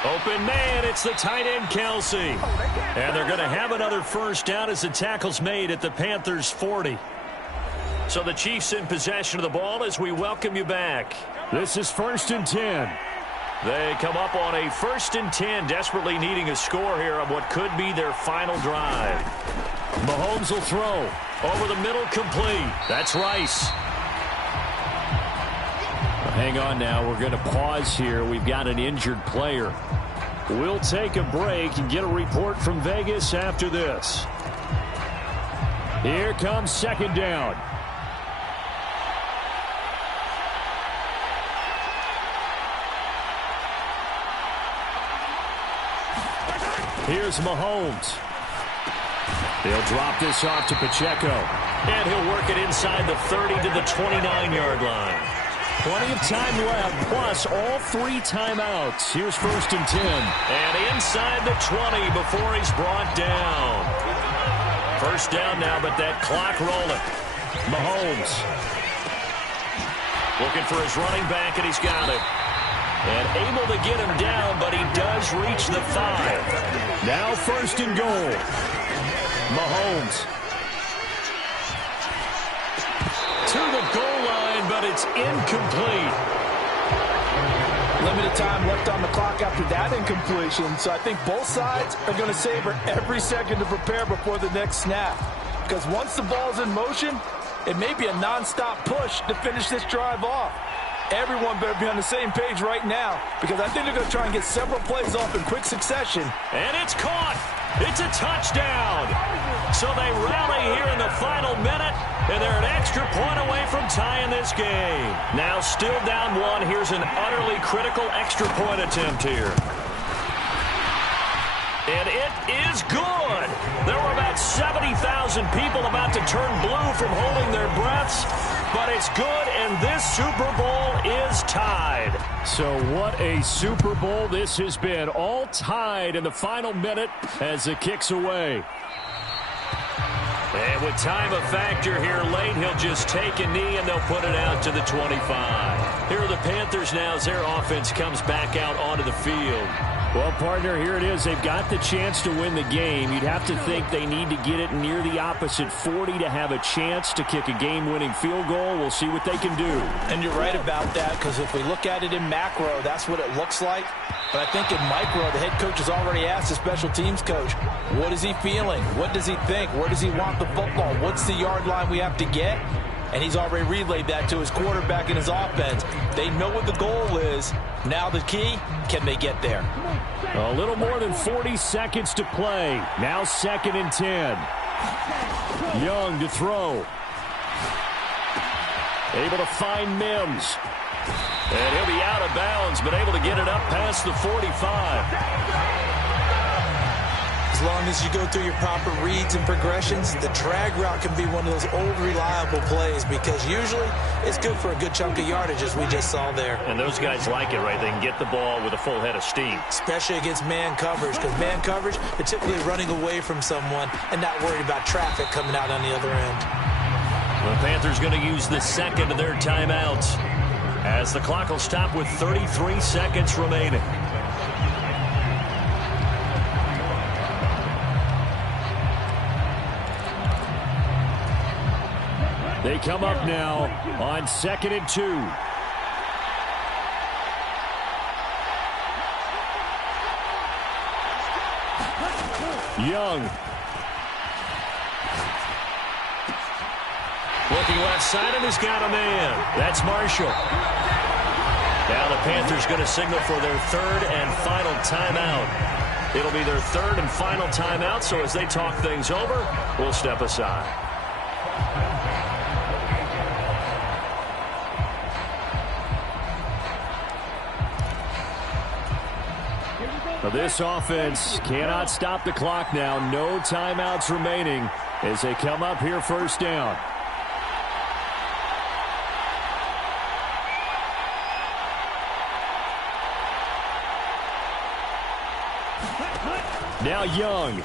Open man, it's the tight end Kelsey. And they're going to have another first down as the tackle's made at the Panthers 40. So the Chiefs in possession of the ball as we welcome you back. This is 1st and 10. They come up on a 1st and 10, desperately needing a score here on what could be their final drive. Mahomes will throw. Over the middle, complete. That's Rice. Hang on now. We're going to pause here. We've got an injured player. We'll take a break and get a report from Vegas after this. Here comes 2nd down. Here's Mahomes. They'll drop this off to Pacheco. And he'll work it inside the 30 to the 29-yard line. Plenty of time left, plus all 3 timeouts. Here's 1st and 10. And inside the 20 before he's brought down. First down now, but that clock rolling. Mahomes. Looking for his running back, and he's got it. And able to get him down, but he does reach the 5. Now 1st and goal. Mahomes. To the goal line, but it's incomplete. Limited time left on the clock after that incompletion, so I think both sides are going to savor every second to prepare before the next snap. Because once the ball's in motion, it may be a non-stop push to finish this drive off. Everyone better be on the same page right now, because I think they're going to try and get several plays off in quick succession. And it's caught. It's a touchdown. So they rally here in the final minute, and they're an extra point away from tying this game. Now still down one. Here's an utterly critical extra point attempt here. And it is good. There were about 70,000 people about to turn blue from holding their breaths, but it's good, and this Super Bowl is tied. So what a Super Bowl this has been. All tied in the final minute as it kicks away. And with time a factor here late, he'll just take a knee and they'll put it out to the 25. Here are the Panthers now as their offense comes back out onto the field. Well, partner, here it is. They've got the chance to win the game. You'd have to think they need to get it near the opposite 40 to have a chance to kick a game-winning field goal. We'll see what they can do. And you're right about that, because if we look at it in macro, that's what it looks like. But I think in micro, the head coach has already asked the special teams coach, what is he feeling? What does he think? Where does he want the football? What's the yard line we have to get? And he's already relayed that to his quarterback and his offense. They know what the goal is. Now the key, can they get there? A little more than 40 seconds to play. Now 2nd and 10. Young to throw. Able to find Mims. And he'll be out of bounds, but able to get it up past the 45. As long as you go through your proper reads and progressions, the drag route can be one of those old reliable plays, because usually it's good for a good chunk of yardage, as we just saw there. And those guys like it, right? They can get the ball with a full head of steam. Especially against man coverage, because man coverage, they're typically running away from someone and not worried about traffic coming out on the other end. The Panthers going to use the second of their timeouts, as the clock will stop with 33 seconds remaining. They come up now on 2nd and 2. Young. Looking left side, and he's got a man. That's Marshall. Now the Panthers going to signal for their 3rd and final timeout. It'll be their 3rd and final timeout, so as they talk things over, we'll step aside. This offense cannot stop the clock now. No timeouts remaining as they come up here 1st down. Now Young.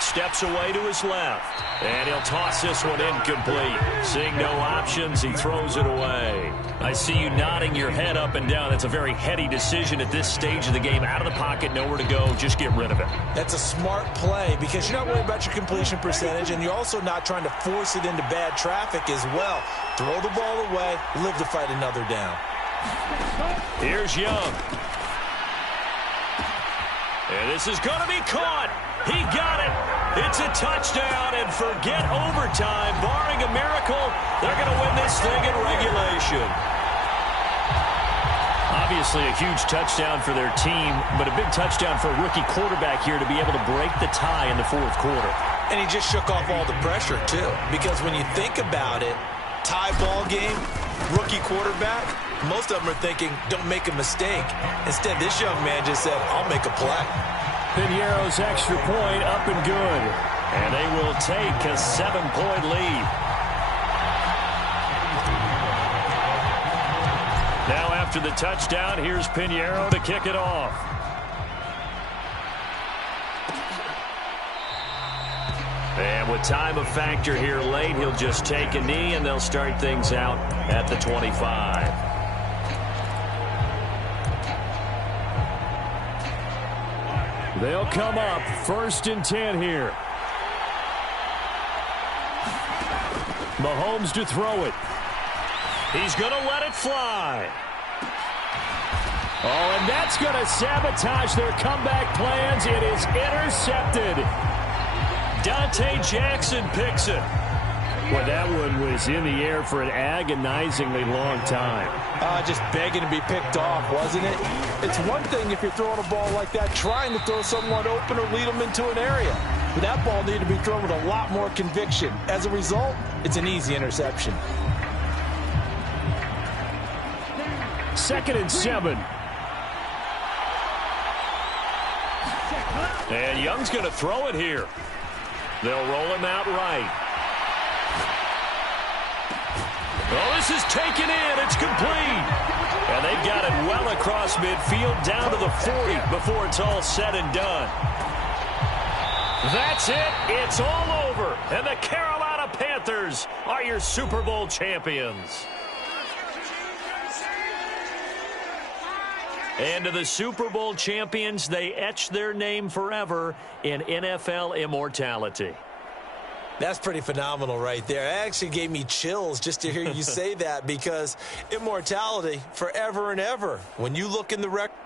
Steps away to his left. And he'll toss this one incomplete. Seeing no options, he throws it away. I see you nodding your head up and down. That's a very heady decision at this stage of the game. Out of the pocket, nowhere to go. Just get rid of it. That's a smart play, because you're not worried about your completion percentage, and you're also not trying to force it into bad traffic as well. Throw the ball away, live to fight another down. Here's Young. And this is going to be caught. He got it. It's a touchdown, and forget overtime. Barring a miracle, they're going to win this thing in regulation. Obviously a huge touchdown for their team, but a big touchdown for a rookie quarterback here to be able to break the tie in the 4th quarter. And he just shook off all the pressure, too, because when you think about it, tie ball game, rookie quarterback, most of them are thinking, don't make a mistake. Instead, this young man just said, I'll make a play. Piniero's extra point up and good. And they will take a 7-point lead. Now after the touchdown, here's Piniero to kick it off. And with time a factor here late, he'll just take a knee and they'll start things out at the 25. They'll come up 1st and 10 here. Mahomes to throw it. He's going to let it fly. Oh, and that's going to sabotage their comeback plans. It is intercepted. Dante Jackson picks it. Well, that one was in the air for an agonizingly long time. Just begging to be picked off, wasn't it? It's one thing if you're throwing a ball like that, trying to throw someone open or lead them into an area. But that ball needed to be thrown with a lot more conviction. As a result, it's an easy interception. 2nd and 7. And Young's going to throw it here. They'll roll him out right. Oh, this is taken in. It's complete. And they've got it well across midfield down to the 40 before it's all said and done. That's it. It's all over. And the Carolina Panthers are your Super Bowl champions. And to the Super Bowl champions, they etch their name forever in NFL immortality. That's pretty phenomenal right there. It actually gave me chills just to hear you say that, because immortality forever and ever. When you look in the record.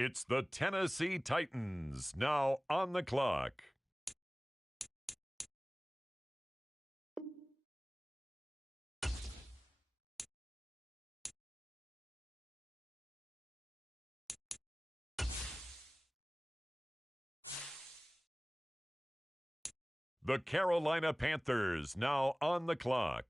It's the Tennessee Titans now on the clock. The Carolina Panthers now on the clock.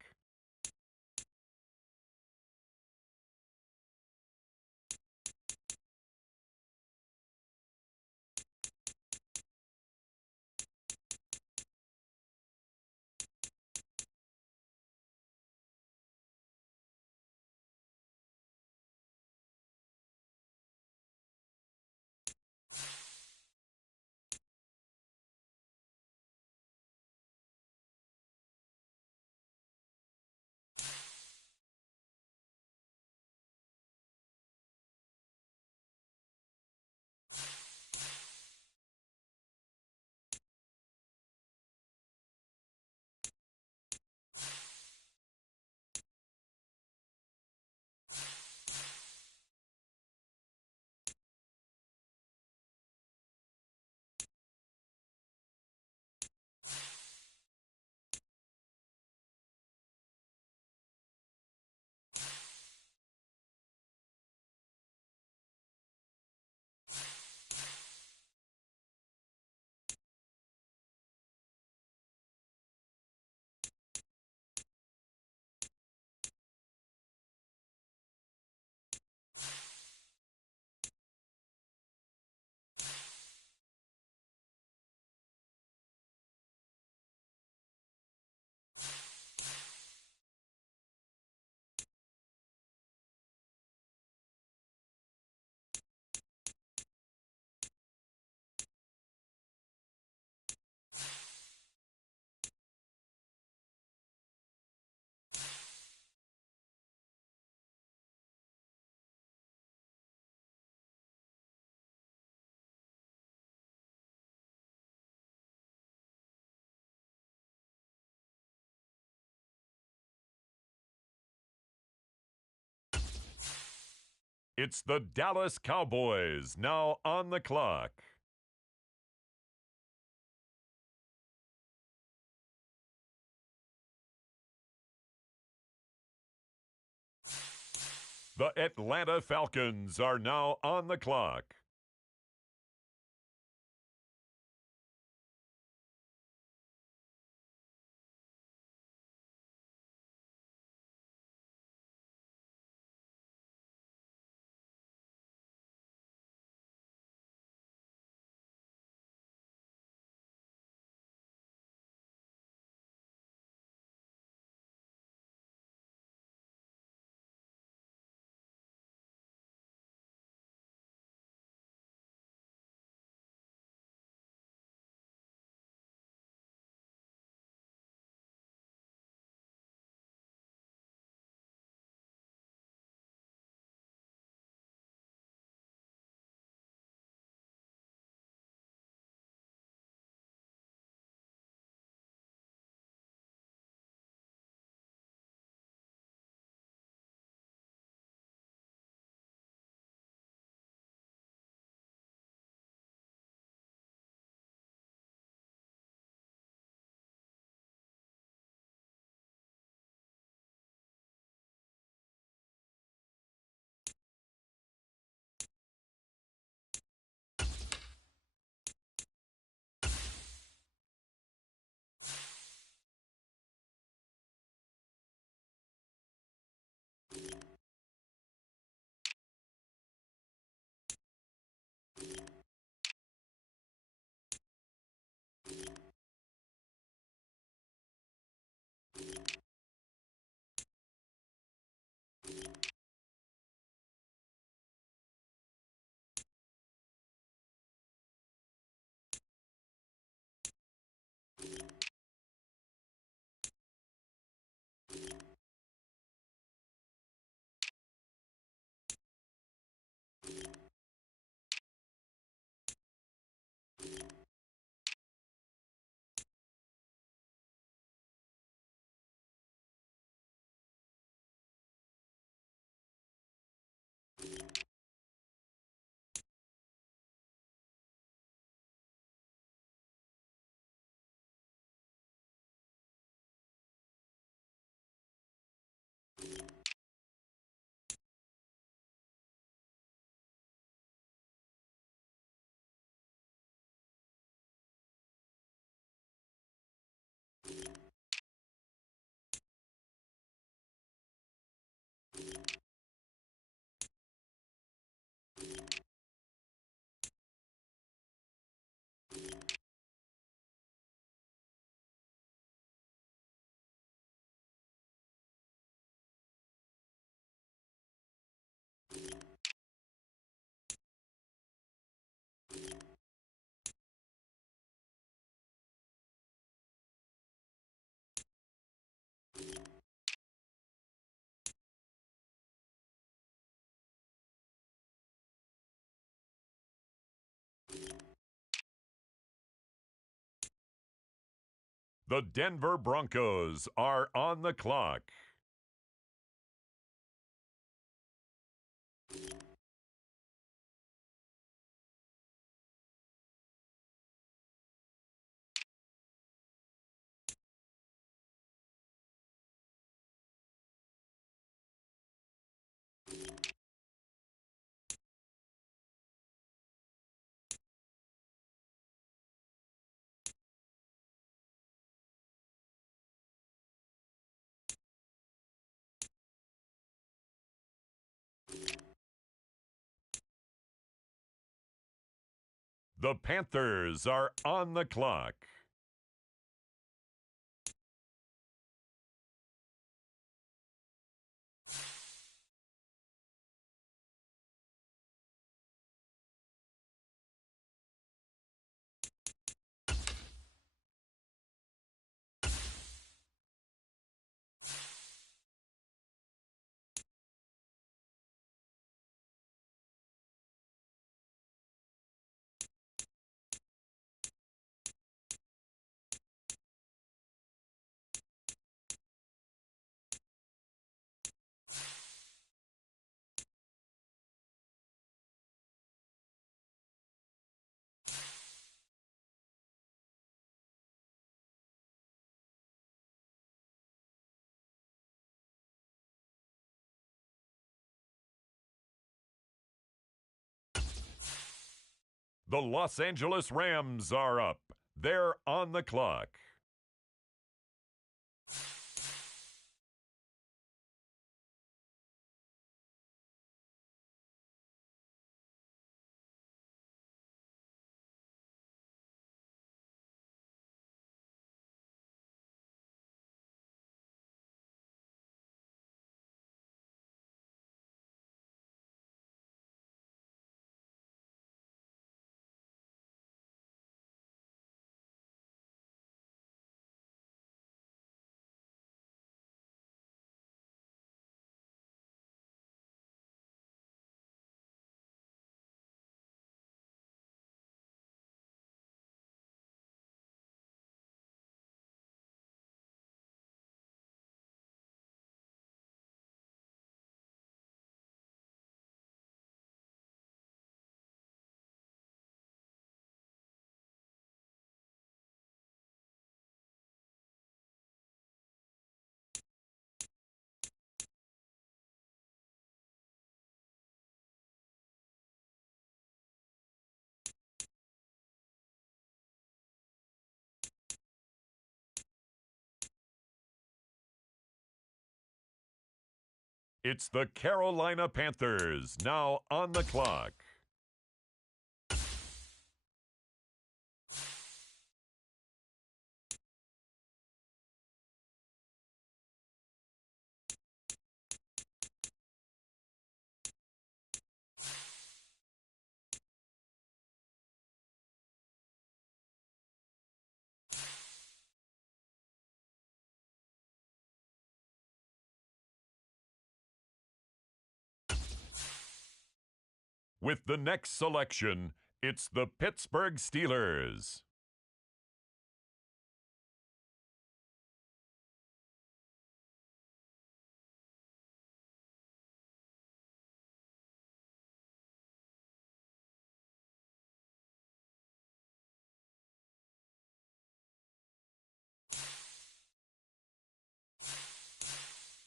It's the Dallas Cowboys now on the clock. The Atlanta Falcons are now on the clock. The Denver Broncos are on the clock. The Panthers are on the clock. The Los Angeles Rams are up. They're on the clock. It's the Carolina Panthers now on the clock. With the next selection, it's the Pittsburgh Steelers.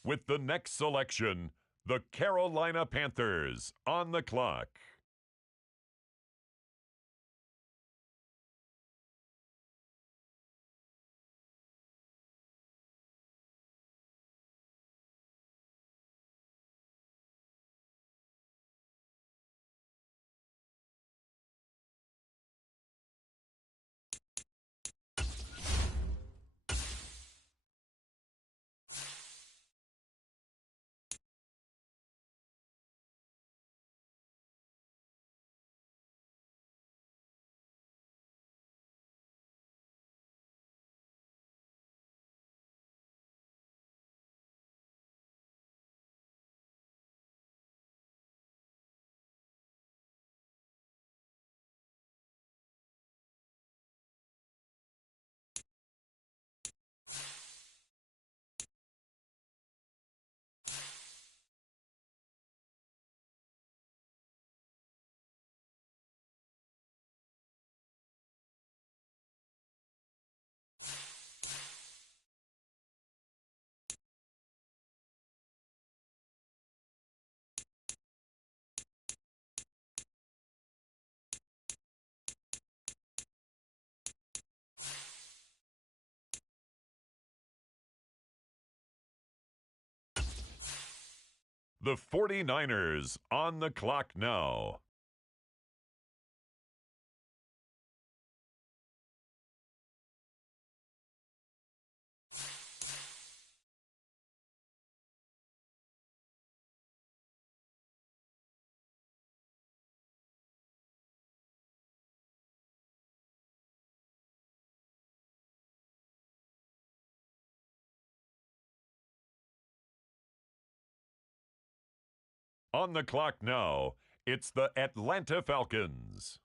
With the next selection, the Carolina Panthers on the clock. The 49ers on the clock now. On the clock now, it's the Atlanta Falcons.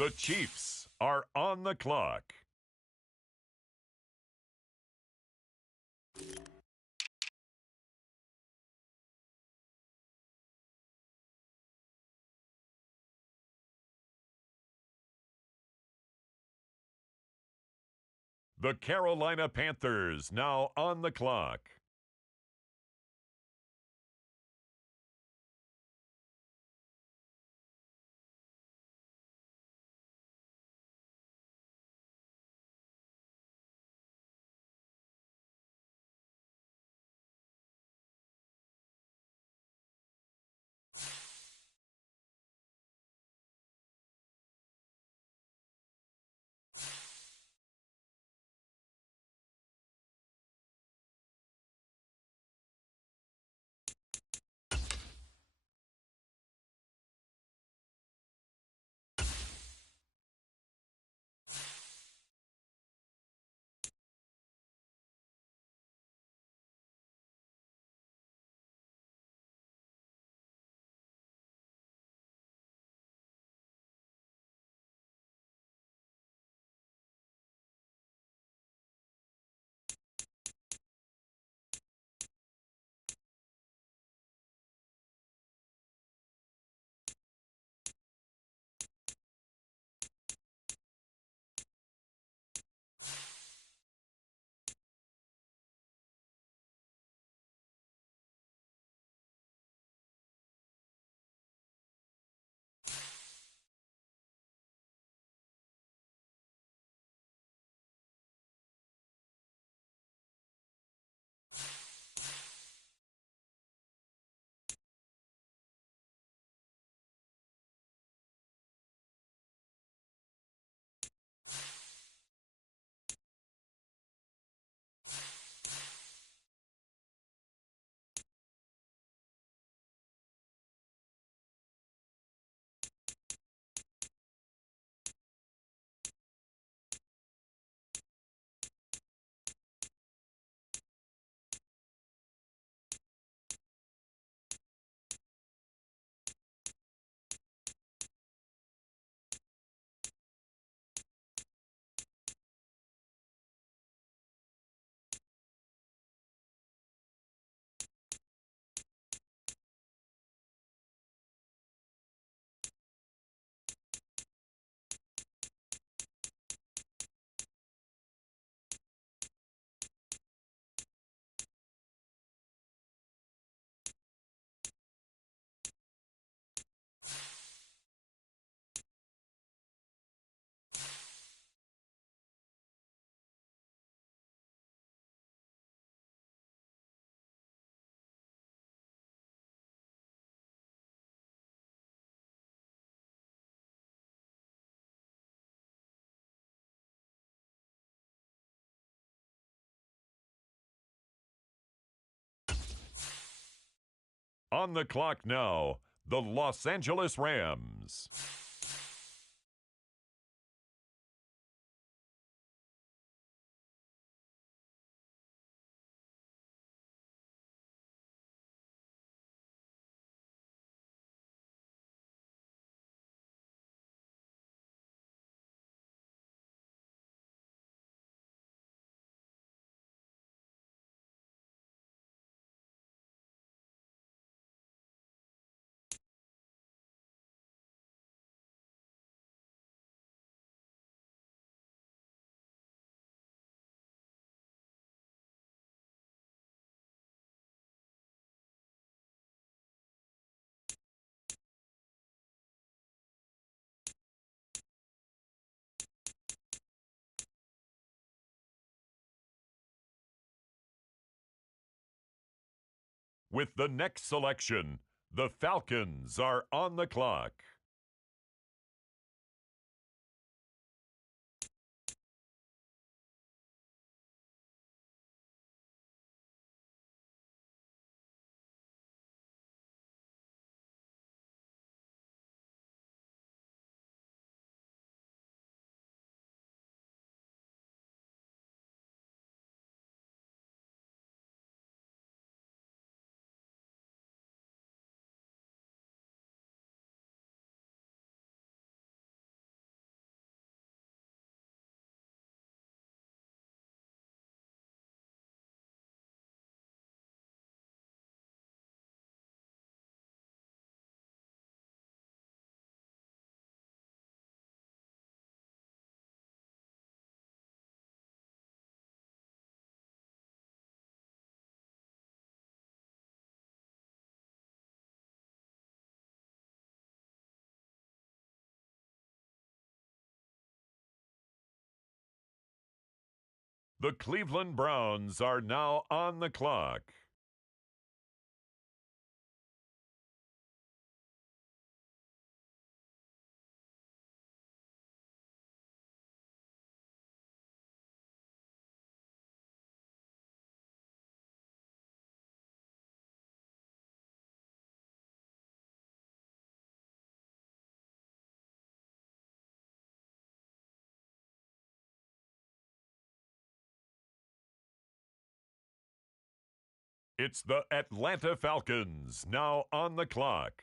The Chiefs are on the clock. The Carolina Panthers now on the clock. On the clock now, the Los Angeles Rams. With the next selection, the Falcons are on the clock. The Cleveland Browns are now on the clock. It's the Atlanta Falcons now on the clock.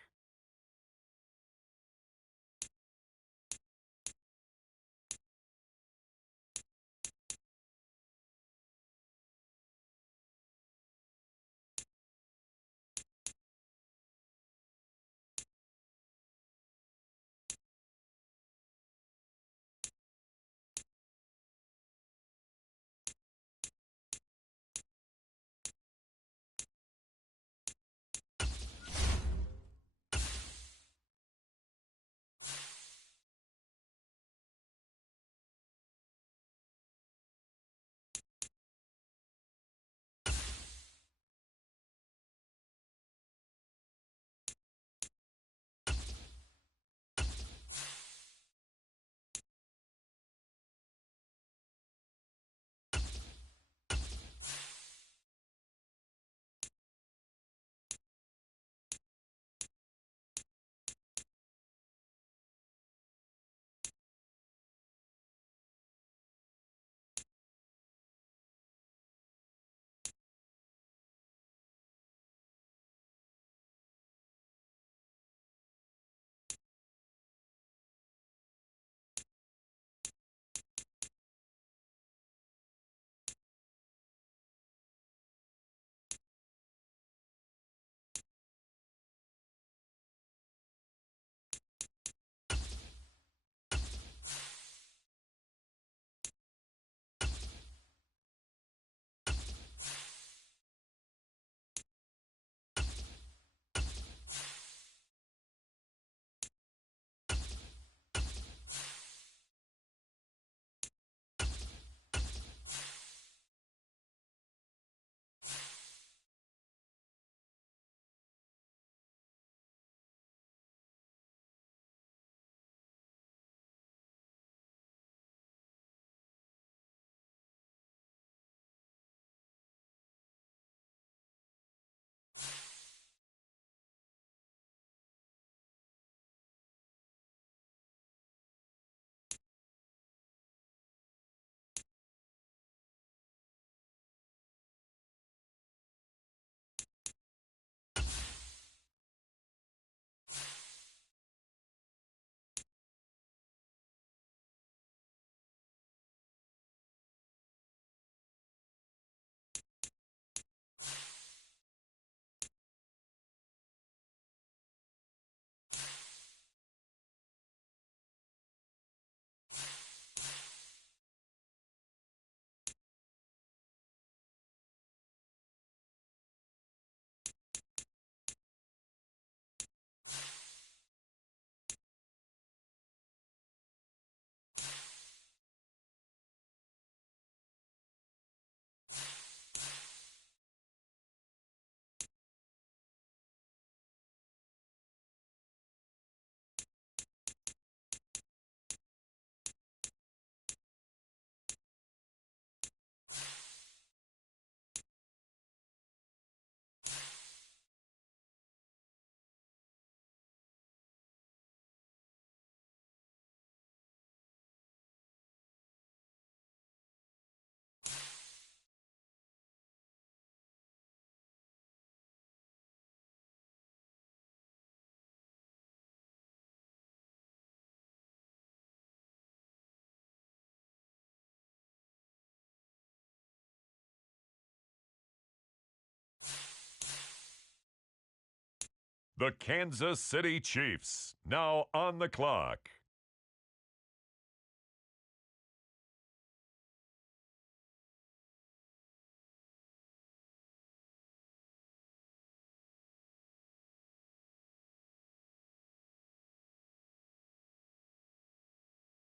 The Kansas City Chiefs now on the clock.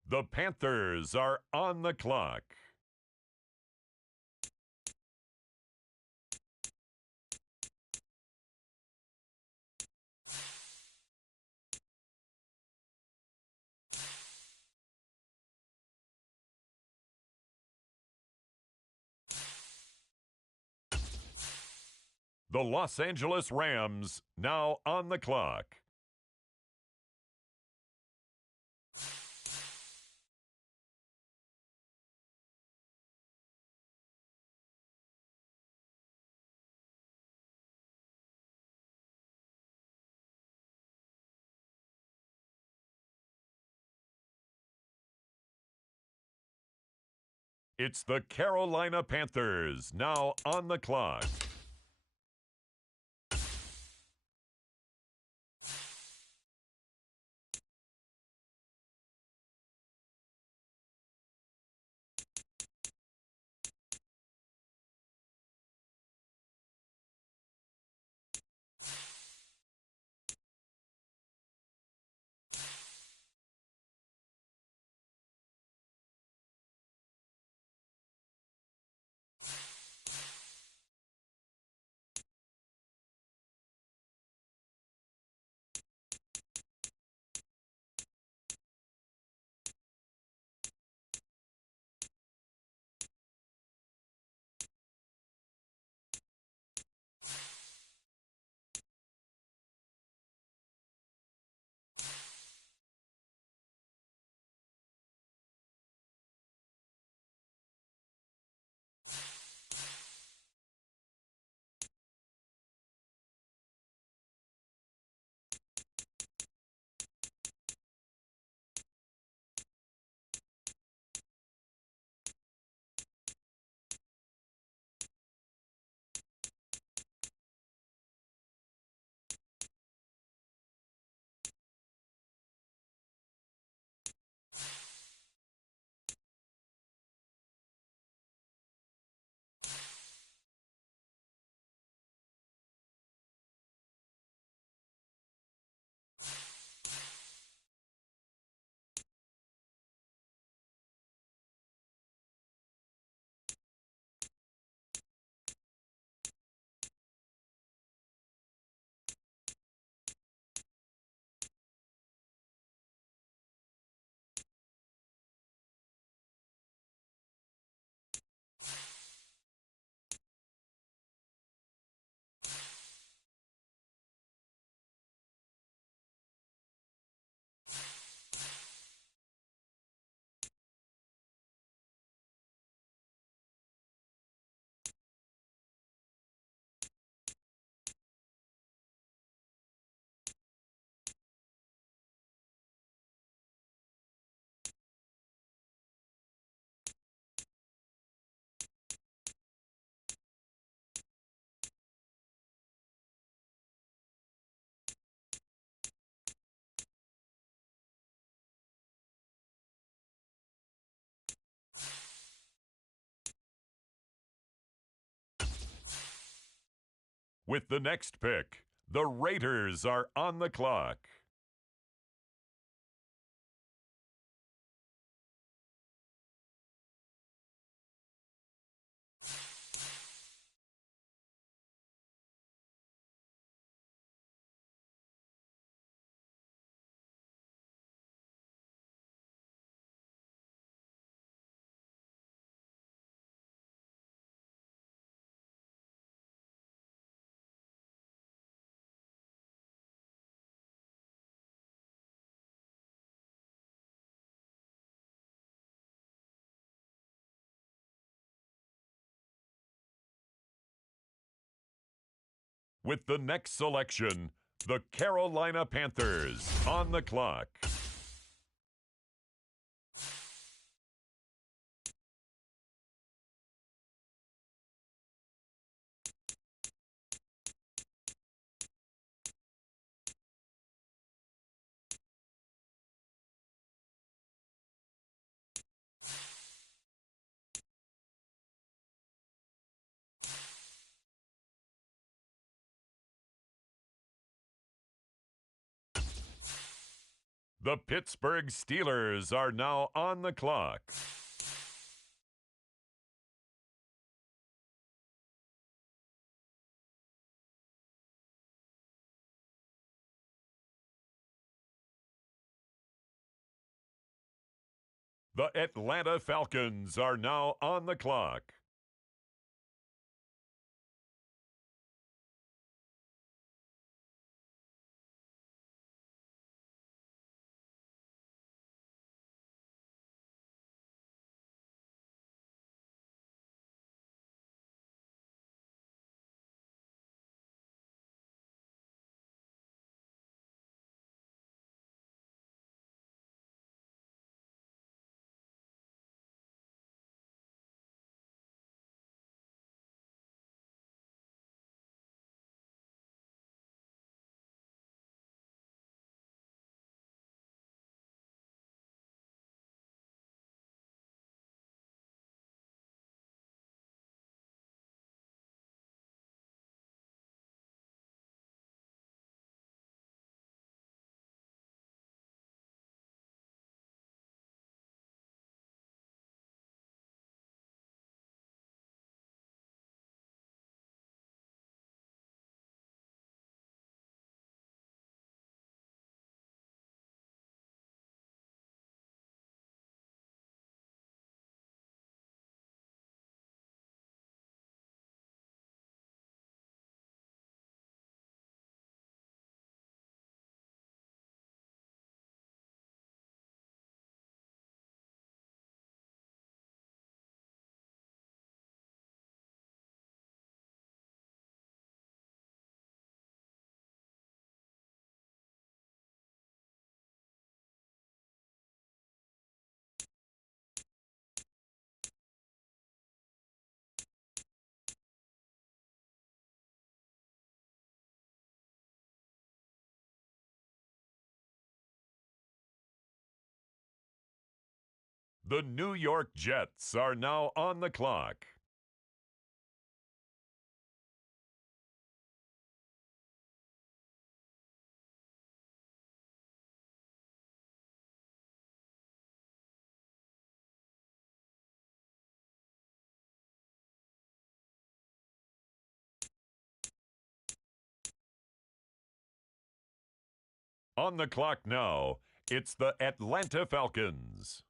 The Panthers are on the clock. The Los Angeles Rams now on the clock. It's the Carolina Panthers now on the clock. With the next pick, the Raiders are on the clock. With the next selection, the Carolina Panthers on the clock. The Pittsburgh Steelers are now on the clock. The Atlanta Falcons are now on the clock. The New York Jets are now on the clock. On the clock now, it's the Atlanta Falcons.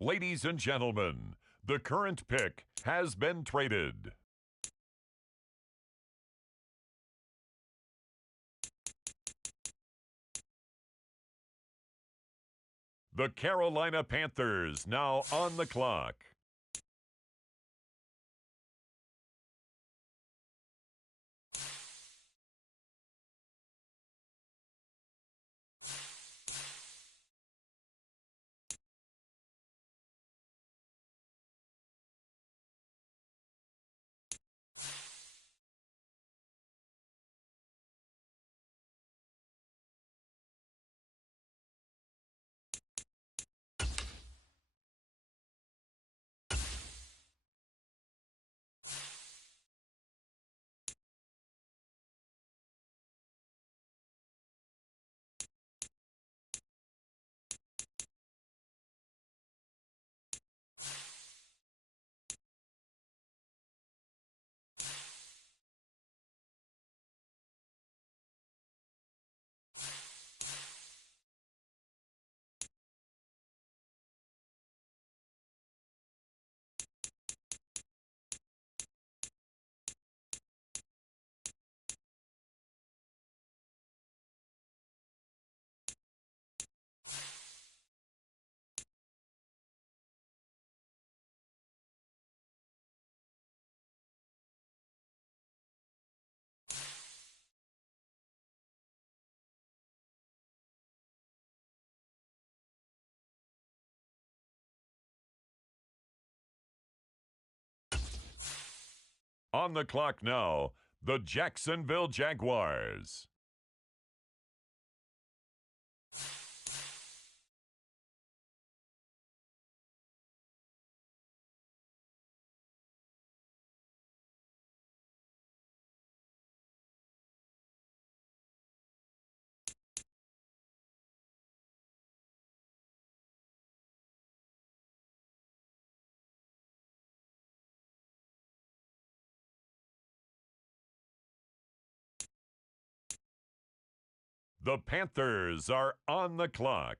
Ladies and gentlemen, the current pick has been traded. The Carolina Panthers now on the clock. On the clock now, the Jacksonville Jaguars. The Panthers are on the clock.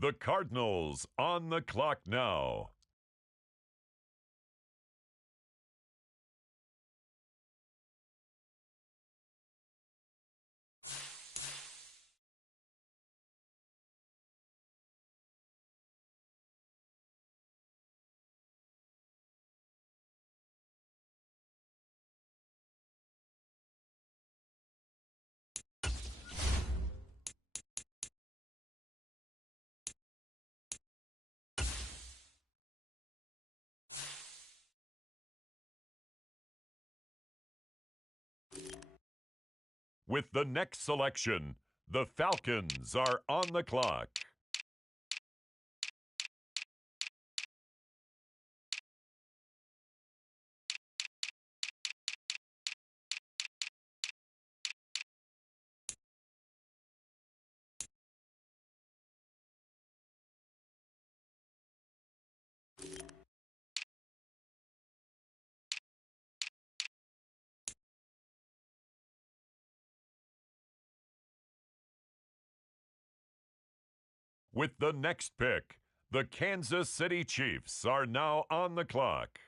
The Cardinals on the clock now. With the next selection, the Falcons are on the clock. With the next pick, the Kansas City Chiefs are now on the clock.